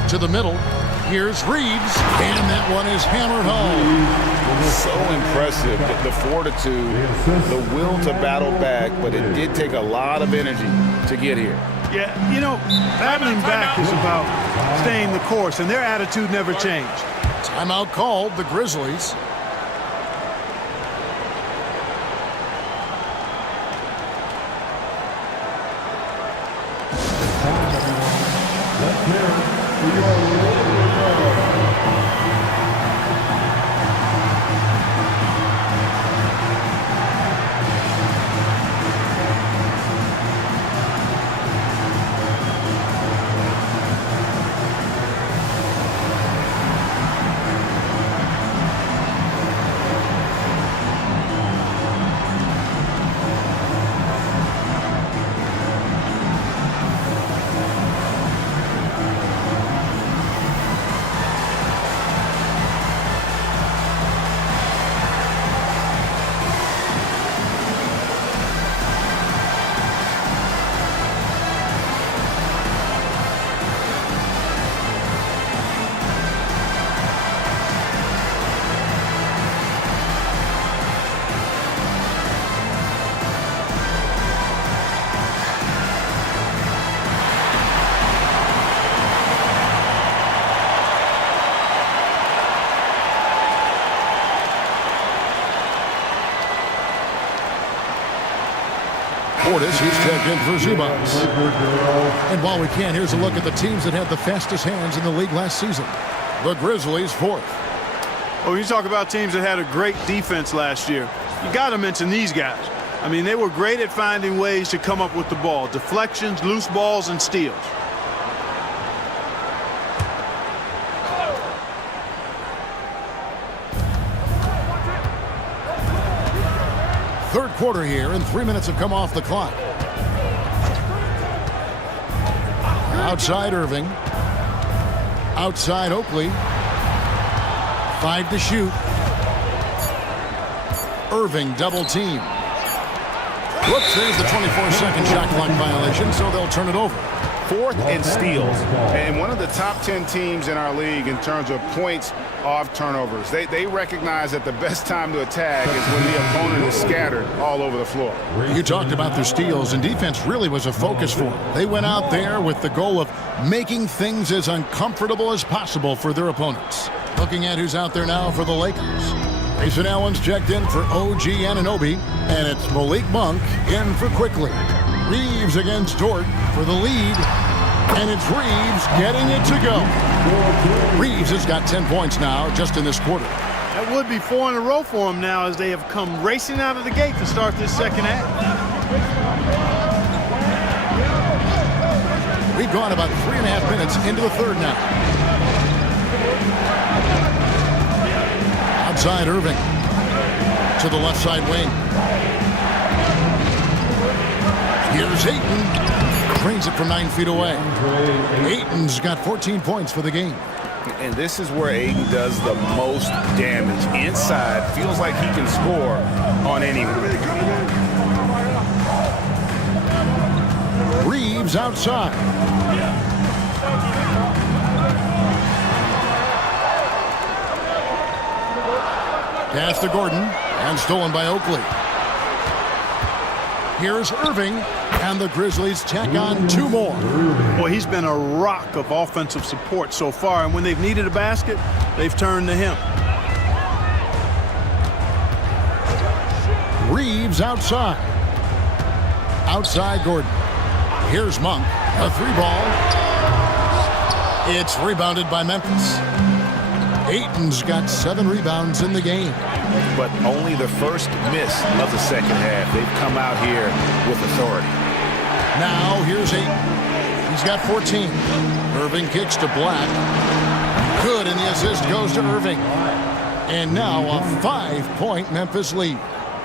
To the middle. Here's Reeves. And that one is hammered home. So impressive, the fortitude, the will to battle back, but it did take a lot of energy to get here. Yeah, you know, battling back is about staying the course, and their attitude never changed. Timeout called, the Grizzlies. Let's hear it for your Portis, he's checked in for Zubas. And while we can, here's a look at the teams that had the fastest hands in the league last season. The Grizzlies, 4th. When you talk about teams that had a great defense last year, you got to mention these guys. I mean, they were great at finding ways to come up with the ball. Deflections, loose balls, and steals. Third quarter here, and 3 minutes have come off the clock. Outside Irving. Outside Oakley. 5 to shoot. Irving double team. Whoops, there's the 24-second shot clock violation, so they'll turn it over. 4th in steals, and one of the top 10 teams in our league in terms of points off turnovers. They recognize that the best time to attack is when the opponent is scattered all over the floor. You talked about their steals, and defense really was a focus for them. They went out there with the goal of making things as uncomfortable as possible for their opponents. Looking at who's out there now for the Lakers. Grayson Allen's checked in for OG Anunoby, and it's Malik Monk in for Quickly. Reeves against Dort for the lead, and it's Reeves getting it to go. Reeves has got 10 points now just in this quarter. That would be 4 in a row for him now as they have come racing out of the gate to start this second half. We've gone about 3.5 minutes into the third now. Outside Irving to the left side wing. Here's Ayton. Brings it from 9 feet away. Ayton's got 14 points for the game. And this is where Ayton does the most damage. Inside, feels like he can score on anyone. Reeves outside. Pass to Gordon, and stolen by Oakley. Here's Irving, and the Grizzlies tack on 2 more. Boy, he's been a rock of offensive support so far, and when they've needed a basket, they've turned to him. Reeves outside. Outside Gordon. Here's Monk, a 3-ball. It's rebounded by Memphis. Ayton's got 7 rebounds in the game. But only the first miss of the second half. They've come out here with authority. Now here's Ayton. He's got 14. Irving kicks to Black. Good, and the assist goes to Irving. And now a 5-point Memphis lead.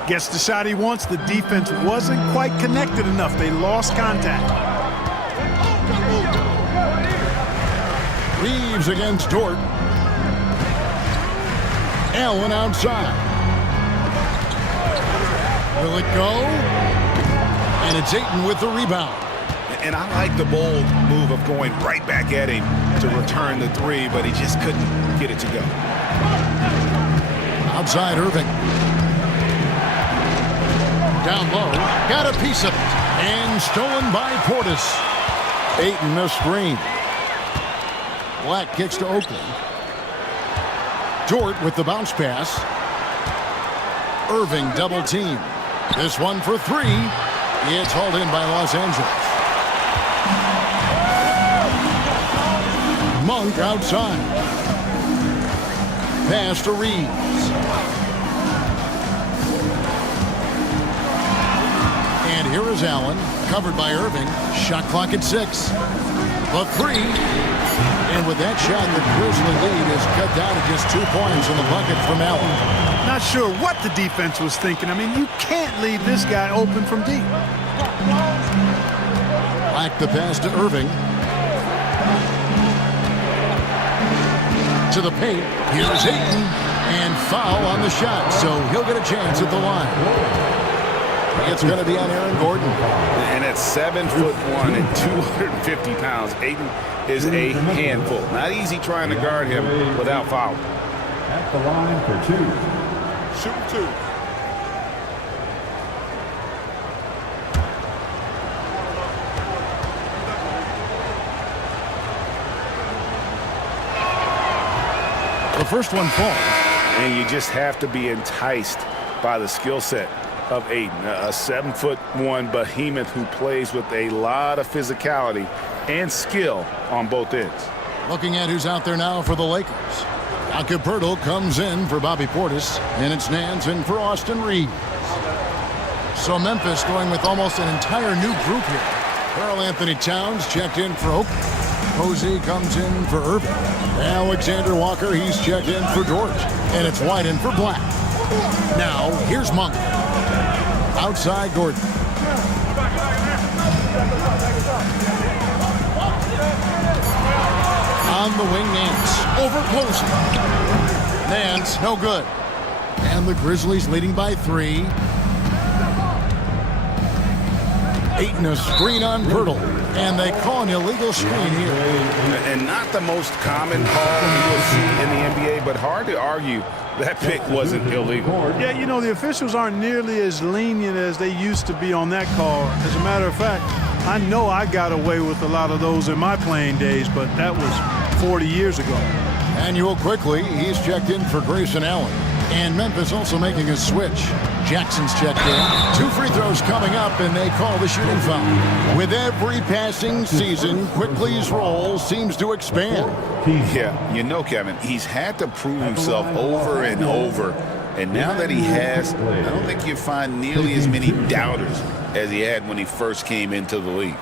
Gets the shot he wants. The defense wasn't quite connected enough. They lost contact. Reeves against Dort. Allen outside. Will it go? And it's Ayton with the rebound. And I like the bold move of going right back at him to return the 3, but he just couldn't get it to go. Outside Irving. Down low. Got a piece of it. And stolen by Portis. Ayton the screen. Black kicks to Oakley. Dort with the bounce pass. Irving double team. This one for 3. It's hauled in by Los Angeles. Monk outside. Pass to Reeves. And here is Allen, covered by Irving. Shot clock at 6. The 3. And with that shot, the Grizzly lead is cut down to just 2 points in the bucket from Allen. Not sure what the defense was thinking. I mean, you can't leave this guy open from deep. Black the pass to Irving. To the paint. Here's Ayton. And foul on the shot, so he'll get a chance at the line. It's going to be on Aaron Gordon. And at 7'1" and 250 pounds, Ayton is a handful. Not easy trying to guard him without foul. At the line for 2. Shoot 2. The first one falls. And you just have to be enticed by the skill set. of Ayton, a 7'1" behemoth who plays with a lot of physicality and skill on both ends. Looking at who's out there now for the Lakers. Jakob Poeltl comes in for Bobby Portis, and it's Nance in for Austin Reeves. So Memphis going with almost an entire new group here. Karl Anthony Towns checked in for Oak. Posey comes in for Irving. Alexander Walker, he's checked in for George. And it's White in for Black. Now, here's Monk. Outside Gordon. On the wing, Nance. Over Posey. Nance, no good. And the Grizzlies leading by 3. Ayton a screen on Poeltl. And they call an illegal screen here. And not the most common call you'll see in the NBA, but hard to argue that pick wasn't illegal. Yeah, you know, the officials aren't nearly as lenient as they used to be on that call. As a matter of fact, I know I got away with a lot of those in my playing days, but that was 40 years ago. Manuel quickly, he's checked in for Grayson Allen. And Memphis also making a switch. Jackson's checked in. 2 free throws coming up, and they call the shooting foul. With every passing season, Quickly's role seems to expand. Yeah, you know, Kevin, he's had to prove himself over and over. And now that he has, I don't think you find nearly as many doubters as he had when he first came into the league.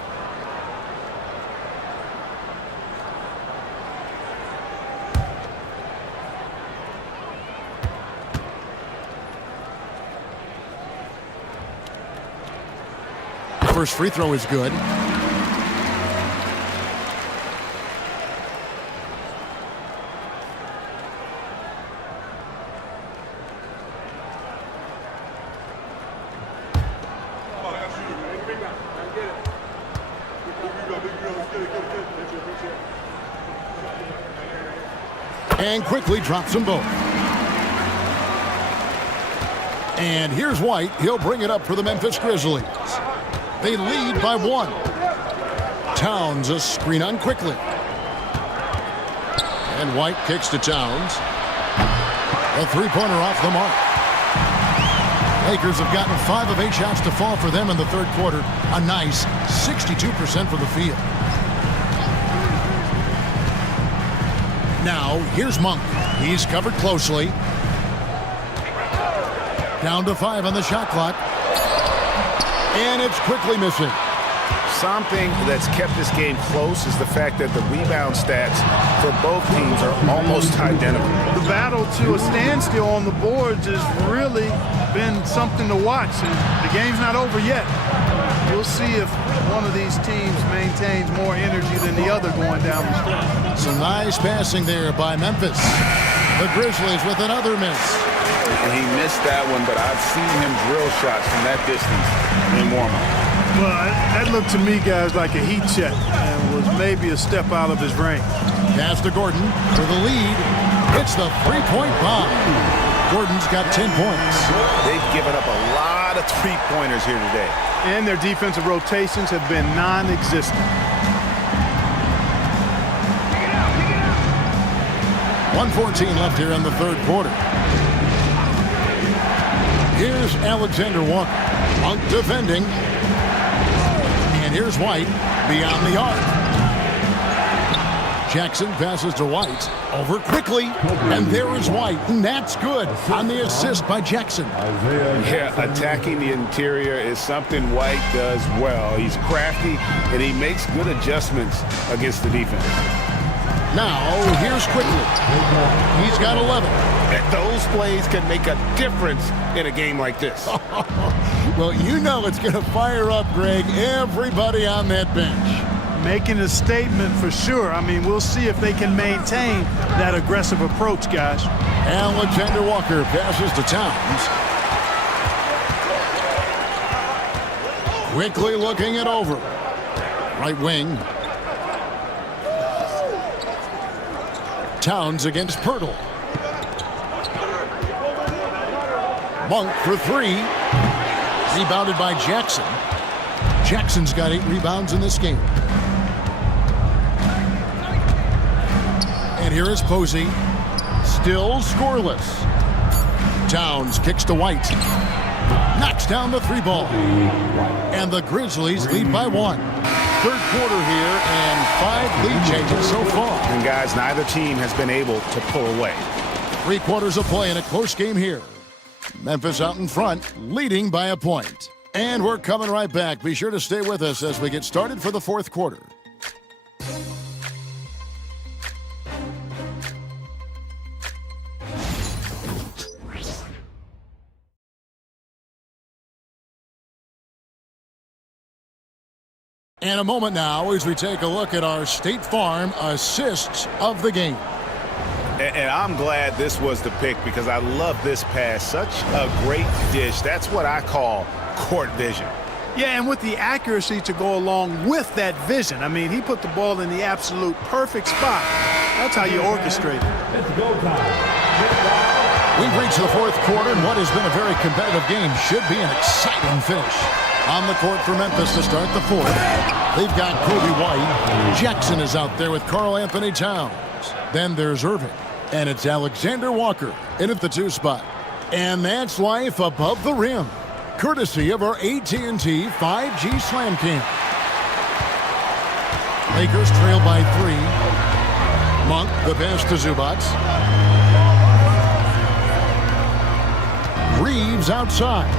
First free throw is good. And quickly drops them both. And here's White. He'll bring it up for the Memphis Grizzlies. They lead by 1. Towns a screen on Quickly. And White kicks to Towns. A three-pointer off the mark. Lakers have gotten 5 of 8 shots to fall for them in the third quarter. A nice 62% for the field. Now, here's Monk. He's covered closely. Down to 5 on the shot clock. And it's quickly missing. Something that's kept this game close is the fact that the rebound stats for both teams are almost identical. The battle to a standstill on the boards has really been something to watch. And the game's not over yet. We'll see if one of these teams maintains more energy than the other going down the stretch. Some nice passing there by Memphis. The Grizzlies with another miss. And he missed that one, but I've seen him drill shots from that distance in warm-up. Well, that looked to me, guys, like a heat check and was maybe a step out of his range. Pass to Gordon for the lead. It's the three-point bomb. Gordon's got 10 points. They've given up a lot of three-pointers here today. And their defensive rotations have been non-existent. 1:14 left here in the third quarter. Here's Alexander Walker. Monk defending. And here's White beyond the arc. Jackson passes to White. Over quickly. And there is White. And that's good on the assist by Jackson. Yeah, attacking the interior is something White does well. He's crafty, and he makes good adjustments against the defense. Now, here's Quickly. He's got 11. And those plays can make a difference in a game like this. Well, you know it's going to fire up, Greg, everybody on that bench. Making a statement for sure. I mean, we'll see if they can maintain that aggressive approach, guys. Alexander Walker passes to Towns. Quickly looking it over. Right wing. Towns against Poeltl. Monk for 3. Rebounded by Jackson. Jackson's got 8 rebounds in this game. And here is Posey. Still scoreless. Towns kicks to White. knocks down the 3 ball. And the Grizzlies lead by 1. Third quarter here and 5 lead changes so far. And guys, neither team has been able to pull away. 3 quarters of play in a close game here. Memphis out in front, leading by a point. And we're coming right back. Be sure to stay with us as we get started for the fourth quarter. And a moment now as we take a look at our State Farm assists of the game. And I'm glad this was the pick because I love this pass. Such a great dish. That's what I call court vision. Yeah, and with the accuracy to go along with that vision. I mean, he put the ball in the absolute perfect spot. That's how you orchestrate it. It's go time. We've reached the fourth quarter, and what has been a very competitive game should be an exciting finish. On the court for Memphis to start the fourth. They've got Kobe White. Jackson is out there with Karl Anthony Towns. Then there's Irving. And it's Alexander Walker in at the 2 spot. And that's life above the rim, courtesy of our AT&T 5G Slam Cam. Lakers trail by 3. Monk, the pass to Zubac. Reeves outside.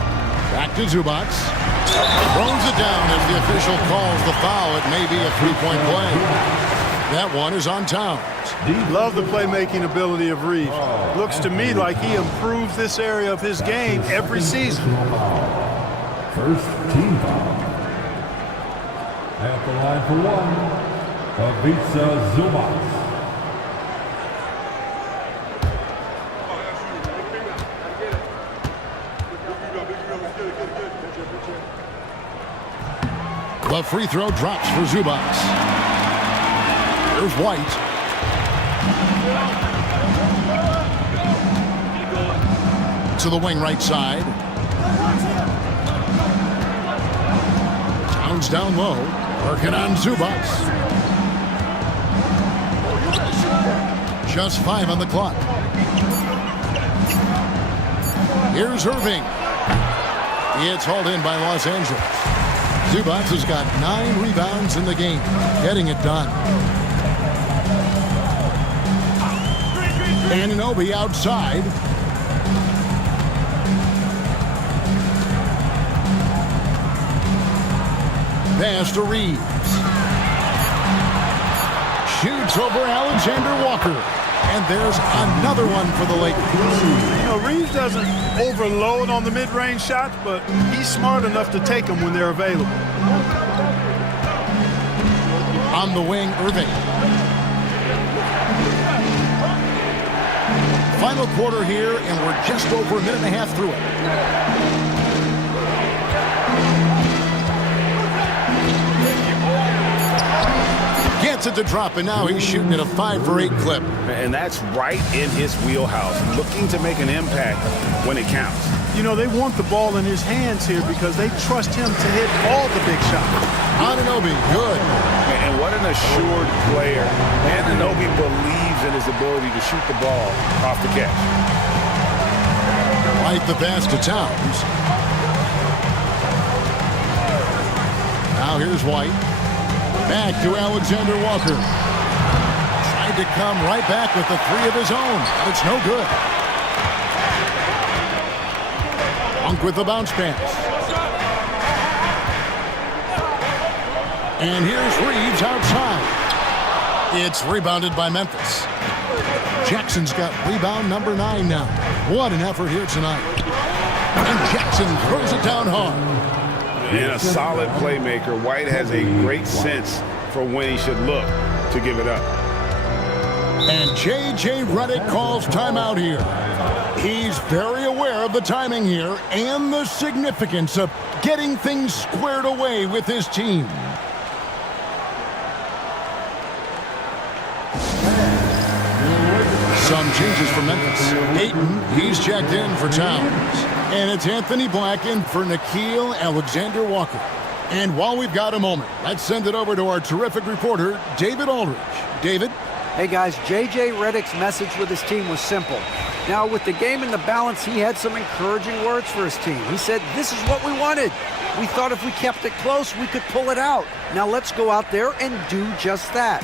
Back to Zubac. Throws it down as the official calls the foul. It may be a 3-point play. That one is on Towns. Love the playmaking ability of Reeves. Looks to me like he improves this area of his game every season. First team foul. At the line for 1, Ivica Zubac. The free throw drops for Zubac. There's White. To the wing right side. Towns down low. Working on Zubac. Just 5 on the clock. Here's Irving. It's hauled in by Los Angeles. Zubac has got 9 rebounds in the game, getting it done. Anunoby outside. Pass to Reeves. Shoots over Alexander Walker. And there's another one for the Lakers. You know, Reeves doesn't overload on the mid-range shots, but he's smart enough to take them when they're available. On the wing, Irving. Final quarter here, and we're just over a minute and a half through it. Gets it to drop, and now he's shooting at a 5 for 8 clip. And that's right in his wheelhouse, looking to make an impact when it counts. You know, they want the ball in his hands here because they trust him to hit all the big shots. Anunoby, good. And what an assured player. Anunoby believes in his ability to shoot the ball off the catch. Right the pass to Towns. Now here's White. Back to Alexander Walker. Tried to come right back with the 3 of his own, but it's no good. Monk with the bounce pass. And here's Reeves outside. It's rebounded by Memphis. Jackson's got rebound number 9 now. What an effort here tonight. And Jackson throws it down hard. And a solid playmaker, White has a great sense for when he should look to give it up. And J.J. Redick calls timeout here. He's very aware of the timing here and the significance of getting things squared away with his team. Some changes for Memphis. Ayton, he's checked in for Towns. And it's Anthony Black in for Nickeil Alexander-Walker. And while we've got a moment, let's send it over to our terrific reporter, David Aldridge. David? Hey guys, J.J. Redick's message with his team was simple. Now, with the game in the balance, he had some encouraging words for his team. He said, "This is what we wanted. We thought if we kept it close, we could pull it out. Now let's go out there and do just that."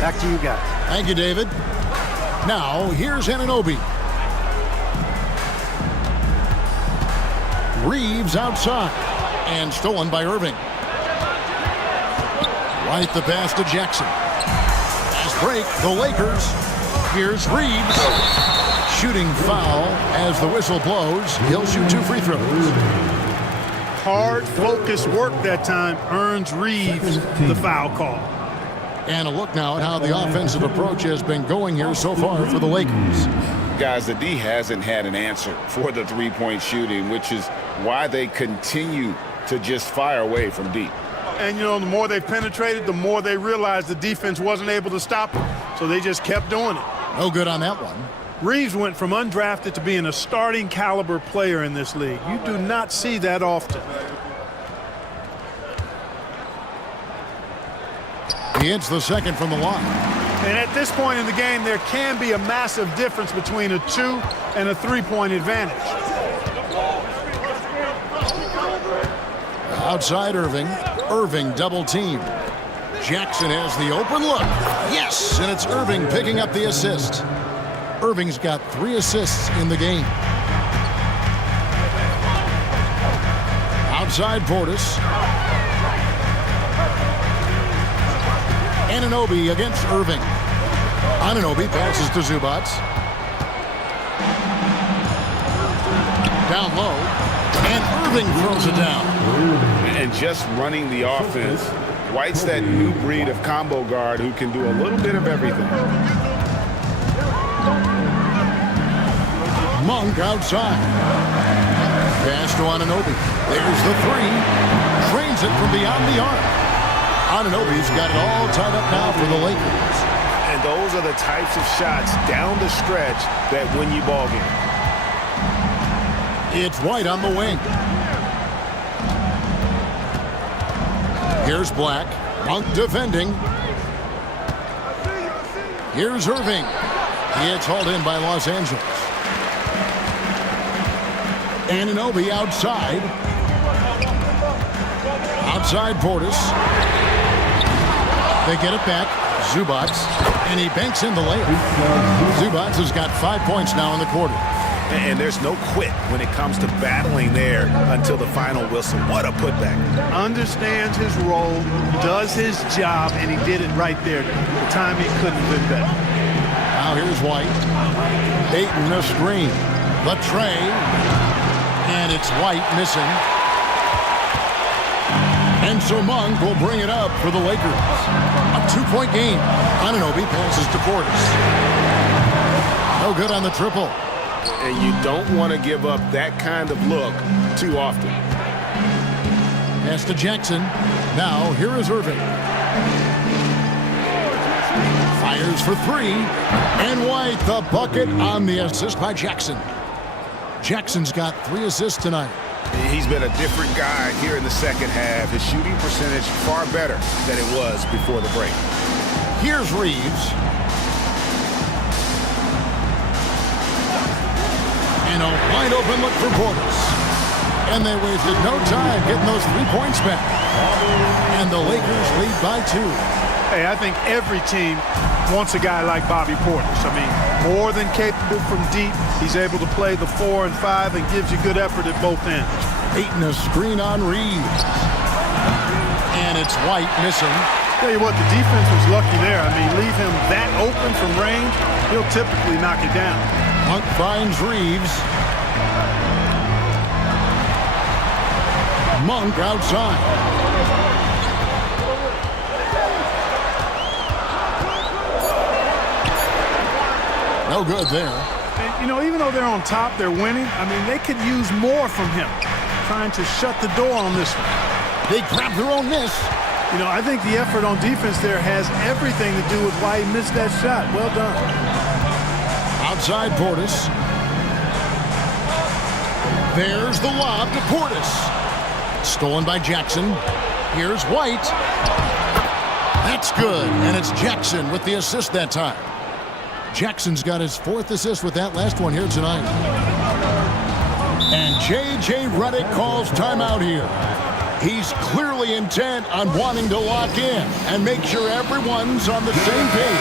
Back to you guys. Thank you, David. Now, here's Anunoby. Reeves outside. And stolen by Irving. Right the pass to Jackson. Fast break, the Lakers. Here's Reeves. Shooting foul as the whistle blows. He'll shoot 2 free throws. Hard, focused work that time earns Reeves the foul call. And a look now at how the offensive approach has been going here so far for the Lakers. Guys, the D hasn't had an answer for the three-point shooting, which is why they continue to just fire away from deep. And, you know, the more they penetrated, the more they realized the defense wasn't able to stop them. So they just kept doing it. No good on that one. Reeves went from undrafted to being a starting caliber player in this league. You do not see that often. He hits the second from the line. And at this point in the game, there can be a massive difference between a 2 and a 3-point advantage. Outside Irving. Irving double team. Jackson has the open look. Yes, and it's Irving picking up the assist. Irving's got 3 assists in the game. Outside Portis. Anunoby against Irving. Anunoby passes to Zubac. Down low. And Irving throws it down. And just running the offense, White's that new breed of combo guard who can do a little bit of everything. Monk outside. Pass to Anunoby. There's the 3. Trains it from beyond the arc. Anunoby's got it all tied up now for the Lakers. And those are the types of shots down the stretch that win you ball games. It's White on the wing. Here's Black. Monk defending. Here's Irving. It's hauled in by Los Angeles. Anunoby outside. Outside Portis. They get it back. Zubac. And he banks in the layup. Zubac has got 5 points now in the quarter. And there's no quit when it comes to battling there until the final whistle. What a putback. Understands his role, does his job, and he did it right there. The timing couldn't have been better. Now here's White. Ayton the screen. The tray. And it's White missing. And so Monk will bring it up for the Lakers. A 2-point game. Anunoby passes to Portis. No good on the triple. And you don't want to give up that kind of look too often. Pass to Jackson. Now here is Irving. Fires for 3. And White the bucket on the assist by Jackson. Jackson's got 3 assists tonight. He's been a different guy here in the second half. His shooting percentage far better than it was before the break. Here's Reeves. And a wide open look for Portis. And they wasted no time getting those 3 points back. And the Lakers lead by 2. Hey, I think every team wants a guy like Bobby Portis. I mean, more than capable from deep. He's able to play the 4 and 5 and gives you good effort at both ends. Ayton a screen on Reeves. And it's White missing. Tell you what, the defense was lucky there. I mean, leave him that open from range, he'll typically knock it down. Monk finds Reeves. Monk outside. No good there. And, you know, even though they're on top, they're winning. I mean, they could use more from him. Trying to shut the door on this one. They grab their own miss. You know, I think the effort on defense there has everything to do with why he missed that shot. Well done. Outside Portis. There's the lob to Portis. Stolen by Jackson. Here's White. That's good, and it's Jackson with the assist that time. Jackson's got his 4th assist with that last one here tonight. And J.J. Redick calls timeout here. He's clearly intent on wanting to lock in and make sure everyone's on the same page.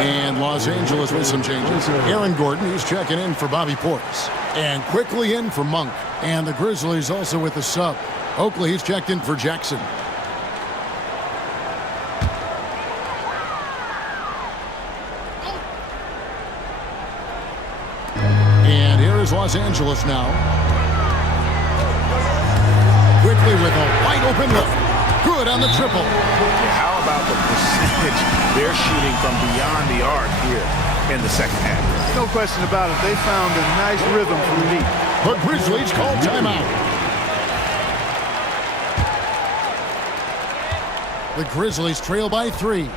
And Los Angeles with some changes. Aaron Gordon, he's checking in for Bobby Portis. And quickly in for Monk. And the Grizzlies also with the sub. Oakley, he's checked in for Jackson. And here is Los Angeles now. Quickly with a wide open look. Good on the triple. How about the percentage they're shooting from beyond the arc here in the second half? No question about it. They found a nice rhythm from deep. The Grizzlies call timeout. The Grizzlies trail by 3.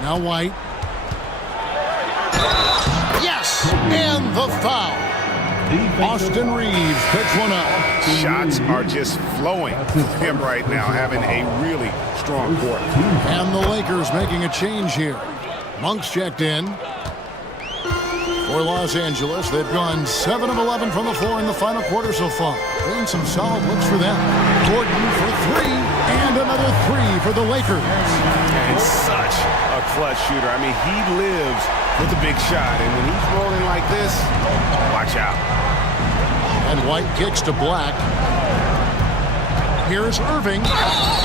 Now White. Yes! And the foul. Austin Reeves picks one up. Shots are just flowing for him right now, having a really strong quarter. And the Lakers making a change here. Monk's checked in. For Los Angeles, they've gone 7 of 11 from the floor in the final quarter so far. Been some solid looks for them. Gordon for 3, and another 3 for the Lakers. And such a clutch shooter. I mean, he lives with a big shot, and when he's rolling like this, watch out. And White kicks to Black. Here's Irving,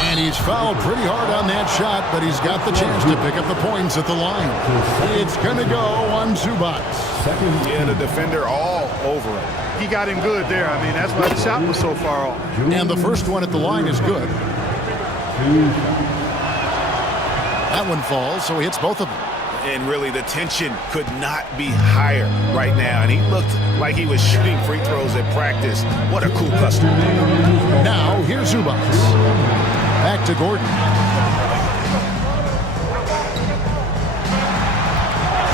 and he's fouled pretty hard on that shot, but he's got the chance to pick up the points at the line. It's going to go on Zubac. Yeah, the defender all over him. He got him good there. I mean, that's why the shot was so far off. And the first one at the line is good. That one falls, so he hits both of them. And really, the tension could not be higher right now. And he looked like he was shooting free throws at practice. What a cool customer. Now, here's Zubac. Back to Gordon.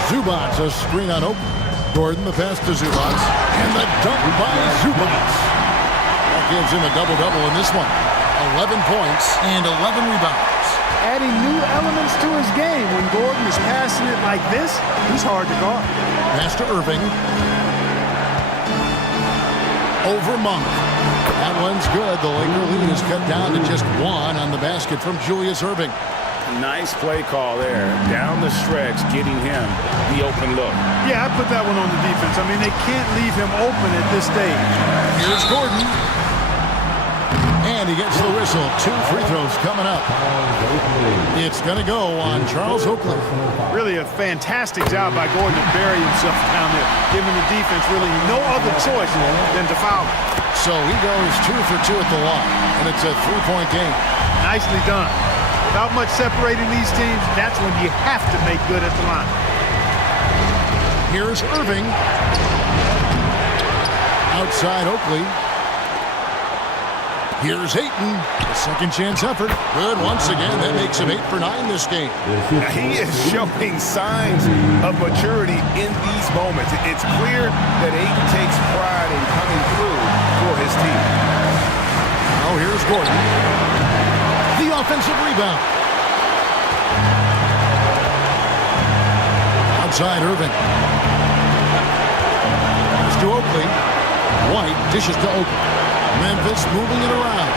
Zubac, a screen on Oakley. Gordon, the pass to Zubac. And the dunk by Zubac. That gives him a double-double in this one. 11 points and 11 rebounds. Adding new elements to his game. When Gordon is passing it like this, he's hard to guard. Pass to Irving. Over Monk. That one's good. The Laker lead is cut down to just 1 on the basket from Julius Irving. Nice play call there. Down the stretch, getting him the open look. Yeah, I put that one on the defense. I mean, they can't leave him open at this stage. Here's Gordon. And he gets the whistle. 2 free throws coming up. It's going to go on Charles Oakley. Really a fantastic job by Gordon to bury himself down there, giving the defense really no other choice than to foul him. So he goes 2 for 2 at the line, and it's a 3-point game. Nicely done. Without much separating these teams, that's when you have to make good at the line. Here's Irving. Outside Oakley. Here's Ayton. A second chance effort. Good once again. That makes him 8 for 9 this game. Now, he is showing signs of maturity in these moments. It's clear that Ayton takes pride in coming through for his team. Now here's Gordon. The offensive rebound. Outside Irving. Pass to Oakley. White dishes to Oakley. Memphis moving it around.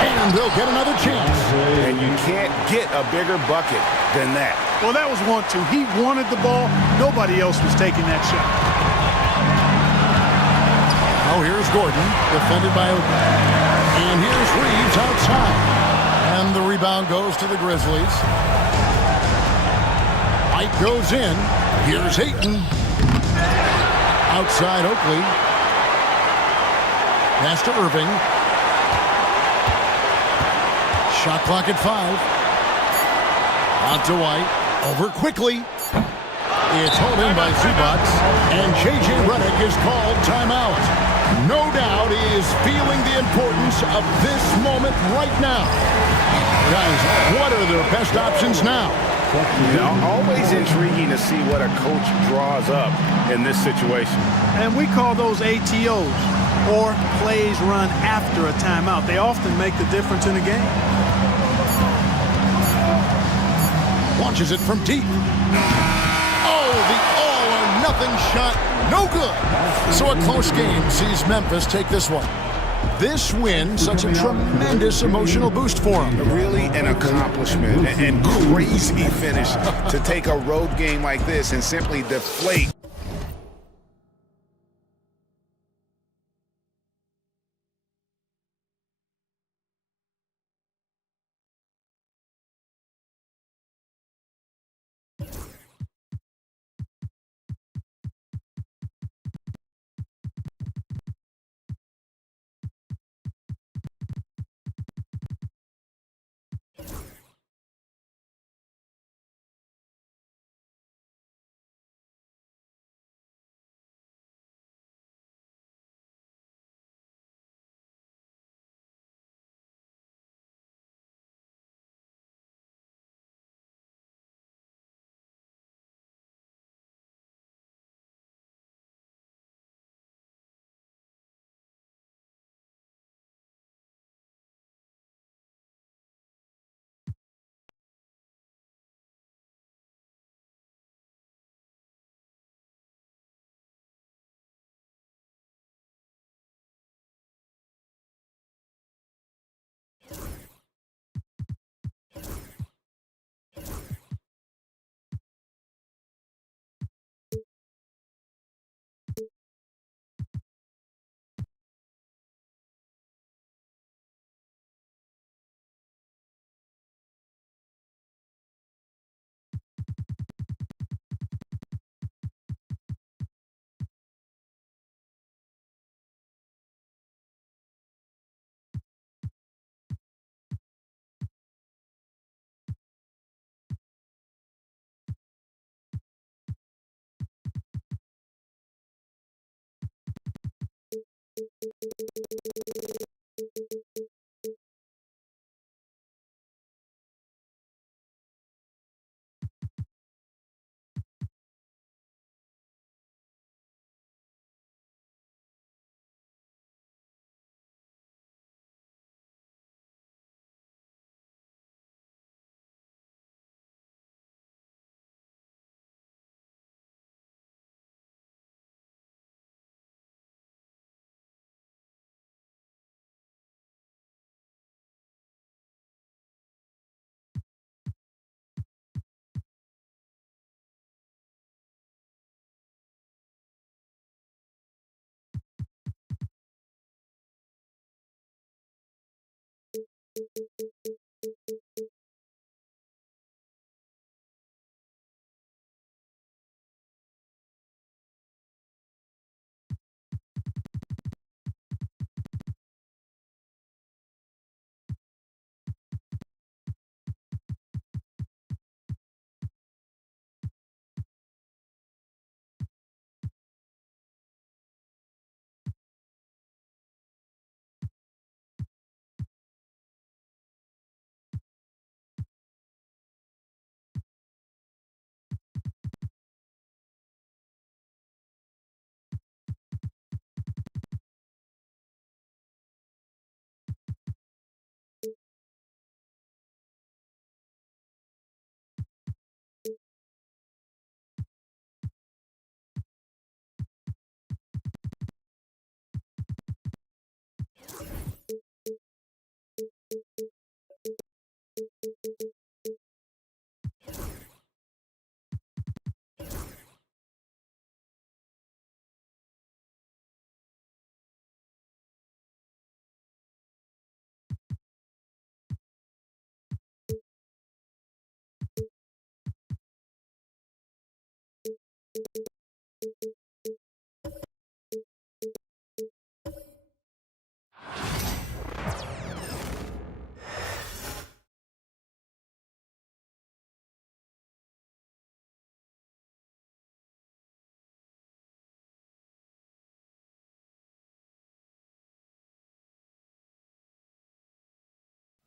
And they'll get another chance. And you can't get a bigger bucket than that. Well, that was 1-2. He wanted the ball. Nobody else was taking that shot. Now here's Gordon, defended by Oakley. And here's Reeves outside. And the rebound goes to the Grizzlies. White goes in. Here's Ayton. Outside Oakley. Pass to Irving. Shot clock at 5. On to White. Over quickly. It's hauled in by Zubac. And J.J. Redick is called timeout. No doubt he is feeling the importance of this moment right now. Guys, what are their best options now? Always intriguing to see what a coach draws up in this situation. And we call those ATOs, or plays run after a timeout. They often make the difference in a game. launches it from deep. Oh, the all-or-nothing shot, no good. So a close game sees Memphis take this one. This win, such a tremendous emotional boost for them. Really an accomplishment and crazy finish to take a road game like this and simply deflate.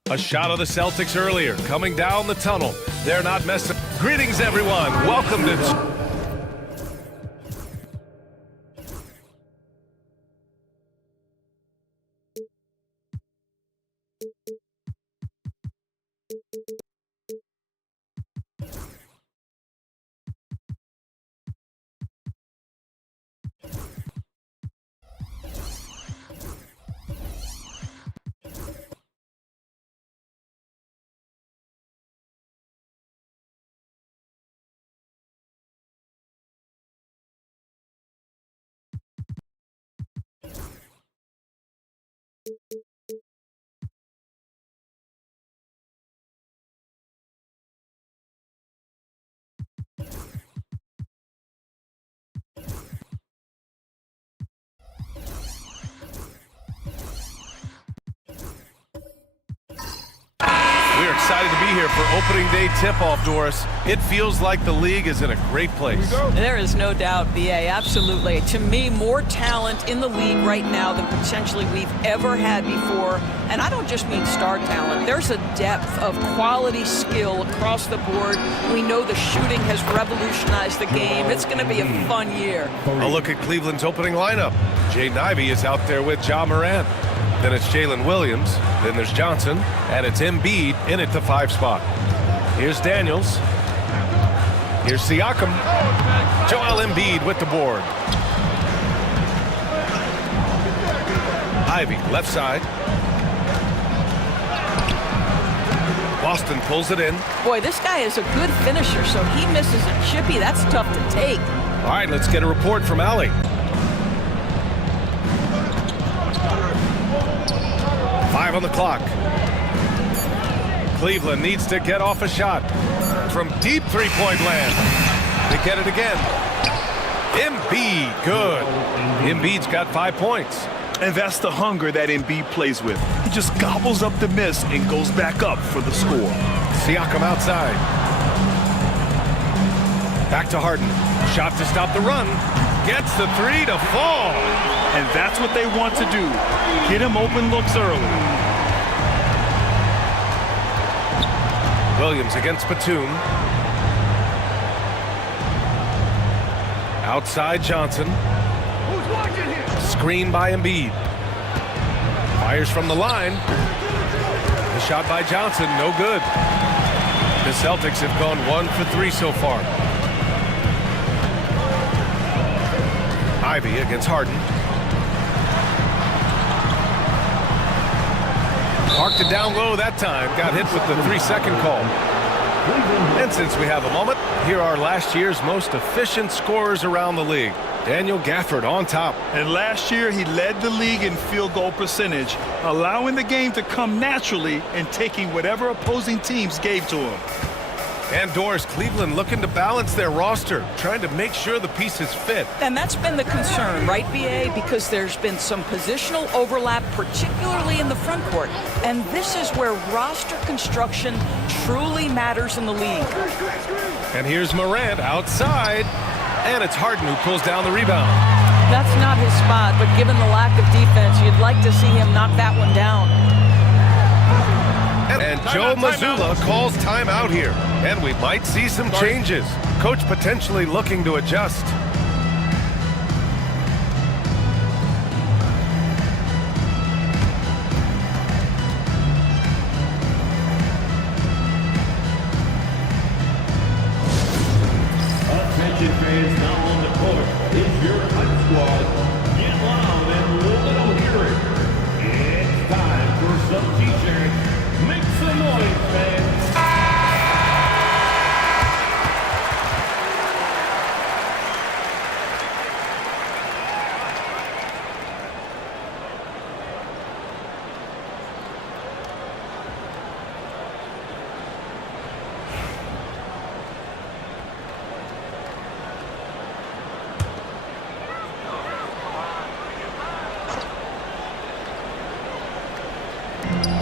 A shot of the Celtics earlier, coming down the tunnel. They're not messing. Greetings, everyone. Welcome to... excited to be here for opening day tip-off, Doris. It feels like the league is in a great place. There is no doubt, B.A., absolutely. To me, more talent in the league right now than potentially we've ever had before. And I don't just mean star talent. There's a depth of quality skill across the board. We know the shooting has revolutionized the game. It's going to be a fun year. A look at Cleveland's opening lineup. Jaden Ivey is out there with Ja Morant. Then it's Jalen Williams. Then there's Johnson. And it's Embiid in at the 5 spot. Here's Daniels. Here's Siakam. Joel Embiid with the board. Ivey, left side. Boston pulls it in. Boy, this guy is a good finisher, so he misses a chippy. That's tough to take. All right, let's get a report from Allie. Five on the clock. Cleveland needs to get off a shot from deep three-point land. They get it again. Embiid, good. Embiid's got 5 points. And that's the hunger that Embiid plays with. He just gobbles up the miss and goes back up for the score. Siakam outside. Back to Harden. Shot to stop the run. Gets the 3 to fall. And that's what they want to do. Get him open looks early. Williams against Batum. Outside Johnson. Screen by Embiid. Fires from the line. The shot by Johnson, no good. The Celtics have gone 1 for 3 so far. Ivey against Harden. Marked it down low that time. Got hit with the 3-second call. And since we have a moment, here are last year's most efficient scorers around the league. Daniel Gafford on top. And last year, he led the league in field goal percentage, allowing the game to come naturally and taking whatever opposing teams gave to him. And Doris, Cleveland looking to balance their roster, trying to make sure the pieces fit. And that's been the concern, right, B.A.? Because there's been some positional overlap, particularly in the front court. And this is where roster construction truly matters in the league. And here's Morant outside. And it's Harden who pulls down the rebound. That's not his spot, but given the lack of defense, you'd like to see him knock that one down. And Joe Mazzulla calls timeout here. And we might see some changes. Coach potentially looking to adjust. Attention fans now on the court. It's your hype squad. Get loud and let them hear it. It's time for some t-shirts. Make some noise, fans.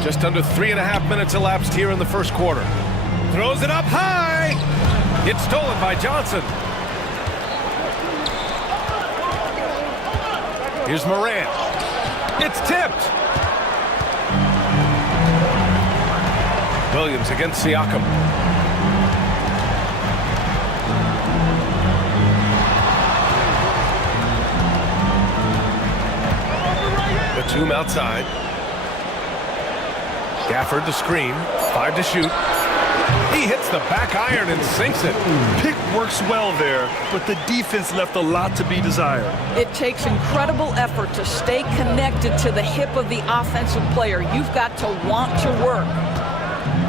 Just under 3.5 minutes elapsed here in the first quarter. Throws it up high. It's stolen by Johnson. Here's Morant. It's tipped. Williams against Siakam. Batum outside. Gafford to screen, 5 to shoot. He hits the back iron and sinks it. Pick works well there, but the defense left a lot to be desired. It takes incredible effort to stay connected to the hip of the offensive player. You've got to want to work.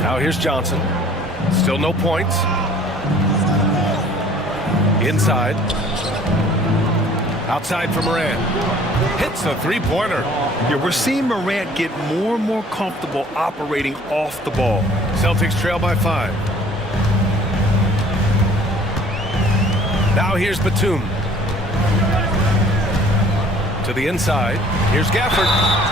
Now here's Johnson. Still no points. Inside. Outside for Morant. Hits the three-pointer. Yeah, we're seeing Morant get more and more comfortable operating off the ball. Celtics trail by 5. Now here's Batum. To To the inside. Here's Gafford.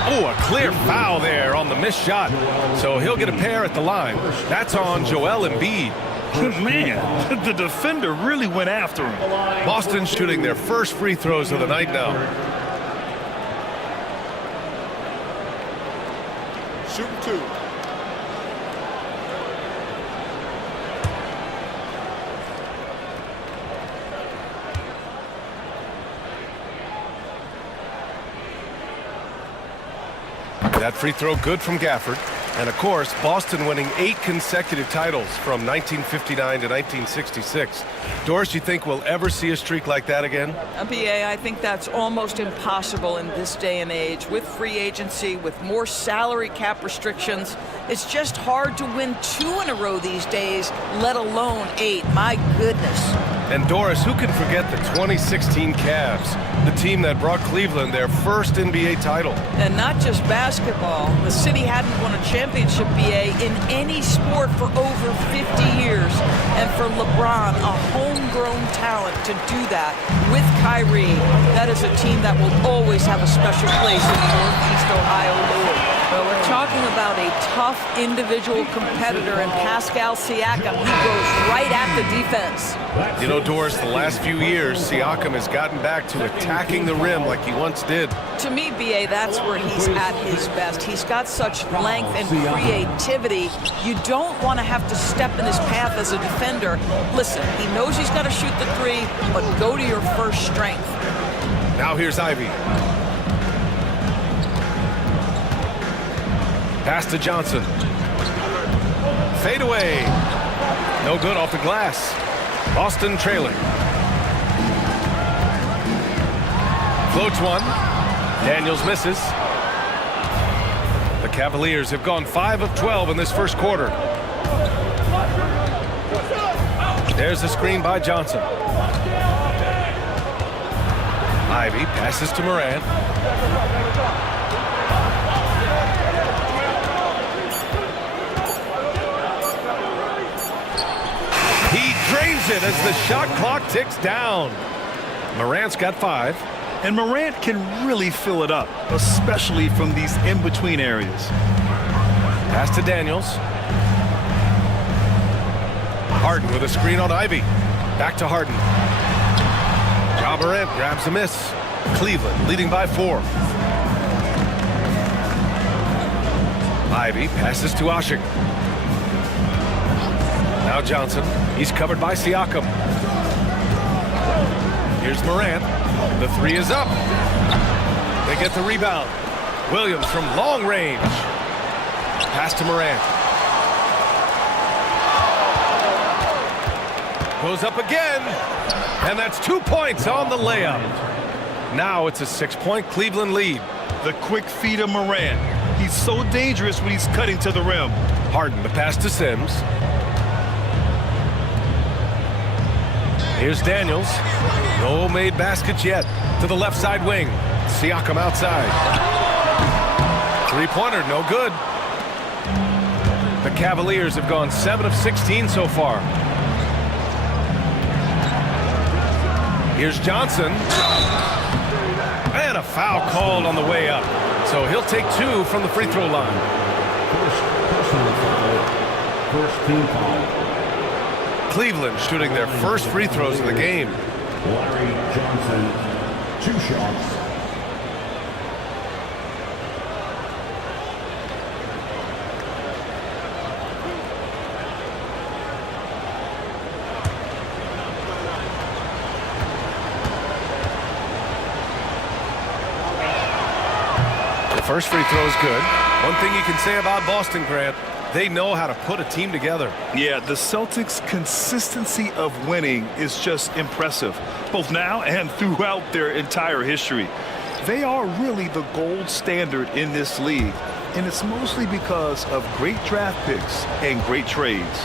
Oh, a clear foul there on the missed shot. So he'll get a pair at the line. That's on Joel Embiid. Man, the defender really went after him. Boston shooting their first free throws of the night now. Shooting 2. That free throw good from Gafford. And, of course, Boston winning 8 consecutive titles from 1959 to 1966. Doris, you think we'll ever see a streak like that again? BA, I think that's almost impossible in this day and age. With free agency, with more salary cap restrictions, it's just hard to win 2 in a row these days, let alone 8. My goodness. And Doris, who can forget the 2016 Cavs, the team that brought Cleveland their first NBA title? And not just basketball. The city hadn't won a championship, BA, in any sport for over 50 years. And for LeBron, a homegrown talent, to do that with Kyrie, that is a team that will always have a special place in Northeast Ohio lore. But we're talking about a tough individual competitor in Pascal Siakam. He goes right at the defense. You know, Doris, the last few years, Siakam has gotten back to attacking the rim like he once did. To me, BA, that's where he's at his best. He's got such length and creativity. You don't want to have to step in his path as a defender. Listen, he knows he's got to shoot the 3, but go to your first strength. Now here's Ivy. Pass to Johnson. Fade away. No good off the glass. Boston trailing. Floats one. Daniels misses. The Cavaliers have gone 5 of 12 in this first quarter. There's the screen by Johnson. Ivy passes to Morant. He drains it as the shot clock ticks down. Morant's got 5. And Morant can really fill it up, especially from these in-between areas. Pass to Daniels. Harden with a screen on Ivy. Back to Harden. Ja Morant grabs a miss. Cleveland leading by 4. Ivy passes to Oshik. Now Johnson. He's covered by Siakam. Here's Morant. The 3 is up. They get the rebound. Williams from long range. Pass to Morant. Goes up again. And that's 2 points on the layup. Now it's a 6-point Cleveland lead. The quick feed of Morant. He's so dangerous when he's cutting to the rim. Harden, the pass to Sims. Here's Daniels. No made baskets yet. To the left side wing. Siakam outside. 3-pointer, no good. The Cavaliers have gone 7 of 16 so far. Here's Johnson. And a foul called on the way up. So he'll take 2 from the free throw line. First team foul. Cleveland shooting their first free throws of the game. Larry Johnson, 2 shots. The first free throw is good. One thing you can say about Boston, Grant, they know how to put a team together. Yeah, the Celtics' consistency of winning is just impressive, both now and throughout their entire history. They are really the gold standard in this league, and it's mostly because of great draft picks and great trades.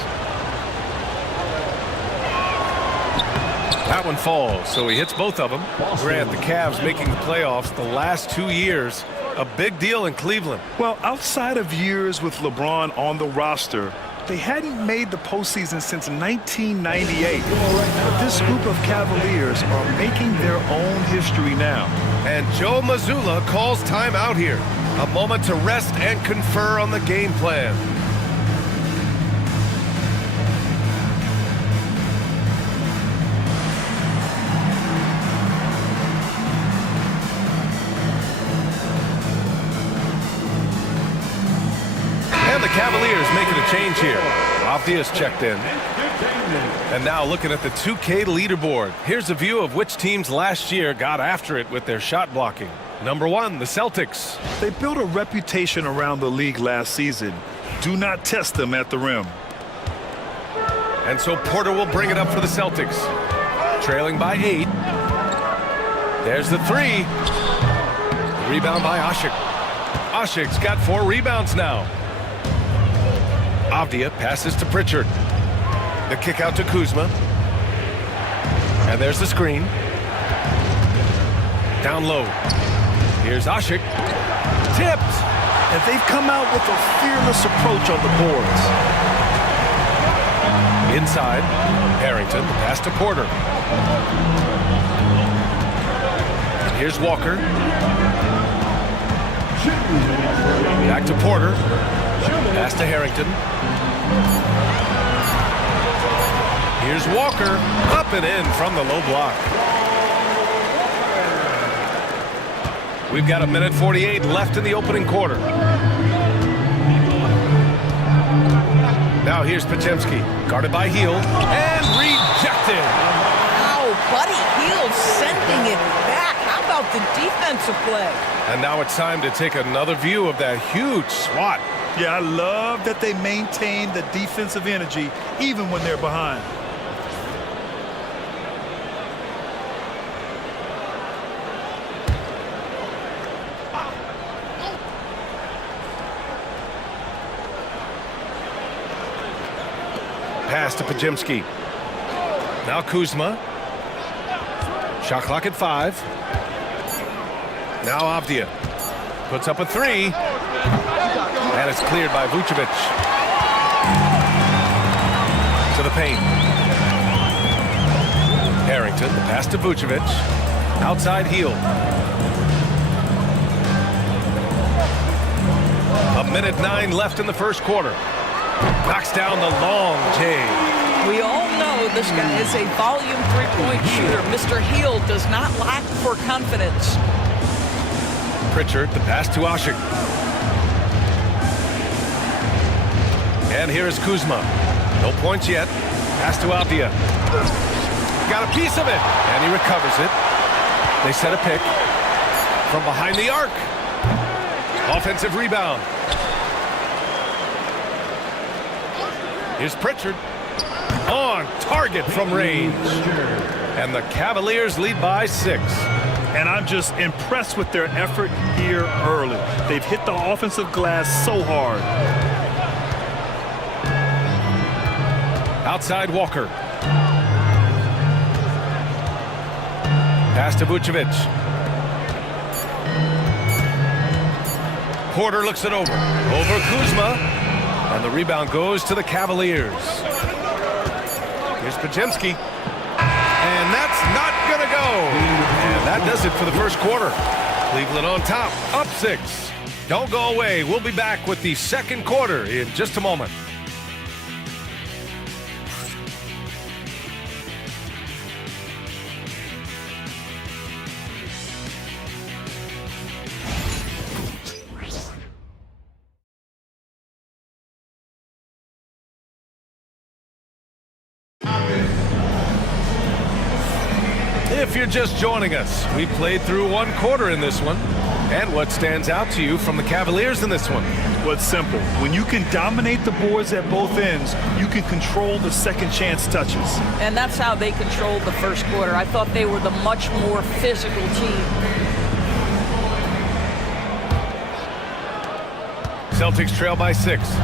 That one falls, so he hits both of them. Grant, the Cavs making the playoffs the last 2 years. A big deal in Cleveland. Well, outside of years with LeBron on the roster, They hadn't made the postseason since 1998. But this group of Cavaliers are making their own history now. And Joe Mazzulla calls timeout here. A moment to rest and confer on the game plan. And the Cavaliers making a change here. Avdia's checked in. And now looking at the 2K leaderboard. Here's a view of which teams last year got after it with their shot blocking. Number 1, the Celtics. They built a reputation around the league last season. Do not test them at the rim. And so Porter will bring it up for the Celtics. Trailing by 8. There's the 3. The rebound by Asik. Asik's got 4 rebounds now. Avdia passes to Pritchard. The kick out to Kuzma. And there's the screen. Down low. Here's Asik. Tipped. And they've come out with a fearless approach on the boards. Inside. Harrington. The pass to Porter. And here's Walker. Back to Porter. Pass to Harrington. Here's Walker. Up and in from the low block. We've got 1:48 left in the opening quarter. Now here's Podziemski. Guarded by Hield. And rejected. Wow, Buddy Hield sending it back. How about the defensive play? And now it's time to take another view of that huge swat. Yeah, I love that they maintain the defensive energy even when they're behind. Pass to Podziemski. Now Kuzma. Shot clock at 5. Now Avdia puts up a 3. And it's cleared by Vucevic. To the paint. Harrington, the pass to Vucevic. Outside Hield. 1:09 left in the first quarter. Knocks down the long J. We all know this guy is a volume three-point shooter. Mr. Hield does not lack for confidence. Pritchard, the pass to Asik. And here is Kuzma. No points yet. Pass to Avdia. Got a piece of it. And he recovers it. They set a pick. From behind the arc. Offensive rebound. Here's Pritchard. On target from range. And the Cavaliers lead by 6. And I'm just impressed with their effort here early. They've hit the offensive glass so hard. Outside Walker. Pass to Vucevic. Porter looks it over. Over Kuzma. And the rebound goes to the Cavaliers. Here's Podziemski. And that's not going to go. And that does it for the first quarter. Cleveland on top, up 6. Don't go away. We'll be back with the second quarter in just a moment. If you're just joining us, we played through one quarter in this one. And what stands out to you from the Cavaliers in this one? Well, it's simple. When you can dominate the boards at both ends, you can control the second chance touches. And that's how they controlled the first quarter. I thought they were the much more physical team. Celtics trail by 6.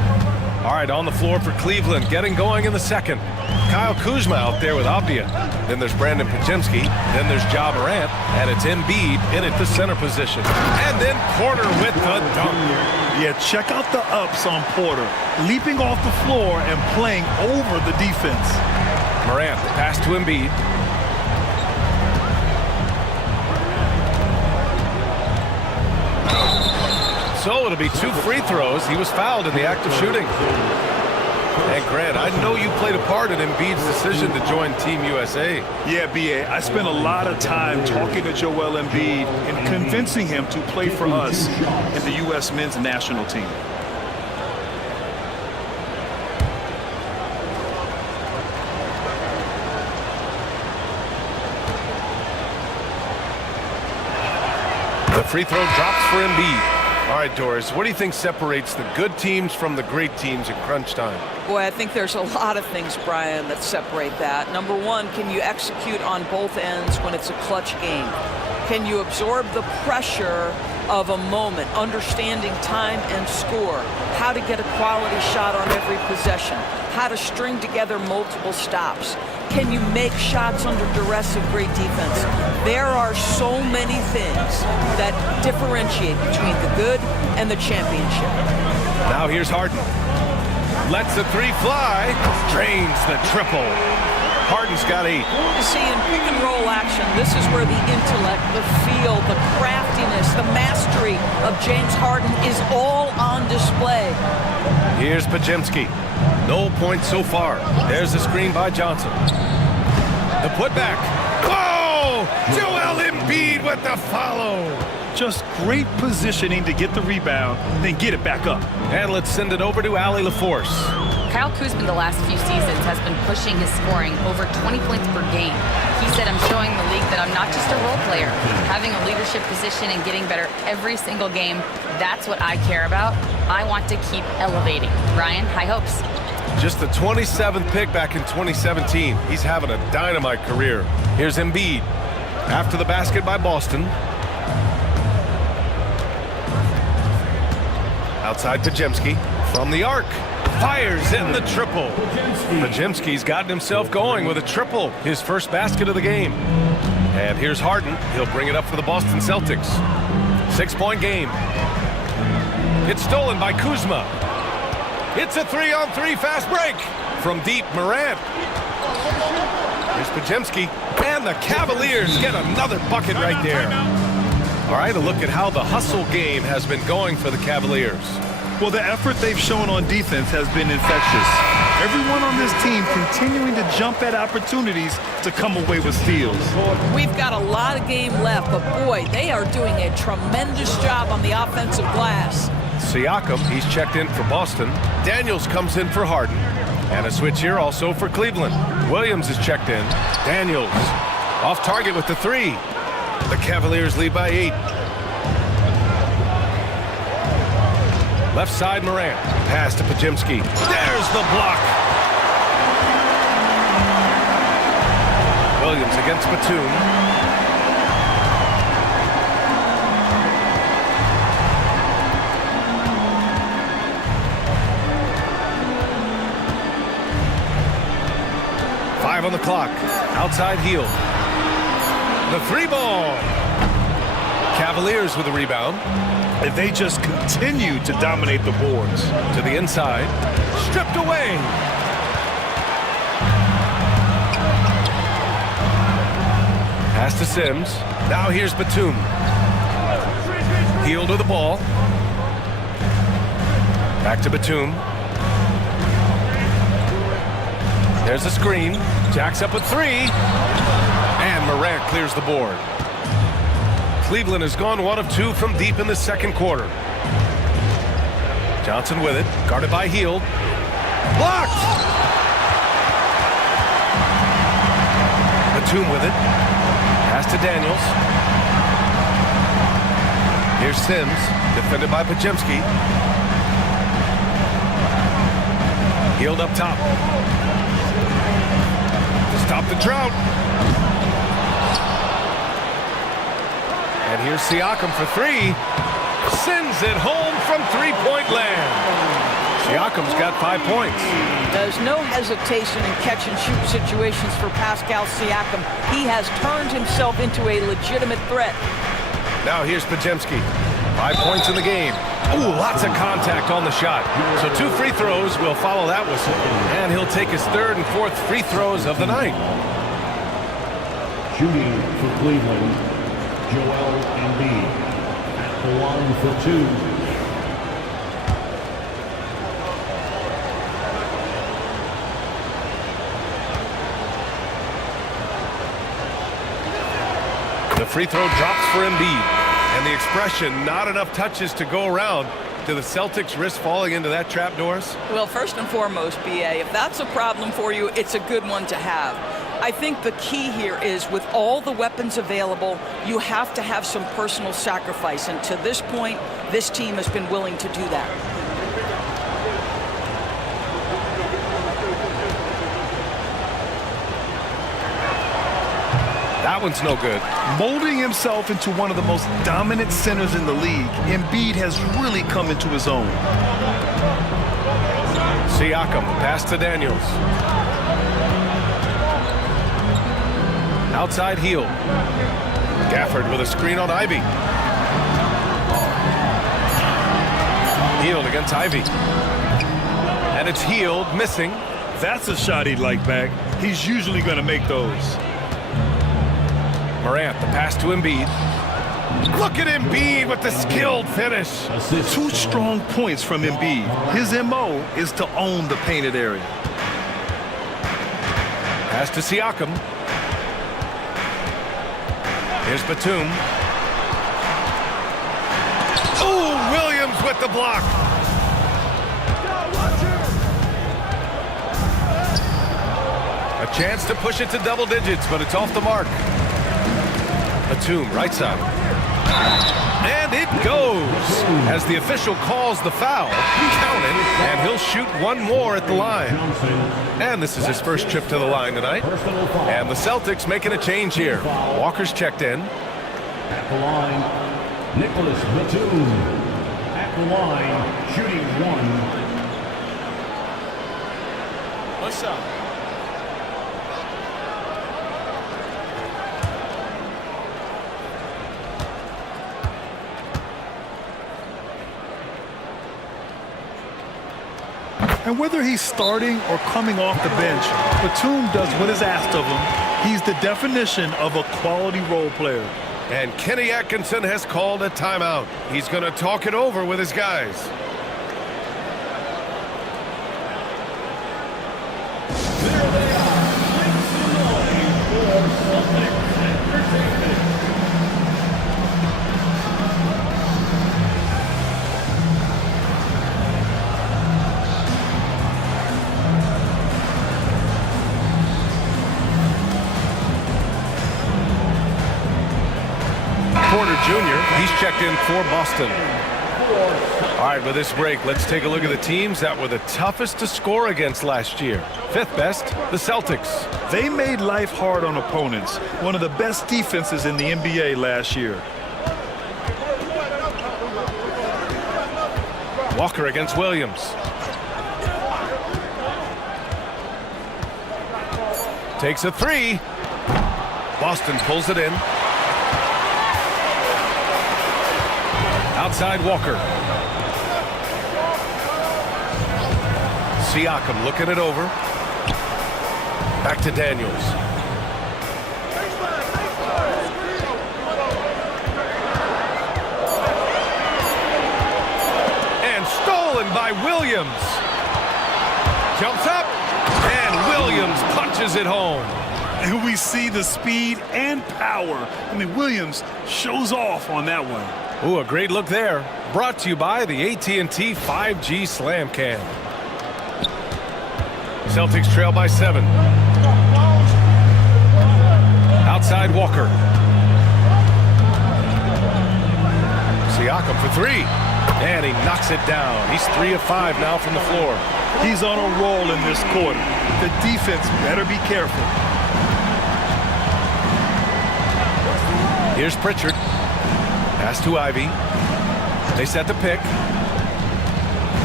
All right, on the floor for Cleveland, getting going in the second. Kyle Kuzma out there with Avdia. Then there's Brandon Podziemski. Then there's Ja Morant. And it's Embiid in at the center position. And then Porter with the dunk. Yeah, check out the ups on Porter. Leaping off the floor and playing over the defense. Morant, pass to Embiid. So it'll be 2 free throws. He was fouled in the act of shooting. And Grant, I know you played a part in Embiid's decision to join Team USA. Yeah, B.A., I spent a lot of time talking to Joel Embiid and convincing him to play for us in the U.S. men's national team. The free throw drops for Embiid. All right, Doris, what do you think separates the good teams from the great teams in crunch time? Boy, I think there's a lot of things, Brian, that separate that. Number one, can you execute on both ends when it's a clutch game? Can you absorb the pressure of a moment, understanding time and score, how to get a quality shot on every possession, how to string together multiple stops? Can you make shots under duress of great defense? There are so many things that differentiate between the good and the championship. Now here's Harden. Lets the 3 fly. Drains the triple. Harden's got 8. You see, in pick and roll action, this is where the intellect, the feel, the craftiness, the mastery of James Harden is all on display. Here's Podziemski. No points so far. There's the screen by Johnson. The putback. Whoa! Joel Embiid with the follow. Just great positioning to get the rebound, then get it back up. And let's send it over to Allie LaForce. Kyle Kuzma the last few seasons has been pushing his scoring over 20 points per game. He said, I'm showing the league that I'm not just a role player. Having a leadership position and getting better every single game, that's what I care about. I want to keep elevating. Ryan, high hopes. Just the 27th pick back in 2017. He's having a dynamite career. Here's Embiid. After the basket by Boston. Outside Podziemski. From the arc. Fires in the triple. Podziemski's gotten himself going with a triple. His first basket of the game. And here's Harden. He'll bring it up for the Boston Celtics. 6-point game. It's stolen by Kuzma. It's a 3-on-3 fast break. From deep, Morant. Here's Podziemski. And the Cavaliers get another bucket right there. All right, a look at how the hustle game has been going for the Cavaliers. Well, the effort they've shown on defense has been infectious. Everyone on this team continuing to jump at opportunities to come away with steals. We've got a lot of game left, but boy, they are doing a tremendous job on the offensive glass. Siakam, he's checked in for Boston. Daniels comes in for Harden. And a switch here also for Cleveland. Williams is checked in. Daniels off target with the 3. The Cavaliers lead by 8. Left side, Morant. Pass to Podziemski. There's the block. Williams against Batum. On the clock. Outside heel. The 3 ball. Cavaliers with the rebound. And they just continue to dominate the boards. To the inside. Stripped away. Pass to Sims. Now here's Batum. Heel to the ball. Back to Batum. There's the screen. Jacks up a 3. And Morant clears the board. Cleveland has gone 1 of 2 from deep in the second quarter. Johnson with it. Guarded by Hield. Blocked! Batum with it. Pass to Daniels. Here's Sims. Defended by Podziemski. Hield up top. Stop the drought. And here's Siakam for 3. Sends it home from 3-point land. Siakam's got 5 points. There's no hesitation in catch-and-shoot situations for Pascal Siakam. He has turned himself into a legitimate threat. Now here's Podziemski. 5 points in the game. Ooh, lots of contact on the shot. So 2 free throws will follow that whistle. And he'll take his 3rd and 4th free throws of the night. Shooting for Cleveland, Joel Embiid at the line for 2. The free throw drops for Embiid. And the expression, not enough touches to go around. Do the Celtics risk falling into that trap, Doris? Well, first and foremost, BA, if that's a problem for you, it's a good one to have. I think the key here is with all the weapons available, you have to have some personal sacrifice. And to this point, this team has been willing to do that. That one's no good. Molding himself into one of the most dominant centers in the league, Embiid has really come into his own. Siakam, pass to Daniels. Outside heel. Gafford with a screen on Ivy. Healed against Ivy. And it's Healed, missing. That's a shot he'd like back. He's usually going to make those. Morant, the pass to Embiid. Look at Embiid with the skilled finish. 2 strong points from Embiid. His MO is to own the painted area. Pass to Siakam. Here's Batum. Ooh, Williams with the block. A chance to push it to double digits, but it's off the mark. Batum, right side. And it goes as the official calls the foul. Counted, and he'll shoot 1 more at the line. And this is his first trip to the line tonight. And the Celtics making a change here. Walker's checked in. At the line, Nicholas Batum. At the line, shooting 1. What's up? And whether he's starting or coming off the bench, Batum does what is asked of him. He's the definition of a quality role player. And Kenny Atkinson has called a timeout. He's going to talk it over with his guys. There they are. Make some noise for Celtics Entertainment. Porter Jr., he's checked in for Boston. All right, with this break, let's take a look at the teams that were the toughest to score against last year. 5th best, the Celtics. They made life hard on opponents. One of the best defenses in the NBA last year. Walker against Williams. Takes a 3. Boston pulls it in. Outside Walker. Siakam looking it over. Back to Daniels. And stolen by Williams. Jumps up, and Williams punches it home. And we see the speed and power. I mean, Williams shows off on that one. Ooh, a great look there. Brought to you by the AT&T 5G Slam Cam. Celtics trail by 7. Outside Walker. Siakam for 3. And he knocks it down. He's 3 of 5 now from the floor. He's on a roll in this quarter. The defense better be careful. Here's Pritchard. Pass to Ivy. They set the pick.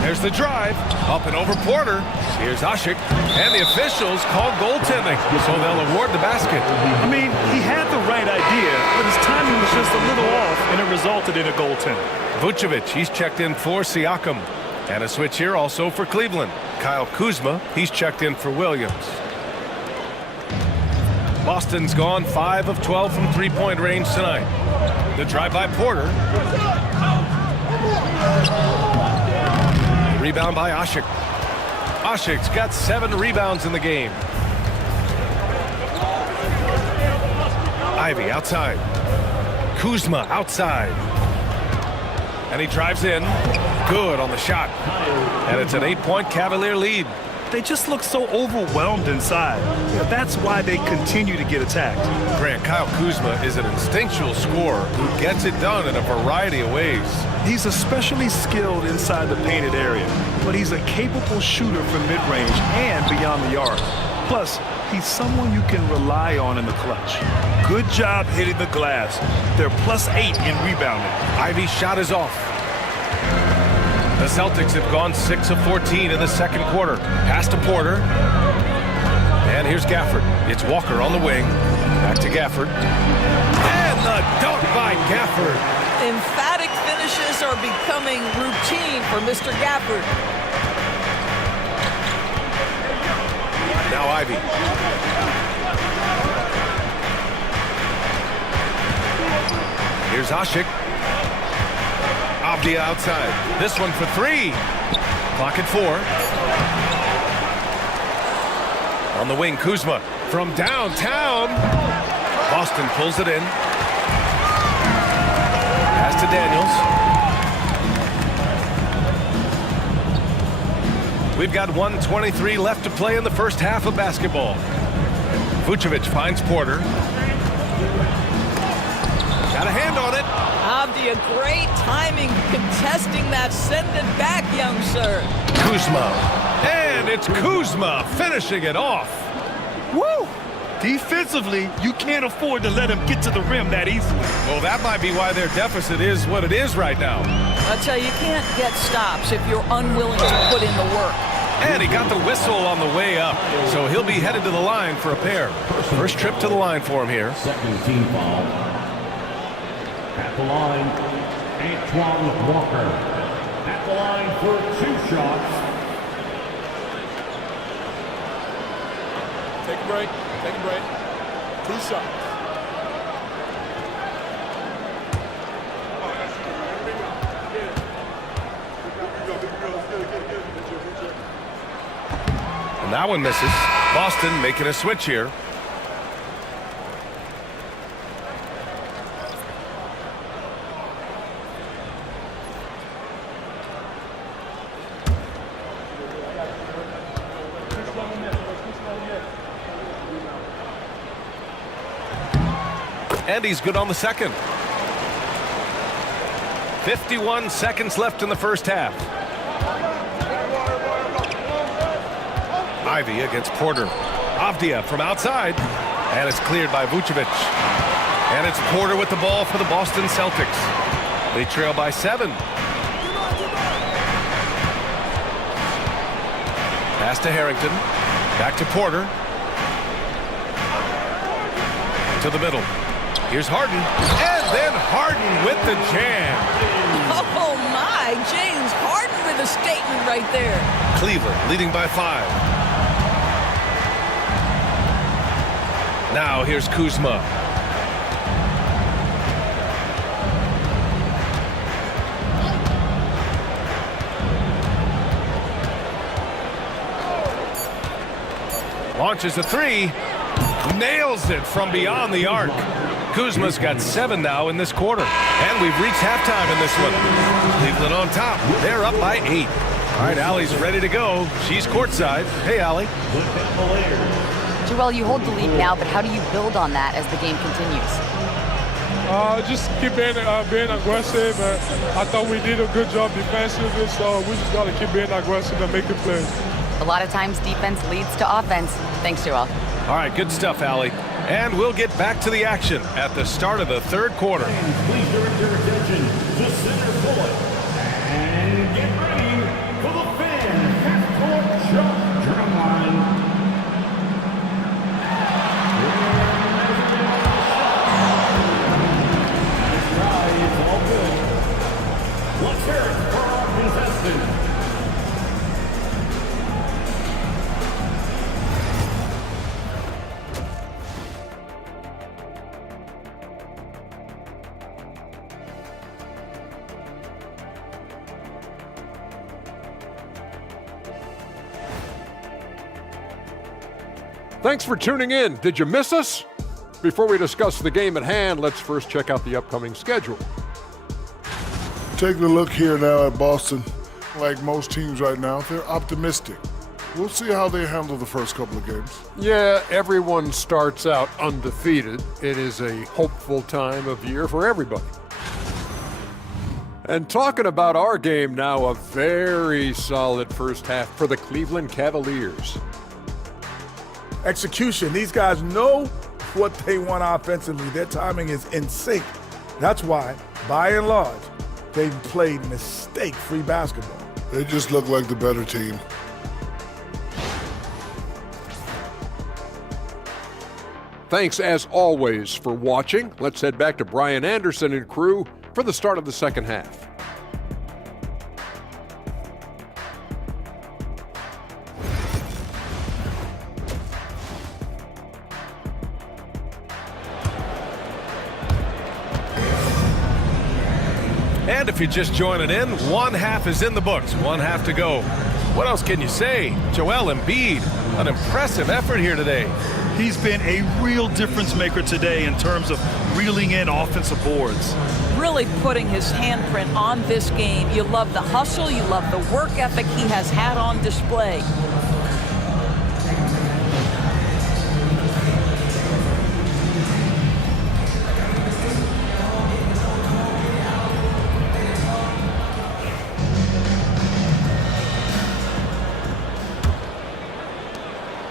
There's the drive. Up and over Porter. Here's Asik. And the officials call goaltending, so they'll award the basket. I mean, he had the right idea, but his timing was just a little off, and it resulted in a goaltending. Vucevic, he's checked in for Siakam. And a switch here also for Cleveland. Kyle Kuzma, he's checked in for Williams. Boston's gone 5 of 12 from three-point range tonight. The drive by Porter. Rebound by Asik. Asik's got 7 rebounds in the game. Ivy outside. Kuzma outside. And he drives in. Good on the shot. And it's an 8-point Cavalier lead. They just look so overwhelmed inside. That's why they continue to get attacked. Grant, Kyle Kuzma is an instinctual scorer who gets it done in a variety of ways. He's especially skilled inside the painted area, but he's a capable shooter from mid-range and beyond the arc. Plus, he's someone you can rely on in the clutch. Good job hitting the glass. They're +8 in rebounding. Ivy's shot is off. The Celtics have gone 6 of 14 in the second quarter. Pass to Porter. And here's Gafford. It's Walker on the wing. Back to Gafford. And the dunk by Gafford. Emphatic finishes are becoming routine for Mr. Gafford. Now Ivy. Here's Asik. Avdia outside. This one for 3. Clock at 4. On the wing, Kuzma from downtown. Boston pulls it in. Pass to Daniels. We've got 1:23 left to play in the first half of basketball. Vucevic finds Porter. Got a hand on it. Avdia, great timing, contesting that. Send it back, young sir. Kuzma. And it's Kuzma finishing it off. Woo! Defensively, you can't afford to let him get to the rim that easily. Well, that might be why their deficit is what it is right now. I tell you, you can't get stops if you're unwilling to put in the work. And he got the whistle on the way up, so he'll be headed to the line for a pair. First trip to the line for him here. Second team foul. At the line, Antoine Walker. At the line for 2 shots. Take a break. Take a break. 2 shots. And that one misses. Boston making a switch here. And he's good on the second. 51 seconds left in the first half. Ivy against Porter. Avdia from outside. And it's cleared by Vucevic. And it's Porter with the ball for the Boston Celtics. They trail by 7. Pass to Harrington. Back to Porter. To the middle. Here's Harden. And then Harden with the jam. Oh, my. James Harden with a statement right there. Cleveland leading by 5. Now here's Kuzma. Launches a 3. Nails it from beyond the arc. Kuzma's got 7 now in this quarter. And we've reached halftime in this one. Cleveland on top. They're up by 8. All right, Allie's ready to go. She's courtside. Hey, Allie. Joel, you hold the lead now, but how do you build on that as the game continues? Just keep being aggressive. I thought we did a good job defensively, so we just got to keep being aggressive and make the plays. A lot of times defense leads to offense. Thanks, Joel. All right, good stuff, Allie. And we'll get back to the action at the start of the third quarter. Please direct your attention to center court and get ready for the Thanks for tuning in. Did you miss us? Before we discuss the game at hand, let's first check out the upcoming schedule. Taking a look here now at Boston, like most teams right now, they're optimistic. We'll see how they handle the first couple of games. Yeah, everyone starts out undefeated. It is a hopeful time of year for everybody. And talking about our game now, a very solid first half for the Cleveland Cavaliers. Execution. These guys know what they want offensively. Their timing is in sync. That's why, by and large, they've played mistake-free basketball. They just look like the better team. Thanks, as always, for watching. Let's head back to Brian Anderson and crew for the start of the second half. And if you're just joining in, one half is in the books, one half to go. What else can you say? Joel Embiid, an impressive effort here today. He's been a real difference maker today in terms of reeling in offensive boards. Really putting his handprint on this game. You love the hustle, you love the work ethic he has had on display.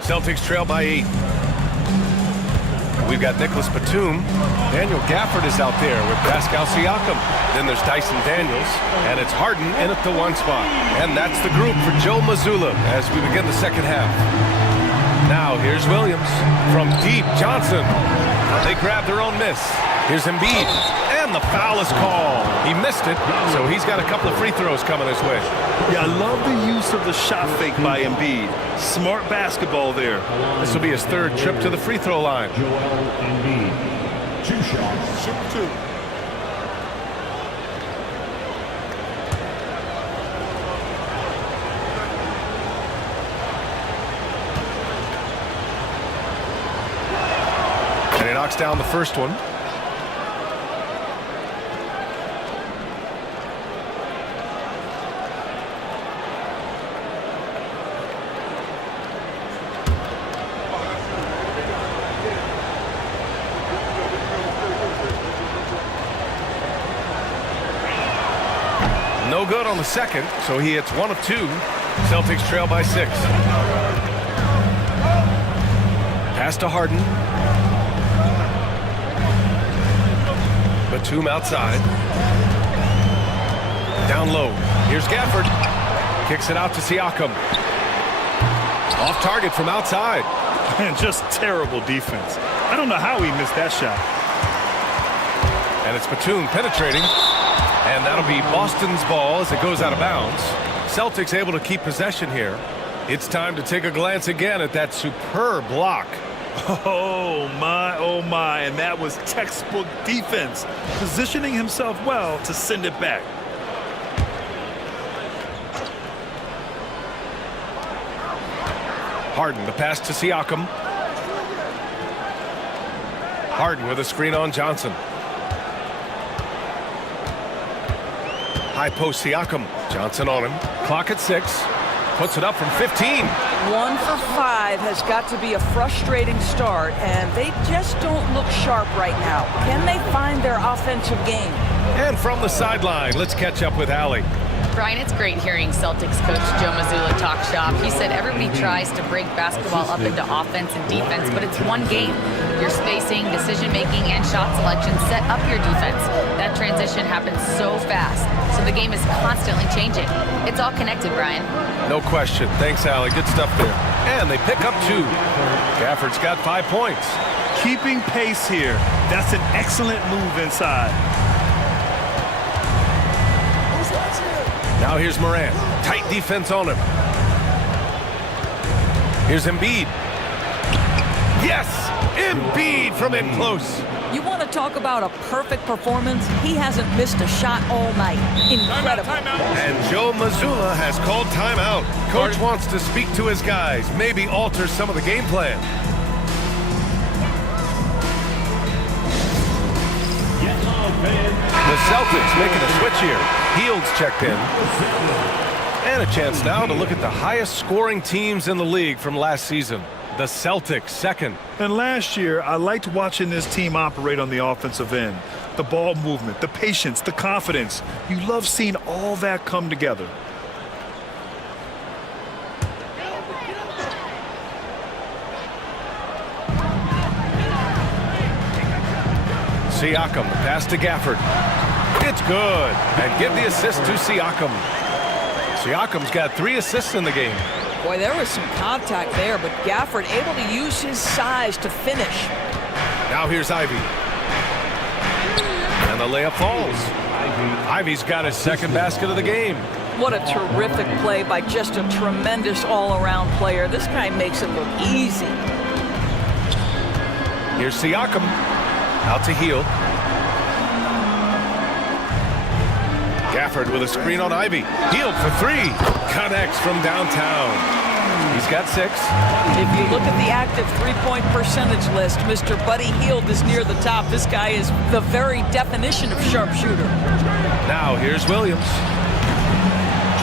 Celtics trail by 8. We've got Nicholas Batum. Daniel Gafford is out there with Pascal Siakam. Then there's Dyson Daniels, and it's Harden in at the 1 spot. And that's the group for Joe Mazzulla as we begin the second half. Now here's Williams from deep. Johnson. They grab their own miss. Here's Embiid, and the foul is called. He missed it, so he's got a couple of free throws coming his way. Yeah, I love the use of the shot fake by Embiid. Smart basketball there. This will be his third trip to the free throw line. Joel Embiid. 2 shots. Shoot 2. And he knocks down the first one. No good on the second, so he hits 1 of 2. Celtics trail by 6. Pass to Harden. Batum outside. Down low. Here's Gafford. Kicks it out to Siakam. Off target from outside. And just terrible defense. I don't know how he missed that shot. And it's Batum penetrating. And that'll be Boston's ball as it goes out of bounds. Celtics able to keep possession here. It's time to take a glance again at that superb block. Oh my, and that was textbook defense. Positioning himself well to send it back. Harden, the pass to Siakam. Harden with a screen on Johnson. High post Siakam. Johnson on him. Clock at 6. Puts it up from 15. 1 for 5 has got to be a frustrating start, and they just don't look sharp right now. Can they find their offensive game? And from the sideline, let's catch up with Allie. Brian, it's great hearing Celtics coach Joe Mazzulla talk shop. He said everybody tries to break basketball up into offense and defense, but it's one game. Your spacing, decision-making, and shot selection set up your defense. That transition happens so fast, so the game is constantly changing. It's all connected, Brian. No question. Thanks, Allie. Good stuff there. And they pick up 2. Gafford's got 5 points. Keeping pace here. That's an excellent move inside. Now here's Morant. Tight defense on him. Here's Embiid. Yes! Embiid from in close. You want to talk about a perfect performance? He hasn't missed a shot all night. Incredible. And Joe Mazzulla has called timeout. Coach wants to speak to his guys, maybe alter some of the game plan. The Celtics making a switch here. Hield's checked in. And a chance now to look at the highest scoring teams in the league from last season. The Celtics second. And last year, I liked watching this team operate on the offensive end. The ball movement, the patience, the confidence. You love seeing all that come together. Siakam, the pass to Gafford. It's good. And give the assist to Siakam. Siakam's got 3 assists in the game. Boy, there was some contact there, but Gafford able to use his size to finish. Now here's Ivy. And the layup falls. Ivy's got his second basket of the game. What a terrific play by just a tremendous all-around player. This guy makes it look easy. Here's Siakam. Out to Hield. Gafford with a screen on Ivy. Hield for 3. Connects from downtown. He's got 6. If you look at the active three-point percentage list, Mr. Buddy Hield is near the top. This guy is the very definition of sharpshooter. Now here's Williams.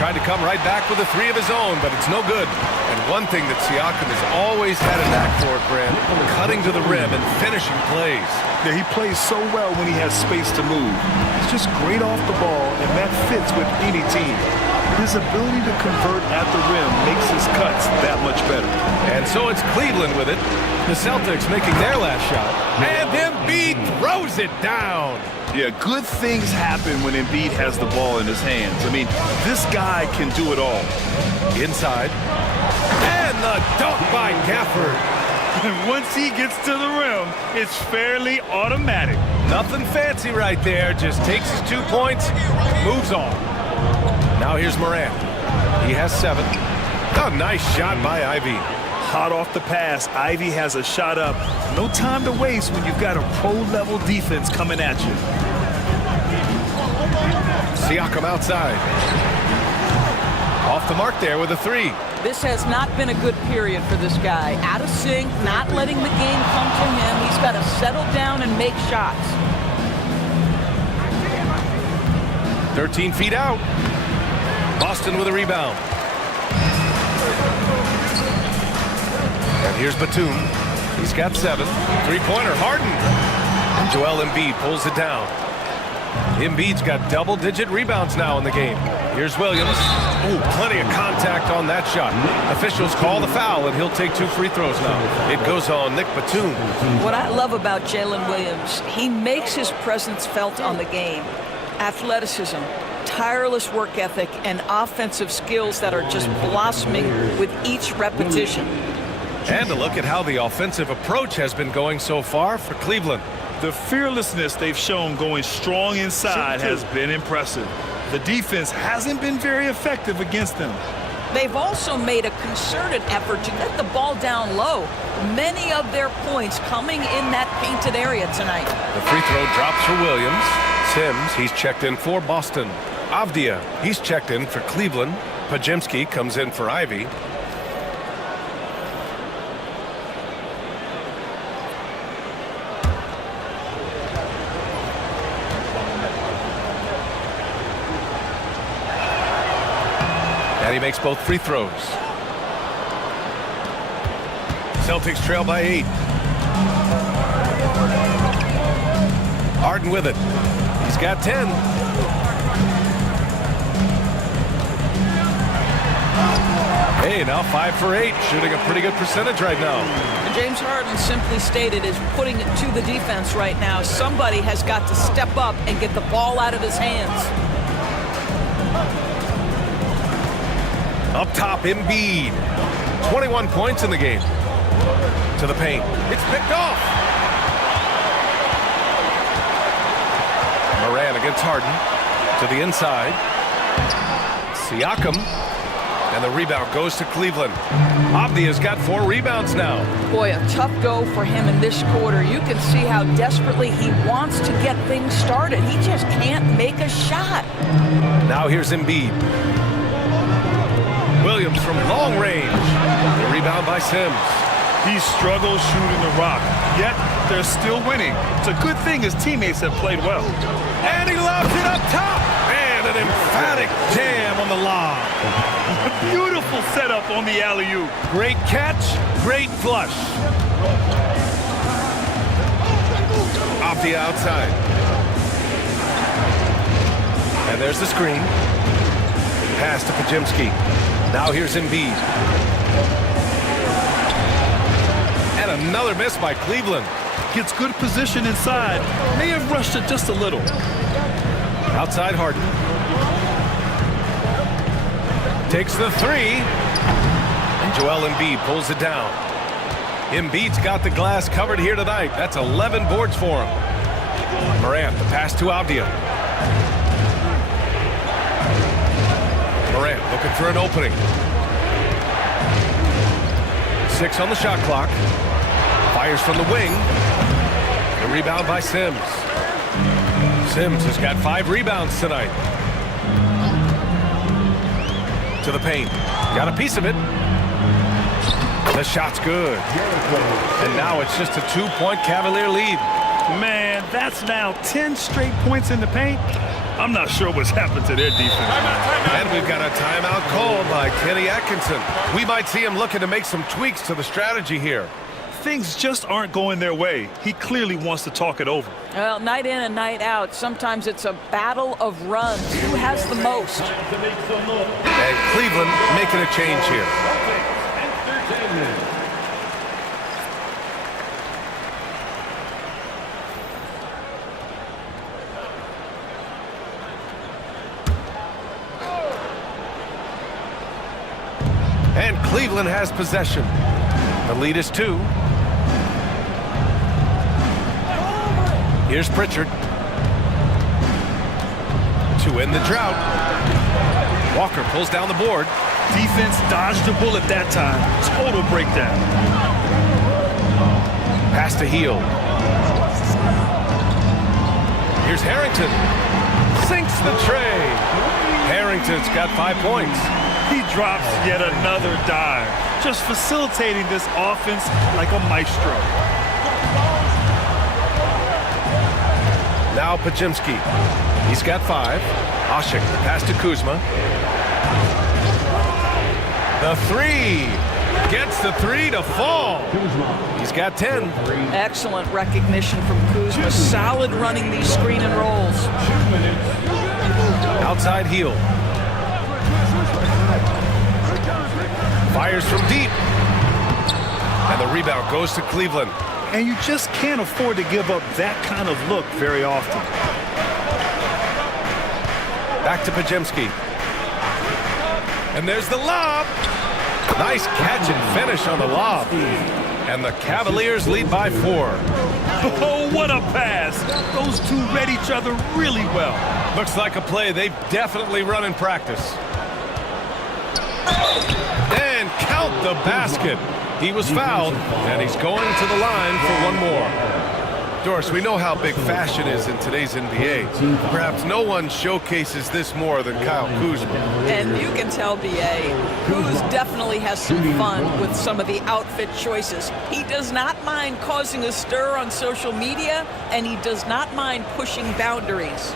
Tried to come right back with a 3 of his own, but it's no good. And one thing that Siakam has always had a knack for, Grant, cutting to the rim and finishing plays. Yeah, he plays so well when he has space to move. He's just great off the ball, and that fits with any team. His ability to convert at the rim makes his cuts that much better. And so it's Cleveland with it. The Celtics making their last shot. And Embiid throws it down. Yeah, good things happen when Embiid has the ball in his hands. I mean, this guy can do it all. Inside. And the dunk by Gafford. And once he gets to the rim, it's fairly automatic. Nothing fancy right there. Just takes his 2 points, moves on. Now here's Morant. He has 7. A nice shot by Ivy. Hot off the pass, Ivy has a shot up. No time to waste when you've got a pro-level defense coming at you. Siakam outside. Off the mark there with a 3. This has not been a good period for this guy. Out of sync, not letting the game come to him. He's got to settle down and make shots. 13 feet out. Boston with a rebound. And here's Batum. He's got 7. Three-pointer, Harden. And Joel Embiid pulls it down. Embiid's got double-digit rebounds now in the game. Here's Williams. Ooh, plenty of contact on that shot. Officials call the foul, and he'll take 2 free throws now. It goes on Nick Batum. What I love about Jalen Williams, he makes his presence felt on the game. Athleticism, tireless work ethic, and offensive skills that are just blossoming with each repetition. And a look at how the offensive approach has been going so far for Cleveland. The fearlessness they've shown going strong inside has been impressive. The defense hasn't been very effective against them. They've also made a concerted effort to get the ball down low. Many of their points coming in that painted area tonight. The free throw drops for Williams. Sims, he's checked in for Boston. Avdia, he's checked in for Cleveland. Pajemski comes in for Ivy. And he makes both free throws. Celtics trail by 8. Harden with it. He's got 10. Hey, now 5 for 8, shooting a pretty good percentage right now. And James Harden simply stated is putting it to the defense right now. Somebody has got to step up and get the ball out of his hands. Up top, Embiid. 21 points in the game. To the paint. It's picked off. Morant against Harden. To the inside. Siakam. And the rebound goes to Cleveland. Avdia's got 4 rebounds now. Boy, a tough go for him in this quarter. You can see how desperately he wants to get things started. He just can't make a shot. Now here's Embiid. Williams from long range. The rebound by Sims. He struggles shooting the rock, yet they're still winning. It's a good thing his teammates have played well. And he lobs it up top. And an emphatic jam on the lob. Beautiful setup on the alley-oop. Great catch, great flush. Off the outside. And there's the screen. Pass to Podziemski. Now here's Embiid. And another miss by Cleveland. Gets good position inside. May have rushed it just a little. Outside Harden. Takes the three. And Joel Embiid pulls it down. Embiid's got the glass covered here tonight. That's 11 boards for him. Morant, the pass to Avdia. Morant looking for an opening. 6 on the shot clock. Fires from the wing. The rebound by Sims. Sims has got 5 rebounds tonight. To the paint. Got a piece of it. The shot's good. And now it's just a 2-point Cavalier lead. Man, that's now 10 straight points in the paint. I'm not sure what's happened to their defense. And we've got a timeout called by Kenny Atkinson. We might see him looking to make some tweaks to the strategy here. Things just aren't going their way. He clearly wants to talk it over. Well, night in and night out, sometimes it's a battle of runs. Who has the most? And Cleveland making a change here. And Cleveland has possession. The lead is 2. Here's Pritchard. To end the drought. Walker pulls down the board. Defense dodged a bullet that time. Total breakdown. Pass to Hield. Here's Harrington. Sinks the tray. Harrington's got 5 points. He drops yet another dive, just facilitating this offense like a maestro. Now Podziemski. He's got 5. Oshik, the pass to Kuzma. The 3. Gets the 3 to fall. He's got 10. Excellent recognition from Kuzma. Solid running these screen and rolls. Outside Hield. Fires from deep. And the rebound goes to Cleveland. And you just can't afford to give up that kind of look very often. Back to Podziemski. And there's the lob. Nice catch and finish on the lob. And the Cavaliers lead by 4. Oh, what a pass. Those two read each other really well. Looks like a play they've definitely run in practice. And count the basket. He was fouled, and he's going to the line for one more. Doris, we know how big fashion is in today's NBA. Perhaps no one showcases this more than Kyle Kuzma. And you can tell, B.A., Kuz definitely has some fun with some of the outfit choices. He does not mind causing a stir on social media, and he does not mind pushing boundaries.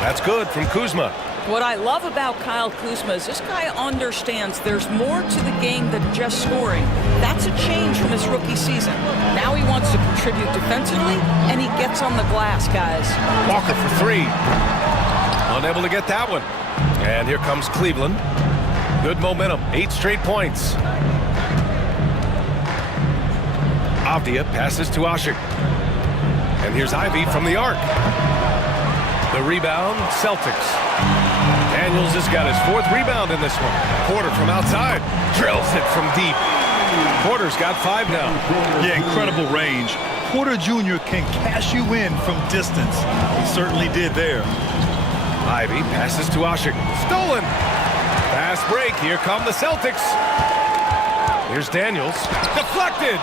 That's good from Kuzma. What I love about Kyle Kuzma is this guy understands there's more to the game than just scoring. That's a change from his rookie season. Now he wants to contribute defensively, and he gets on the glass, guys. Walker for 3. Unable to get that one. And here comes Cleveland. Good momentum. 8 straight points. Avdia passes to Oshik. And here's Ivy from the arc. The rebound, Celtics. Daniels has got his 4th rebound in this one. Porter from outside. Drills it from deep. Porter's got 5 now. Yeah, incredible range. Porter Jr. can cash you in from distance. He certainly did there. Ivy passes to Oshik. Stolen. Fast break. Here come the Celtics. Here's Daniels. Deflected.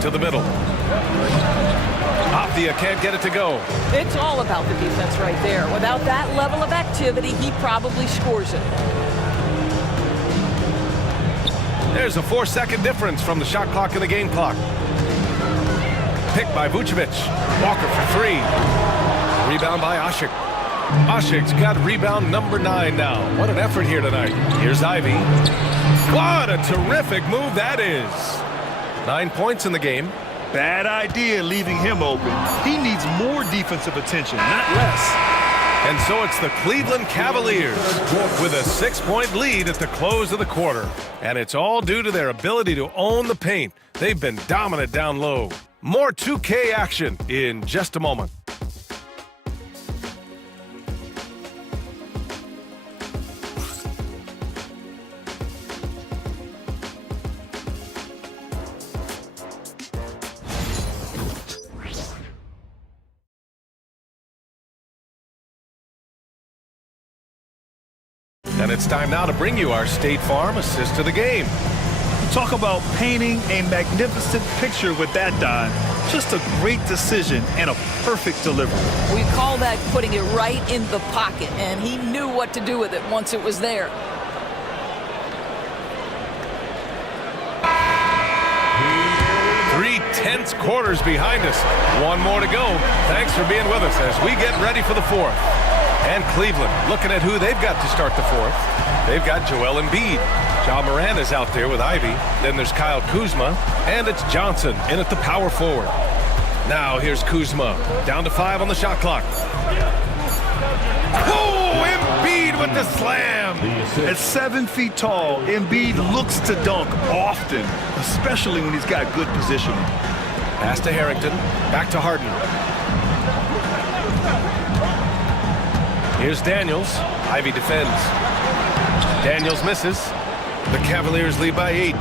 to the middle. Opthia can't get it to go. It's all about the defense right there. Without that level of activity, he probably scores it. There's a 4-second difference from the shot clock and the game clock. Picked by Vucevic. Walker for 3. Rebound by Asik. Asik's got rebound number 9 now. What an effort here tonight. Here's Ivy. What a terrific move that is. 9 points in the game. Bad idea leaving him open. He needs more defensive attention, not less. And so it's the Cleveland Cavaliers with a 6-point lead at the close of the quarter. And it's all due to their ability to own the paint. They've been dominant down low. More 2K action in just a moment. And it's time now to bring you our State Farm assist to the game. Talk about painting a magnificent picture with that dime. Just a great decision and a perfect delivery. We call that putting it right in the pocket, and he knew what to do with it once it was there. Three tense quarters behind us. One more to go. Thanks for being with us as we get ready for the fourth. And Cleveland looking at who they've got to start the fourth. They've got Joel Embiid. Ja Morant is out there with Ivy. Then there's Kyle Kuzma. And it's Johnson in at the power forward. Now here's Kuzma. Down to 5 on the shot clock. Oh, Embiid with the slam. At 7 feet tall, Embiid looks to dunk often, especially when he's got good positioning. Pass to Harrington. Back to Harden. Here's Daniels. Ivy defends. Daniels misses. The Cavaliers lead by 8.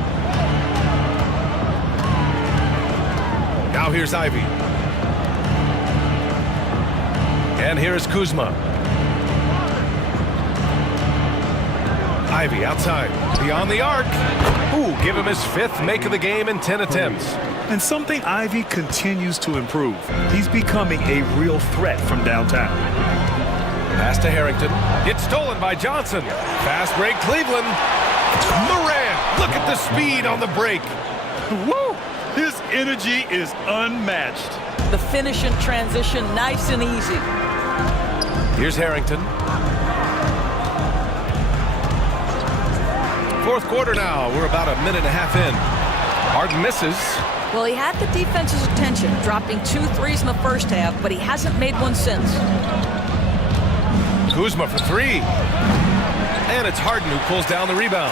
Now here's Ivy. And here's Kuzma. Ivy outside. Beyond the arc. Ooh, give him his 5th make of the game in 10 attempts. And something Ivy continues to improve. He's becoming a real threat from downtown. Pass to Harrington. It's stolen by Johnson. Fast break, Cleveland. Morant, look at the speed on the break. Woo! His energy is unmatched. The finish in transition, nice and easy. Here's Harrington. Fourth quarter now. We're about a minute and a half in. Harden misses. Well, he had the defense's attention, dropping 2 threes in the first half, but he hasn't made one since. Kuzma for 3. And it's Harden who pulls down the rebound.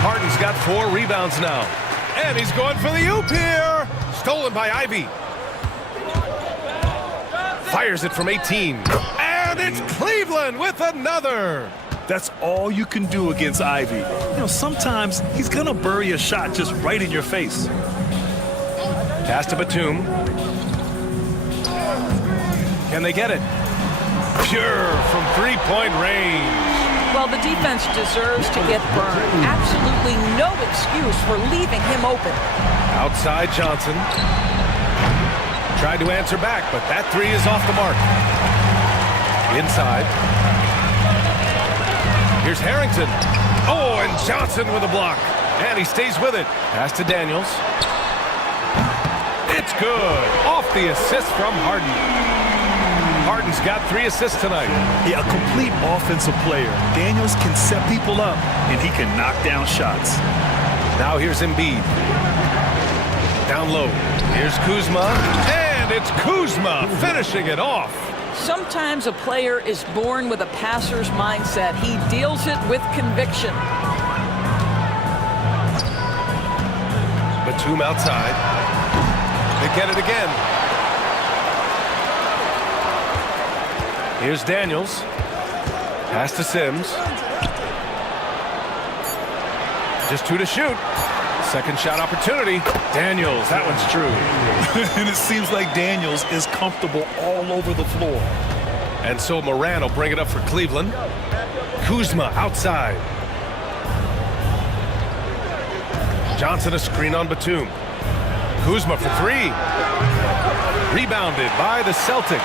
Harden's got 4 rebounds now. And he's going for the oop here. Stolen by Ivy. Fires it from 18. And it's Cleveland with another. That's all you can do against Ivy. You know, sometimes he's going to bury a shot just right in your face. Pass to Batum. Can they get it? Pure from 3-point range. Well, the defense deserves to get burned. Absolutely no excuse for leaving him open. Outside Johnson. Tried to answer back, but that 3 is off the mark. Inside. Here's Harrington. Oh, and Johnson with a block. And he stays with it. Pass to Daniels. It's good. Off the assist from Harden. Harden's got 3 assists tonight. Yeah, a complete offensive player. Daniels can set people up, and he can knock down shots. Now here's Embiid. Down low. Here's Kuzma. And it's Kuzma finishing it off. Sometimes a player is born with a passer's mindset. He deals it with conviction. Batum outside. They get it again. Here's Daniels. Pass to Sims. Just 2 to shoot. Second shot opportunity. Daniels, that one's true. And it seems like Daniels is comfortable all over the floor. And so Morant will bring it up for Cleveland. Kuzma outside. Johnson a screen on Batum. Kuzma for three. Rebounded by the Celtics.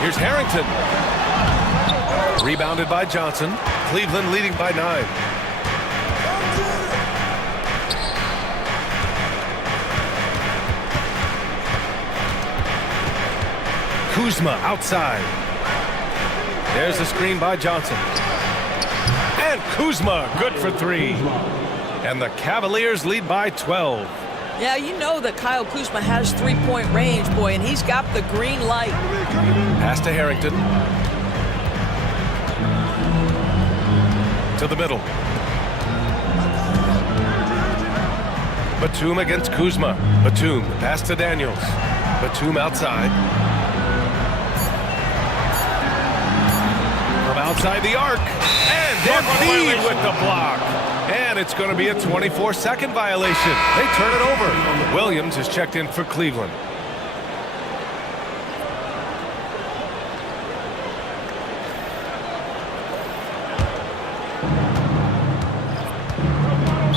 Here's Harrington. Rebounded by Johnson. Cleveland leading by 9. Kuzma outside. There's the screen by Johnson. And Kuzma good for 3. And the Cavaliers lead by 12. Yeah, you know that Kyle Kuzma has three-point range, boy, and he's got the green light. Pass to Harrington. To the middle. Batum against Kuzma. Batum, pass to Daniels. Batum outside. From outside the arc. And Embiid with the block. And it's going to be a 24-second violation. They turn it over. Williams is checked in for Cleveland.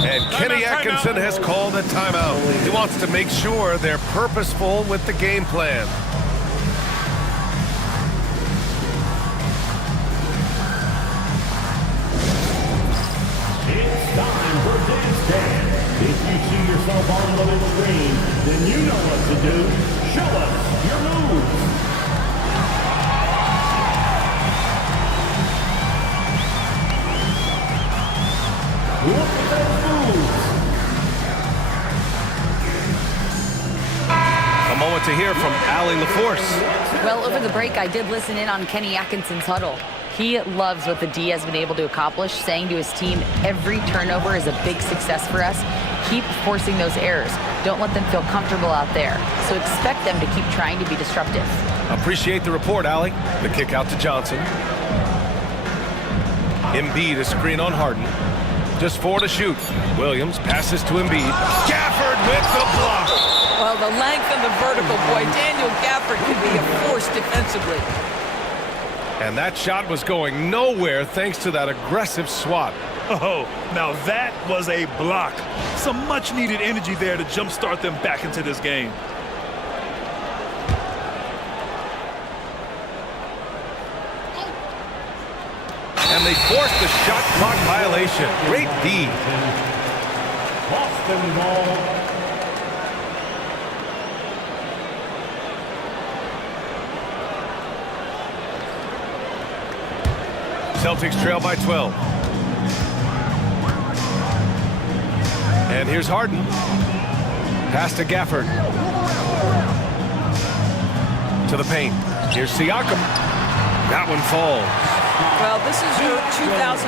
And Kenny Atkinson has called a timeout. He wants to make sure they're purposeful with the game plan. If you see yourself on the big screen, then you know what to do. Show us your moves. Look at those moves. A moment to hear from Allie LaForce. Well, over the break, I did listen in on Kenny Atkinson's huddle. He loves what the D has been able to accomplish, saying to his team, every turnover is a big success for us. Keep forcing those errors. Don't let them feel comfortable out there. So expect them to keep trying to be disruptive. Appreciate the report, Allie. The kick out to Johnson. Embiid, a screen on Harden. Just 4 to shoot. Williams passes to Embiid. Gafford with the block. Well, the length and the vertical, boy, Daniel Gafford could be a force defensively. And that shot was going nowhere thanks to that aggressive swat. Oh, now that was a block. Some much-needed energy there to jumpstart them back into this game. And they forced the shot clock violation. Great D. Boston ball. Celtics trail by 12. And here's Harden. Pass to Gafford. To the paint. Here's Siakam. That one falls. Well, this is your 2019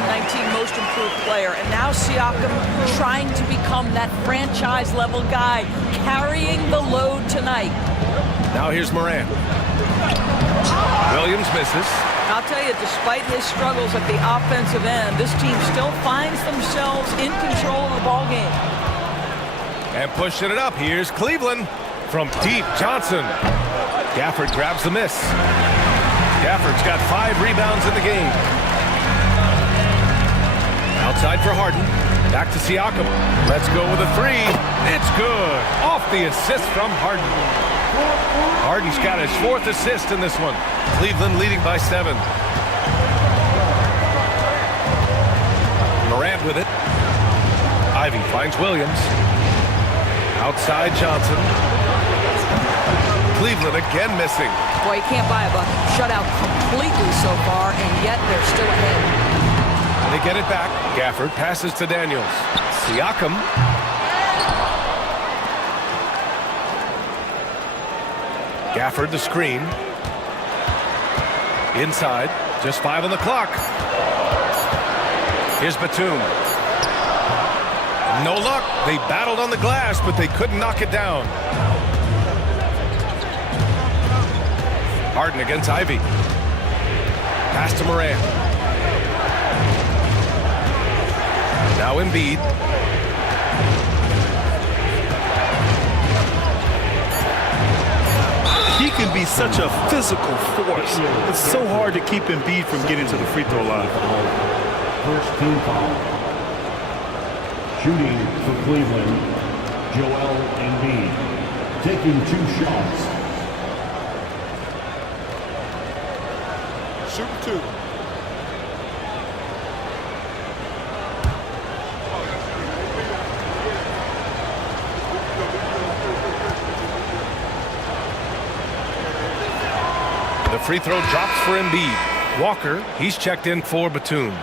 most improved player, and now Siakam trying to become that franchise-level guy, carrying the load tonight. Now here's Morant. Williams misses. I'll tell you, despite his struggles at the offensive end, this team still finds themselves in control of the ball game. And pushing it up, here's Cleveland. From deep, Johnson. Gafford grabs the miss. Gafford's got 5 rebounds in the game. Outside for Harden. Back to Siakam. Let's go with a 3. It's good. Off the assist from Harden. Harden's got his 4th assist in this one. Cleveland leading by 7. Morant with it. Ivy finds Williams. Outside Johnson. Cleveland again missing. Boy, you can't buy a bucket. Shut out completely so far, and yet they're still ahead. They get it back. Gafford passes to Daniels. Siakam. Gafford the screen. Inside. Just 5 on the clock. Here's Batum. No luck. They battled on the glass, but they couldn't knock it down. Harden against Ivy. Pass to Morant. Now Embiid. He can be such a physical force. It's so hard to keep Embiid from getting to the free throw line. First team foul. Shooting for Cleveland. Joel Embiid, taking 2 shots. Shoot 2. The free throw drops for Embiid. Walker, he's checked in for Batum.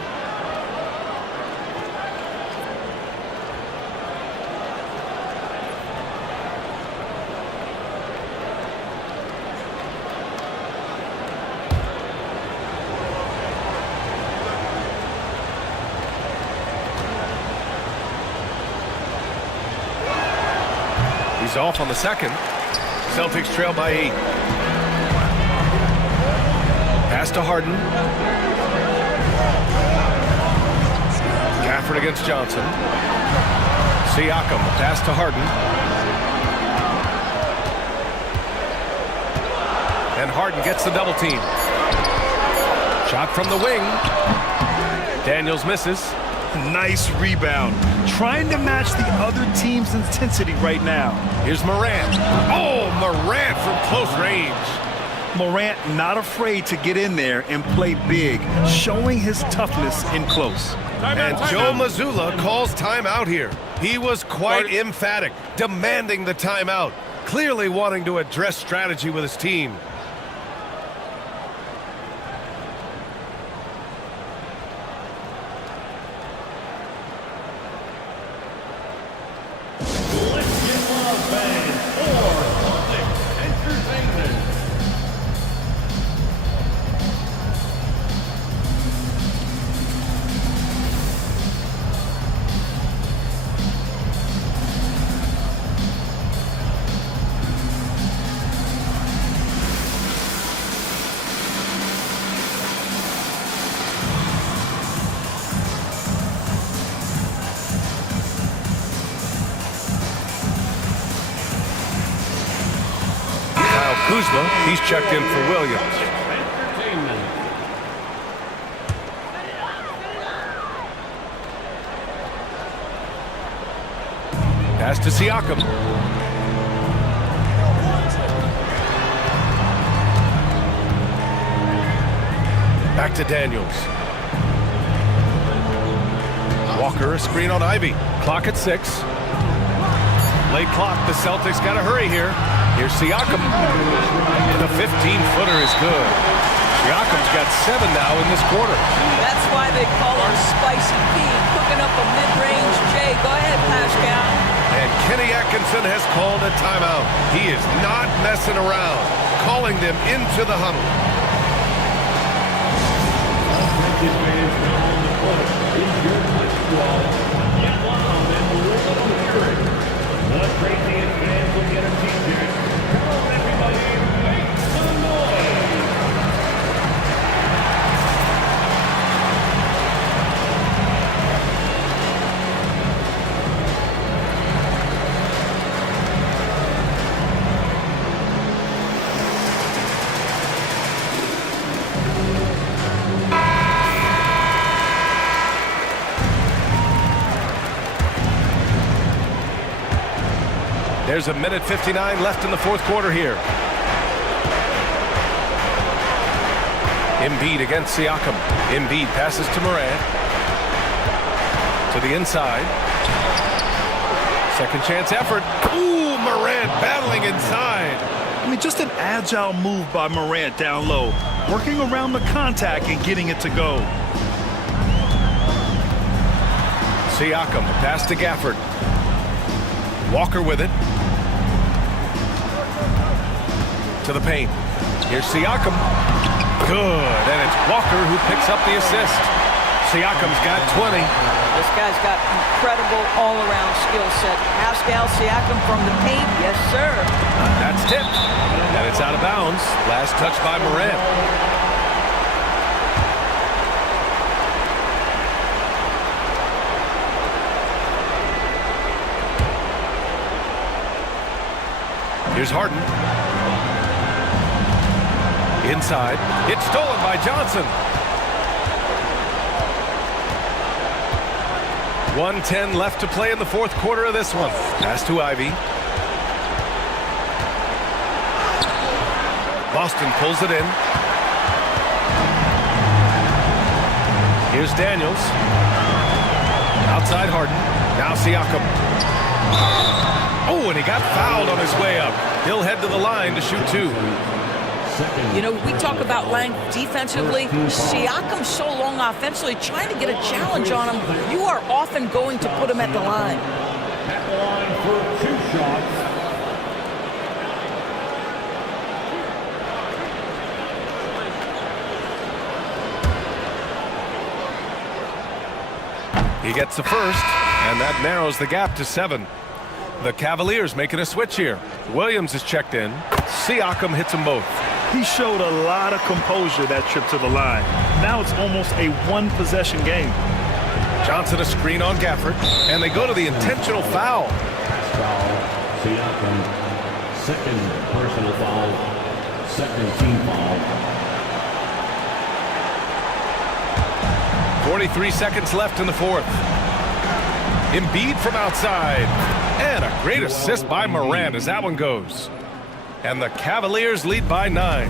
He's off on the second. Celtics trail by 8. Pass to Harden. Gafford against Johnson. Siakam, pass to Harden. And Harden gets the double team. Shot from the wing. Daniels misses. Nice rebound. Trying to match the other team's intensity right now. Here's Morant. Oh, Morant from close range. Morant not afraid to get in there and play big, showing his toughness in close. And Joe Mazzulla calls timeout here. He was quite emphatic, demanding the timeout, clearly wanting to address strategy with his team. Kuzma, he's checked in for Williams. Pass to Siakam. Back to Daniels. Walker, a screen on Ivy. Clock at 6. Late clock, the Celtics got to hurry here. Here's Siakam. The 15-footer is good. Siakam's got 7 now in this quarter. That's why they call him Spicy Pete, cooking up a mid-range J. Go ahead, Pascal. And Kenny Atkinson has called a timeout. He is not messing around, calling them into the huddle. The craziest fans will get a t-shirt. Come on, everybody, make some noise! There's a minute 59 left in the fourth quarter here. Embiid against Siakam. Embiid passes to Morant. To the inside. Second chance effort. Ooh, Morant battling inside. I mean, just an agile move by Morant down low, working around the contact and getting it to go. Siakam, pass to Gafford. Walker with it. To the paint. Here's Siakam. Good. And it's Walker who picks up the assist. Siakam's got 20. This guy's got incredible all-around skill set. Pascal Siakam from the paint. Yes, sir. That's tipped. And it's out of bounds. Last touch by Morant. Here's Harden. Inside. It's stolen by Johnson. 1:10 left to play in the fourth quarter of this one. Pass to Ivy. Boston pulls it in. Here's Daniels. Outside Harden. Now Siakam. Oh, and he got fouled on his way up. He'll head to the line to shoot 2. You know, we talk about length defensively. Siakam's so long offensively, trying to get a challenge on him. You are often going to put him at the line. At the line for 2 shots. He gets the first, and that narrows the gap to 7. The Cavaliers making a switch here. Williams is checked in. Siakam hits them both. He showed a lot of composure that trip to the line. Now it's almost a one-possession game. Johnson a screen on Gafford, and they go to the intentional foul. Foul. Siakam, second personal foul, second team foul. 43 seconds left in the fourth. Embiid from outside. And a great assist by Morant as that one goes. And the Cavaliers lead by 9.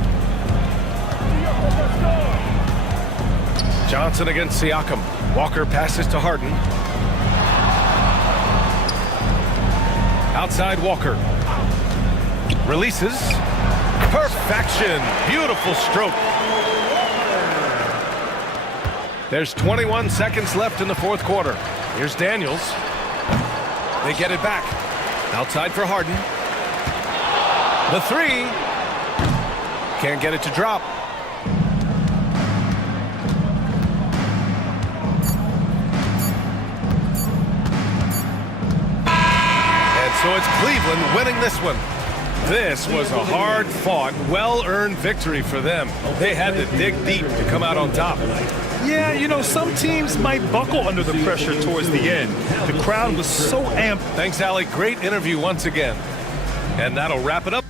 Johnson against Siakam. Walker passes to Harden. Outside Walker. Releases. Perfection. Beautiful stroke. There's 21 seconds left in the fourth quarter. Here's Daniels. They get it back. Outside for Harden. The 3. Can't get it to drop. And so it's Cleveland winning this one. This was a hard-fought, well-earned victory for them. They had to dig deep to come out on top. Yeah, you know, some teams might buckle under the pressure towards the end. The crowd was so amped. Thanks, Allie. Great interview once again. And that'll wrap it up.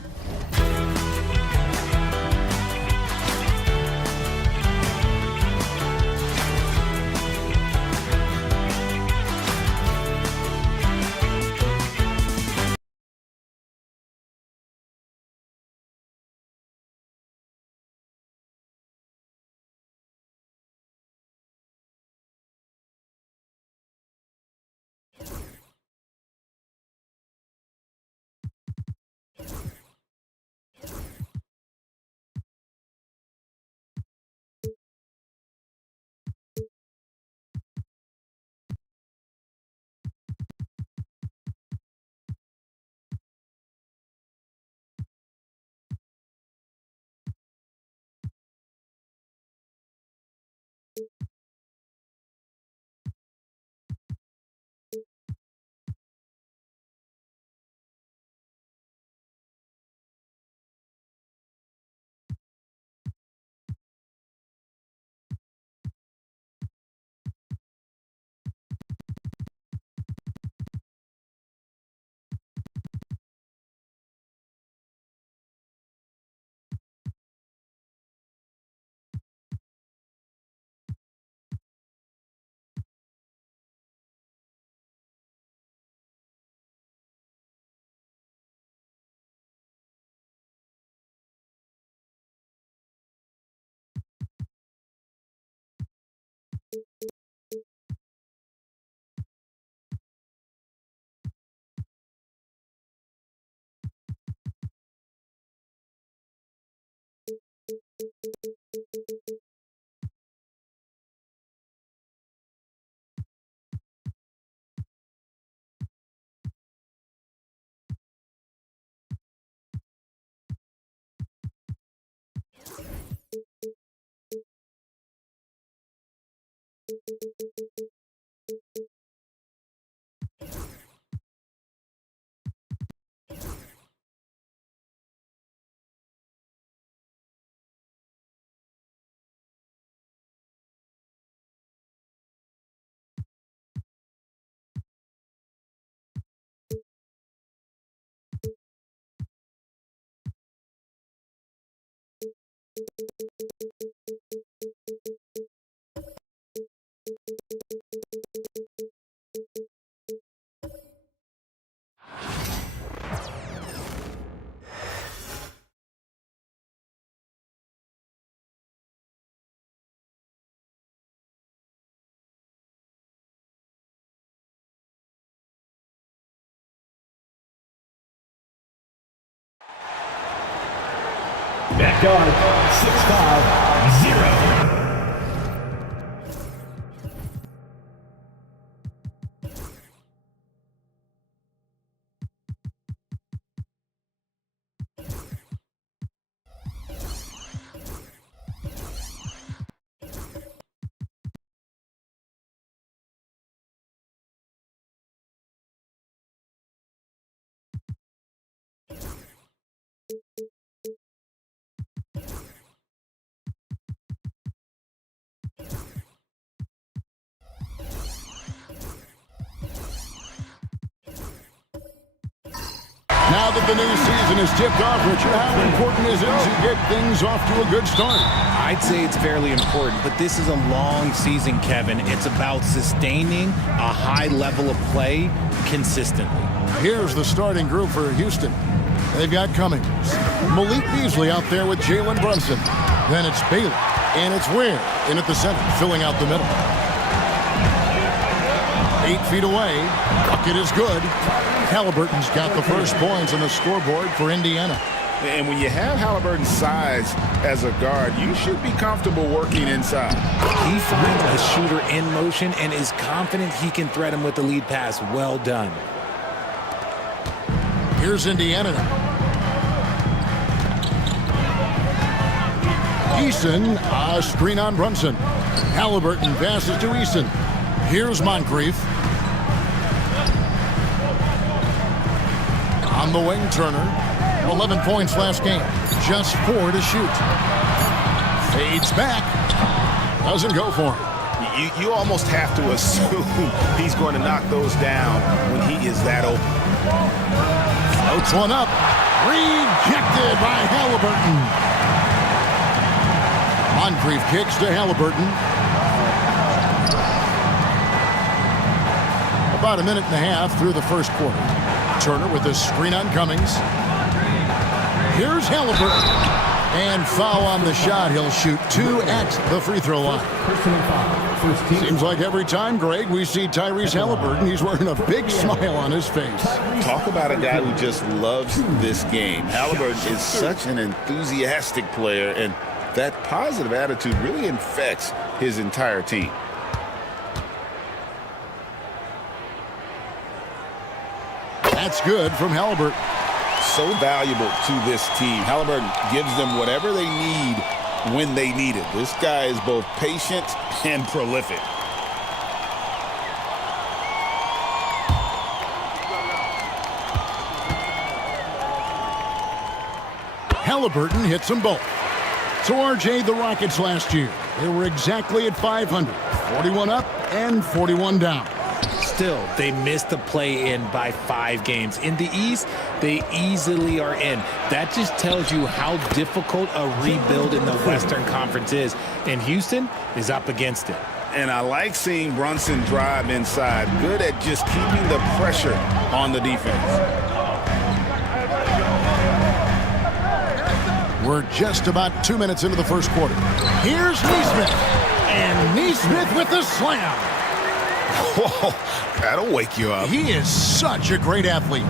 Back guard, 6'5", 0. Now that the new season is tipped off, Richard, how important is it to get things off to a good start? I'd say it's fairly important, but this is a long season, Kevin. It's about sustaining a high level of play consistently. Here's the starting group for Houston. They've got Cummings, Malik Beasley out there with Jalen Brunson. Then it's Baylor, and it's Ware in at the center, filling out the middle. 8 feet away, bucket is good. Halliburton's got the first points on the scoreboard for Indiana. And when you have Halliburton's size as a guard, you should be comfortable working inside. He finds a shooter in motion and is confident he can thread him with the lead pass. Well done. Here's Indiana now. Eason, a screen on Brunson. Halliburton passes to Eason. Here's Moncrief. On the wing, Turner. 11 points last game. Just 4 to shoot. Fades back. Doesn't go for him. You almost have to assume he's going to knock those down when he is that open. Floats one up. Rejected by Halliburton. Moncrief kicks to Halliburton. About a minute and a half through the first quarter. Turner with a screen on Cummings. Here's Halliburton. And foul on the shot. He'll shoot 2 at the free throw line. Seems like every time, Greg, we see Tyrese Halliburton, he's wearing a big smile on his face. Talk about a guy who just loves this game. Halliburton is such an enthusiastic player, and that positive attitude really infects his entire team. That's good from Halliburton. So valuable to this team. Halliburton gives them whatever they need when they need it. This guy is both patient and prolific. Halliburton hits them both. So RJ, the Rockets last year, they were exactly at 500. 41 up and 41 down. Still, they missed the play-in by 5 games. In the East, they easily are in. That just tells you how difficult a rebuild in the Western Conference is. And Houston is up against it. And I like seeing Brunson drive inside. Good at just keeping the pressure on the defense. We're just about 2 minutes into the first quarter. Here's Neesmith. And Neesmith with the slam. Whoa, that'll wake you up. He is such a great athlete.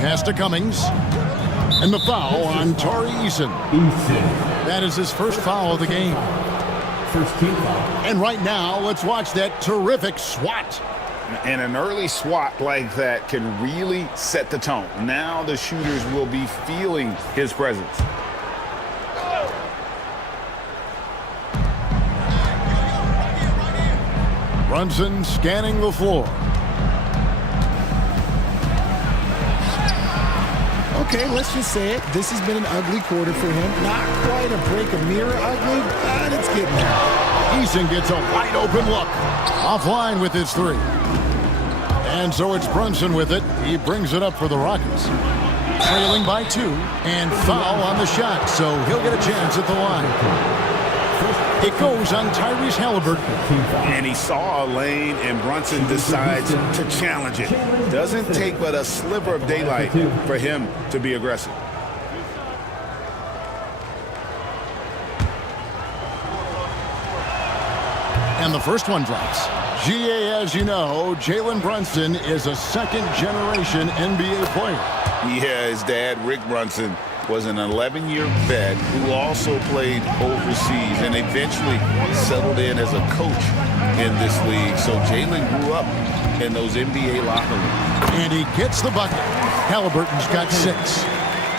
Pass to Cummings. And the foul on Tari Eason. That is his first foul of the game. First team foul. And right now, let's watch that terrific swat. And an early swat like that can really set the tone. Now the shooters will be feeling his presence. Brunson scanning the floor. Okay, let's just say it. This has been an ugly quarter for him. Not quite a break a mirror ugly, but it's getting there. Eason gets a wide open look. Offline with his 3. And so it's Brunson with it. He brings it up for the Rockets. Trailing by 2 and foul on the shot, so he'll get a chance at the line. It goes on Tyrese Halliburton. And he saw a lane, and Brunson decides to challenge it. Doesn't take but a sliver of daylight for him to be aggressive. And the first one drops. GA, as you know, Jalen Brunson is a second-generation NBA player. Yeah, his dad, Rick Brunson, was an 11-year vet who also played overseas and eventually settled in as a coach in this league. So Jalen grew up in those NBA locker rooms. And he gets the bucket. Halliburton's got 6.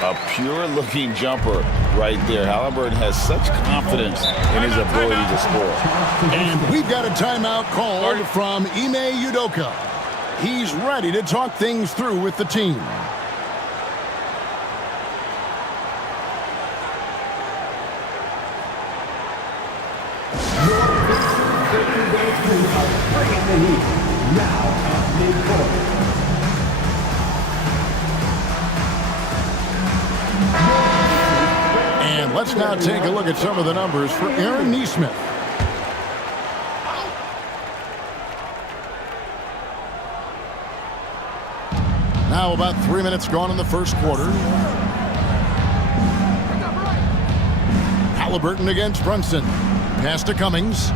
A pure-looking jumper right there. Halliburton has such confidence in his ability to score. And we've got a timeout called from Ime Udoka. He's ready to talk things through with the team. And let's now take a look at some of the numbers for Aaron Nesmith. Now about 3 minutes gone in the first quarter. Halliburton against Brunson. Pass to Cummings.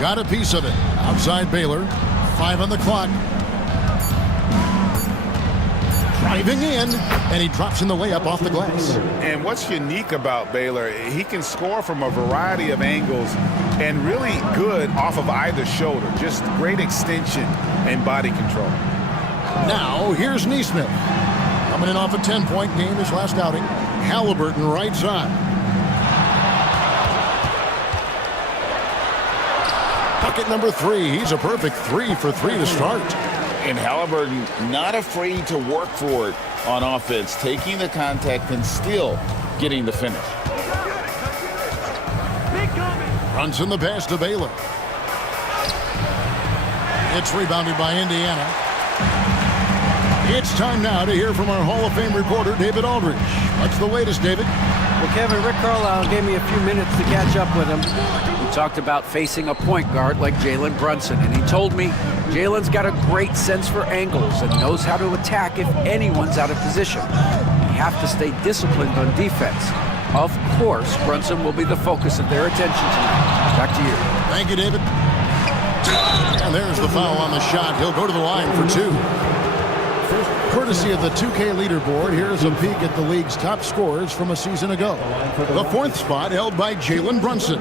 Got a piece of it. Outside Baylor. 5 on the clock. Driving in, and he drops in the layup off the glass. And what's unique about Baylor, he can score from a variety of angles and really good off of either shoulder. Just great extension and body control. Now, here's Nesmith. Coming in off a 10-point game his last outing. Halliburton right side. Bucket number 3. He's a perfect 3 for 3 to start. And Halliburton not afraid to work for it on offense, taking the contact and still getting the finish. Brunson the pass to Baylor. It's rebounded by Indiana. It's time now to hear from our Hall of Fame reporter, David Aldridge. What's the latest, David? Well, Kevin, Rick Carlisle gave me a few minutes to catch up with him. We talked about facing a point guard like Jalen Brunson, and he told me Jalen's got a great sense for angles and knows how to attack if anyone's out of position. You have to stay disciplined on defense. Of course, Brunson will be the focus of their attention tonight. Back to you. Thank you, David. And there's the foul on the shot. He'll go to the line for 2. Courtesy of the 2K leaderboard, here's a peek at the league's top scorers from a season ago. The 4th spot held by Jalen Brunson.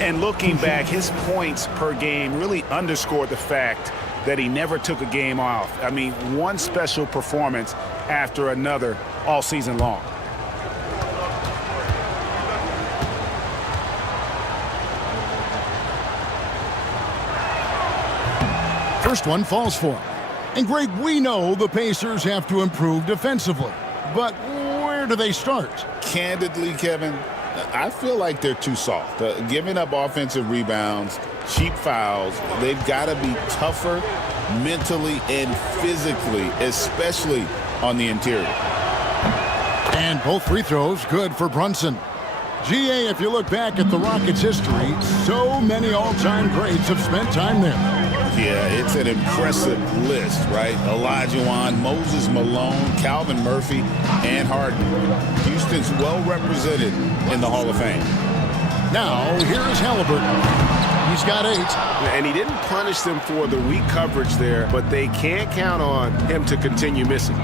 And looking back, his points per game really underscored the fact that he never took a game off. I mean, one special performance after another all season long. First one falls for him. And Greg, we know the Pacers have to improve defensively, but where do they start? Candidly, Kevin, I feel like they're too soft. Giving up offensive rebounds, cheap fouls, they've got to be tougher mentally and physically, especially on the interior. And both free throws good for Brunson. GA, if you look back at the Rockets' history, so many all-time greats have spent time there. Yeah, it's an impressive list, right? Olajuwon, Moses Malone, Calvin Murphy, and Harden. Houston's well represented in the Hall of Fame. Now, here's Halliburton. He's got 8. And he didn't punish them for the weak coverage there, but they can't count on him to continue missing.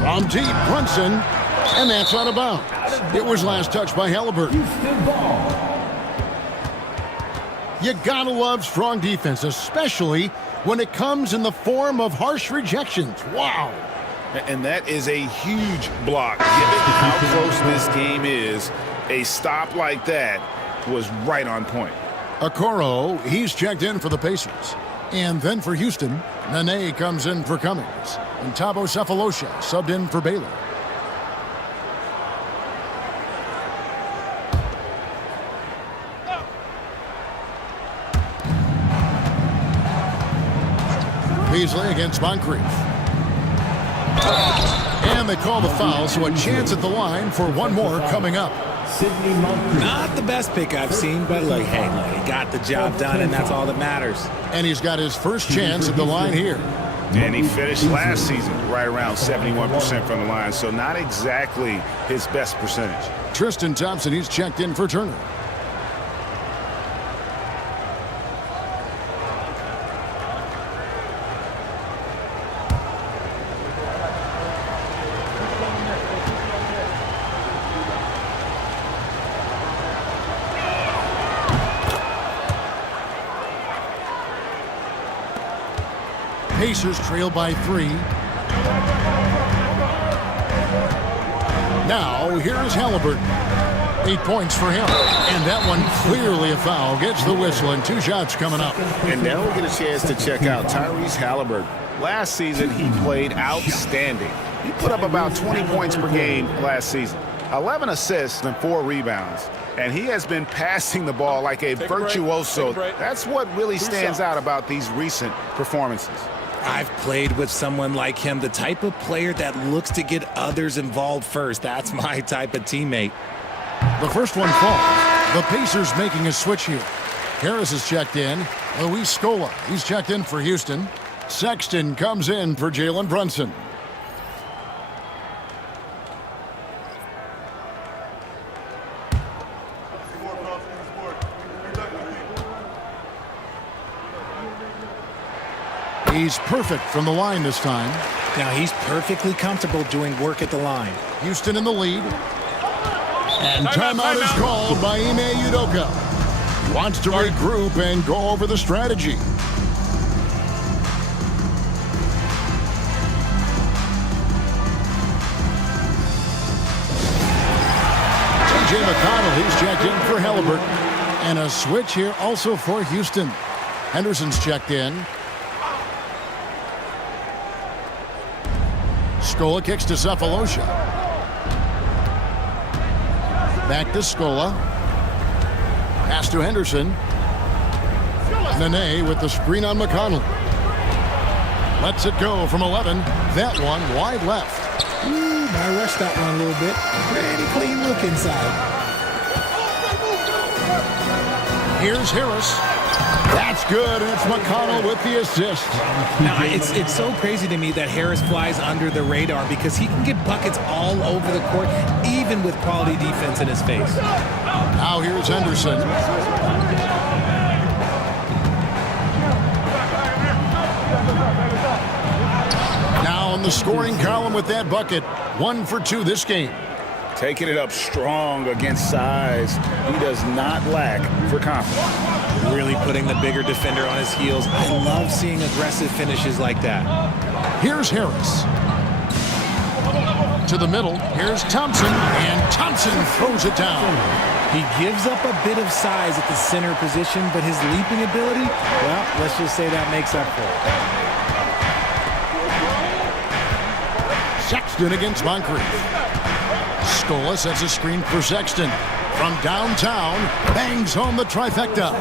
From deep, Brunson, and that's out of bounds. It was last touched by Halliburton. You gotta love strong defense, especially when it comes in the form of harsh rejections. Wow. And that is a huge block. Given how close this game is, a stop like that was right on point. Okoro, he's checked in for the Pacers. And then for Houston, Nene comes in for Cummings. And Thabo Sefolosha subbed in for Baylor. Beasley against Moncrief. And they call the foul, so a chance at the line for one more coming up. Not the best pick I've seen, but like, hey, he got the job done, and that's all that matters. And he's got his first chance at the line here. And he finished last season right around 71% from the line, so not exactly his best percentage. Tristan Thompson, he's checked in for Turner. Pacers trail by 3. Now, here's Halliburton. 8 points for him. And that one clearly a foul. Gets the whistle, and 2 shots coming up. And now we get a chance to check out Tyrese Halliburton. Last season, he played outstanding. He put up about 20 points per game last season, 11 assists and 4 rebounds. And he has been passing the ball like a virtuoso. That's what really stands out about these recent performances. I've played with someone like him, the type of player that looks to get others involved first. That's my type of teammate. The first one falls. The Pacers making a switch here. Harris is checked in. Luis Scola, he's checked in for Houston. Sexton comes in for Jalen Brunson. He's perfect from the line this time. Now he's perfectly comfortable doing work at the line. Houston in the lead. And timeout is called by Ime Udoka. Wants to regroup and go over the strategy. T.J. McConnell, he's checked in for Halliburton. And a switch here also for Houston. Henderson's checked in. Scola kicks to Cephalosha. Back to Scola. Pass to Henderson. Nene with the screen on McConnell. Lets it go from 11. That one wide left. Ooh, I rushed that one a little bit. Pretty clean look inside. Here's Harris. That's good, and it's McConnell with the assist. Now, it's so crazy to me that Harris flies under the radar because he can get buckets all over the court, even with quality defense in his face. Now here's Henderson. Now on the scoring column with that bucket. 1 for 2 this game. Taking it up strong against size. He does not lack for confidence. Really putting the bigger defender on his heels. I love seeing aggressive finishes like that. Here's Harris. To the middle. Here's Thompson. And Thompson throws it down. He gives up a bit of size at the center position, but his leaping ability, well, let's just say that makes up for it. Sexton against Moncrief. Scola sets a screen for Sexton. From downtown, bangs home the trifecta.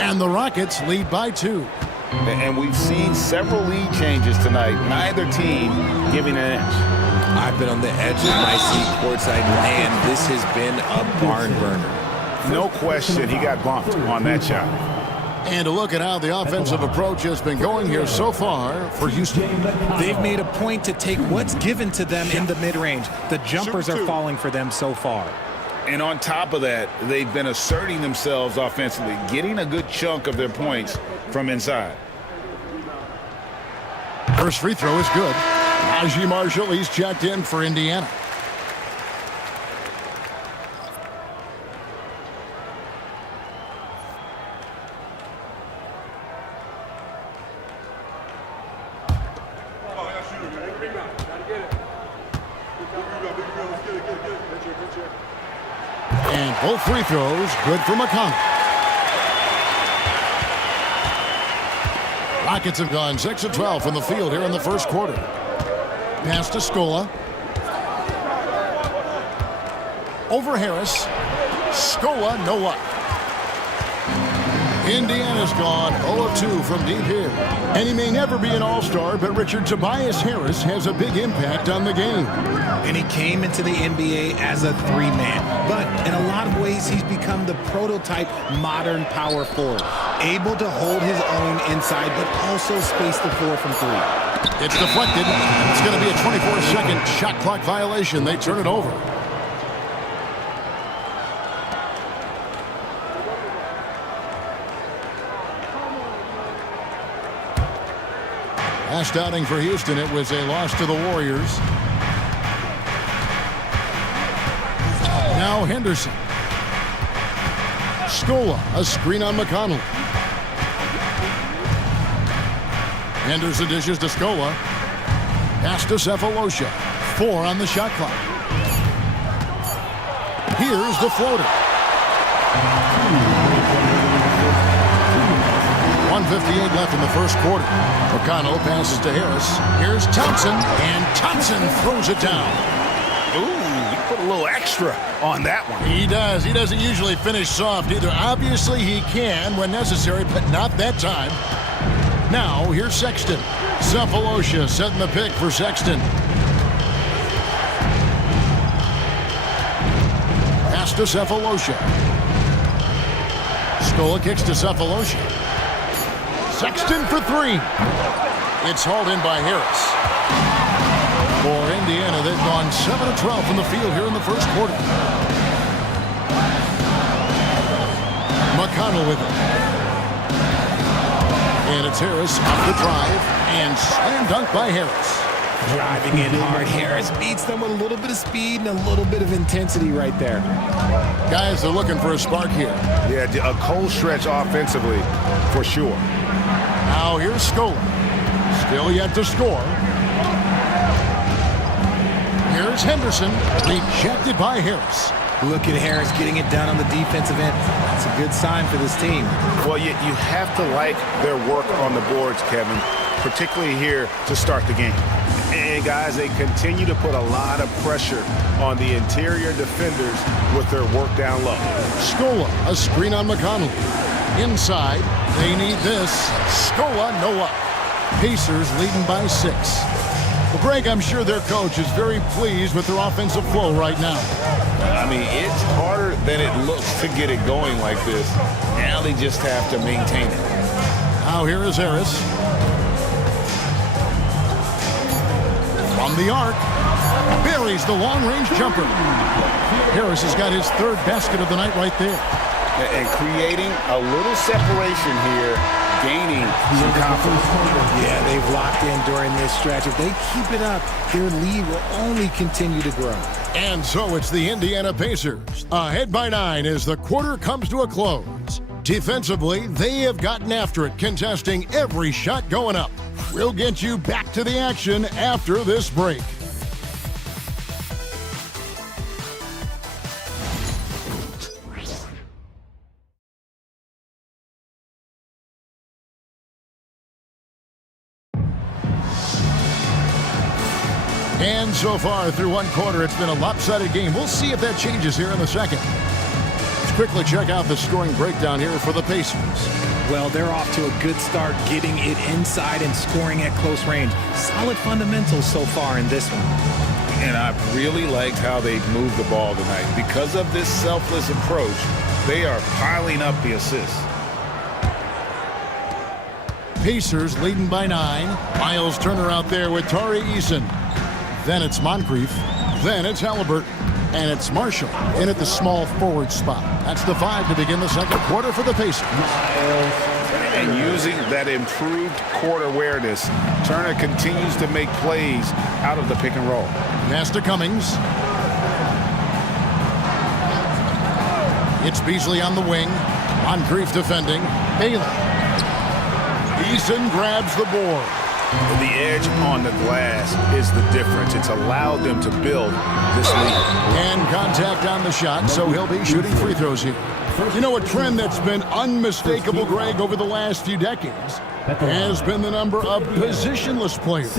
And the Rockets lead by 2. And we've seen several lead changes tonight. Neither team giving an edge. I've been on the edge of my seat courtside. Man, this has been a barn burner. No question he got bumped on that shot. And a look at how the offensive approach has been going here so far for Houston. They've made a point to take what's given to them in the mid-range. The jumpers are falling for them so far. And on top of that, they've been asserting themselves offensively, getting a good chunk of their points from inside. First free throw is good. Najee Marshall, he's checked in for Indiana. And both free throws good for McConnell. Rockets have gone 6 of 12 from the field here in the first quarter. Pass to Scola. Over Harris. Scola, no luck. Indiana's gone 0-2 from deep here. And he may never be an all-star, but Richard Tobias Harris has a big impact on the game. And he came into the NBA as a 3-man. But in a lot of ways, he's become the prototype modern power forward. Able to hold his own inside, but also space the floor from 3. It's deflected. It's going to be a 24-second shot clock violation. They turn it over. Last outing for Houston, it was a loss to the Warriors. Now Henderson. Scola, a screen on McConnell. Enters the dishes to Scola. Pass to Cephalosha. 4 on the shot clock. Here's the floater. 1:58 left in the first quarter. McConnell passes to Harris. Here's Thompson, and Thompson throws it down. Ooh, he put a little extra on that one. He does. He doesn't usually finish soft either. Obviously, he can when necessary, but not that time. Now, here's Sexton. Cephalosha setting the pick for Sexton. Pass to Cephalosha. Scola kicks to Cephalosha. Sexton for 3. It's hauled in by Harris. For Indiana, they've gone 7 of 12 from the field here in the first quarter. McConnell with it. And it's Harris up the drive and slam dunk by Harris. Driving in hard. Harris beats them with a little bit of speed and a little bit of intensity right there. Guys are looking for a spark here. Yeah, a cold stretch offensively for sure. Now here's Scola. Still yet to score. Here's Henderson. Rejected by Harris. Look at Harris getting it done on the defensive end. That's a good sign for this team. Well, you have to like their work on the boards, Kevin, particularly here to start the game. And, guys, they continue to put a lot of pressure on the interior defenders with their work down low. Scola, a screen on McConnell. Inside, they need this. Scola, no up. Pacers leading by 6. Well, Greg, I'm sure their coach is very pleased with their offensive flow right now. I mean, it's harder than it looks to get it going like this. Now they just have to maintain it. Now here is Harris. From the arc, buries the long-range jumper. Harris has got his 3rd basket of the night right there. And creating a little separation here, gaining some confidence. Yeah, they've locked in during this stretch. If they keep it up, their lead will only continue to grow. And so it's the Indiana Pacers, ahead by 9 as the quarter comes to a close. Defensively, they have gotten after it, contesting every shot going up. We'll get you back to the action after this break. And so far through one quarter, it's been a lopsided game. We'll see if that changes here in the second. Let's quickly check out the scoring breakdown here for the Pacers. Well, they're off to a good start getting it inside and scoring at close range. Solid fundamentals so far in this one. And I really liked how they've moved the ball tonight. Because of this selfless approach, they are piling up the assists. Pacers leading by 9. Miles Turner out there with Tari Eason. Then it's Moncrief. Then it's Halliburton. And it's Marshall in at the small forward spot. That's the 5 to begin the second quarter for the Pacers. And using that improved court awareness, Turner continues to make plays out of the pick and roll. Pass to Cummings. It's Beasley on the wing. Moncrief defending. Bailey. Eason grabs the board. The edge on the glass is the difference. It's allowed them to build this lead. And contact on the shot, so he'll be shooting free throws here. You know, a trend that's been unmistakable, Greg, over the last few decades has been the number of positionless players.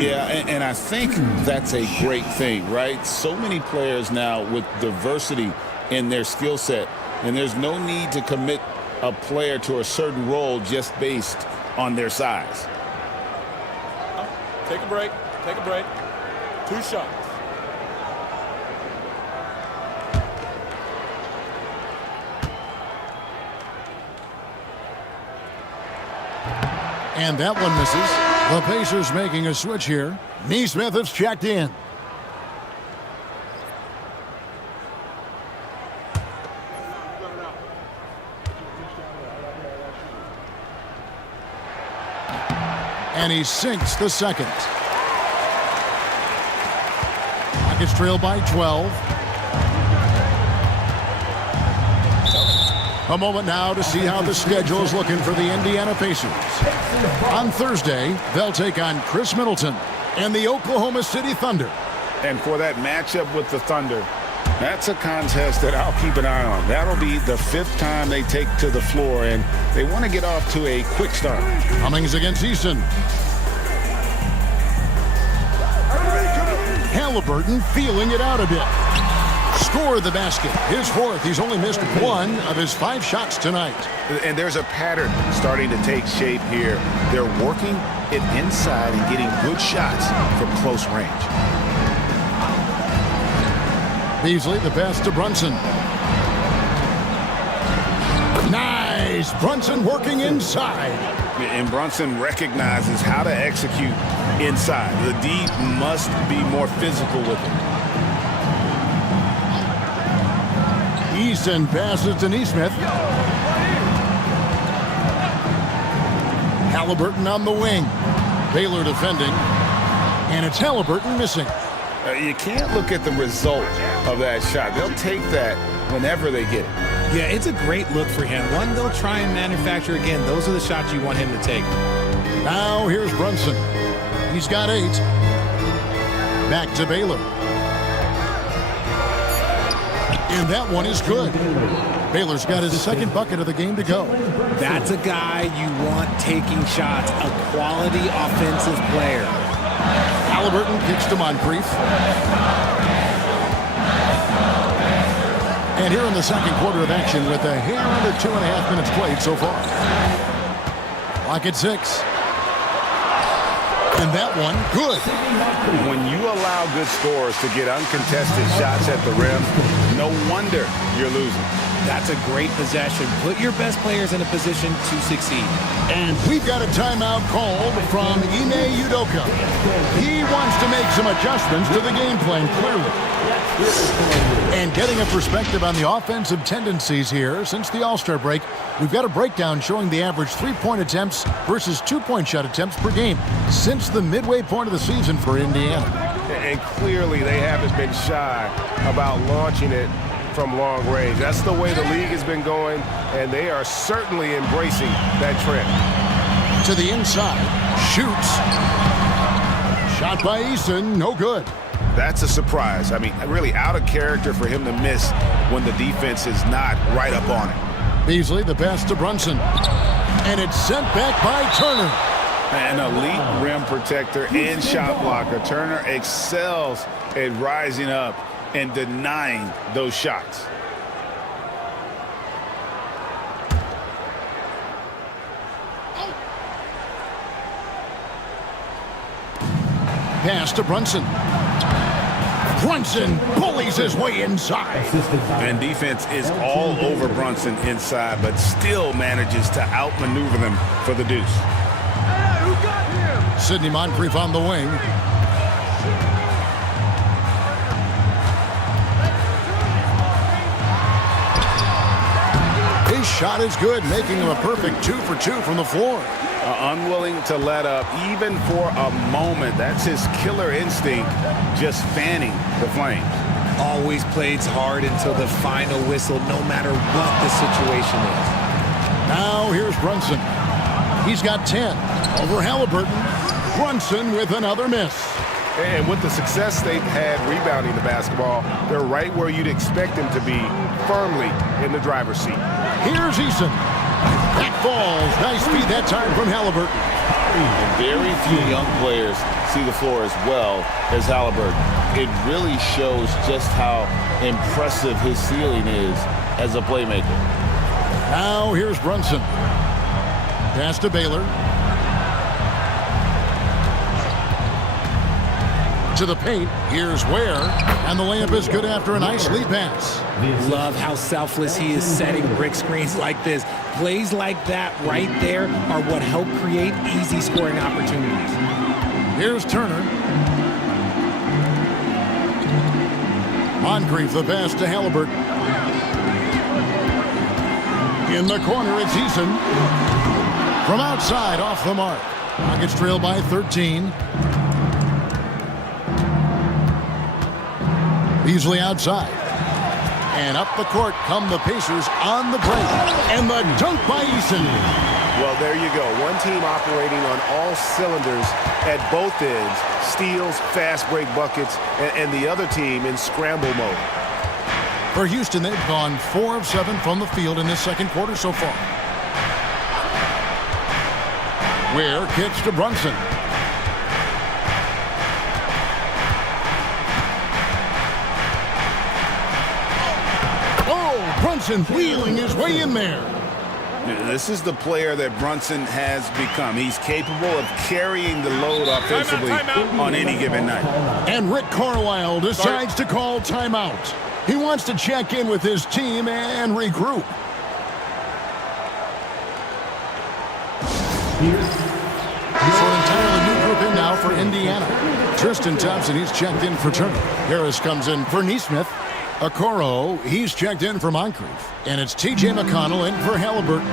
Yeah, and I think that's a great thing, right? So many players now with diversity in their skill set, and there's no need to commit a player to a certain role just based on their size. Take a break. Take a break. 2 shots. And that one misses. The Pacers making a switch here. Nesmith has checked in. And he sinks the second. Rockets trail by 12. A moment now to see how the schedule is looking for the Indiana Pacers. On Thursday, they'll take on Chris Middleton and the Oklahoma City Thunder. And for that matchup with the Thunder, that's a contest that I'll keep an eye on. That'll be the 5th time they take to the floor, and they want to get off to a quick start. Cummings against Eason. Halliburton feeling it out a bit. Score the basket. His 4th. He's only missed 1 of his 5 shots tonight. And there's a pattern starting to take shape here. They're working it inside and getting good shots from close range. Beasley, the pass to Brunson. Nice! Brunson working inside. And Brunson recognizes how to execute inside. The D must be more physical with it. Eason passes to Nesmith. Halliburton on the wing. Baylor defending. And it's Halliburton missing. You can't look at the result of that shot. They'll take that whenever they get it. Yeah, it's a great look for him. One they'll try and manufacture again. Those are the shots you want him to take. Now here's Brunson. He's got 8. Back to Baylor. And that one is good. Baylor's got his 2nd bucket of the game to go. That's a guy you want taking shots, a quality offensive player. Halliburton kicks to Moncrief. And here in the 2nd quarter of action with a hair under 2.5 minutes played so far. Clock at 6. And that one, good. When you allow good scorers to get uncontested shots at the rim, no wonder you're losing. That's a great possession. Put your best players in a position to succeed. And we've got a timeout called from Ime Udoka. He wants to make some adjustments to the game plan, clearly. And getting a perspective on the offensive tendencies here since the All-Star break, we've got a breakdown showing the average 3-point attempts versus 2-point shot attempts per game since the midway point of the season for Indiana. And clearly they haven't been shy about launching it from long range. That's the way the league has been going, and they are certainly embracing that trend. To the inside, shoots. Shot by Eason, no good. That's a surprise. I mean, really out of character for him to miss when the defense is not right up on it. Beasley, the pass to Brunson. And it's sent back by Turner. An elite rim protector and shot blocker. Turner excels at rising up and denying those shots. Pass to Brunson. Brunson bullies his way inside. And defense is all over Brunson inside, but still manages to outmaneuver them for the deuce. Sidney Moncrief on the wing. His shot is good, making him a perfect 2 for 2 from the floor. Unwilling to let up even for a moment. That's his killer instinct, just fanning the flames. Always plays hard until the final whistle, no matter what the situation is. Now here's Brunson. He's got 10 over Halliburton. Brunson with another miss. And with the success they've had rebounding the basketball, they're right where you'd expect them to be, firmly in the driver's seat. Here's Eason. Back falls. Nice speed that time from Halliburton. Very few young players see the floor as well as Halliburton. It really shows just how impressive his ceiling is as a playmaker. Now here's Brunson. Pass to Baylor. To the paint. Here's Ware. And the layup is good after a nice lead pass. Love how selfless he is setting brick screens like this. Plays like that right there are what help create easy scoring opportunities. Here's Turner. Moncrief the pass to Halliburton. In the corner, it's Eason. From outside, off the mark. Rockets trail by 13. Beasley outside. And up the court come the Pacers on the break. And the dunk by Eason. Well, there you go. One team operating on all cylinders at both ends. Steals, fast break buckets, and the other team in scramble mode. For Houston, they've gone 4 of 7 from the field in this second quarter so far. Ware kicks to Brunson. Oh, Brunson wheeling his way in there. This is the player that Brunson has become. He's capable of carrying the load offensively on any given night. And Rick Carlisle decides to call timeout. He wants to check in with his team and regroup. So an entirely new group in now for Indiana. Tristan Thompson, he's checked in for Turner. Harris comes in for Nesmith. Okoro, he's checked in for Moncrief. And it's T.J. McConnell in for Halliburton.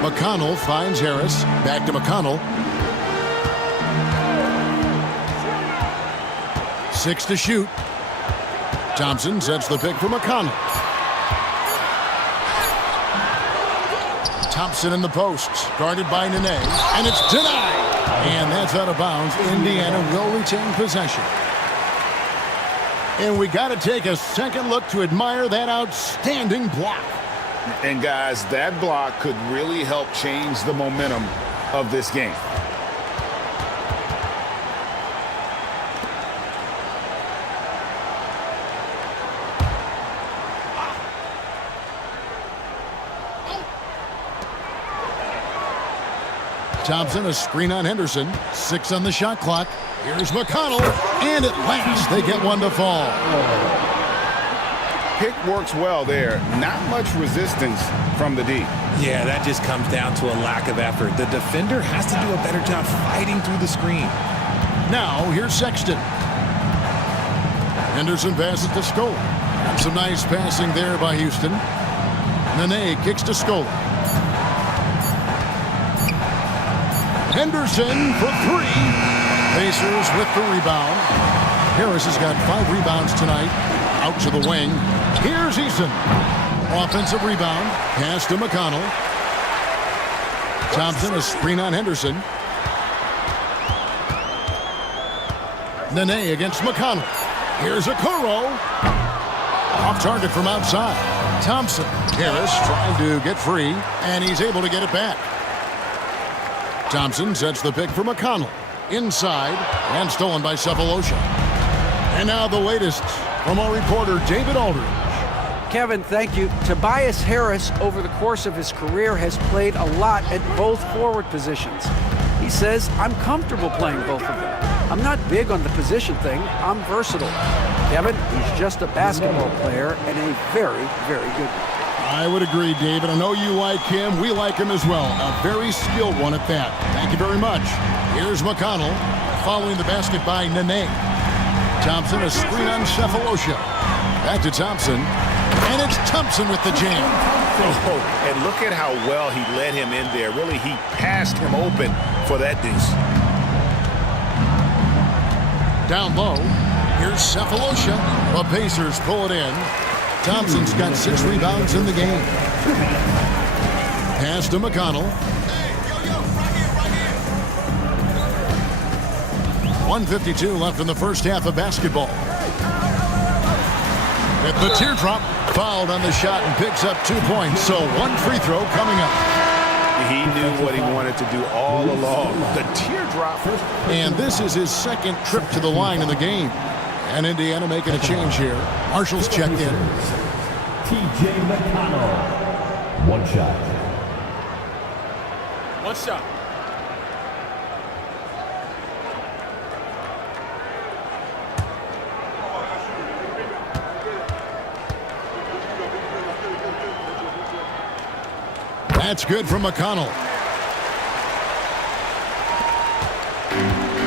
McConnell finds Harris. Back to McConnell. 6 to shoot. Thompson sets the pick for McConnell. Thompson in the posts, guarded by Nene, and it's denied. And that's out of bounds. Indiana will retain possession. And we got to take a second look to admire that outstanding block. And guys, that block could really help change the momentum of this game. Thompson, a screen on Henderson. 6 on the shot clock. Here's McConnell, and at last they get one to fall. Pick works well there. Not much resistance from the D. Yeah, that just comes down to a lack of effort. The defender has to do a better job fighting through the screen. Now, here's Sexton. Henderson passes to Scola. Some nice passing there by Houston. Nene kicks to Scola. Henderson for 3. Pacers with the rebound. Harris has got 5 rebounds tonight. Out to the wing. Here's Eason. Offensive rebound. Pass to McConnell. Thompson, a screen on Henderson. Nene against McConnell. Here's Okoro. Off target from outside. Thompson. Harris trying to get free, and he's able to get it back. Thompson sets the pick for McConnell. Inside, and stolen by Cephalosha. And now the latest from our reporter, David Aldridge. Kevin, thank you. Tobias Harris, over the course of his career, has played a lot at both forward positions. He says, I'm comfortable playing both of them. I'm not big on the position thing. I'm versatile. Kevin, he's just a basketball player and a very, very good one. I would agree, David. I know you like him. We like him as well. A very skilled one at that. Thank you very much. Here's McConnell following the basket by Nene. Thompson, a screen on Cephalosha. Back to Thompson. And it's Thompson with the jam. Oh, and look at how well he led him in there. Really, he passed him open for that deuce. Down low. Here's Cephalosha. The Pacers pull it in. Thompson's got 6 rebounds in the game. Pass to McConnell. 1:52 left in the first half of basketball. At the teardrop, fouled on the shot and picks up 2 points. So 1 free throw coming up. He knew what he wanted to do all along. The teardrop. And this is his second trip to the line in the game. And Indiana making a change here. Marshall's checked in. T.J. McConnell. 1 shot. 1 shot. That's good from McConnell.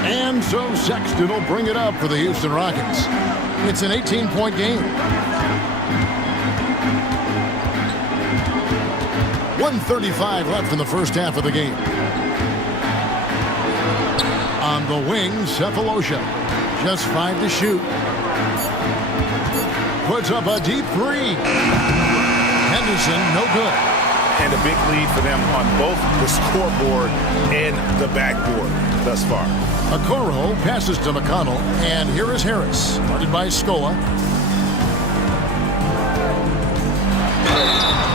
And so Sexton will bring it up for the Houston Rockets. It's an 18-point game. 1:35 left in the first half of the game. On the wing, Cephalosha. Just 5 to shoot. Puts up a deep 3. Henderson, no good. And a big lead for them on both the scoreboard and the backboard thus far. Okoro passes to McConnell, and here is Harris, guarded by Scola.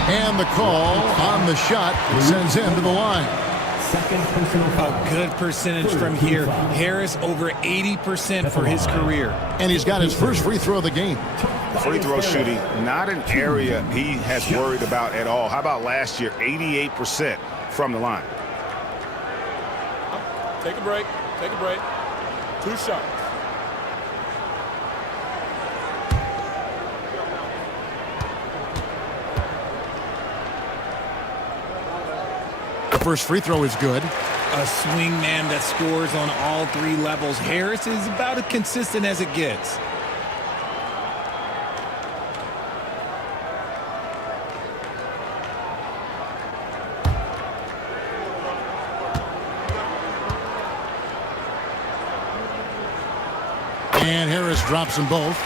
And the call on the shot sends him to the line. A good percentage from here. Harris over 80% for his career. And he's got his first free throw of the game. Free throw shooting, not an area he has worried about at all. How about last year, 88% from the line? Take a break. Take a break. 2 shots. The first free throw is good. A swing man that scores on all 3 levels. Harris is about as consistent as it gets. And Harris drops them both.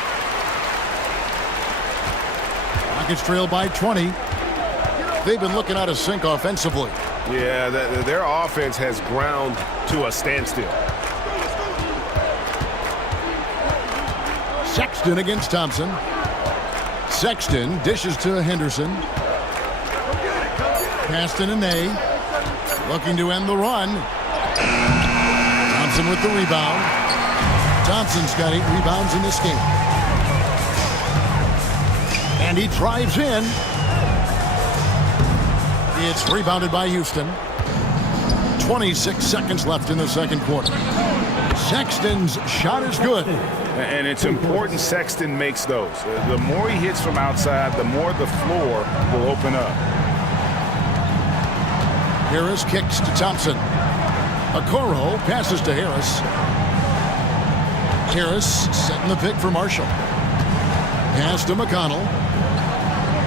Rockets trail by 20. They've been looking out of sync offensively. Yeah, their offense has ground to a standstill. Sexton against Thompson. Sexton dishes to Henderson. Pass to Nene. Looking to end the run. Thompson with the rebound. Thompson's got 8 rebounds in this game. And he drives in. It's rebounded by Houston. 26 seconds left in the second quarter. Sexton's shot is good. And it's important Sexton makes those. The more he hits from outside, the more the floor will open up. Harris kicks to Thompson. Okoro passes to Harris. Harris setting the pick for Marshall. Pass to McConnell.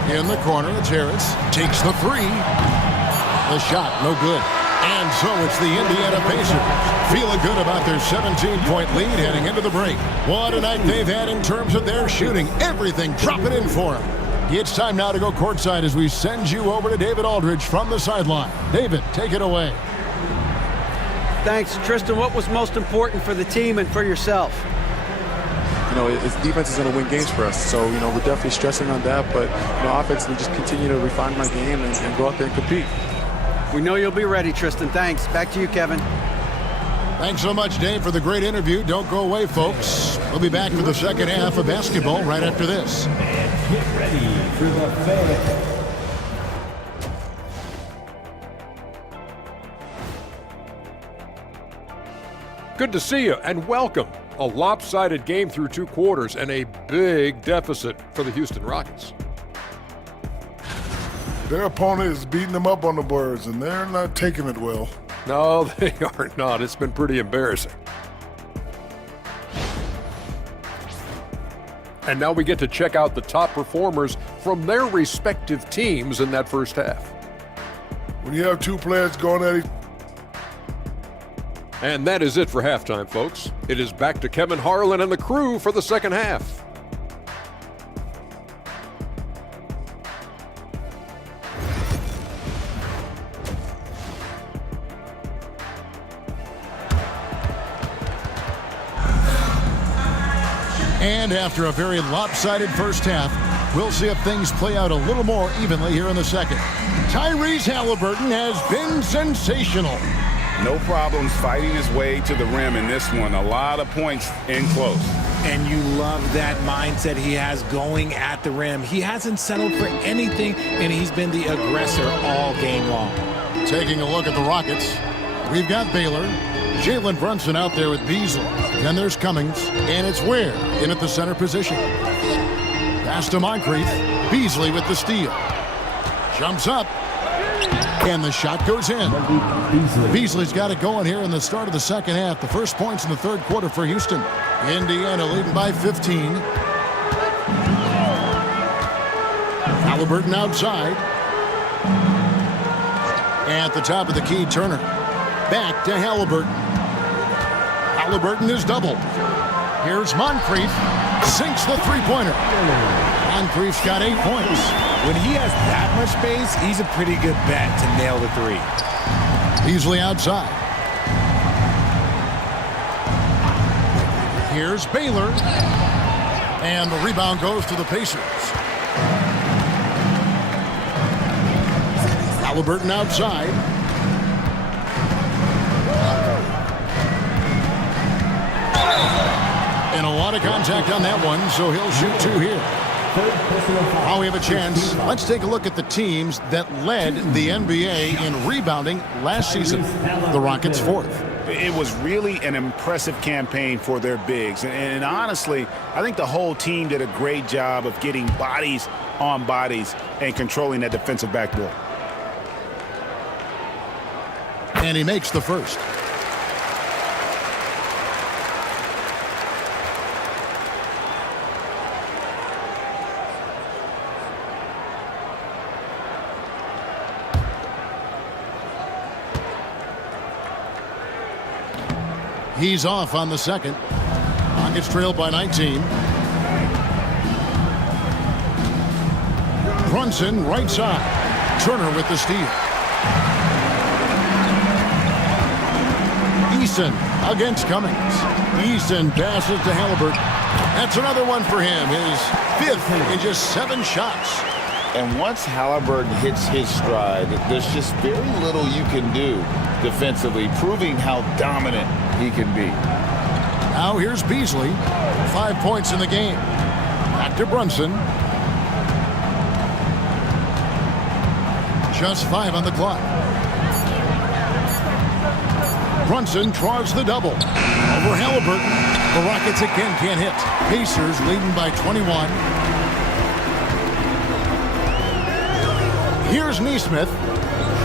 In the corner, it's Harris. Takes the 3. The shot, no good. And so it's the Indiana Pacers feeling good about their 17-point lead heading into the break. What a night they've had in terms of their shooting. Everything dropping in for them. It's time now to go courtside as we send you over to David Aldridge from the sideline. David, take it away. Thanks, Tristan. What was most important for the team and for yourself? It's defense is going to win games for us. So, we're definitely stressing on that. But, offensively, just continue to refine my game and go out there and compete. We know you'll be ready, Tristan. Thanks. Back to you, Kevin. Thanks so much, Dave, for the great interview. Don't go away, folks. We'll be back for the second half of basketball right after this. Get ready for the fans. Good to see you and welcome. A lopsided game through 2 quarters and a big deficit for the Houston Rockets. Their opponent is beating them up on the boards, and they're not taking it well. No, they are not. It's been pretty embarrassing. And now we get to check out the top performers from their respective teams in that first half. When you have 2 players going at each. And that is it for halftime, folks. It is back to Kevin Harlan and the crew for the second half. And after a very lopsided first half, we'll see if things play out a little more evenly here in the second. Tyrese Halliburton has been sensational. No problems fighting his way to the rim in this one. A lot of points in close. And you love that mindset he has going at the rim. He hasn't settled for anything, and he's been the aggressor all game long. Taking a look at the Rockets, we've got Baylor, Jalen Brunson out there with Beasley. Then there's Cummings, and it's Ware in at the center position. Pass to Moncrief. Beasley with the steal. Jumps up. And the shot goes in. Beasley's got it going here in the start of the second half. The first points in the third quarter for Houston. Indiana leading by 15. Halliburton outside. At the top of the key, Turner. Back to Halliburton. Halliburton is doubled. Here's Moncrief. Sinks the three-pointer. Moncrief's got 8 points. When he has that much space, he's a pretty good bet to nail the three. Beasley outside. Here's Baylor. And the rebound goes to the Pacers. Halliburton outside. And a lot of contact on that one, so he'll shoot 2 here. Now we have a chance. Let's take a look at the teams that led the NBA in rebounding last season. The Rockets 4th. It was really an impressive campaign for their bigs. And honestly, I think the whole team did a great job of getting bodies on bodies and controlling that defensive backboard. And he makes the first. He's off on the second. Rockets trailed by 19. Brunson right side. Turner with the steal. Eason against Cummings. Eason passes to Halliburton. That's another one for him. His 5th in just 7 shots. And once Halliburton hits his stride, there's just very little you can do defensively, proving how dominant he can be. Now here's Beasley. 5 points in the game. Back to Brunson. Just 5 on the clock. Brunson draws the double. Over Halliburton. The Rockets again can't hit. Pacers leading by 21. Here's Neesmith.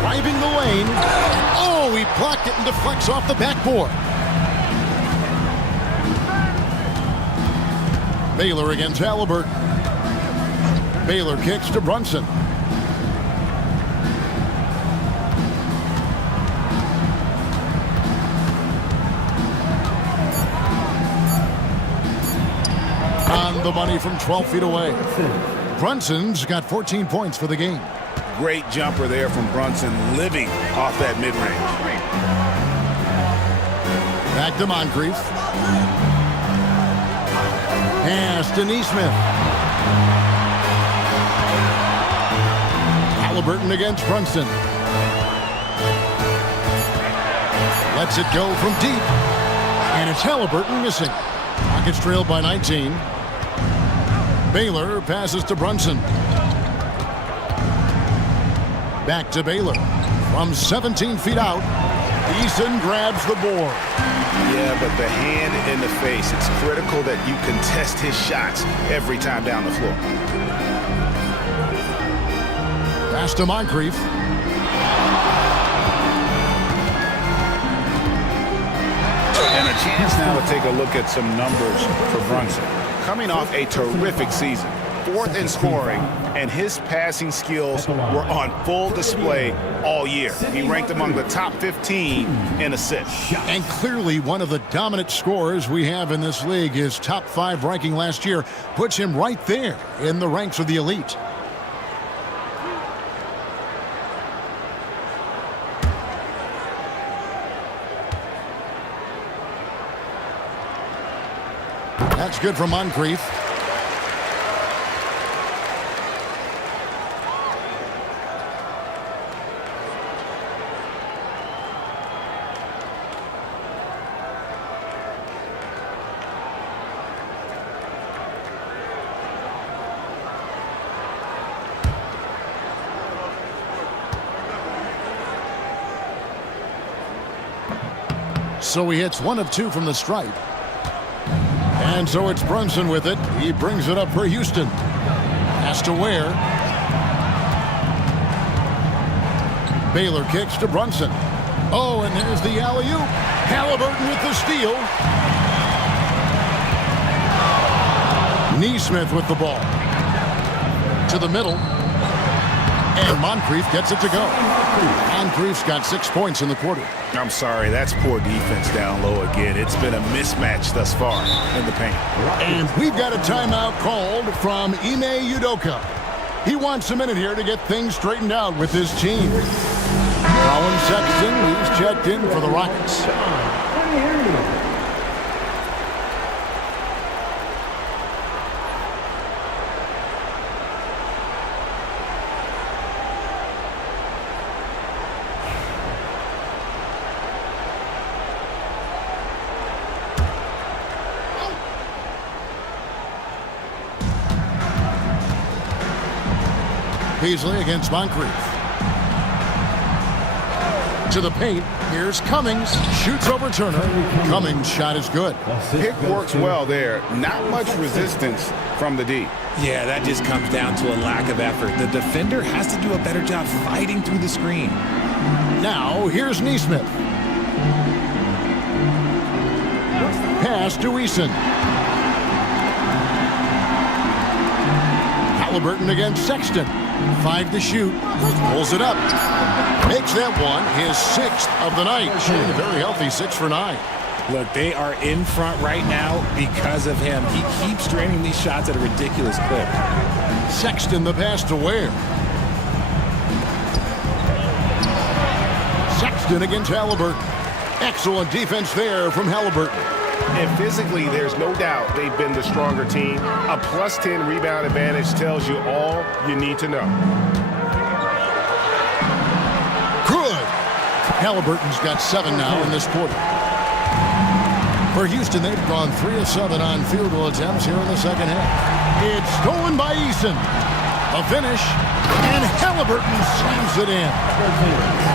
Driving the lane. Oh, he blocked it and deflects off the backboard. Baylor against Halliburton. Baylor kicks to Brunson. On the money from 12 feet away. Brunson's got 14 points for the game. Great jumper there from Brunson, living off that mid-range. Back to Moncrief. Pass to Neesmith. Halliburton against Brunson. Lets it go from deep. And it's Halliburton missing. Rockets trailed by 19. Baylor passes to Brunson. Back to Baylor. From 17 feet out, Eason grabs the board. Yeah, but the hand in the face, it's critical that you contest his shots every time down the floor. Pass to Moncrief. And a chance now to take a look at some numbers for Brunson. Coming off a terrific season, 4th in scoring, and his passing skills were on full display all year. He ranked among the top 15 in assists. And clearly one of the dominant scorers we have in this league. His top 5 ranking last year puts him right there in the ranks of the elite. That's good from Moncrief. So he hits 1 of 2 from the stripe. And so it's Brunson with it. He brings it up for Houston. Has to Ware. Baylor kicks to Brunson. Oh, and there's the alley-oop. Halliburton with the steal. Neesmith with the ball. To the middle. And Moncrief gets it to go. Moncrief's got 6 points in the quarter. I'm sorry, that's poor defense down low again. It's been a mismatch thus far in the paint. And we've got a timeout called from Ime Udoka. He wants a minute here to get things straightened out with his team. Colin Sexton, he's checked in for the Rockets. Beasley against Moncrief. To the paint. Here's Cummings. Shoots over Turner. Cummings' shot is good. Pick works well there. Not much resistance from the D. Yeah, that just comes down to a lack of effort. The defender has to do a better job fighting through the screen. Now, here's Neesmith. Pass to Eason. Halliburton against Sexton. 5 to shoot. Pulls it up. Makes that one his 6th of the night. A very healthy 6 for 9. Look, they are in front right now because of him. He keeps draining these shots at a ridiculous clip. Sexton the pass to Ware. Sexton against Halliburton. Excellent defense there from Halliburton. And physically, there's no doubt they've been the stronger team. A plus 10 rebound advantage tells you all you need to know. Good. Halliburton's got 7 now in this quarter. For Houston, they've gone 3 of 7 on field goal attempts here in the second half. It's stolen by Eason. A finish, and Halliburton slams it in.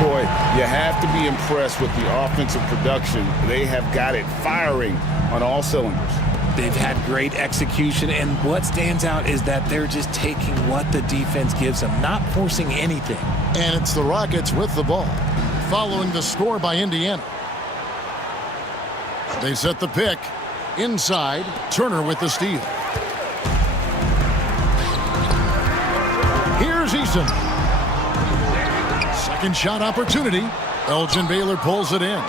Boy, you have to be impressed with the offensive production. They have got it firing on all cylinders. They've had great execution, and what stands out is that they're just taking what the defense gives them, not forcing anything. And it's the Rockets with the ball, following the score by Indiana. They set the pick. Inside, Turner with the steal. Here's Eason. Second shot opportunity. Elgin Baylor pulls it in.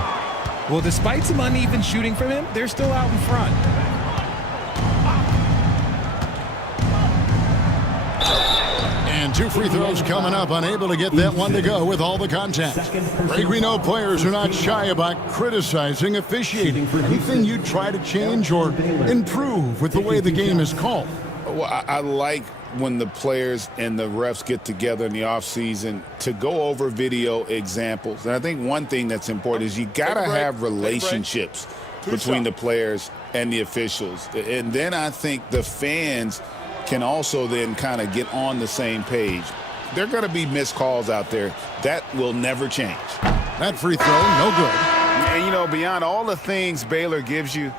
Well, despite some uneven shooting from him, they're still out in front. And 2 free throws coming up, unable to get that one to go with all the contact. Greg, we know players are not shy about criticizing officiating. Anything you try to change or improve with the way the game is called? Well, I like when the players and the refs get together in the offseason to go over video examples. And I think one thing that's important is you got to have relationships between the players and the officials. And then I think the fans can also then kind of get on the same page. There are going to be missed calls out there. That will never change. That free throw, no good. And, you know, beyond all the things Baylor gives you,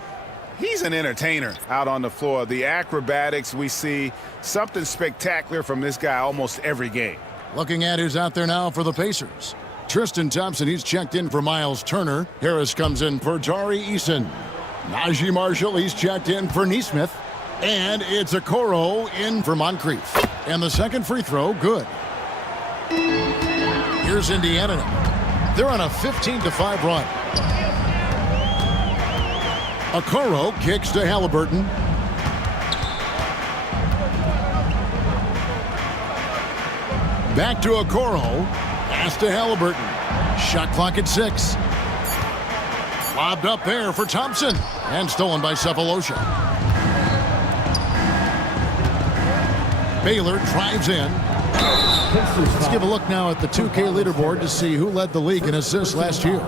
he's an entertainer out on the floor. The acrobatics we see, something spectacular from this guy almost every game. Looking at who's out there now for the Pacers. Tristan Thompson, he's checked in for Miles Turner. Harris comes in for Tari Eason. Najee Marshall, he's checked in for Neesmith. And it's Okoro in for Moncrief. And the second free throw, good. Here's Indiana now. They're on a 15-5 run. Okoro kicks to Halliburton. Back to Okoro. Pass to Halliburton. Shot clock at 6. Lobbed up there for Thompson. And stolen by Cephalosha. Baylor drives in. Let's give a look now at the 2K leaderboard to see who led the league in assists last year.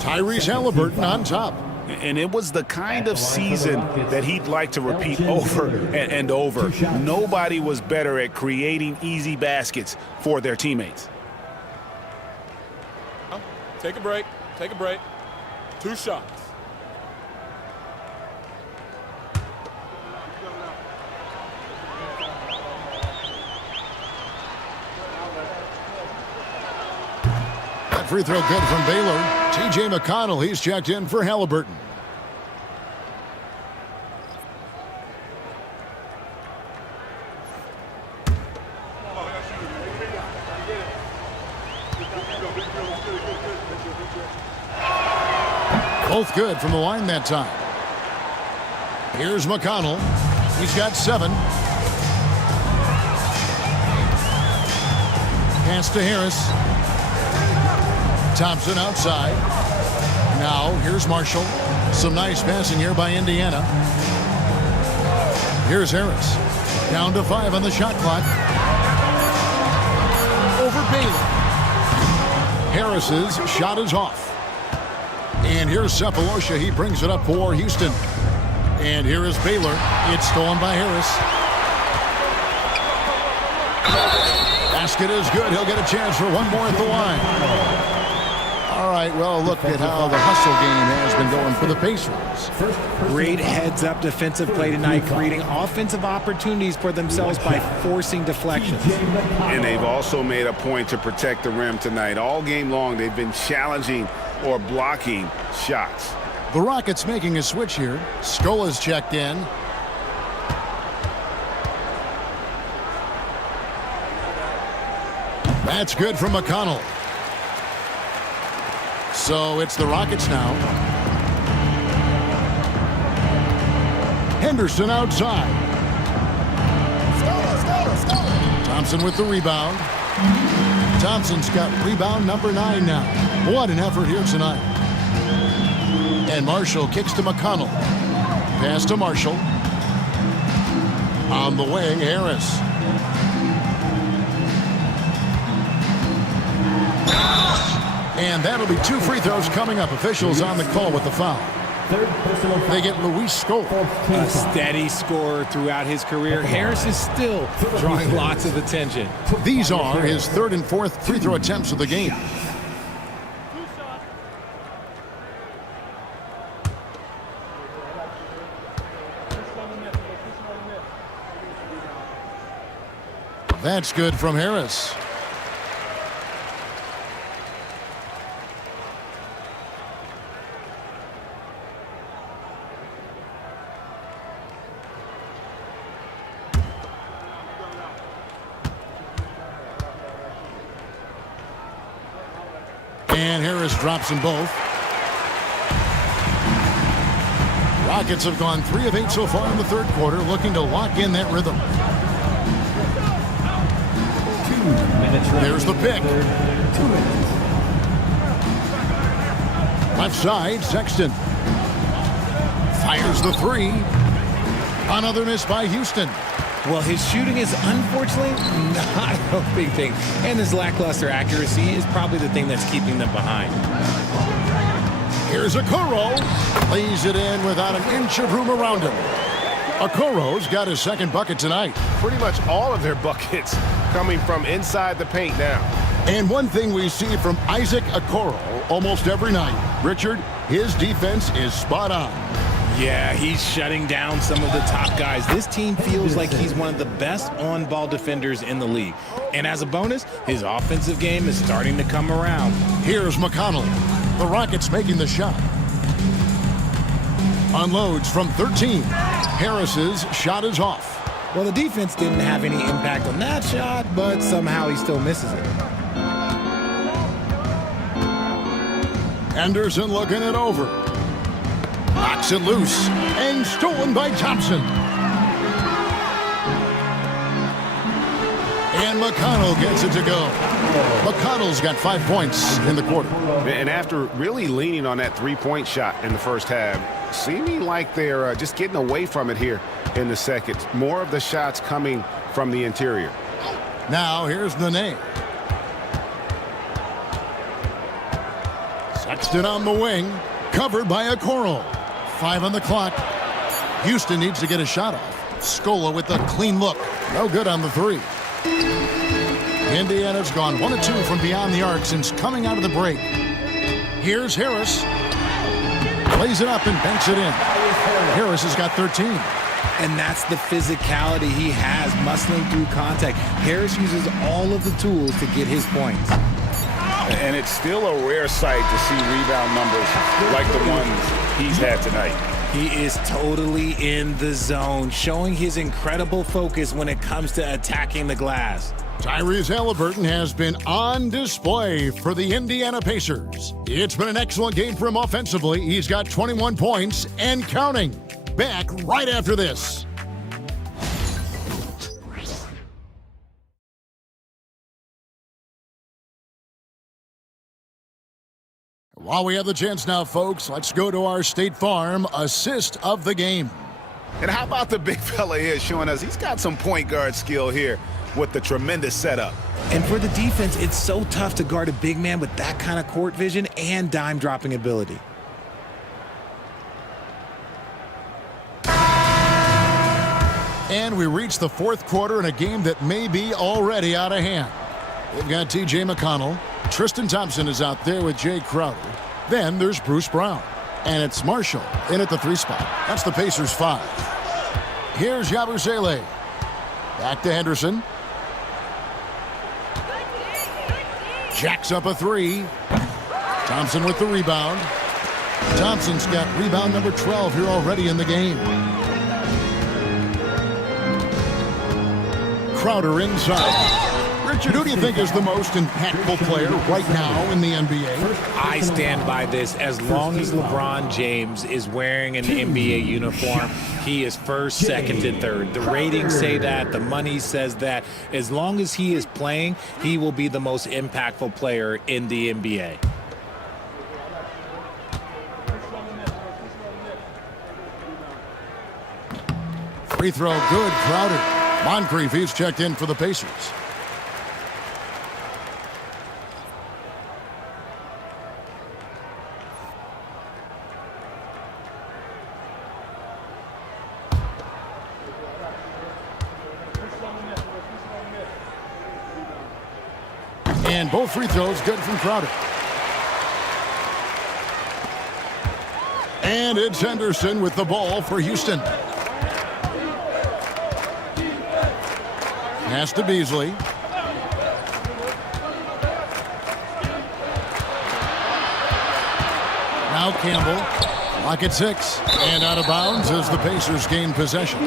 Tyrese Halliburton on top. And it was the kind of season that he'd like to repeat over and over. Nobody was better at creating easy baskets for their teammates. Take a break. Take a break. 2 shots. That free throw good from Baylor. T.J. McConnell, he's checked in for Halliburton. Both good from the line that time. Here's McConnell. He's got 7. Pass to Harris. Thompson outside. Now here's Marshall. Some nice passing here by Indiana. Here's Harris. Down to 5 on the shot clock. Over Baylor. Harris's shot is off. And here's Cephalosha. He brings it up for Houston. And here is Baylor. It's stolen by Harris. Basket is good. He'll get a chance for one more at the line. All right, well, look at how the hustle game has been going for the Pacers. Great heads-up defensive play tonight, creating offensive opportunities for themselves by forcing deflections. And they've also made a point to protect the rim tonight. All game long, they've been challenging or blocking shots. The Rockets making a switch here. Skola's checked in. That's good from McConnell. So it's the Rockets now. Henderson outside. Thompson with the rebound. Thompson's got rebound number 9 now. What an effort here tonight. And Marshall kicks to McConnell. Pass to Marshall. On the wing, Harris. And that'll be 2 free throws coming up. Officials on the call with the foul. They get Luis Scola. A steady scorer throughout his career. Harris is still drawing lots of attention. These are his 3rd and 4th free throw attempts of the game. That's good from Harris. And Harris drops them both. Rockets have gone 3 of 8 so far in the 3rd quarter, looking to lock in that rhythm. There's the pick. Left side, Sexton. Fires the 3. Another miss by Houston. Well, his shooting is unfortunately not a big thing. And his lackluster accuracy is probably the thing that's keeping them behind. Here's Okoro. Lays it in without an inch of room around him. Okoro's got his 2nd bucket tonight. Pretty much all of their buckets coming from inside the paint now. And one thing we see from Isaac Okoro almost every night, Richard, his defense is spot on. Yeah, he's shutting down some of the top guys. This team feels like he's one of the best on-ball defenders in the league. And as a bonus, his offensive game is starting to come around. Here's McConnell. The Rockets making the shot. Unloads from 13. Harris's shot is off. Well, the defense didn't have any impact on that shot, but somehow he still misses it. Anderson looking it over. Knocks it loose and stolen by Thompson. And McConnell gets it to go. McConnell's got 5 points in the quarter. And after really leaning on that 3-point shot in the first half, seeming like they're just getting away from it here in the second. More of the shots coming from the interior. Now here's Nene. Sexton on the wing, covered by Okoro. 5 on the clock. Houston needs to get a shot off. Scola with a clean look. No good on the 3. Indiana's gone 1 of 2 from beyond the arc since coming out of the break. Here's Harris. Plays it up and banks it in. Harris has got 13. And that's the physicality he has, muscling through contact. Harris uses all of the tools to get his points. And it's still a rare sight to see rebound numbers like the ones he's had tonight. He is totally in the zone, showing his incredible focus when it comes to attacking the glass. Tyrese Halliburton has been on display for the Indiana Pacers. It's been an excellent game for him offensively. He's got 21 points and counting. Back right after this. While we have the chance now, folks, let's go to our State Farm assist of the game. And how about the big fella here showing us he's got some point guard skill here with the tremendous setup. And for the defense, it's so tough to guard a big man with that kind of court vision and dime dropping ability. And we reach the fourth quarter in a game that may be already out of hand. They've got T.J. McConnell. Tristan Thompson is out there with Jay Crowder. Then there's Bruce Brown. And it's Marshall in at the 3 spot. That's the Pacers 5. Here's Yabusele. Back to Henderson. Jacks up a 3. Thompson with the rebound. Thompson's got rebound number 12 here already in the game. Crowder inside. Richard, who do you think is the most impactful player right now in the NBA? I stand by this. As long as LeBron James is wearing an NBA uniform, he is first, second, and third. The ratings say that. The money says that. As long as he is playing, he will be the most impactful player in the NBA. Free throw good, Crowder. Moncrief, he's checked in for the Pacers. And both free throws good from Crowder. And it's Henderson with the ball for Houston. Pass to Beasley. Now Campbell. Lock at 6. And out of bounds as the Pacers gain possession.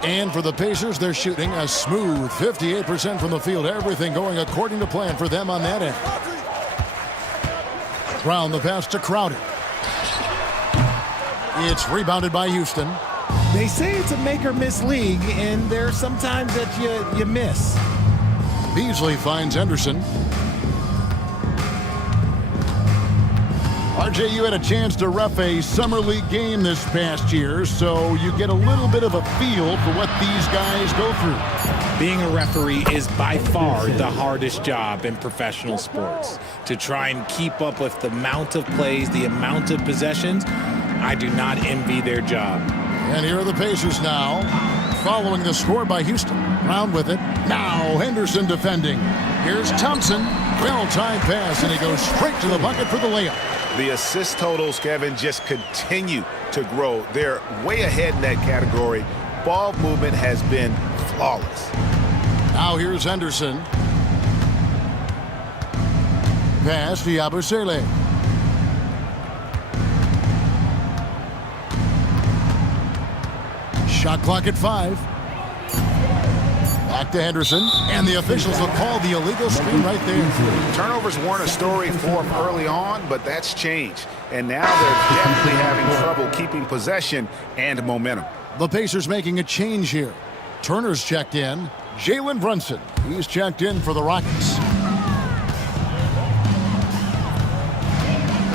And for the Pacers, they're shooting a smooth 58% from the field. Everything going according to plan for them on that end. Brown, the pass to Crowder. It's rebounded by Houston. They say it's a make-or-miss league, and there's sometimes that you miss. Beasley finds Henderson. RJ, you had a chance to ref a summer league game this past year, so you get a little bit of a feel for what these guys go through. Being a referee is by far the hardest job in professional sports. To try and keep up with the amount of plays, the amount of possessions, I do not envy their job. And here are the Pacers now, following the score by Houston. Brown with it. Now Henderson defending. Here's Thompson. Well-timed pass, and he goes straight to the bucket for the layup. The assist totals, Kevin, just continue to grow. They're way ahead in that category. Ball movement has been flawless. Now here's Henderson. Pass to Yabusele. Shot clock at 5. Back to Henderson, and the officials have called the illegal screen right there. Turnovers weren't a story for him early on, but that's changed. And now they're definitely having trouble keeping possession and momentum. The Pacers making a change here. Turner's checked in. Jalen Brunson, he's checked in for the Rockets.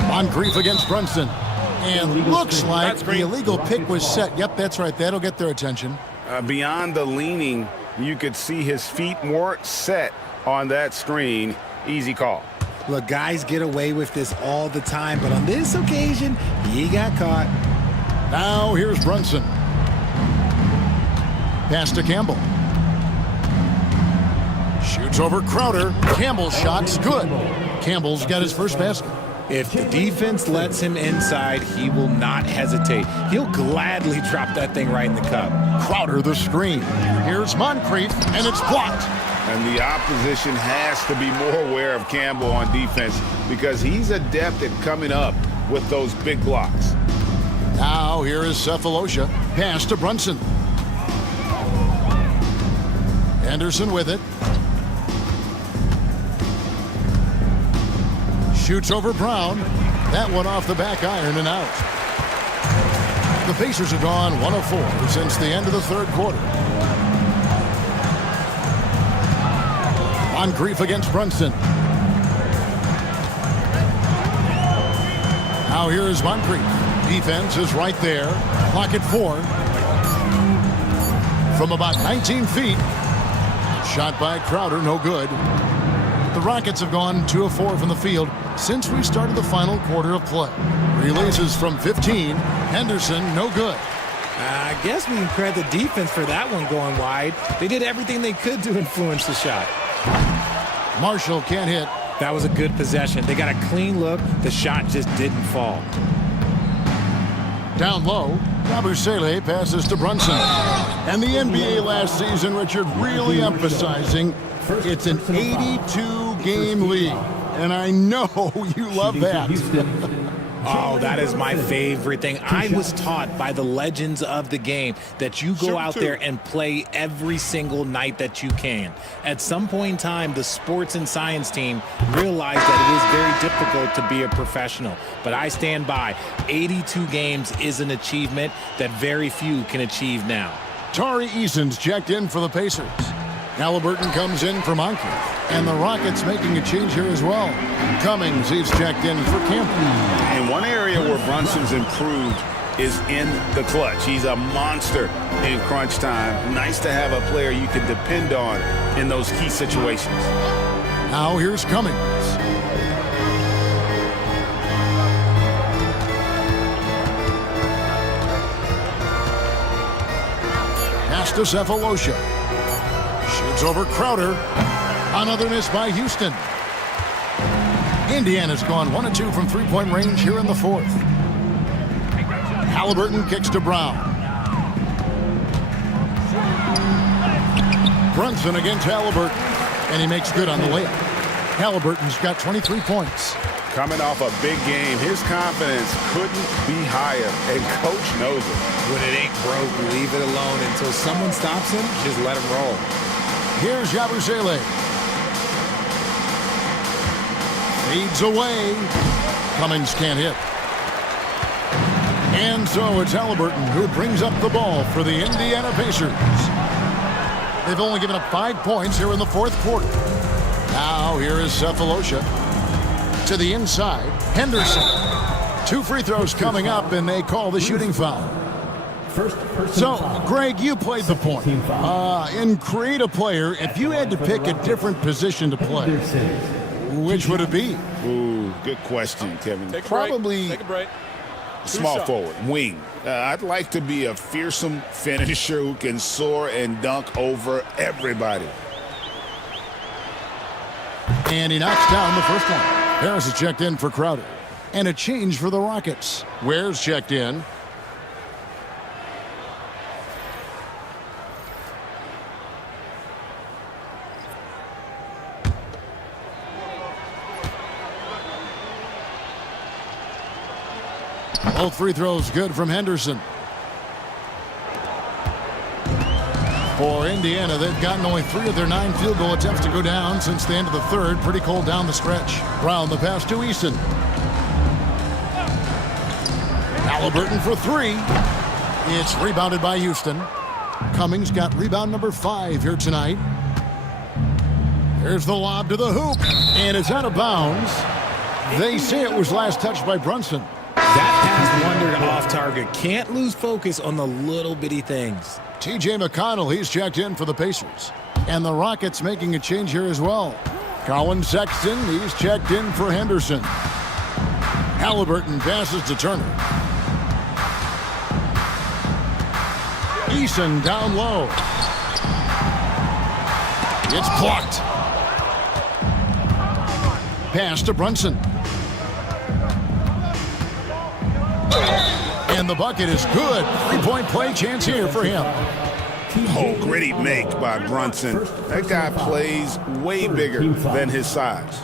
Moncrief against Brunson. And looks like the illegal pick was set. Yep, that's right. That'll get their attention. Beyond the leaning, you could see his feet more set on that screen. Easy call. Look, guys get away with this all the time, but on this occasion, he got caught. Now here's Brunson. Pass to Campbell. Shoots over Crowder. Campbell's shot's good. Campbell's got his first basket. If the defense lets him inside, he will not hesitate. He'll gladly drop that thing right in the cup. Crowder the screen. Here's Moncrief, and it's blocked. And the opposition has to be more aware of Campbell on defense because he's adept at coming up with those big blocks. Now here is Cephalosha. Pass to Brunson. Henderson with it. Shoots over Brown. That one off the back iron and out. The Pacers have gone 1 of 4 since the end of the third quarter. Moncrief against Brunson. Now here is Moncrief. Defense is right there. Clock at 4. From about 19 feet. Shot by Crowder, no good. The Rockets have gone 2 of 4 from the field since we started the final quarter of play. Releases from 15. Henderson, no good. I guess we can credit the defense for that one going wide. They did everything they could to influence the shot. Marshall can't hit. That was a good possession. They got a clean look. The shot just didn't fall. Down low, Yabusele passes to Brunson. And the NBA last season, Richard, really emphasizing it's an 82-game league. And I know you love that. Oh, that is my favorite thing. I was taught by the legends of the game that you go out there and play every single night that you can. At some point in time, the sports and science team realized that it is very difficult to be a professional. But I stand by. 82 games is an achievement that very few can achieve now. Tari Eason's checked in for the Pacers. Halliburton comes in for Moncrief. And the Rockets making a change here as well. Cummings, he's checked in for Campbell. And one area where Brunson's improved is in the clutch. He's a monster in crunch time. Nice to have a player you can depend on in those key situations. Now here's Cummings. Pass to Cephalosha. Shoots over Crowder. Another miss by Houston. Indiana's gone 1 of 2 from three-point range here in the fourth. Halliburton kicks to Brown. Brunson against Halliburton. And he makes good on the layup. Halliburton's got 23 points. Coming off a big game, his confidence couldn't be higher, and Coach knows it. When it ain't broke, leave it alone until someone stops him. Just let him roll. Here's Yabusele. Fades away. Cummings can't hit. And so it's Halliburton who brings up the ball for the Indiana Pacers. They've only given up 5 points here in the fourth quarter. Now here is Cephalosha. To the inside, Henderson. 2 free throws coming up, and they call the shooting foul. So, Greg, you played the point. In create a player, if you had to pick a different position to play, which would it be? Ooh, good question, Kevin. Probably Take a break. small forward, wing. I'd like to be a fearsome finisher who can soar and dunk over everybody. And he knocks down the first one. Harris is checked in for Crowder. And a change for the Rockets. Ware's checked in. Both free throws good from Henderson. For Indiana, they've gotten only 3 of their 9 field goal attempts to go down since the end of the third. Pretty cold down the stretch. Brown the pass to Eason. Halliburton for 3. It's rebounded by Houston. Cummings got rebound number 5 here tonight. There's the lob to the hoop, and it's out of bounds. They say it was last touched by Brunson. That pass wandered off target. Can't lose focus on the little bitty things. T.J. McConnell, he's checked in for the Pacers. And the Rockets making a change here as well. Colin Sexton, he's checked in for Henderson. Halliburton passes to Turner. Eason down low. It's blocked. Pass to Brunson. And the bucket is good. 3-point play chance here for him. Oh, gritty make by Brunson. That guy plays way bigger than his size.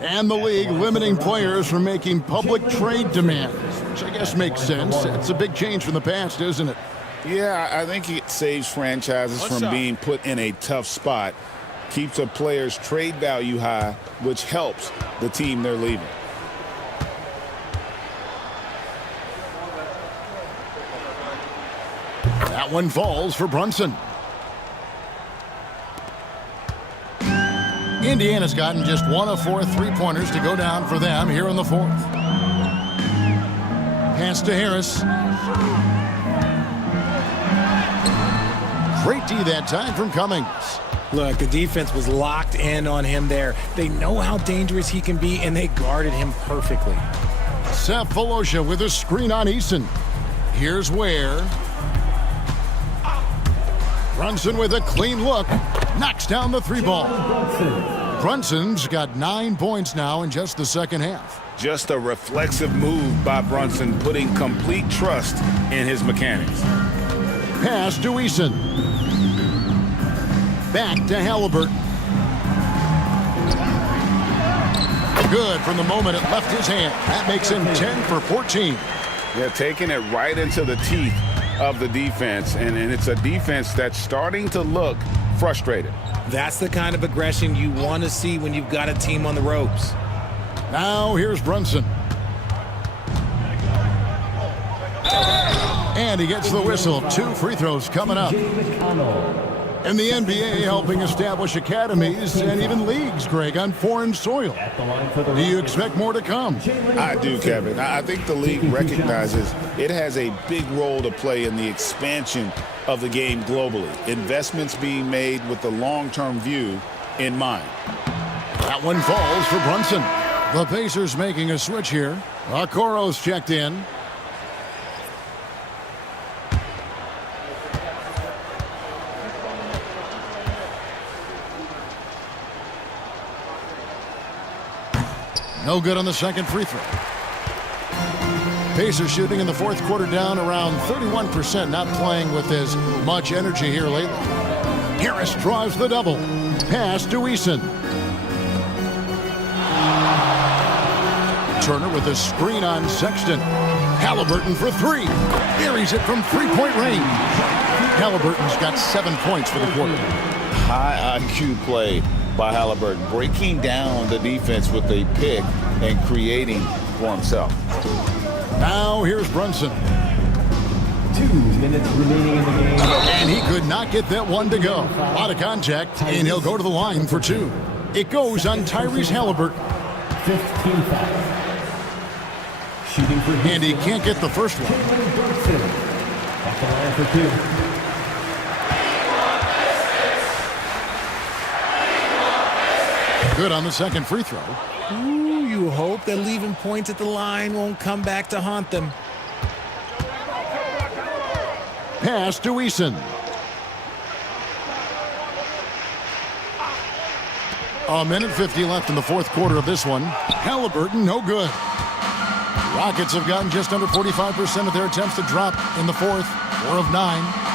And the league limiting players from making public trade demands, which I guess makes sense. It's a big change from the past, isn't it? Yeah, I think it saves franchises from being put in a tough spot, keeps a player's trade value high, which helps the team they're leaving. That one falls for Brunson. Indiana's gotten just 1 of 4 3-pointers to go down for them here in the fourth. Pass to Harris. Great D that time from Cummings. Look, the defense was locked in on him there. They know how dangerous he can be, and they guarded him perfectly. Sefolosha with a screen on Eason. Here's Ware. Brunson with a clean look. Knocks down the 3-ball. Brunson's got 9 points now in just the second half. Just a reflexive move by Brunson, putting complete trust in his mechanics. Pass to Eason. Back to Halliburton. Good from the moment it left his hand. That makes him 10 for 14. Yeah, taking it right into the teeth of the defense, and it's a defense that's starting to look frustrated. That's the kind of aggression you want to see when you've got a team on the ropes. Now here's Brunson. And he gets the whistle. 2 free throws coming up. And the NBA helping establish academies and even leagues, Greg, on foreign soil. Do you expect more to come? I do, Kevin. I think the league recognizes it has a big role to play in the expansion of the game globally. Investments being made with the long-term view in mind. That one falls for Brunson. The Pacers making a switch here. Okoro's checked in. No good on the second free throw. Pacers shooting in the fourth quarter down around 31%, not playing with as much energy here lately. Harris draws the double. Pass to Eason. Turner with a screen on Sexton. Halliburton for 3. Buries it from 3-point range. Halliburton's got 7 points for the quarter. High IQ play by Halliburton, breaking down the defense with a pick and creating for himself. Now here's Brunson. 2 minutes remaining in the game. And he could not get that one to go. A lot of contact, and he'll go to the line for 2. It goes on Tyrese Halliburton. 15 fouls. Shooting for and he can't get the first one. Brunson. Off the line for 2. Good on the second free throw. Ooh, you hope that leaving points at the line won't come back to haunt them. Pass to Eason. A minute 50 left in the fourth quarter of this one. Halliburton, no good. Rockets have gotten just under 45% of their attempts to drop in the fourth. 4 of 9.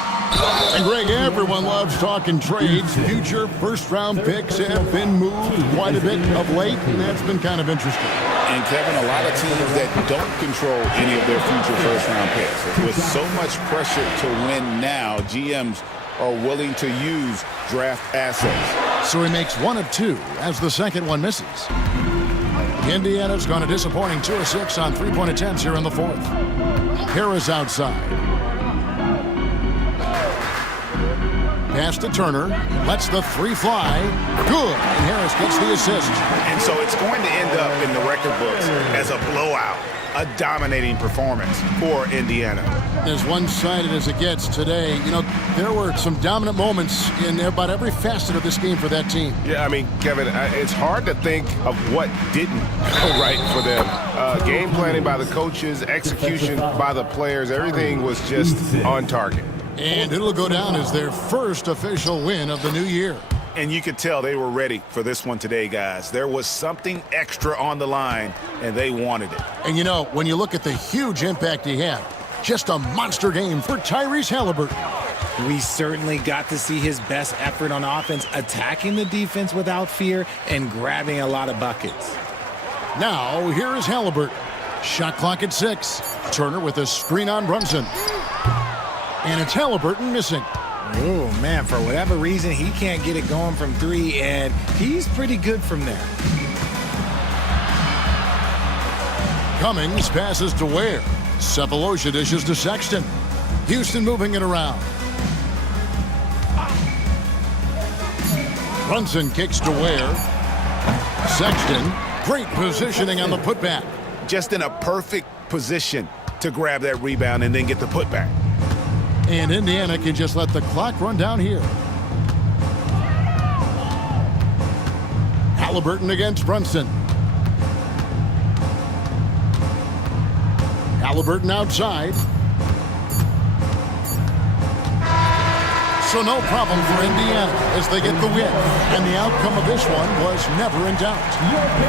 And Greg, everyone loves talking trades. Future first-round picks have been moved quite a bit of late, and that's been kind of interesting. And Kevin, a lot of teams that don't control any of their future first-round picks. With so much pressure to win now, GMs are willing to use draft assets. So he makes 1 of 2 as the second one misses. Indiana's gone a disappointing 2 of 6 on 3-point attempts here in the fourth. Harris outside. Pass to Turner. Lets the 3 fly. Good. And Harris gets the assist. And so it's going to end up in the record books as a blowout. A dominating performance for Indiana. As one-sided as it gets today, you know, there were some dominant moments in about every facet of this game for that team. Yeah, I mean, Kevin, it's hard to think of what didn't go right for them. Game planning by the coaches, execution by the players, everything was just on target. And it'll go down as their first official win of the new year. And you could tell they were ready for this one today, guys. There was something extra on the line, and they wanted it. And you know, when you look at the huge impact he had, just a monster game for Tyrese Halliburton. We certainly got to see his best effort on offense, attacking the defense without fear and grabbing a lot of buckets. Now, here is Halliburton. Shot clock at 6. Turner with a screen on Brunson. And it's Halliburton missing. Oh, man, for whatever reason, he can't get it going from 3, and he's pretty good from there. Cummings passes to Ware. Sefolosha dishes to Sexton. Houston moving it around. Brunson kicks to Ware. Sexton, great positioning on the putback. Just in a perfect position to grab that rebound and then get the putback. And Indiana can just let the clock run down here. Halliburton against Brunson. Halliburton outside. So no problem for Indiana as they get the win. And the outcome of this one was never in doubt.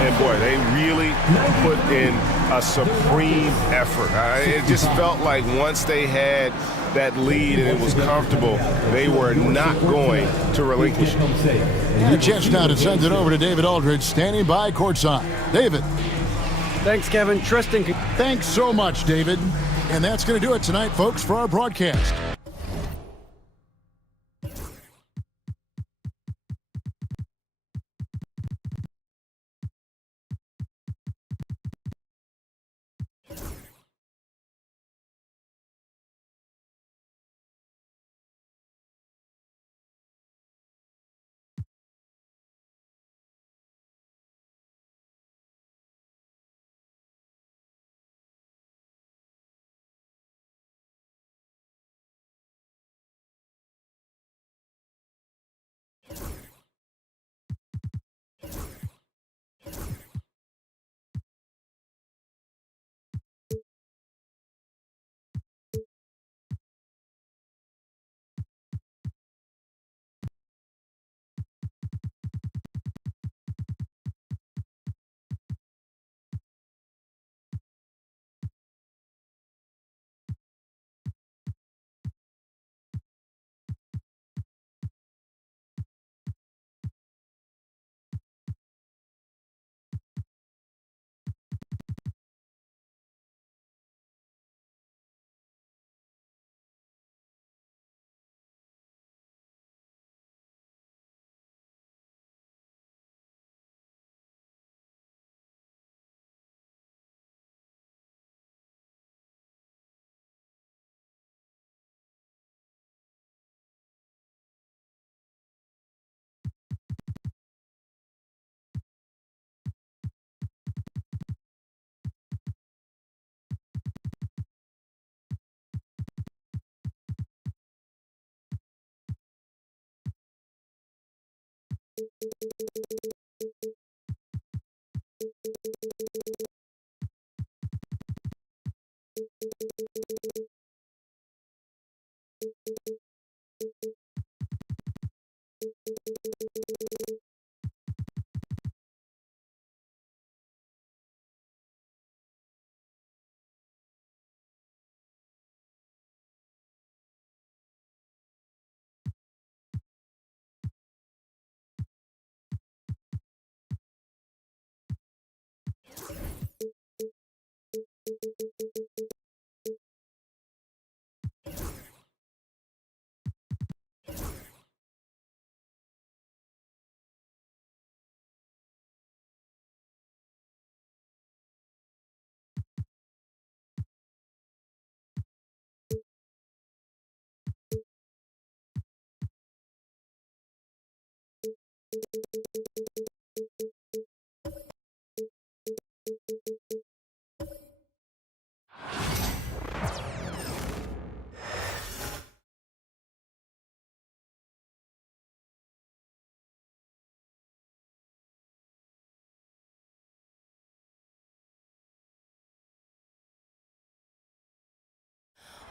And boy, they really put in a supreme effort. It just felt like once they had that lead and it was comfortable, they were not going to relinquish it. Your chance now to send it over to David Aldridge, standing by courtside. David. Thanks, Kevin. Tristan. Thanks so much, David. And that's going to do it tonight, folks, for our broadcast.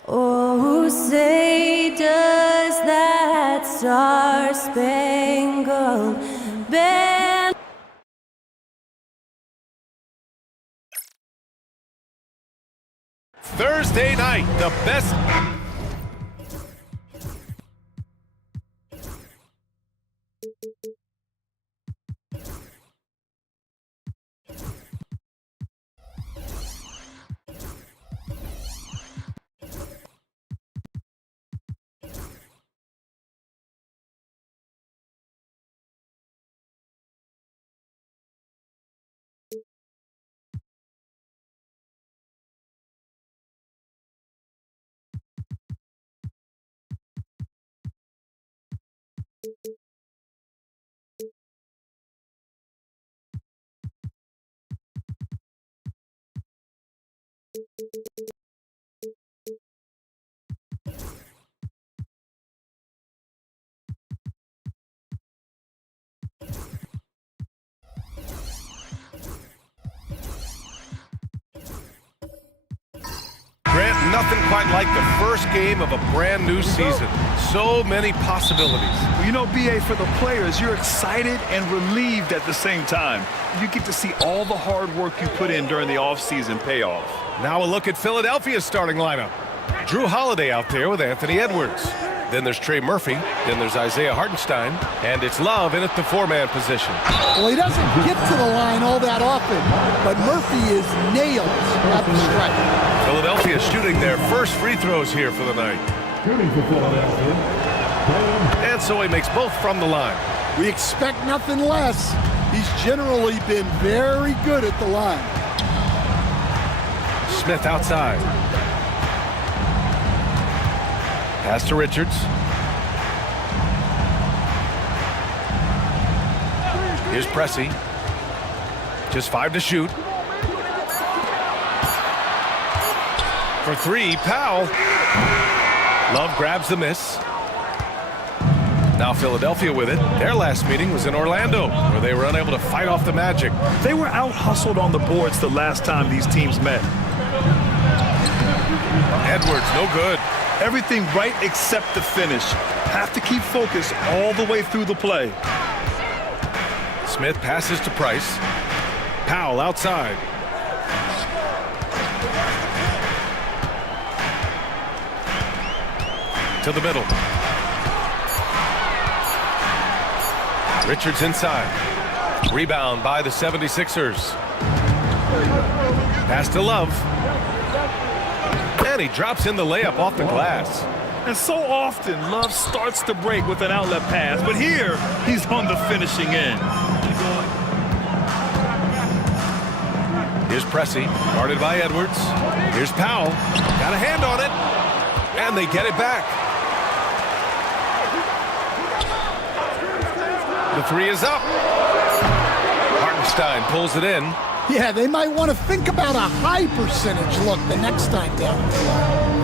Oh, say does that star-spangled banner Thursday night, the best. Grant, nothing quite like the first game of a brand new season. So many possibilities. Well, you know, BA, for the players, you're excited and relieved at the same time. You get to see all the hard work you put in during the offseason pay off. Now a look at Philadelphia's starting lineup. Drew Holiday out there with Anthony Edwards. Then there's Trey Murphy. Then there's Isaiah Hartenstein. And it's Love in at the four-man position. Well, he doesn't get to the line all that often, but Murphy is nailed at the strike. Philadelphia shooting their first free throws here for the night. Shooting for Philadelphia. And so he makes both from the line. We expect nothing less. He's generally been very good at the line. Smith outside. Pass to Richards. Here's Pressey. Just 5 to shoot. For 3, Powell. Love grabs the miss. Now Philadelphia with it. Their last meeting was in Orlando, where they were unable to fight off the Magic. They were out-hustled on the boards the last time these teams met. Edwards, no good. Everything right except the finish. Have to keep focused all the way through the play. Smith passes to Price. Powell outside. To the middle. Richards inside. Rebound by the 76ers. Pass to Love. And he drops in the layup off the glass. And so often, Love starts to break with an outlet pass, but here, he's on the finishing end. Here's Pressey, guarded by Edwards. Here's Powell. Got a hand on it. And they get it back. The 3 is up. Hartenstein pulls it in. Yeah, they might want to think about a high percentage look the next time down.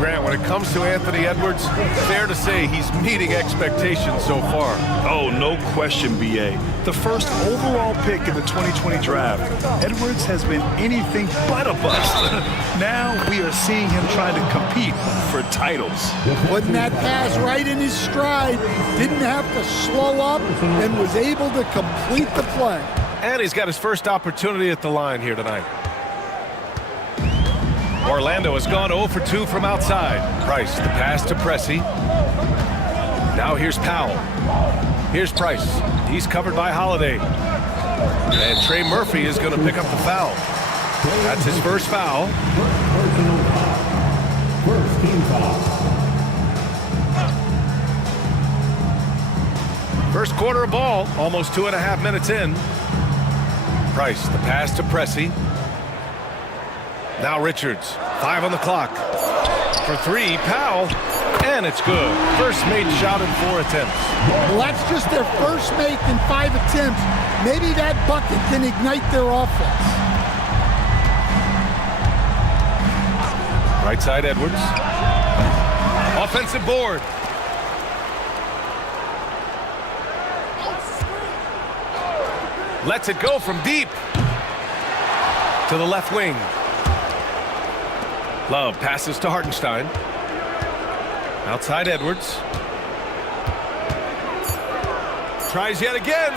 Grant, when it comes to Anthony Edwards, fair to say he's meeting expectations so far. Oh, no question, BA. The first overall pick in the 2020 draft, Edwards has been anything but a bust. Now we are seeing him trying to compete for titles. Putting that pass right in his stride, didn't have to slow up, and was able to complete the play. And he's got his first opportunity at the line here tonight. Orlando has gone 0 for 2 from outside. Price, the pass to Pressey. Now here's Powell. Here's Price. He's covered by Holiday. And Trey Murphy is going to pick up the foul. That's his first foul. First team foul. First quarter of ball, almost 2.5 minutes in. Price, the pass to Pressey. Now Richards, 5 on the clock. For 3, Powell, and it's good. First made shot in 4 attempts. Well, that's just their first make in 5 attempts. Maybe that bucket can ignite their offense. Right side, Edwards. Offensive board. Lets it go from deep to the left wing. Love passes to Hartenstein. Outside Edwards. Tries yet again.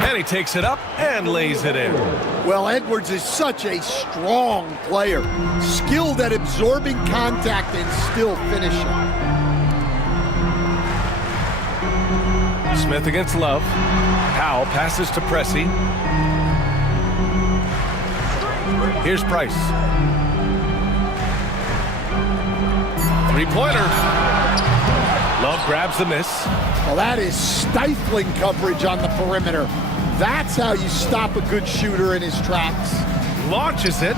And he takes it up and lays it in. Well, Edwards is such a strong player. Skilled at absorbing contact and still finishing. Smith against Love. Powell passes to Pressey. Here's Price. Three-pointer. Love grabs the miss. Well, that is stifling coverage on the perimeter. That's how you stop a good shooter in his tracks. Launches it.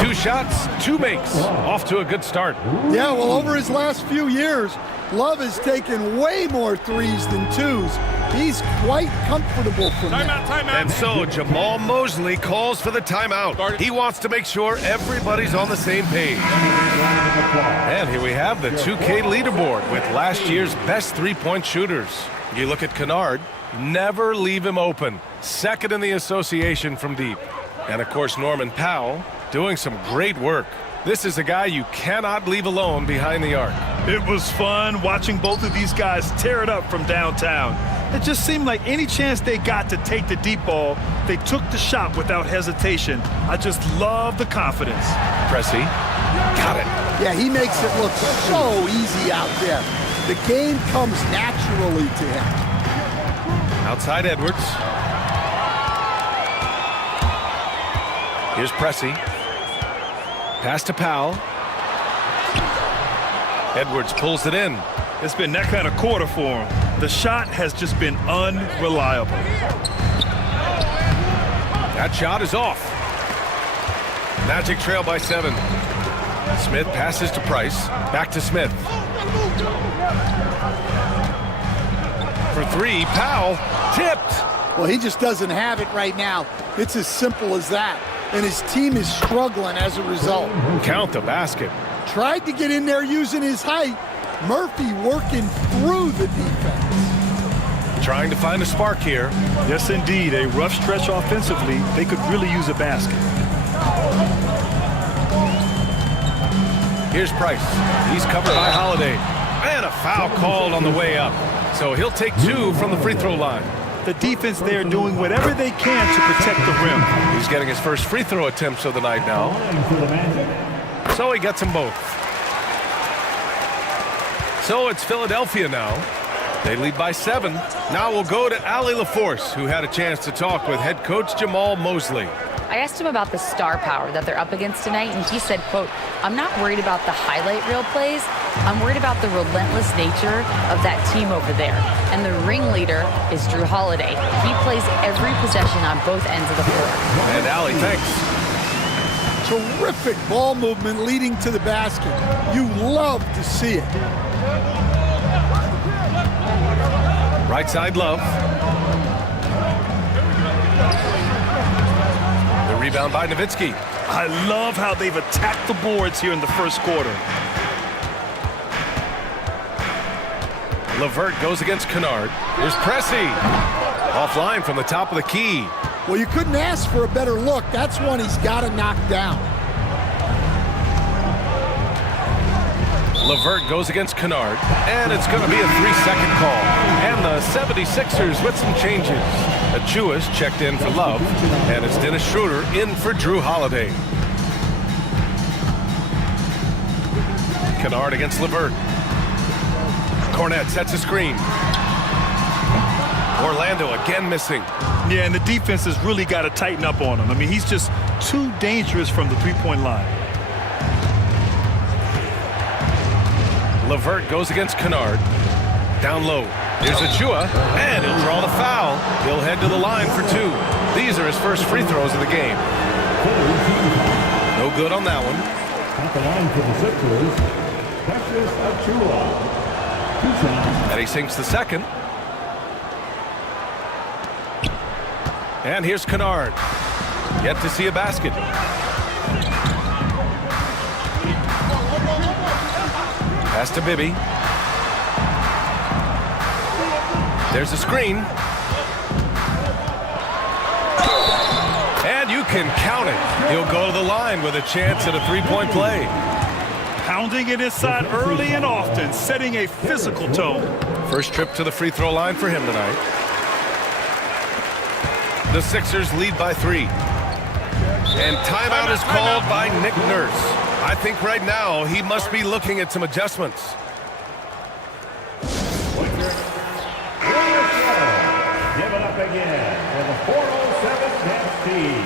2 shots, 2 makes. Off to a good start. Yeah, well, over his last few years, Love has taken way more threes than twos. He's quite comfortable from that. And so Jamal Mosley calls for the timeout. He wants to make sure everybody's on the same page. And here we have the 2K leaderboard with last year's best three-point shooters. You look at Kennard, never leave him open. Second in the association from deep. And of course, Norman Powell doing some great work. This is a guy you cannot leave alone behind the arc. It was fun watching both of these guys tear it up from downtown. It just seemed like any chance they got to take the deep ball, they took the shot without hesitation. I just love the confidence. Pressey, got it. Yeah, he makes it look so easy out there. The game comes naturally to him. Outside Edwards. Here's Pressey. Pass to Powell. Edwards pulls it in. It's been that kind of quarter for him. The shot has just been unreliable. That shot is off. Magic trail by 7. Smith passes to Price. Back to Smith. For 3, Powell tipped. Well, he just doesn't have it right now. It's as simple as that. And his team is struggling as a result. Count the basket. Tried to get in there using his height. Murphy working through the defense. Trying to find a spark here. Yes, indeed. A rough stretch offensively. They could really use a basket. Here's Price. He's covered by Holiday. And a foul called on the way up. So he'll take 2 from the free throw line. The defense there doing whatever they can to protect the rim. He's getting his first free throw attempts of the night now. So he gets them both. So it's Philadelphia now. They lead by 7. Now we'll go to Allie LaForce, who had a chance to talk with head coach Jamal Mosley. I asked him about the star power that they're up against tonight, and he said, quote, "I'm not worried about the highlight reel plays. I'm worried about the relentless nature of that team over there. And the ringleader is Drew Holiday. He plays every possession on both ends of the floor." And Allie, thanks. Terrific ball movement leading to the basket. You love to see it. Right side, Love. The rebound by Nowitzki. I love how they've attacked the boards here in the first quarter. LeVert goes against Kennard. Here's Pressey. Offline from the top of the key. Well, you couldn't ask for a better look. That's one he's got to knock down. LeVert goes against Kennard, and it's going to be a 3-second call. And the 76ers with some changes. Achua's checked in for Love, and it's Dennis Schroeder in for Drew Holiday. Kennard against LeVert. Cornette sets a screen. Orlando again missing. Yeah, and the defense has really got to tighten up on him. I mean, he's just too dangerous from the three-point line. LeVert goes against Kennard. Down low. Here's Achua, and he'll draw the foul. He'll head to the line for 2. These are his first free throws of the game. No good on that one. At the line for the Sixers, Precious Achua. And he sinks the second. And here's Kennard. Yet to see a basket. Pass to Bibby. There's a screen. And you can count it. He'll go to the line with a chance at a 3-point play. Pounding it inside early and often, setting a physical tone. First trip to the free throw line for him tonight. The Sixers lead by 3. And timeout is called by Nick Nurse. I think right now he must be looking at some adjustments. Give it up again for the 407 Nets team.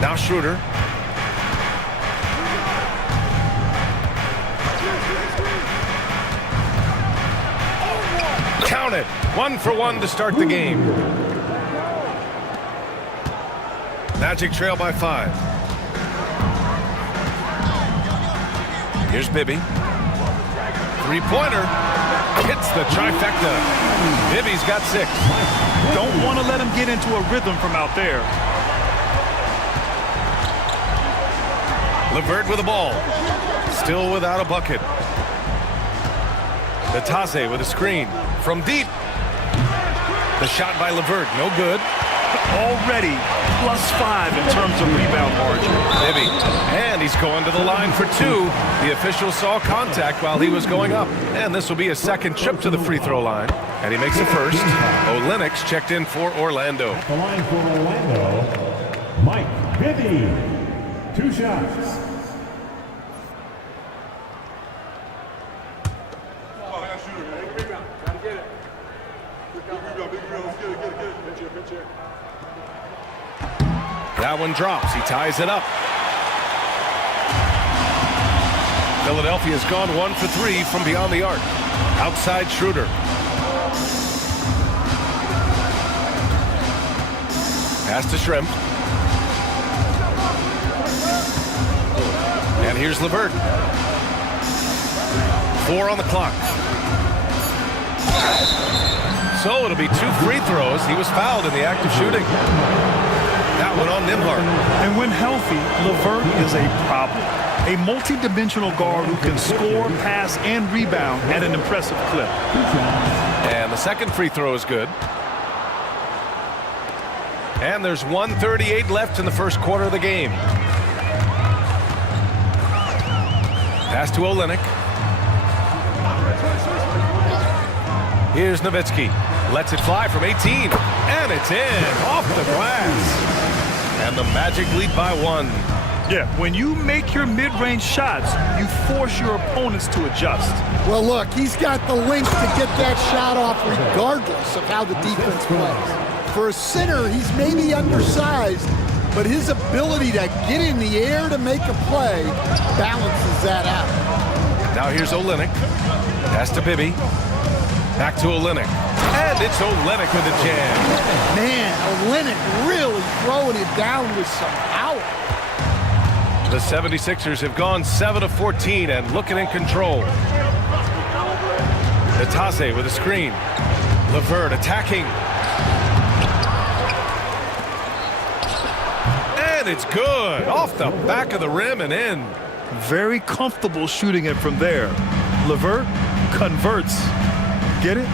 Now Schroeder. Count it. 1 for 1 to start the game. Magic trail by 5. Here's Bibby. Three-pointer. Hits the trifecta. Bibby's got 6. Don't want to let him get into a rhythm from out there. LeVert with the ball. Still without a bucket. Natase with a screen. From deep. The shot by LeVert. No good. Already +5 in terms of rebound margin. Bibby. And he's going to the line for 2. The official saw contact while he was going up. And this will be a second trip to the free throw line. And he makes the first. Olynyk checked in for Orlando. At the line for Orlando, Mike Bibby. 2 shots. That one drops. He ties it up. Philadelphia's gone 1 for 3 from beyond the arc. Outside Schroeder. Pass to Shrimp. And here's LeVert. 4 on the clock. So it'll be 2 free throws. He was fouled in the act of shooting. That one on Nembhard. And when healthy, LeVert is a problem. A multi-dimensional guard who can score, pass, and rebound at an impressive clip. And the second free throw is good. And there's 1:38 left in the first quarter of the game. Pass to Olynyk. Here's Nowitzki. Lets it fly from 18. And it's in. Off the glass. And the Magic lead by 1. Yeah, when you make your mid-range shots, you force your opponents to adjust. Well, look, he's got the length to get that shot off regardless of how the defense plays. For a center, he's maybe undersized, but his ability to get in the air to make a play balances that out. Now here's Olynyk. Pass to Bibby. Back to Olynyk. And it's Olynyk with a jam. Man, Olynyk really throwing it down with some power. The 76ers have gone 7 of 14 and looking in control. Natase with a screen. LeVert attacking. And it's good. Off the back of the rim and in. Very comfortable shooting it from there. LeVert converts. Get it?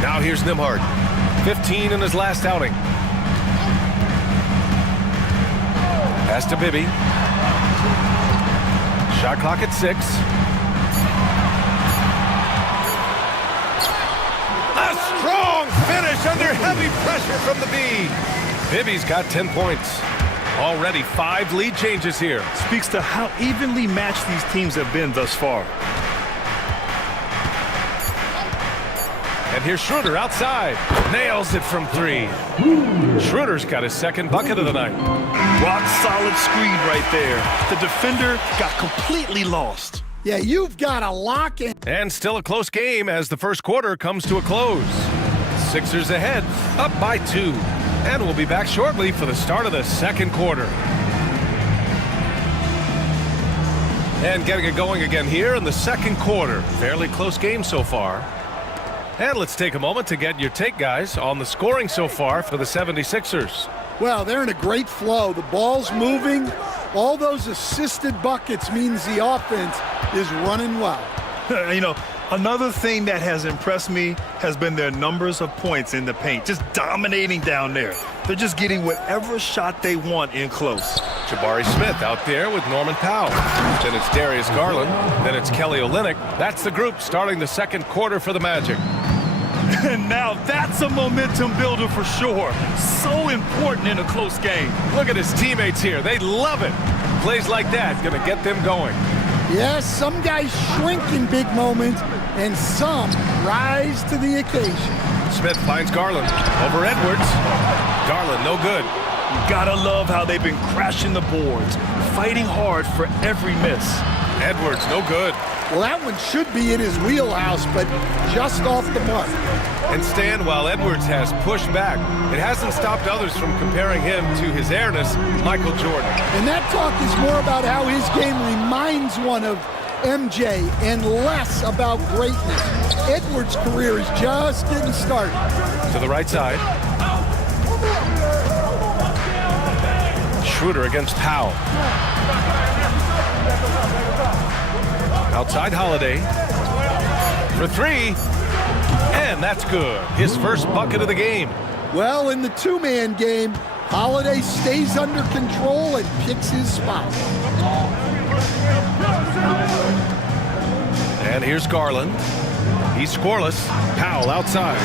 Now here's Nembhard. 15 in his last outing. Pass to Bibby. Shot clock at 6. A strong finish under heavy pressure from the B. Bibby's got 10 points. Already 5 lead changes here. Speaks to how evenly matched these teams have been thus far. And here's Schroeder outside. Nails it from 3. Schroeder's got his second bucket of the night. Rock solid screen right there. The defender got completely lost. Yeah, you've got to lock in. And still a close game as the first quarter comes to a close. Sixers ahead, up by 2. And we'll be back shortly for the start of the second quarter. And getting it going again here in the second quarter. Fairly close game so far. And let's take a moment to get your take, guys, on the scoring so far for the 76ers. Well, they're in a great flow. The ball's moving. All those assisted buckets means the offense is running well. You know, another thing that has impressed me has been their numbers of points in the paint. Just dominating down there. They're just getting whatever shot they want in close. Jabari Smith out there with Norman Powell. Then it's Darius Garland. Then it's Kelly Olynyk. That's the group starting the second quarter for the Magic. And now that's a momentum builder for sure. So important in a close game. Look at his teammates here. They love it. Plays like that going to get them going. Yes, some guys shrink in big moments, and some rise to the occasion. Smith finds Garland over Edwards. Garland, no good. Gotta love how they've been crashing the boards, fighting hard for every miss. Edwards, no good. Well, that one should be in his wheelhouse, but just off the mark. And Stan, while Edwards has pushed back, it hasn't stopped others from comparing him to his airness, Michael Jordan. And that talk is more about how his game reminds one of MJ and less about greatness. Edwards' career is just getting started. To the right side. Schroeder against Powell. Outside Holiday. For three. And that's good. His first bucket of the game. Well, in the two-man game, Holiday stays under control and picks his spot. And here's Garland. He's scoreless. Powell outside.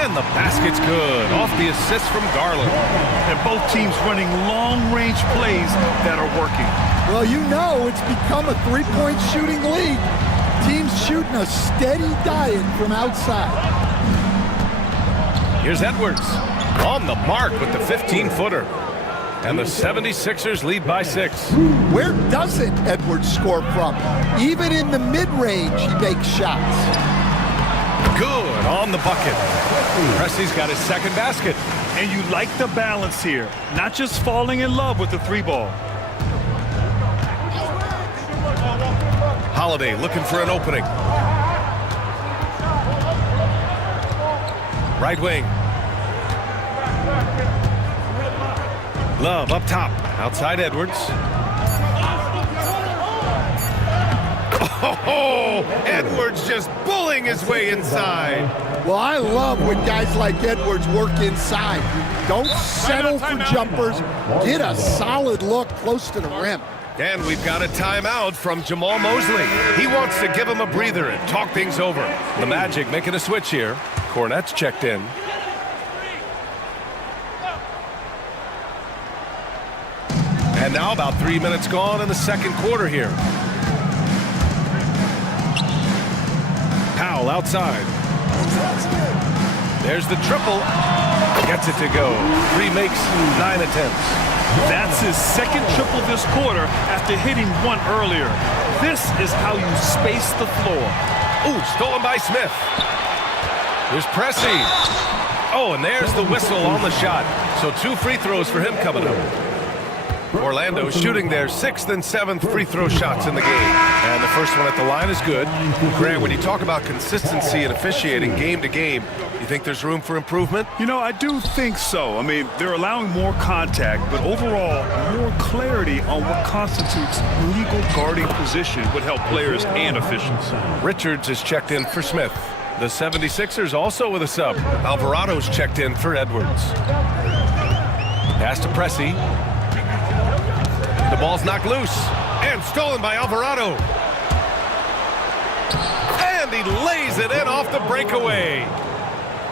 And the basket's good. Off the assist from Garland. And both teams running long-range plays that are working. Well, you know it's become a three-point shooting league. Teams shooting a steady diet from outside. Here's Edwards. On the mark with the 15-footer. And the 76ers lead by 6. Where doesn't Edwards score from? Even in the mid-range, he makes shots. Good on the bucket. Pressey's got his second basket. And you like the balance here. Not just falling in love with the three ball. Holiday looking for an opening. Right wing. Love up top. Outside Edwards. Oh, Edwards just bullying his way inside. Well, I love when guys like Edwards work inside. Don't settle for jumpers. Get a solid look close to the rim. And we've got a timeout from Jamal Mosley. He wants to give him a breather and talk things over. The Magic making a switch here. Cornette's checked in. And now about 3 minutes gone in the second quarter here. Powell outside. There's the triple. Gets it to go. 3 makes, 9 attempts. That's his second triple this quarter after hitting one earlier. This is how you space the floor. Ooh, stolen by Smith. There's Pressey. Oh, and there's the whistle on the shot. So 2 free throws for him coming up. Orlando shooting their 6th and 7th free throw shots in the game. And the first one at the line is good. Grant, when you talk about consistency and officiating game to game, you think there's room for improvement? You know, I do think so. I mean, they're allowing more contact, but overall, more clarity on what constitutes legal guarding position would help players and officials. Richards is checked in for Smith. The 76ers also with a sub. Alvarado's checked in for Edwards. Pass to Pressey. The ball's knocked loose and stolen by Alvarado. And he lays it in off the breakaway.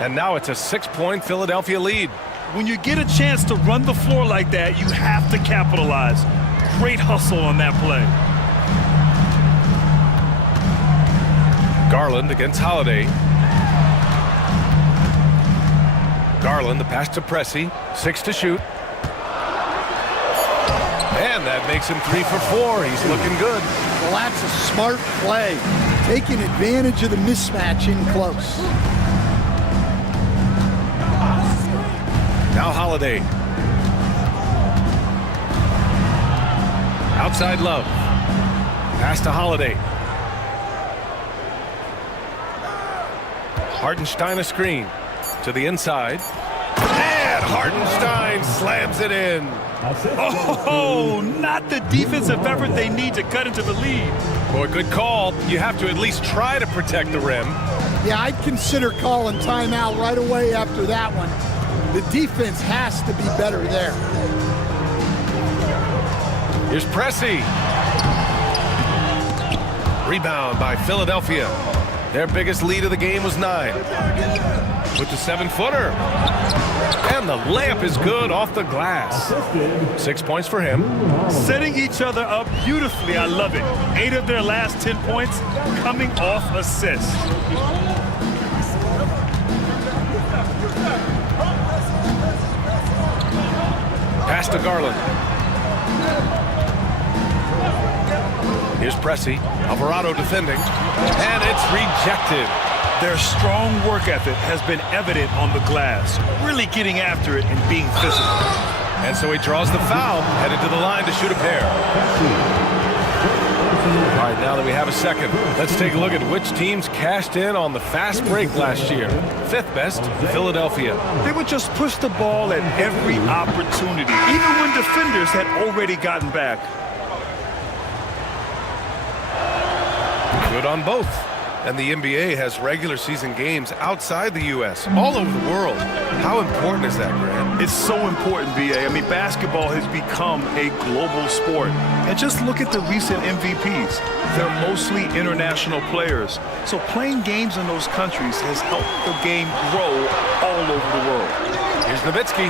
And now it's a 6-point Philadelphia lead. When you get a chance to run the floor like that, you have to capitalize. Great hustle on that play. Garland against Holiday. Garland, the pass to Pressey. 6 to shoot. And that makes him 3 for 4. He's looking good. Well, that's a smart play. Taking advantage of the mismatch in close. Now Holiday. Outside Love. Pass to Holiday. Hartenstein a screen. To the inside. And Hartenstein slams it in. Oh, not the defensive effort they need to cut into the lead. Boy, good call. You have to at least try to protect the rim. Yeah, I'd consider calling timeout right away after that one. The defense has to be better there. Here's Pressey. Rebound by Philadelphia. Their biggest lead of the game was 9. With the 7-footer. And the layup is good off the glass. 6 points for him. Setting each other up beautifully. I love it. 8 of their last 10 points coming off assists. Pass to Garland. Here's Pressey. Alvarado defending. And it's rejected. Their strong work ethic has been evident on the glass, really getting after it and being physical. And so he draws the foul, headed to the line to shoot a pair. All right, now that we have a second, let's take a look at which teams cashed in on the fast break last year. Fifth best, Philadelphia. They would just push the ball at every opportunity, even when defenders had already gotten back. Good on both. And the NBA has regular season games outside the U.S., all over the world. How important is that, Grant? It's so important, B.A. I mean, basketball has become a global sport. And just look at the recent MVPs. They're mostly international players. So playing games in those countries has helped the game grow all over the world. Here's Nowitzki.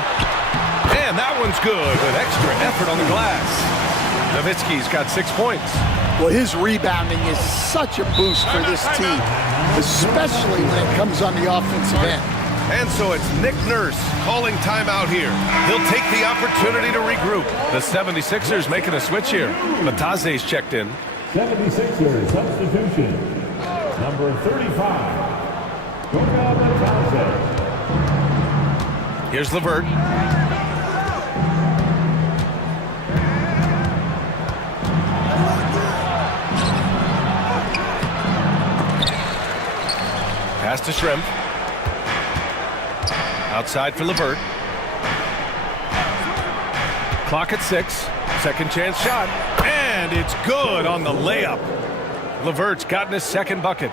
And that one's good with extra effort on the glass. Nowitzki's got 6 points. Well, his rebounding is such a boost for this team, especially when it comes on the offensive end. And so it's Nick Nurse calling timeout here. He'll take the opportunity to regroup. The 76ers making a switch here. Batase's checked in. 76ers substitution. Number 35. Goga Batase. Here's LeVert. Pass to Shrimp. Outside for LeVert. Clock at 6. Second chance shot. And it's good on the layup. LeVert's gotten his second bucket.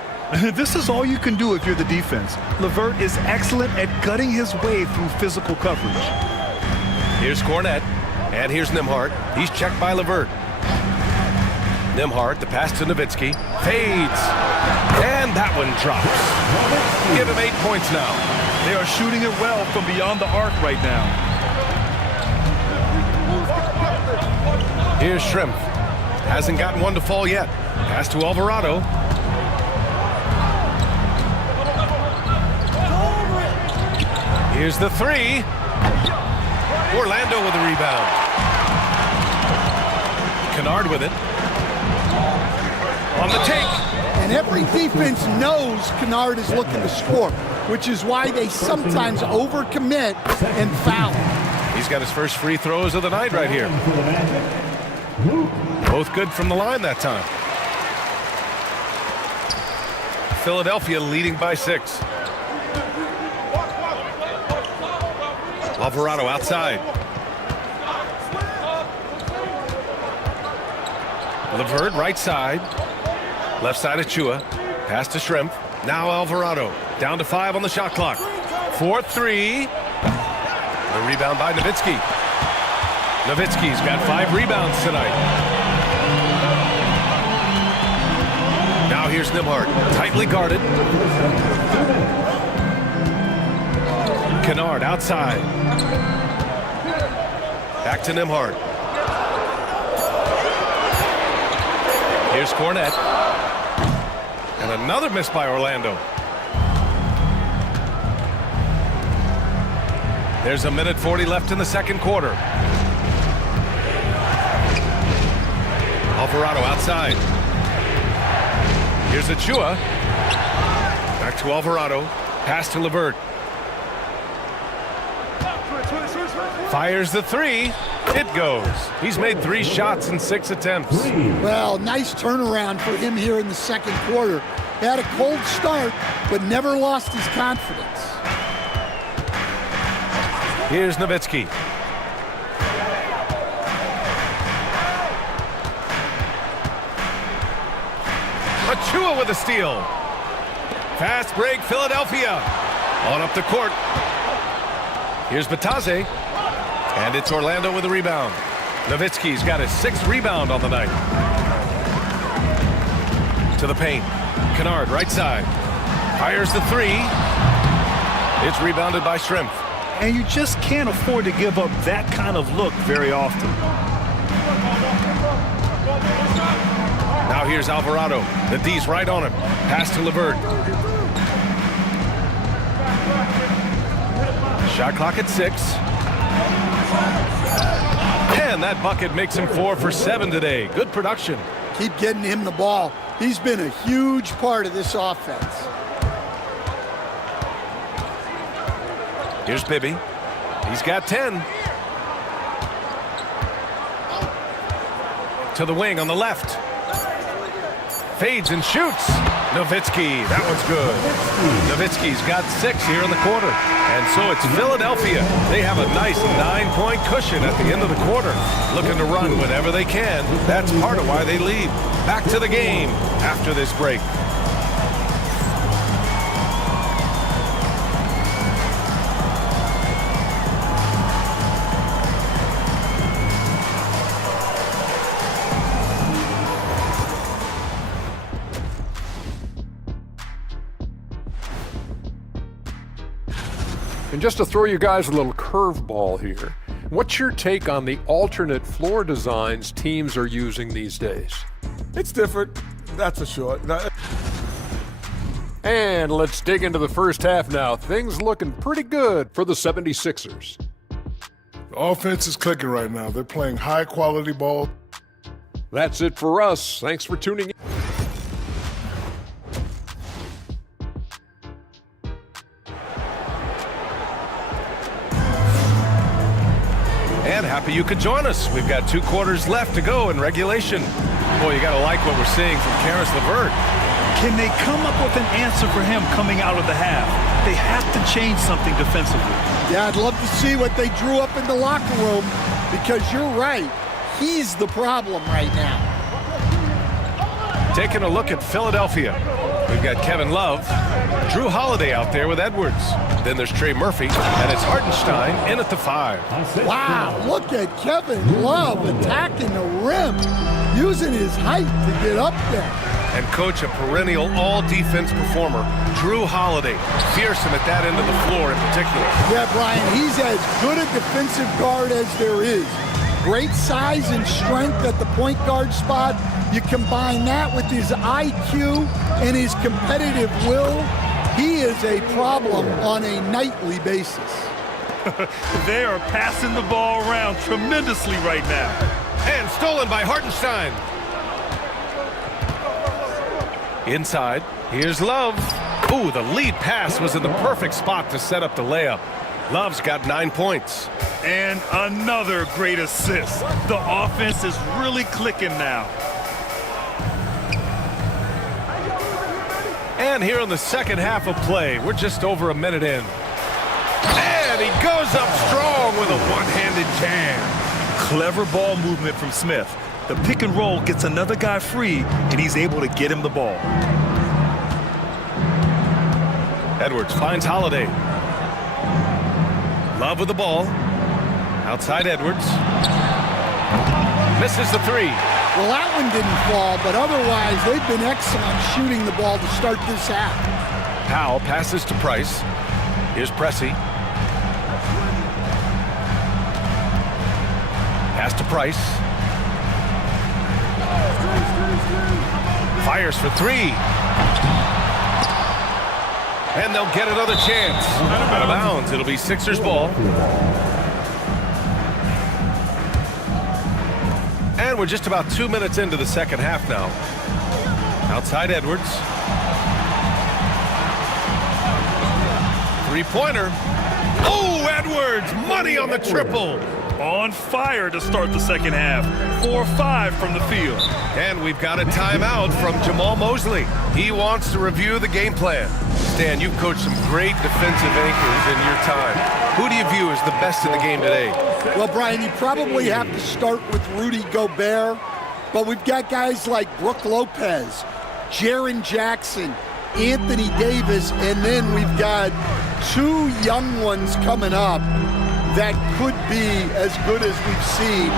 This is all you can do if you're the defense. LeVert is excellent at gutting his way through physical coverage. Here's Cornette. And here's Nembhard. He's checked by LeVert. Nembhard, the pass to Nowitzki. Fades. And that one drops. Give him 8 points now. They are shooting it well from beyond the arc right now. Here's Shrimp. Hasn't gotten one to fall yet. Pass to Alvarado. Here's the three. Orlando with the rebound. Kennard with it. On the take. And every defense knows Kennard is looking to score, which is why they sometimes overcommit and foul. He's got his first free throws of the night right here. Both good from the line that time. Philadelphia leading by 6. Alvarado outside. LeVert right side. Left side of Chua. Pass to Shrimp. Now Alvarado. Down to 5 on the shot clock. 4-3. The rebound by Nowitzki. Nowitzki's got 5 rebounds tonight. Now here's Nembhard. Tightly guarded. Kennard outside. Back to Nembhard. Here's Cornette. And another miss by Orlando. There's 1:40 left in the second quarter. Alvarado outside. Here's Achua. Back to Alvarado. Pass to LeVert. Fires the three. It goes. He's made 3 shots in 6 attempts. Well, nice turnaround for him here in the second quarter. He had a cold start, but never lost his confidence. Here's Nowitzki. Achua with a steal. Fast break, Philadelphia. On up the court. Here's Batase. And it's Orlando with a rebound. Nowitzki's got his 6th rebound on the night. To the paint. Kennard, right side. Fires the 3. It's rebounded by Shrimp. And you just can't afford to give up that kind of look very often. Now here's Alvarado. The D's right on him. Pass to LeVert. Shot clock at 6. And that bucket makes him 4 for 7 today. Good production. Keep getting him the ball. He's been a huge part of this offense. Here's Bibby. He's got 10. To the wing on the left. Fades and shoots. Nowitzki, that one's good. Nowitzki's got 6 here in the quarter. And so it's Philadelphia. They have a nice 9-point cushion at the end of the quarter. Looking to run whenever they can. That's part of why they lead. Back to the game after this break. And just to throw you guys a little curveball here, what's your take on the alternate floor designs teams are using these days? It's different, that's for sure. And let's dig into the first half now. Things looking pretty good for the 76ers. The offense is clicking right now. They're playing high-quality ball. That's it for us. Thanks for tuning in. And happy you could join us. We've got 2 quarters left to go in regulation. Boy, you got to like what we're seeing from Karis LeVert. Can they come up with an answer for him coming out of the half? They have to change something defensively. Yeah, I'd love to see what they drew up in the locker room, because you're right. He's the problem right now. Taking a look at Philadelphia. We've got Kevin Love, Drew Holiday out there with Edwards. Then there's Trey Murphy, and it's Hartenstein in at the 5. Wow, look at Kevin Love attacking the rim, using his height to get up there. And coach, a perennial all-defense performer, Drew Holiday. Fearsome at that end of the floor in particular. Yeah, Brian, he's as good a defensive guard as there is. Great size and strength at the point guard spot. You combine that with his IQ and his competitive will, he is a problem on a nightly basis. They are passing the ball around tremendously right now. And stolen by Hartenstein. Inside, here's Love. Ooh, the lead pass was in the perfect spot to set up the layup. Love's got 9 points. And another great assist. The offense is really clicking now. And here in the second half of play, we're just over a minute in. And he goes up strong with a one-handed jam. Clever ball movement from Smith. The pick and roll gets another guy free, and he's able to get him the ball. Edwards finds Holiday. Love with the ball. Outside Edwards. Misses the 3. Well, that one didn't fall, but otherwise they've been excellent shooting the ball to start this half. Powell passes to Price. Here's Pressey. Pass to Price. Fires for 3. And they'll get another chance. Out of bounds. It'll be Sixers ball. And we're just about 2 minutes into the second half now. Outside Edwards. 3-pointer. Oh, Edwards! Money on the triple. On fire to start the second half. 4-5 from the field. And we've got a timeout from Jamal Mosley. He wants to review the game plan. Stan, you've coached some great defensive anchors in your time. Who do you view as the best in the game today? Well, Brian, you probably have to start with Rudy Gobert, but we've got guys like Brook Lopez, Jaren Jackson, Anthony Davis, and then we've got 2 young ones coming up that could be as good as we've seen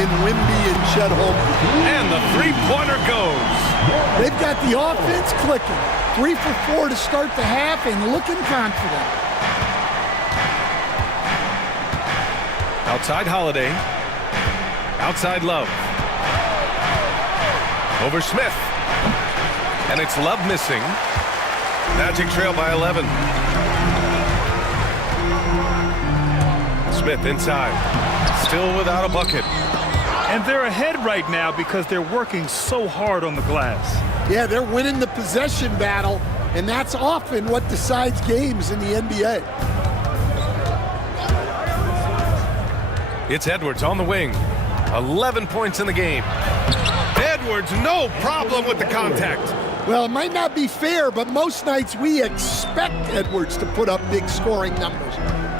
in Wimby and Chet Holmgren. And the 3-pointer goes. They've got the offense clicking. 3 for 4 to start the half and looking confident. Outside Holiday. Outside Love. Over Smith. And it's Love missing. Magic trail by 11. Smith inside. Still without a bucket. And they're ahead right now because they're working so hard on the glass. Yeah, they're winning the possession battle, and that's often what decides games in the NBA. It's Edwards on the wing. 11 points in the game. Edwards, no problem with the contact. Well, it might not be fair, but most nights we expect Edwards to put up big scoring numbers.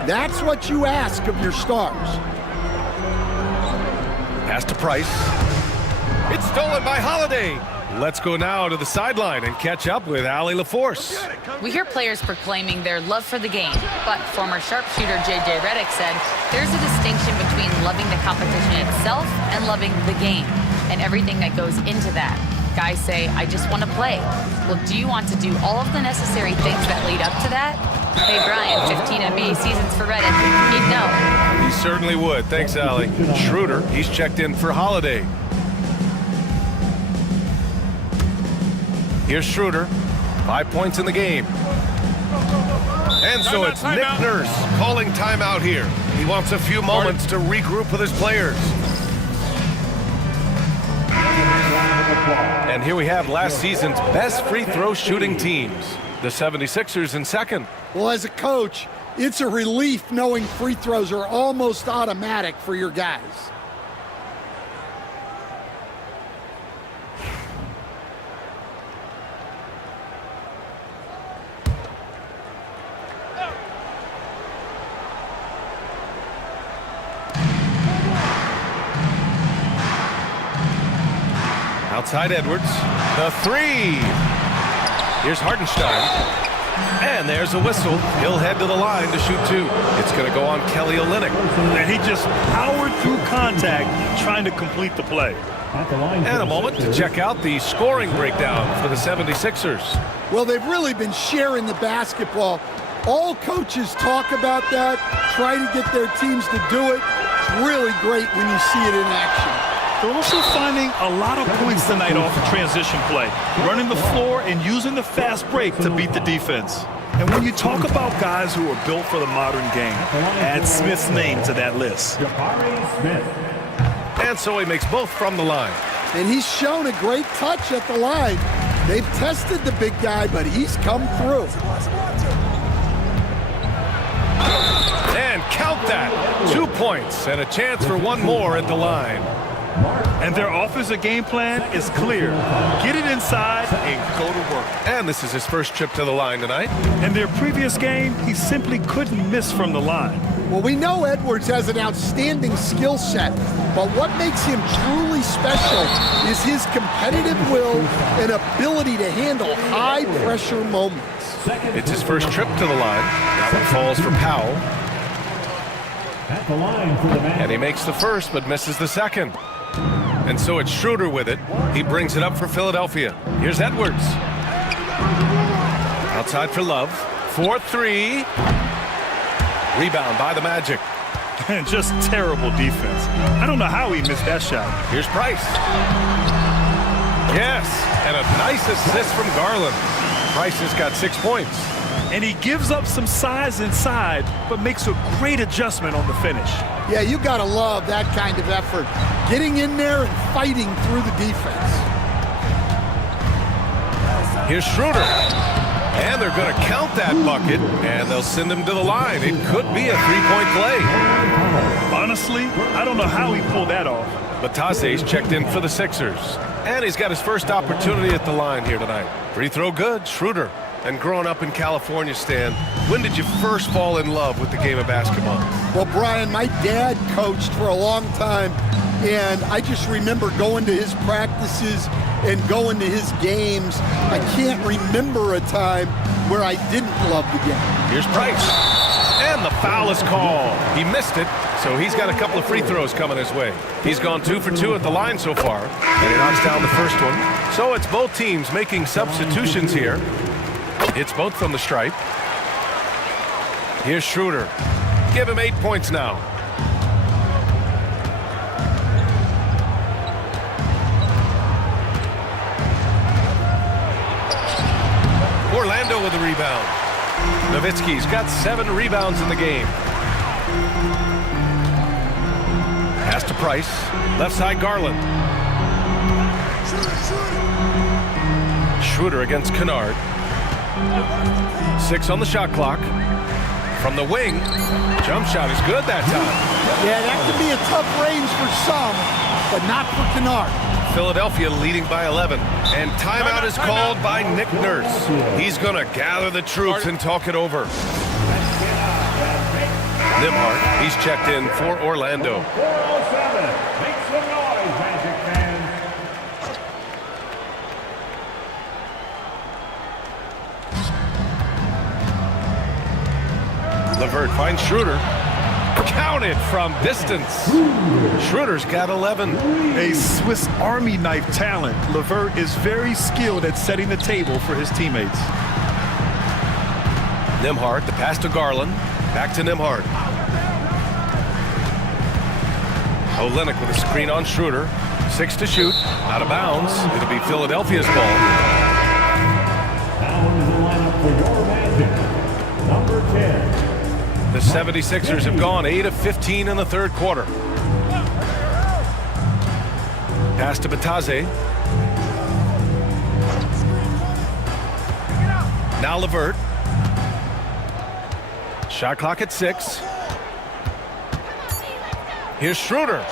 That's what you ask of your stars. Pass to Price. It's stolen by Holiday. Let's go now to the sideline and catch up with Allie LaForce. We hear players proclaiming their love for the game, but former sharpshooter J.J. Redick said there's a distinction between loving the competition itself and loving the game and everything that goes into that. Guys say, I just want to play. Well, do you want to do all of the necessary things that lead up to that? Hey, Brian, 15 NBA seasons for Redick. He'd know. He certainly would. Thanks, Allie. Schroeder, he's checked in for Holiday. Here's Schroeder. 5 points in the game. And so it's Nick Nurse calling timeout here. He wants a few moments to regroup with his players. And here we have last season's best free throw shooting teams. The 76ers in second. Well, as a coach, it's a relief knowing free throws are almost automatic for your guys. Outside Edwards, the three. Here's Hartenstein. And there's a whistle. He'll head to the line to shoot two. It's going to go on Kelly Olynyk. And he just powered through contact trying to complete the play. And a moment to check out the scoring breakdown for the 76ers. Well, they've really been sharing the basketball. All coaches talk about that, try to get their teams to do it. It's really great when you see it in action. They're also finding a lot of points tonight off the transition play, running the floor and using the fast break to beat the defense. And when you talk about guys who are built for the modern game, add Smith's name to that list. And so he makes both from the line. And he's shown a great touch at the line. They've tested the big guy, but he's come through. And count that. 2 points and a chance for one more at the line. And their offensive game plan is clear. Get it inside and go to work. And this is his first trip to the line tonight. In their previous game, he simply couldn't miss from the line. Well, we know Edwards has an outstanding skill set, but what makes him truly special is his competitive will and ability to handle high-pressure moments. It's his first trip to the line. That one falls for Powell. And he makes the first, but misses the second. And so it's Schroeder with it. He brings it up for Philadelphia. Here's Edwards. Outside for Love. 4-3. Rebound by the Magic. Just terrible defense. I don't know how he missed that shot. Here's Price. Yes, and a nice assist from Garland. Price has got 6 points. And he gives up some size inside, but makes a great adjustment on the finish. Yeah, you gotta love that kind of effort. Getting in there and fighting through the defense. Here's Schroeder. And they're going to count that bucket, and they'll send him to the line. It could be a three-point play. Honestly, I don't know how he pulled that off. Batase's checked in for the Sixers. And he's got his first opportunity at the line here tonight. Free throw good, Schroeder. And growing up in California, Stan, when did you first fall in love with the game of basketball? Well, Brian, my dad coached for a long time, and I just remember going to his practices and going to his games. I can't remember a time where I didn't love the game. Here's Price. And the foul is called. He missed it, so he's got a couple of free throws coming his way. He's gone 2 for 2 at the line so far, and he knocks down the first one. So it's both teams making substitutions here. It's both from the stripe. Here's Schroeder. Give him 8 points now. Orlando with the rebound. Nowitzki's got 7 rebounds in the game. Pass to Price. Left side, Garland. Schroeder against Kennard. 6 on the shot clock. From the wing, jump shot is good that time. Yeah, that can be a tough range for some, but not for Kennard. Philadelphia leading by 11. And timeout is called by Nick Nurse. He's going to gather the troops and talk it over. Nembhard, he's checked in for Orlando. 407. Make some noise, Magic fans. LeVert finds Schroeder. Counted from distance. Schroeder's got 11. A Swiss Army knife talent. LeVert is very skilled at setting the table for his teammates. Nembhard, the pass to Garland. Back to Nembhard. Olynyk with a screen on Schroeder. 6 to shoot. Out of bounds. It'll be Philadelphia's ball. Now into the lineup for your Magic, number 10. The 76ers have gone 8 of 15 in the third quarter. Pass to Batase. Now LeVert. Shot clock at 6. Here's Schroeder.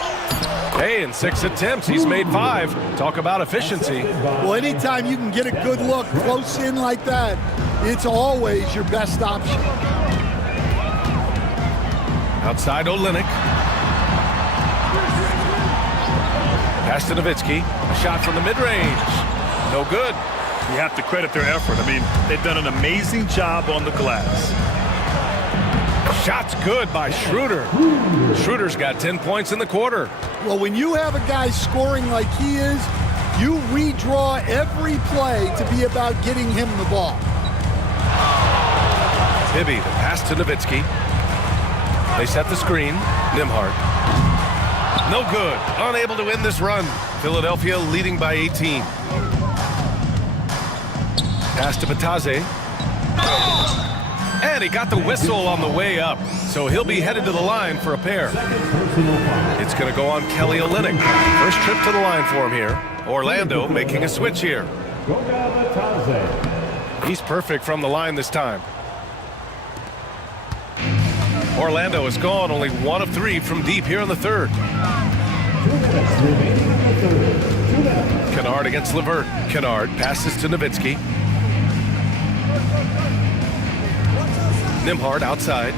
Hey, in 6 attempts, he's made 5. Talk about efficiency. Well, anytime you can get a good look close in like that, it's always your best option. Outside Olynyk. Pass to Nowitzki. A shot from the mid-range. No good. You have to credit their effort. I mean, they've done an amazing job on the glass. Shot's good by Schroeder. Schroeder's got 10 points in the quarter. Well, when you have a guy scoring like he is, you redraw every play to be about getting him the ball. Bibby, the pass to Nowitzki. They set the screen. Nembhard. No good. Unable to win this run. Philadelphia leading by 18. Pass to Batase. And he got the whistle on the way up. So he'll be headed to the line for a pair. It's going to go on Kelly Olynyk. First trip to the line for him here. Orlando making a switch here. He's perfect from the line this time. Orlando has gone only 1 of 3 from deep here in the third. Kennard against LeVert. Kennard passes to Nowitzki. Nembhard outside.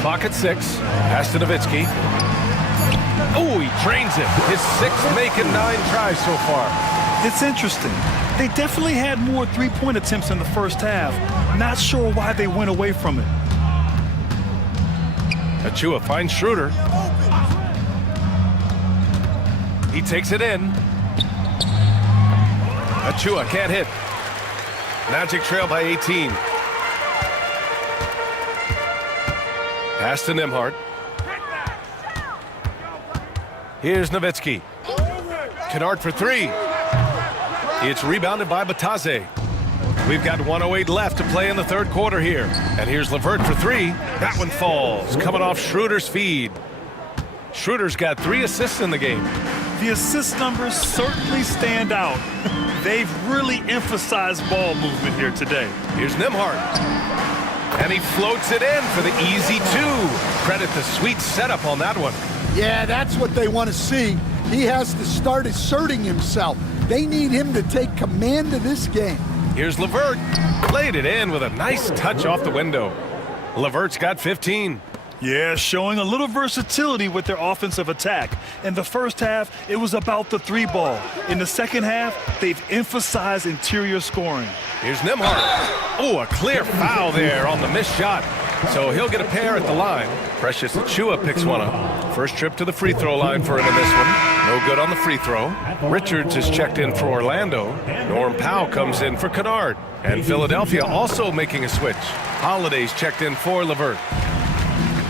Clock at 6. Pass to Nowitzki. Oh, he trains it. His 6th make in 9 tries so far. It's interesting. They definitely had more three-point attempts in the first half. Not sure why they went away from it. Achua finds Schroeder. He takes it in. Achua can't hit. Magic trail by 18. Pass to Nembhard. Here's Nowitzki. Kennard for 3. It's rebounded by Batase. We've got 1:08 left to play in the third quarter here. And here's LeVert for 3. That one falls, coming off Schroeder's feed. Schroeder's got 3 assists in the game. The assist numbers certainly stand out. They've really emphasized ball movement here today. Here's Nembhard. And he floats it in for the easy 2. Credit the sweet setup on that one. Yeah, that's what they want to see. He has to start asserting himself. They need him to take command of this game. Here's LeVert. Laid it in with a nice touch off the window. LeVert's got 15. Yeah, showing a little versatility with their offensive attack. In the first half, it was about the 3 ball. In the second half, they've emphasized interior scoring. Here's Nembhard. Oh, a clear foul there on the missed shot. So he'll get a pair at the line. Precious Achua picks one up. First trip to the free throw line for him in this one. No good on the free throw. Richards is checked in for Orlando. Norm Powell comes in for Kennard. And Philadelphia also making a switch. Holiday's checked in for LeVert.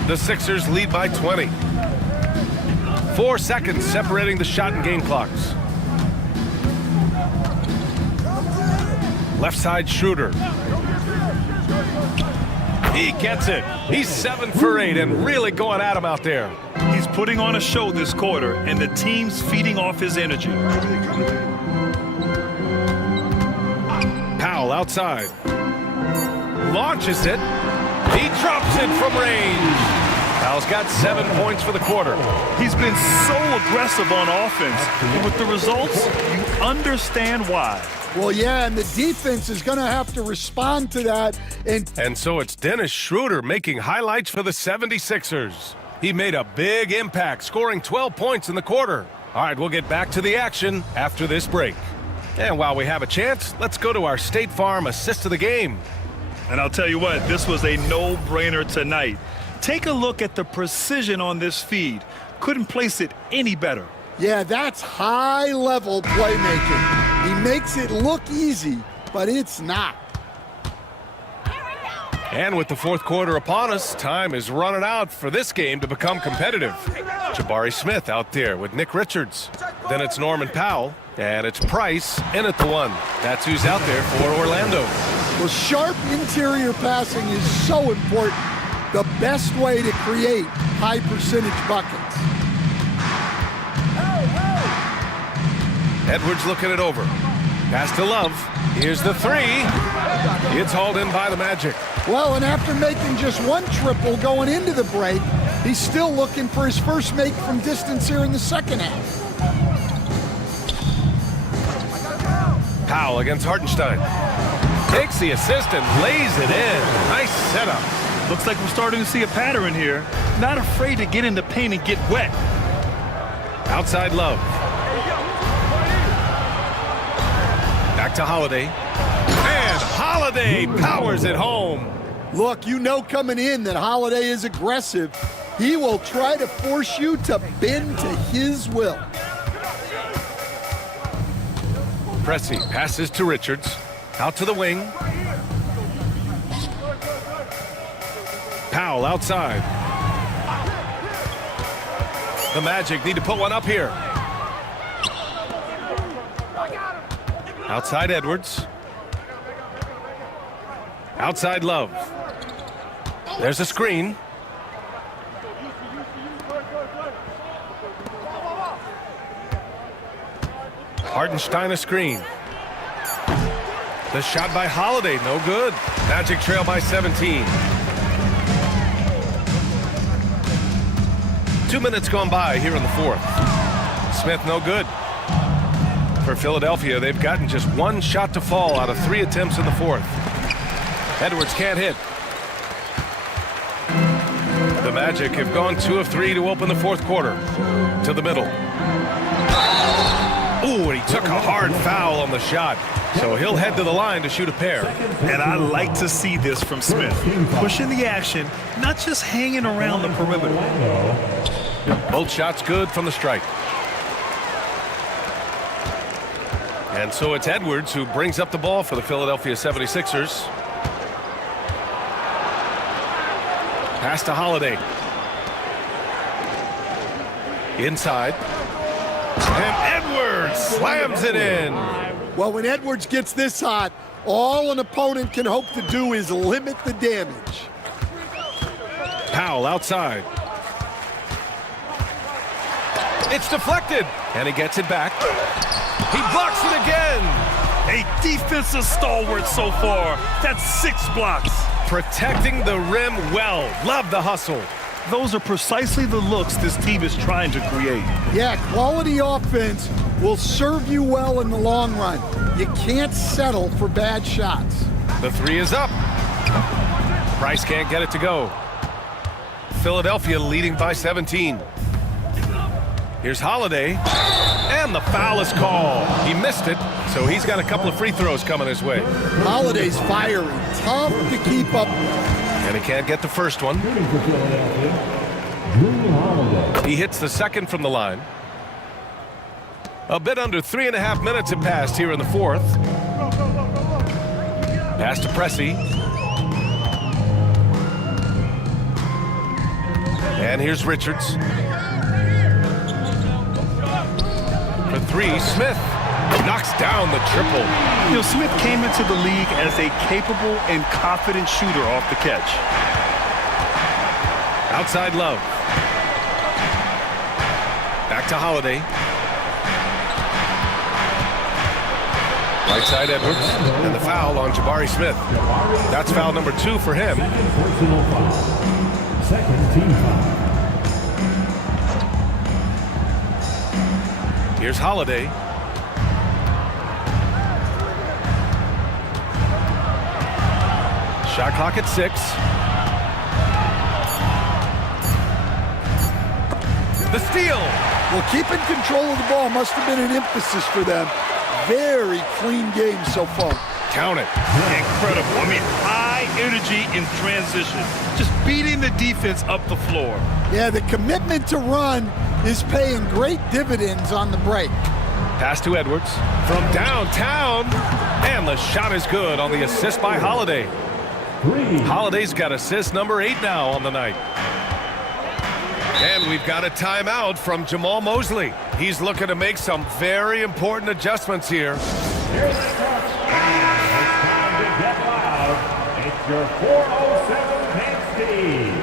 The Sixers lead by 20. 4 seconds separating the shot and game clocks. Left side Schroeder. He gets it. He's 7 for 8 and really going at him out there. He's putting on a show this quarter, and the team's feeding off his energy. Powell outside. Launches it. He drops it from range. Powell's got 7 points for the quarter. He's been so aggressive on offense. And with the results, you understand why. Well, yeah, and the defense is going to have to respond to that. And so it's Dennis Schroeder making highlights for the 76ers. He made a big impact, scoring 12 points in the quarter. All right, we'll get back to the action after this break. And while we have a chance, let's go to our State Farm assist of the game. And I'll tell you what, this was a no-brainer tonight. Take a look at the precision on this feed. Couldn't place it any better. Yeah, that's high-level playmaking. He makes it look easy, but it's not. And with the fourth quarter upon us, time is running out for this game to become competitive. Jabari Smith out there with Nick Richards. Then it's Norman Powell, and it's Price in at the one. That's who's out there for Orlando. Well, sharp interior passing is so important. The best way to create high-percentage buckets. Edwards looking it over. Pass to Love. Here's the three. It's hauled in by the Magic. Well, and after making just one triple going into the break, he's still looking for his first make from distance here in the second half. Powell against Hartenstein. Takes the assist and lays it in. Nice setup. Looks like we're starting to see a pattern here. Not afraid to get in the paint and get wet. Outside Love. Back to Holiday. And Holiday powers it home. Look, you know coming in that Holiday is aggressive. He will try to force you to bend to his will. Pressey passes to Richards. Out to the wing. Powell outside. The Magic need to put one up here. Outside Edwards. Outside Love. There's a screen. Hartenstein a screen. The shot by Holiday, no good. Magic trail by 17. 2 minutes gone by here in the fourth. Smith no good. For Philadelphia, they've gotten just one shot to fall out of 3 attempts in the fourth. Edwards can't hit. The Magic have gone 2 of 3 to open the fourth quarter. To the middle. Ooh, and he took a hard foul on the shot. So he'll head to the line to shoot a pair. And I like to see this from Smith. Pushing the action, not just hanging around the perimeter. Both shots good from the strike. And so it's Edwards who brings up the ball for the Philadelphia 76ers. Pass to Holiday. Inside. And Edwards slams it in. Well, when Edwards gets this hot, all an opponent can hope to do is limit the damage. Powell outside. It's deflected. And he gets it back. He blocks it again. A defensive stalwart so far. That's 6 blocks. Protecting the rim well. Love the hustle. Those are precisely the looks this team is trying to create. Yeah, quality offense will serve you well in the long run. You can't settle for bad shots. The three is up. Price can't get it to go. Philadelphia leading by 17. Here's Holiday. And the foul is called. He missed it, so he's got a couple of free throws coming his way. Holiday's fiery. Tough to keep up. And he can't get the first one. He hits the second from the line. A bit under 3.5 minutes have passed here in the fourth. Pass to Pressey. And here's Richards. For three, Smith knocks down the triple. You know, Smith came into the league as a capable and confident shooter off the catch. Outside Love. Back to Holiday. Right side Edwards. And the foul on Jabari Smith. That's foul number 2 for him. Personal foul. Second team foul. Here's Holiday. Shot clock at 6. The steal. Well, keeping control of the ball must have been an emphasis for them. Very clean game so far. Count it. Incredible. I mean, high energy in transition. Just beating the defense up the floor. Yeah, the commitment to run is paying great dividends on the break. Pass to Edwards from downtown. And the shot is good on the assist by Holiday. Holiday's got assist number 8 now on the night. And we've got a timeout from Jamal Mosley. He's looking to make some very important adjustments here. Here they come. It's time to get loud. It's your 407 Paint Steve.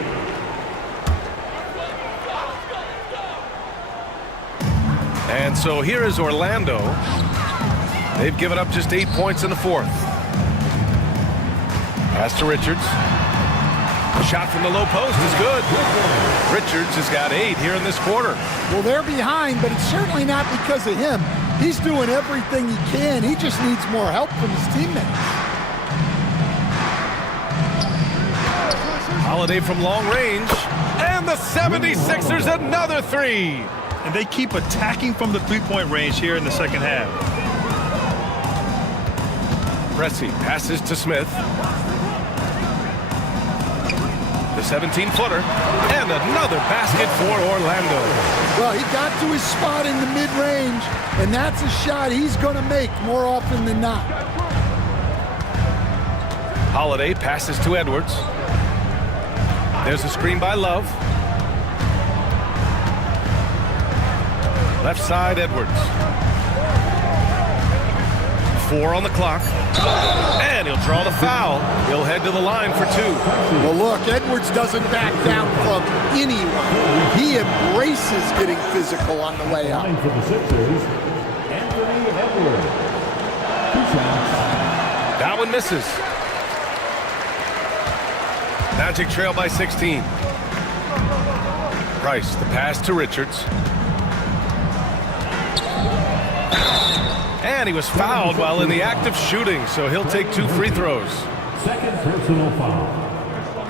And so here is Orlando. They've given up just 8 points in the 4th. Pass to Richards. Shot from the low post is good. Richards has got 8 here in this quarter. Well, they're behind, but it's certainly not because of him. He's doing everything he can. He just needs more help from his teammates. Holiday from long range. And the 76ers another 3. And they keep attacking from the three-point range here in the second half. Pressey passes to Smith. The 17-footer. And another basket for Orlando. Well, he got to his spot in the mid-range, and that's a shot he's going to make more often than not. Holiday passes to Edwards. There's a screen by Love. Left side, Edwards. 4 on the clock. And he'll draw the foul. He'll head to the line for 2. Well, look, Edwards doesn't back down from anyone. He embraces getting physical on the way out. For the Sixers, Anthony Edwards. 2 shots. That one misses. Magic trail by 16. Price, the pass to Richards. And he was fouled while in the act of shooting, so he'll take 2 free throws. Second personal foul.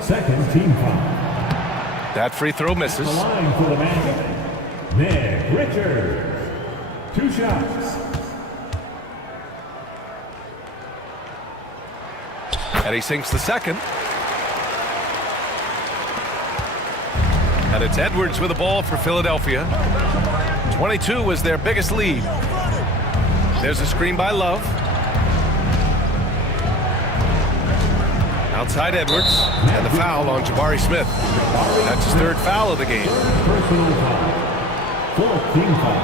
Second team foul. That free throw misses. The line for the Magic, Nick Richards. 2 shots. And he sinks the second. And it's Edwards with the ball for Philadelphia. 22 was their biggest lead. There's a screen by Love. Outside Edwards. And the foul on Jabari Smith. That's his 3rd foul of the game. Personal foul. 4th team foul.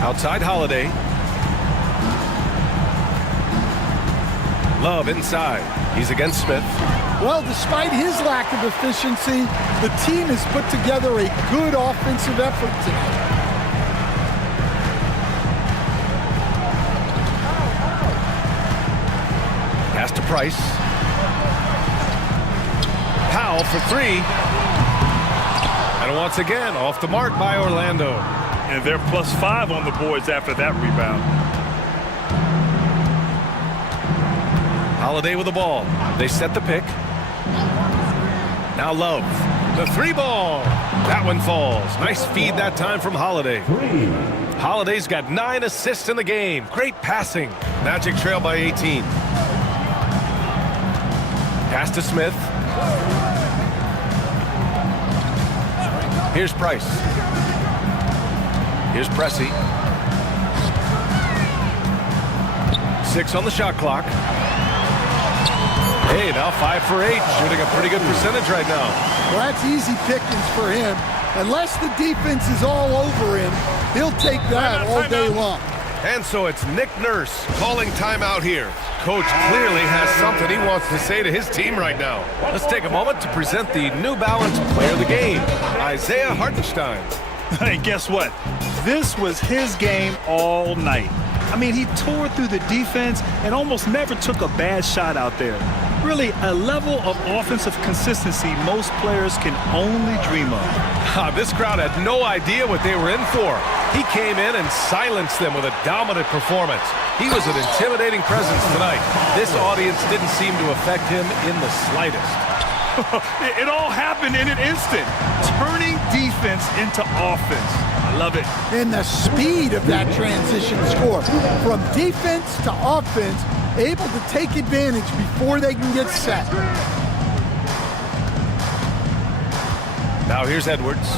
Outside Holiday. Love inside. He's against Smith. Well, despite his lack of efficiency, the team has put together a good offensive effort tonight. Pass to Price. Powell for 3. And once again, off the mark by Orlando. And they're +5 on the boards after that rebound. Holiday with the ball. They set the pick. Now Love. The 3 ball. That one falls. Nice feed that time from Holiday. Holiday's got 9 assists in the game. Great passing. Magic trail by 18. Pass to Smith. Here's Price. Here's Pressey. 6 on the shot clock. Hey, now 5 for 8, shooting a pretty good percentage right now. Well, that's easy pickings for him. Unless the defense is all over him, he'll take that all day long. And so it's Nick Nurse calling timeout here. Coach clearly has something he wants to say to his team right now. Let's take a moment to present the New Balance Player of the Game, Isaiah Hartenstein. Hey, guess what? This was his game all night. I mean, he tore through the defense and almost never took a bad shot out there. Really, a level of offensive consistency most players can only dream of. This crowd had no idea what they were in for. He came in and silenced them with a dominant performance. He was an intimidating presence tonight. This audience didn't seem to affect him in the slightest. It all happened in an instant, turning defense into offense. I love it. And the speed of that transition score from defense to offense, able to take advantage before they can get set. Now here's Edwards.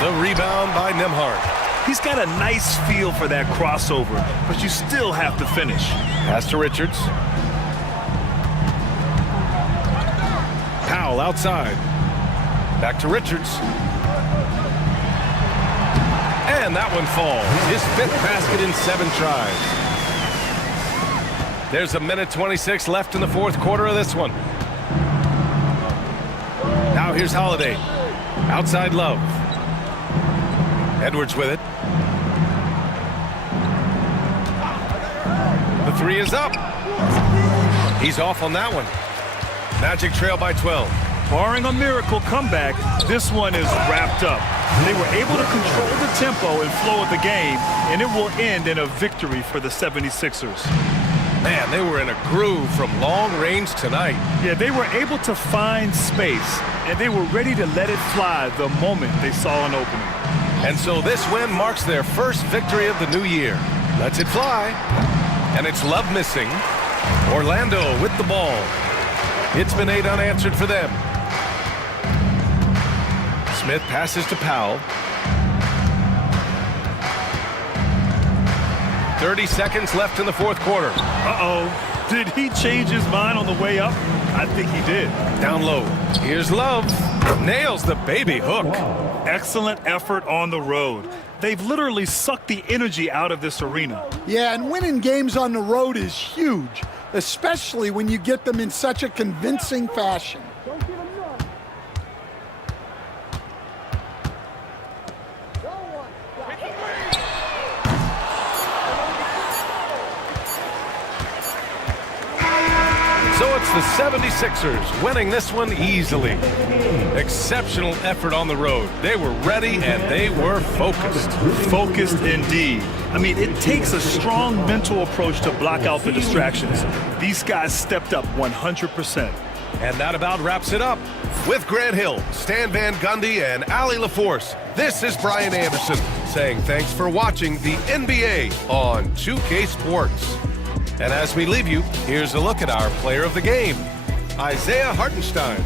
The rebound by Nembhard. He's got a nice feel for that crossover, but you still have to finish. Pass to Richards. Powell outside. Back to Richards. And that one falls. His 5th basket in 7 tries. There's a minute 26 left in the 4th quarter of this one. Now here's Holiday. Outside Love. Edwards with it. The 3 is up. He's off on that one. Magic trail by 12. Barring a miracle comeback, this one is wrapped up. They were able to control the tempo and flow of the game, and it will end in a victory for the 76ers. Man, they were in a groove from long range tonight. Yeah, they were able to find space, and they were ready to let it fly the moment they saw an opening. And so this win marks their first victory of the new year. Lets it fly. And it's Love missing. Orlando with the ball. It's been 8 unanswered for them. Smith passes to Powell. 30 seconds left in the 4th quarter. Uh-oh. Did he change his mind on the way up? I think he did. Down low. Here's Love. Nails the baby hook. Excellent effort on the road. They've literally sucked the energy out of this arena. Yeah, and winning games on the road is huge, especially when you get them in such a convincing fashion. So it's the 76ers winning this one easily. Exceptional effort on the road. They were ready and they were focused. Focused indeed. I mean, it takes a strong mental approach to block out the distractions. These guys stepped up 100%. And that about wraps it up. With Grant Hill, Stan Van Gundy, and Allie LaForce, this is Brian Anderson saying thanks for watching the NBA on 2K Sports. And as we leave you, here's a look at our player of the game, Isaiah Hartenstein.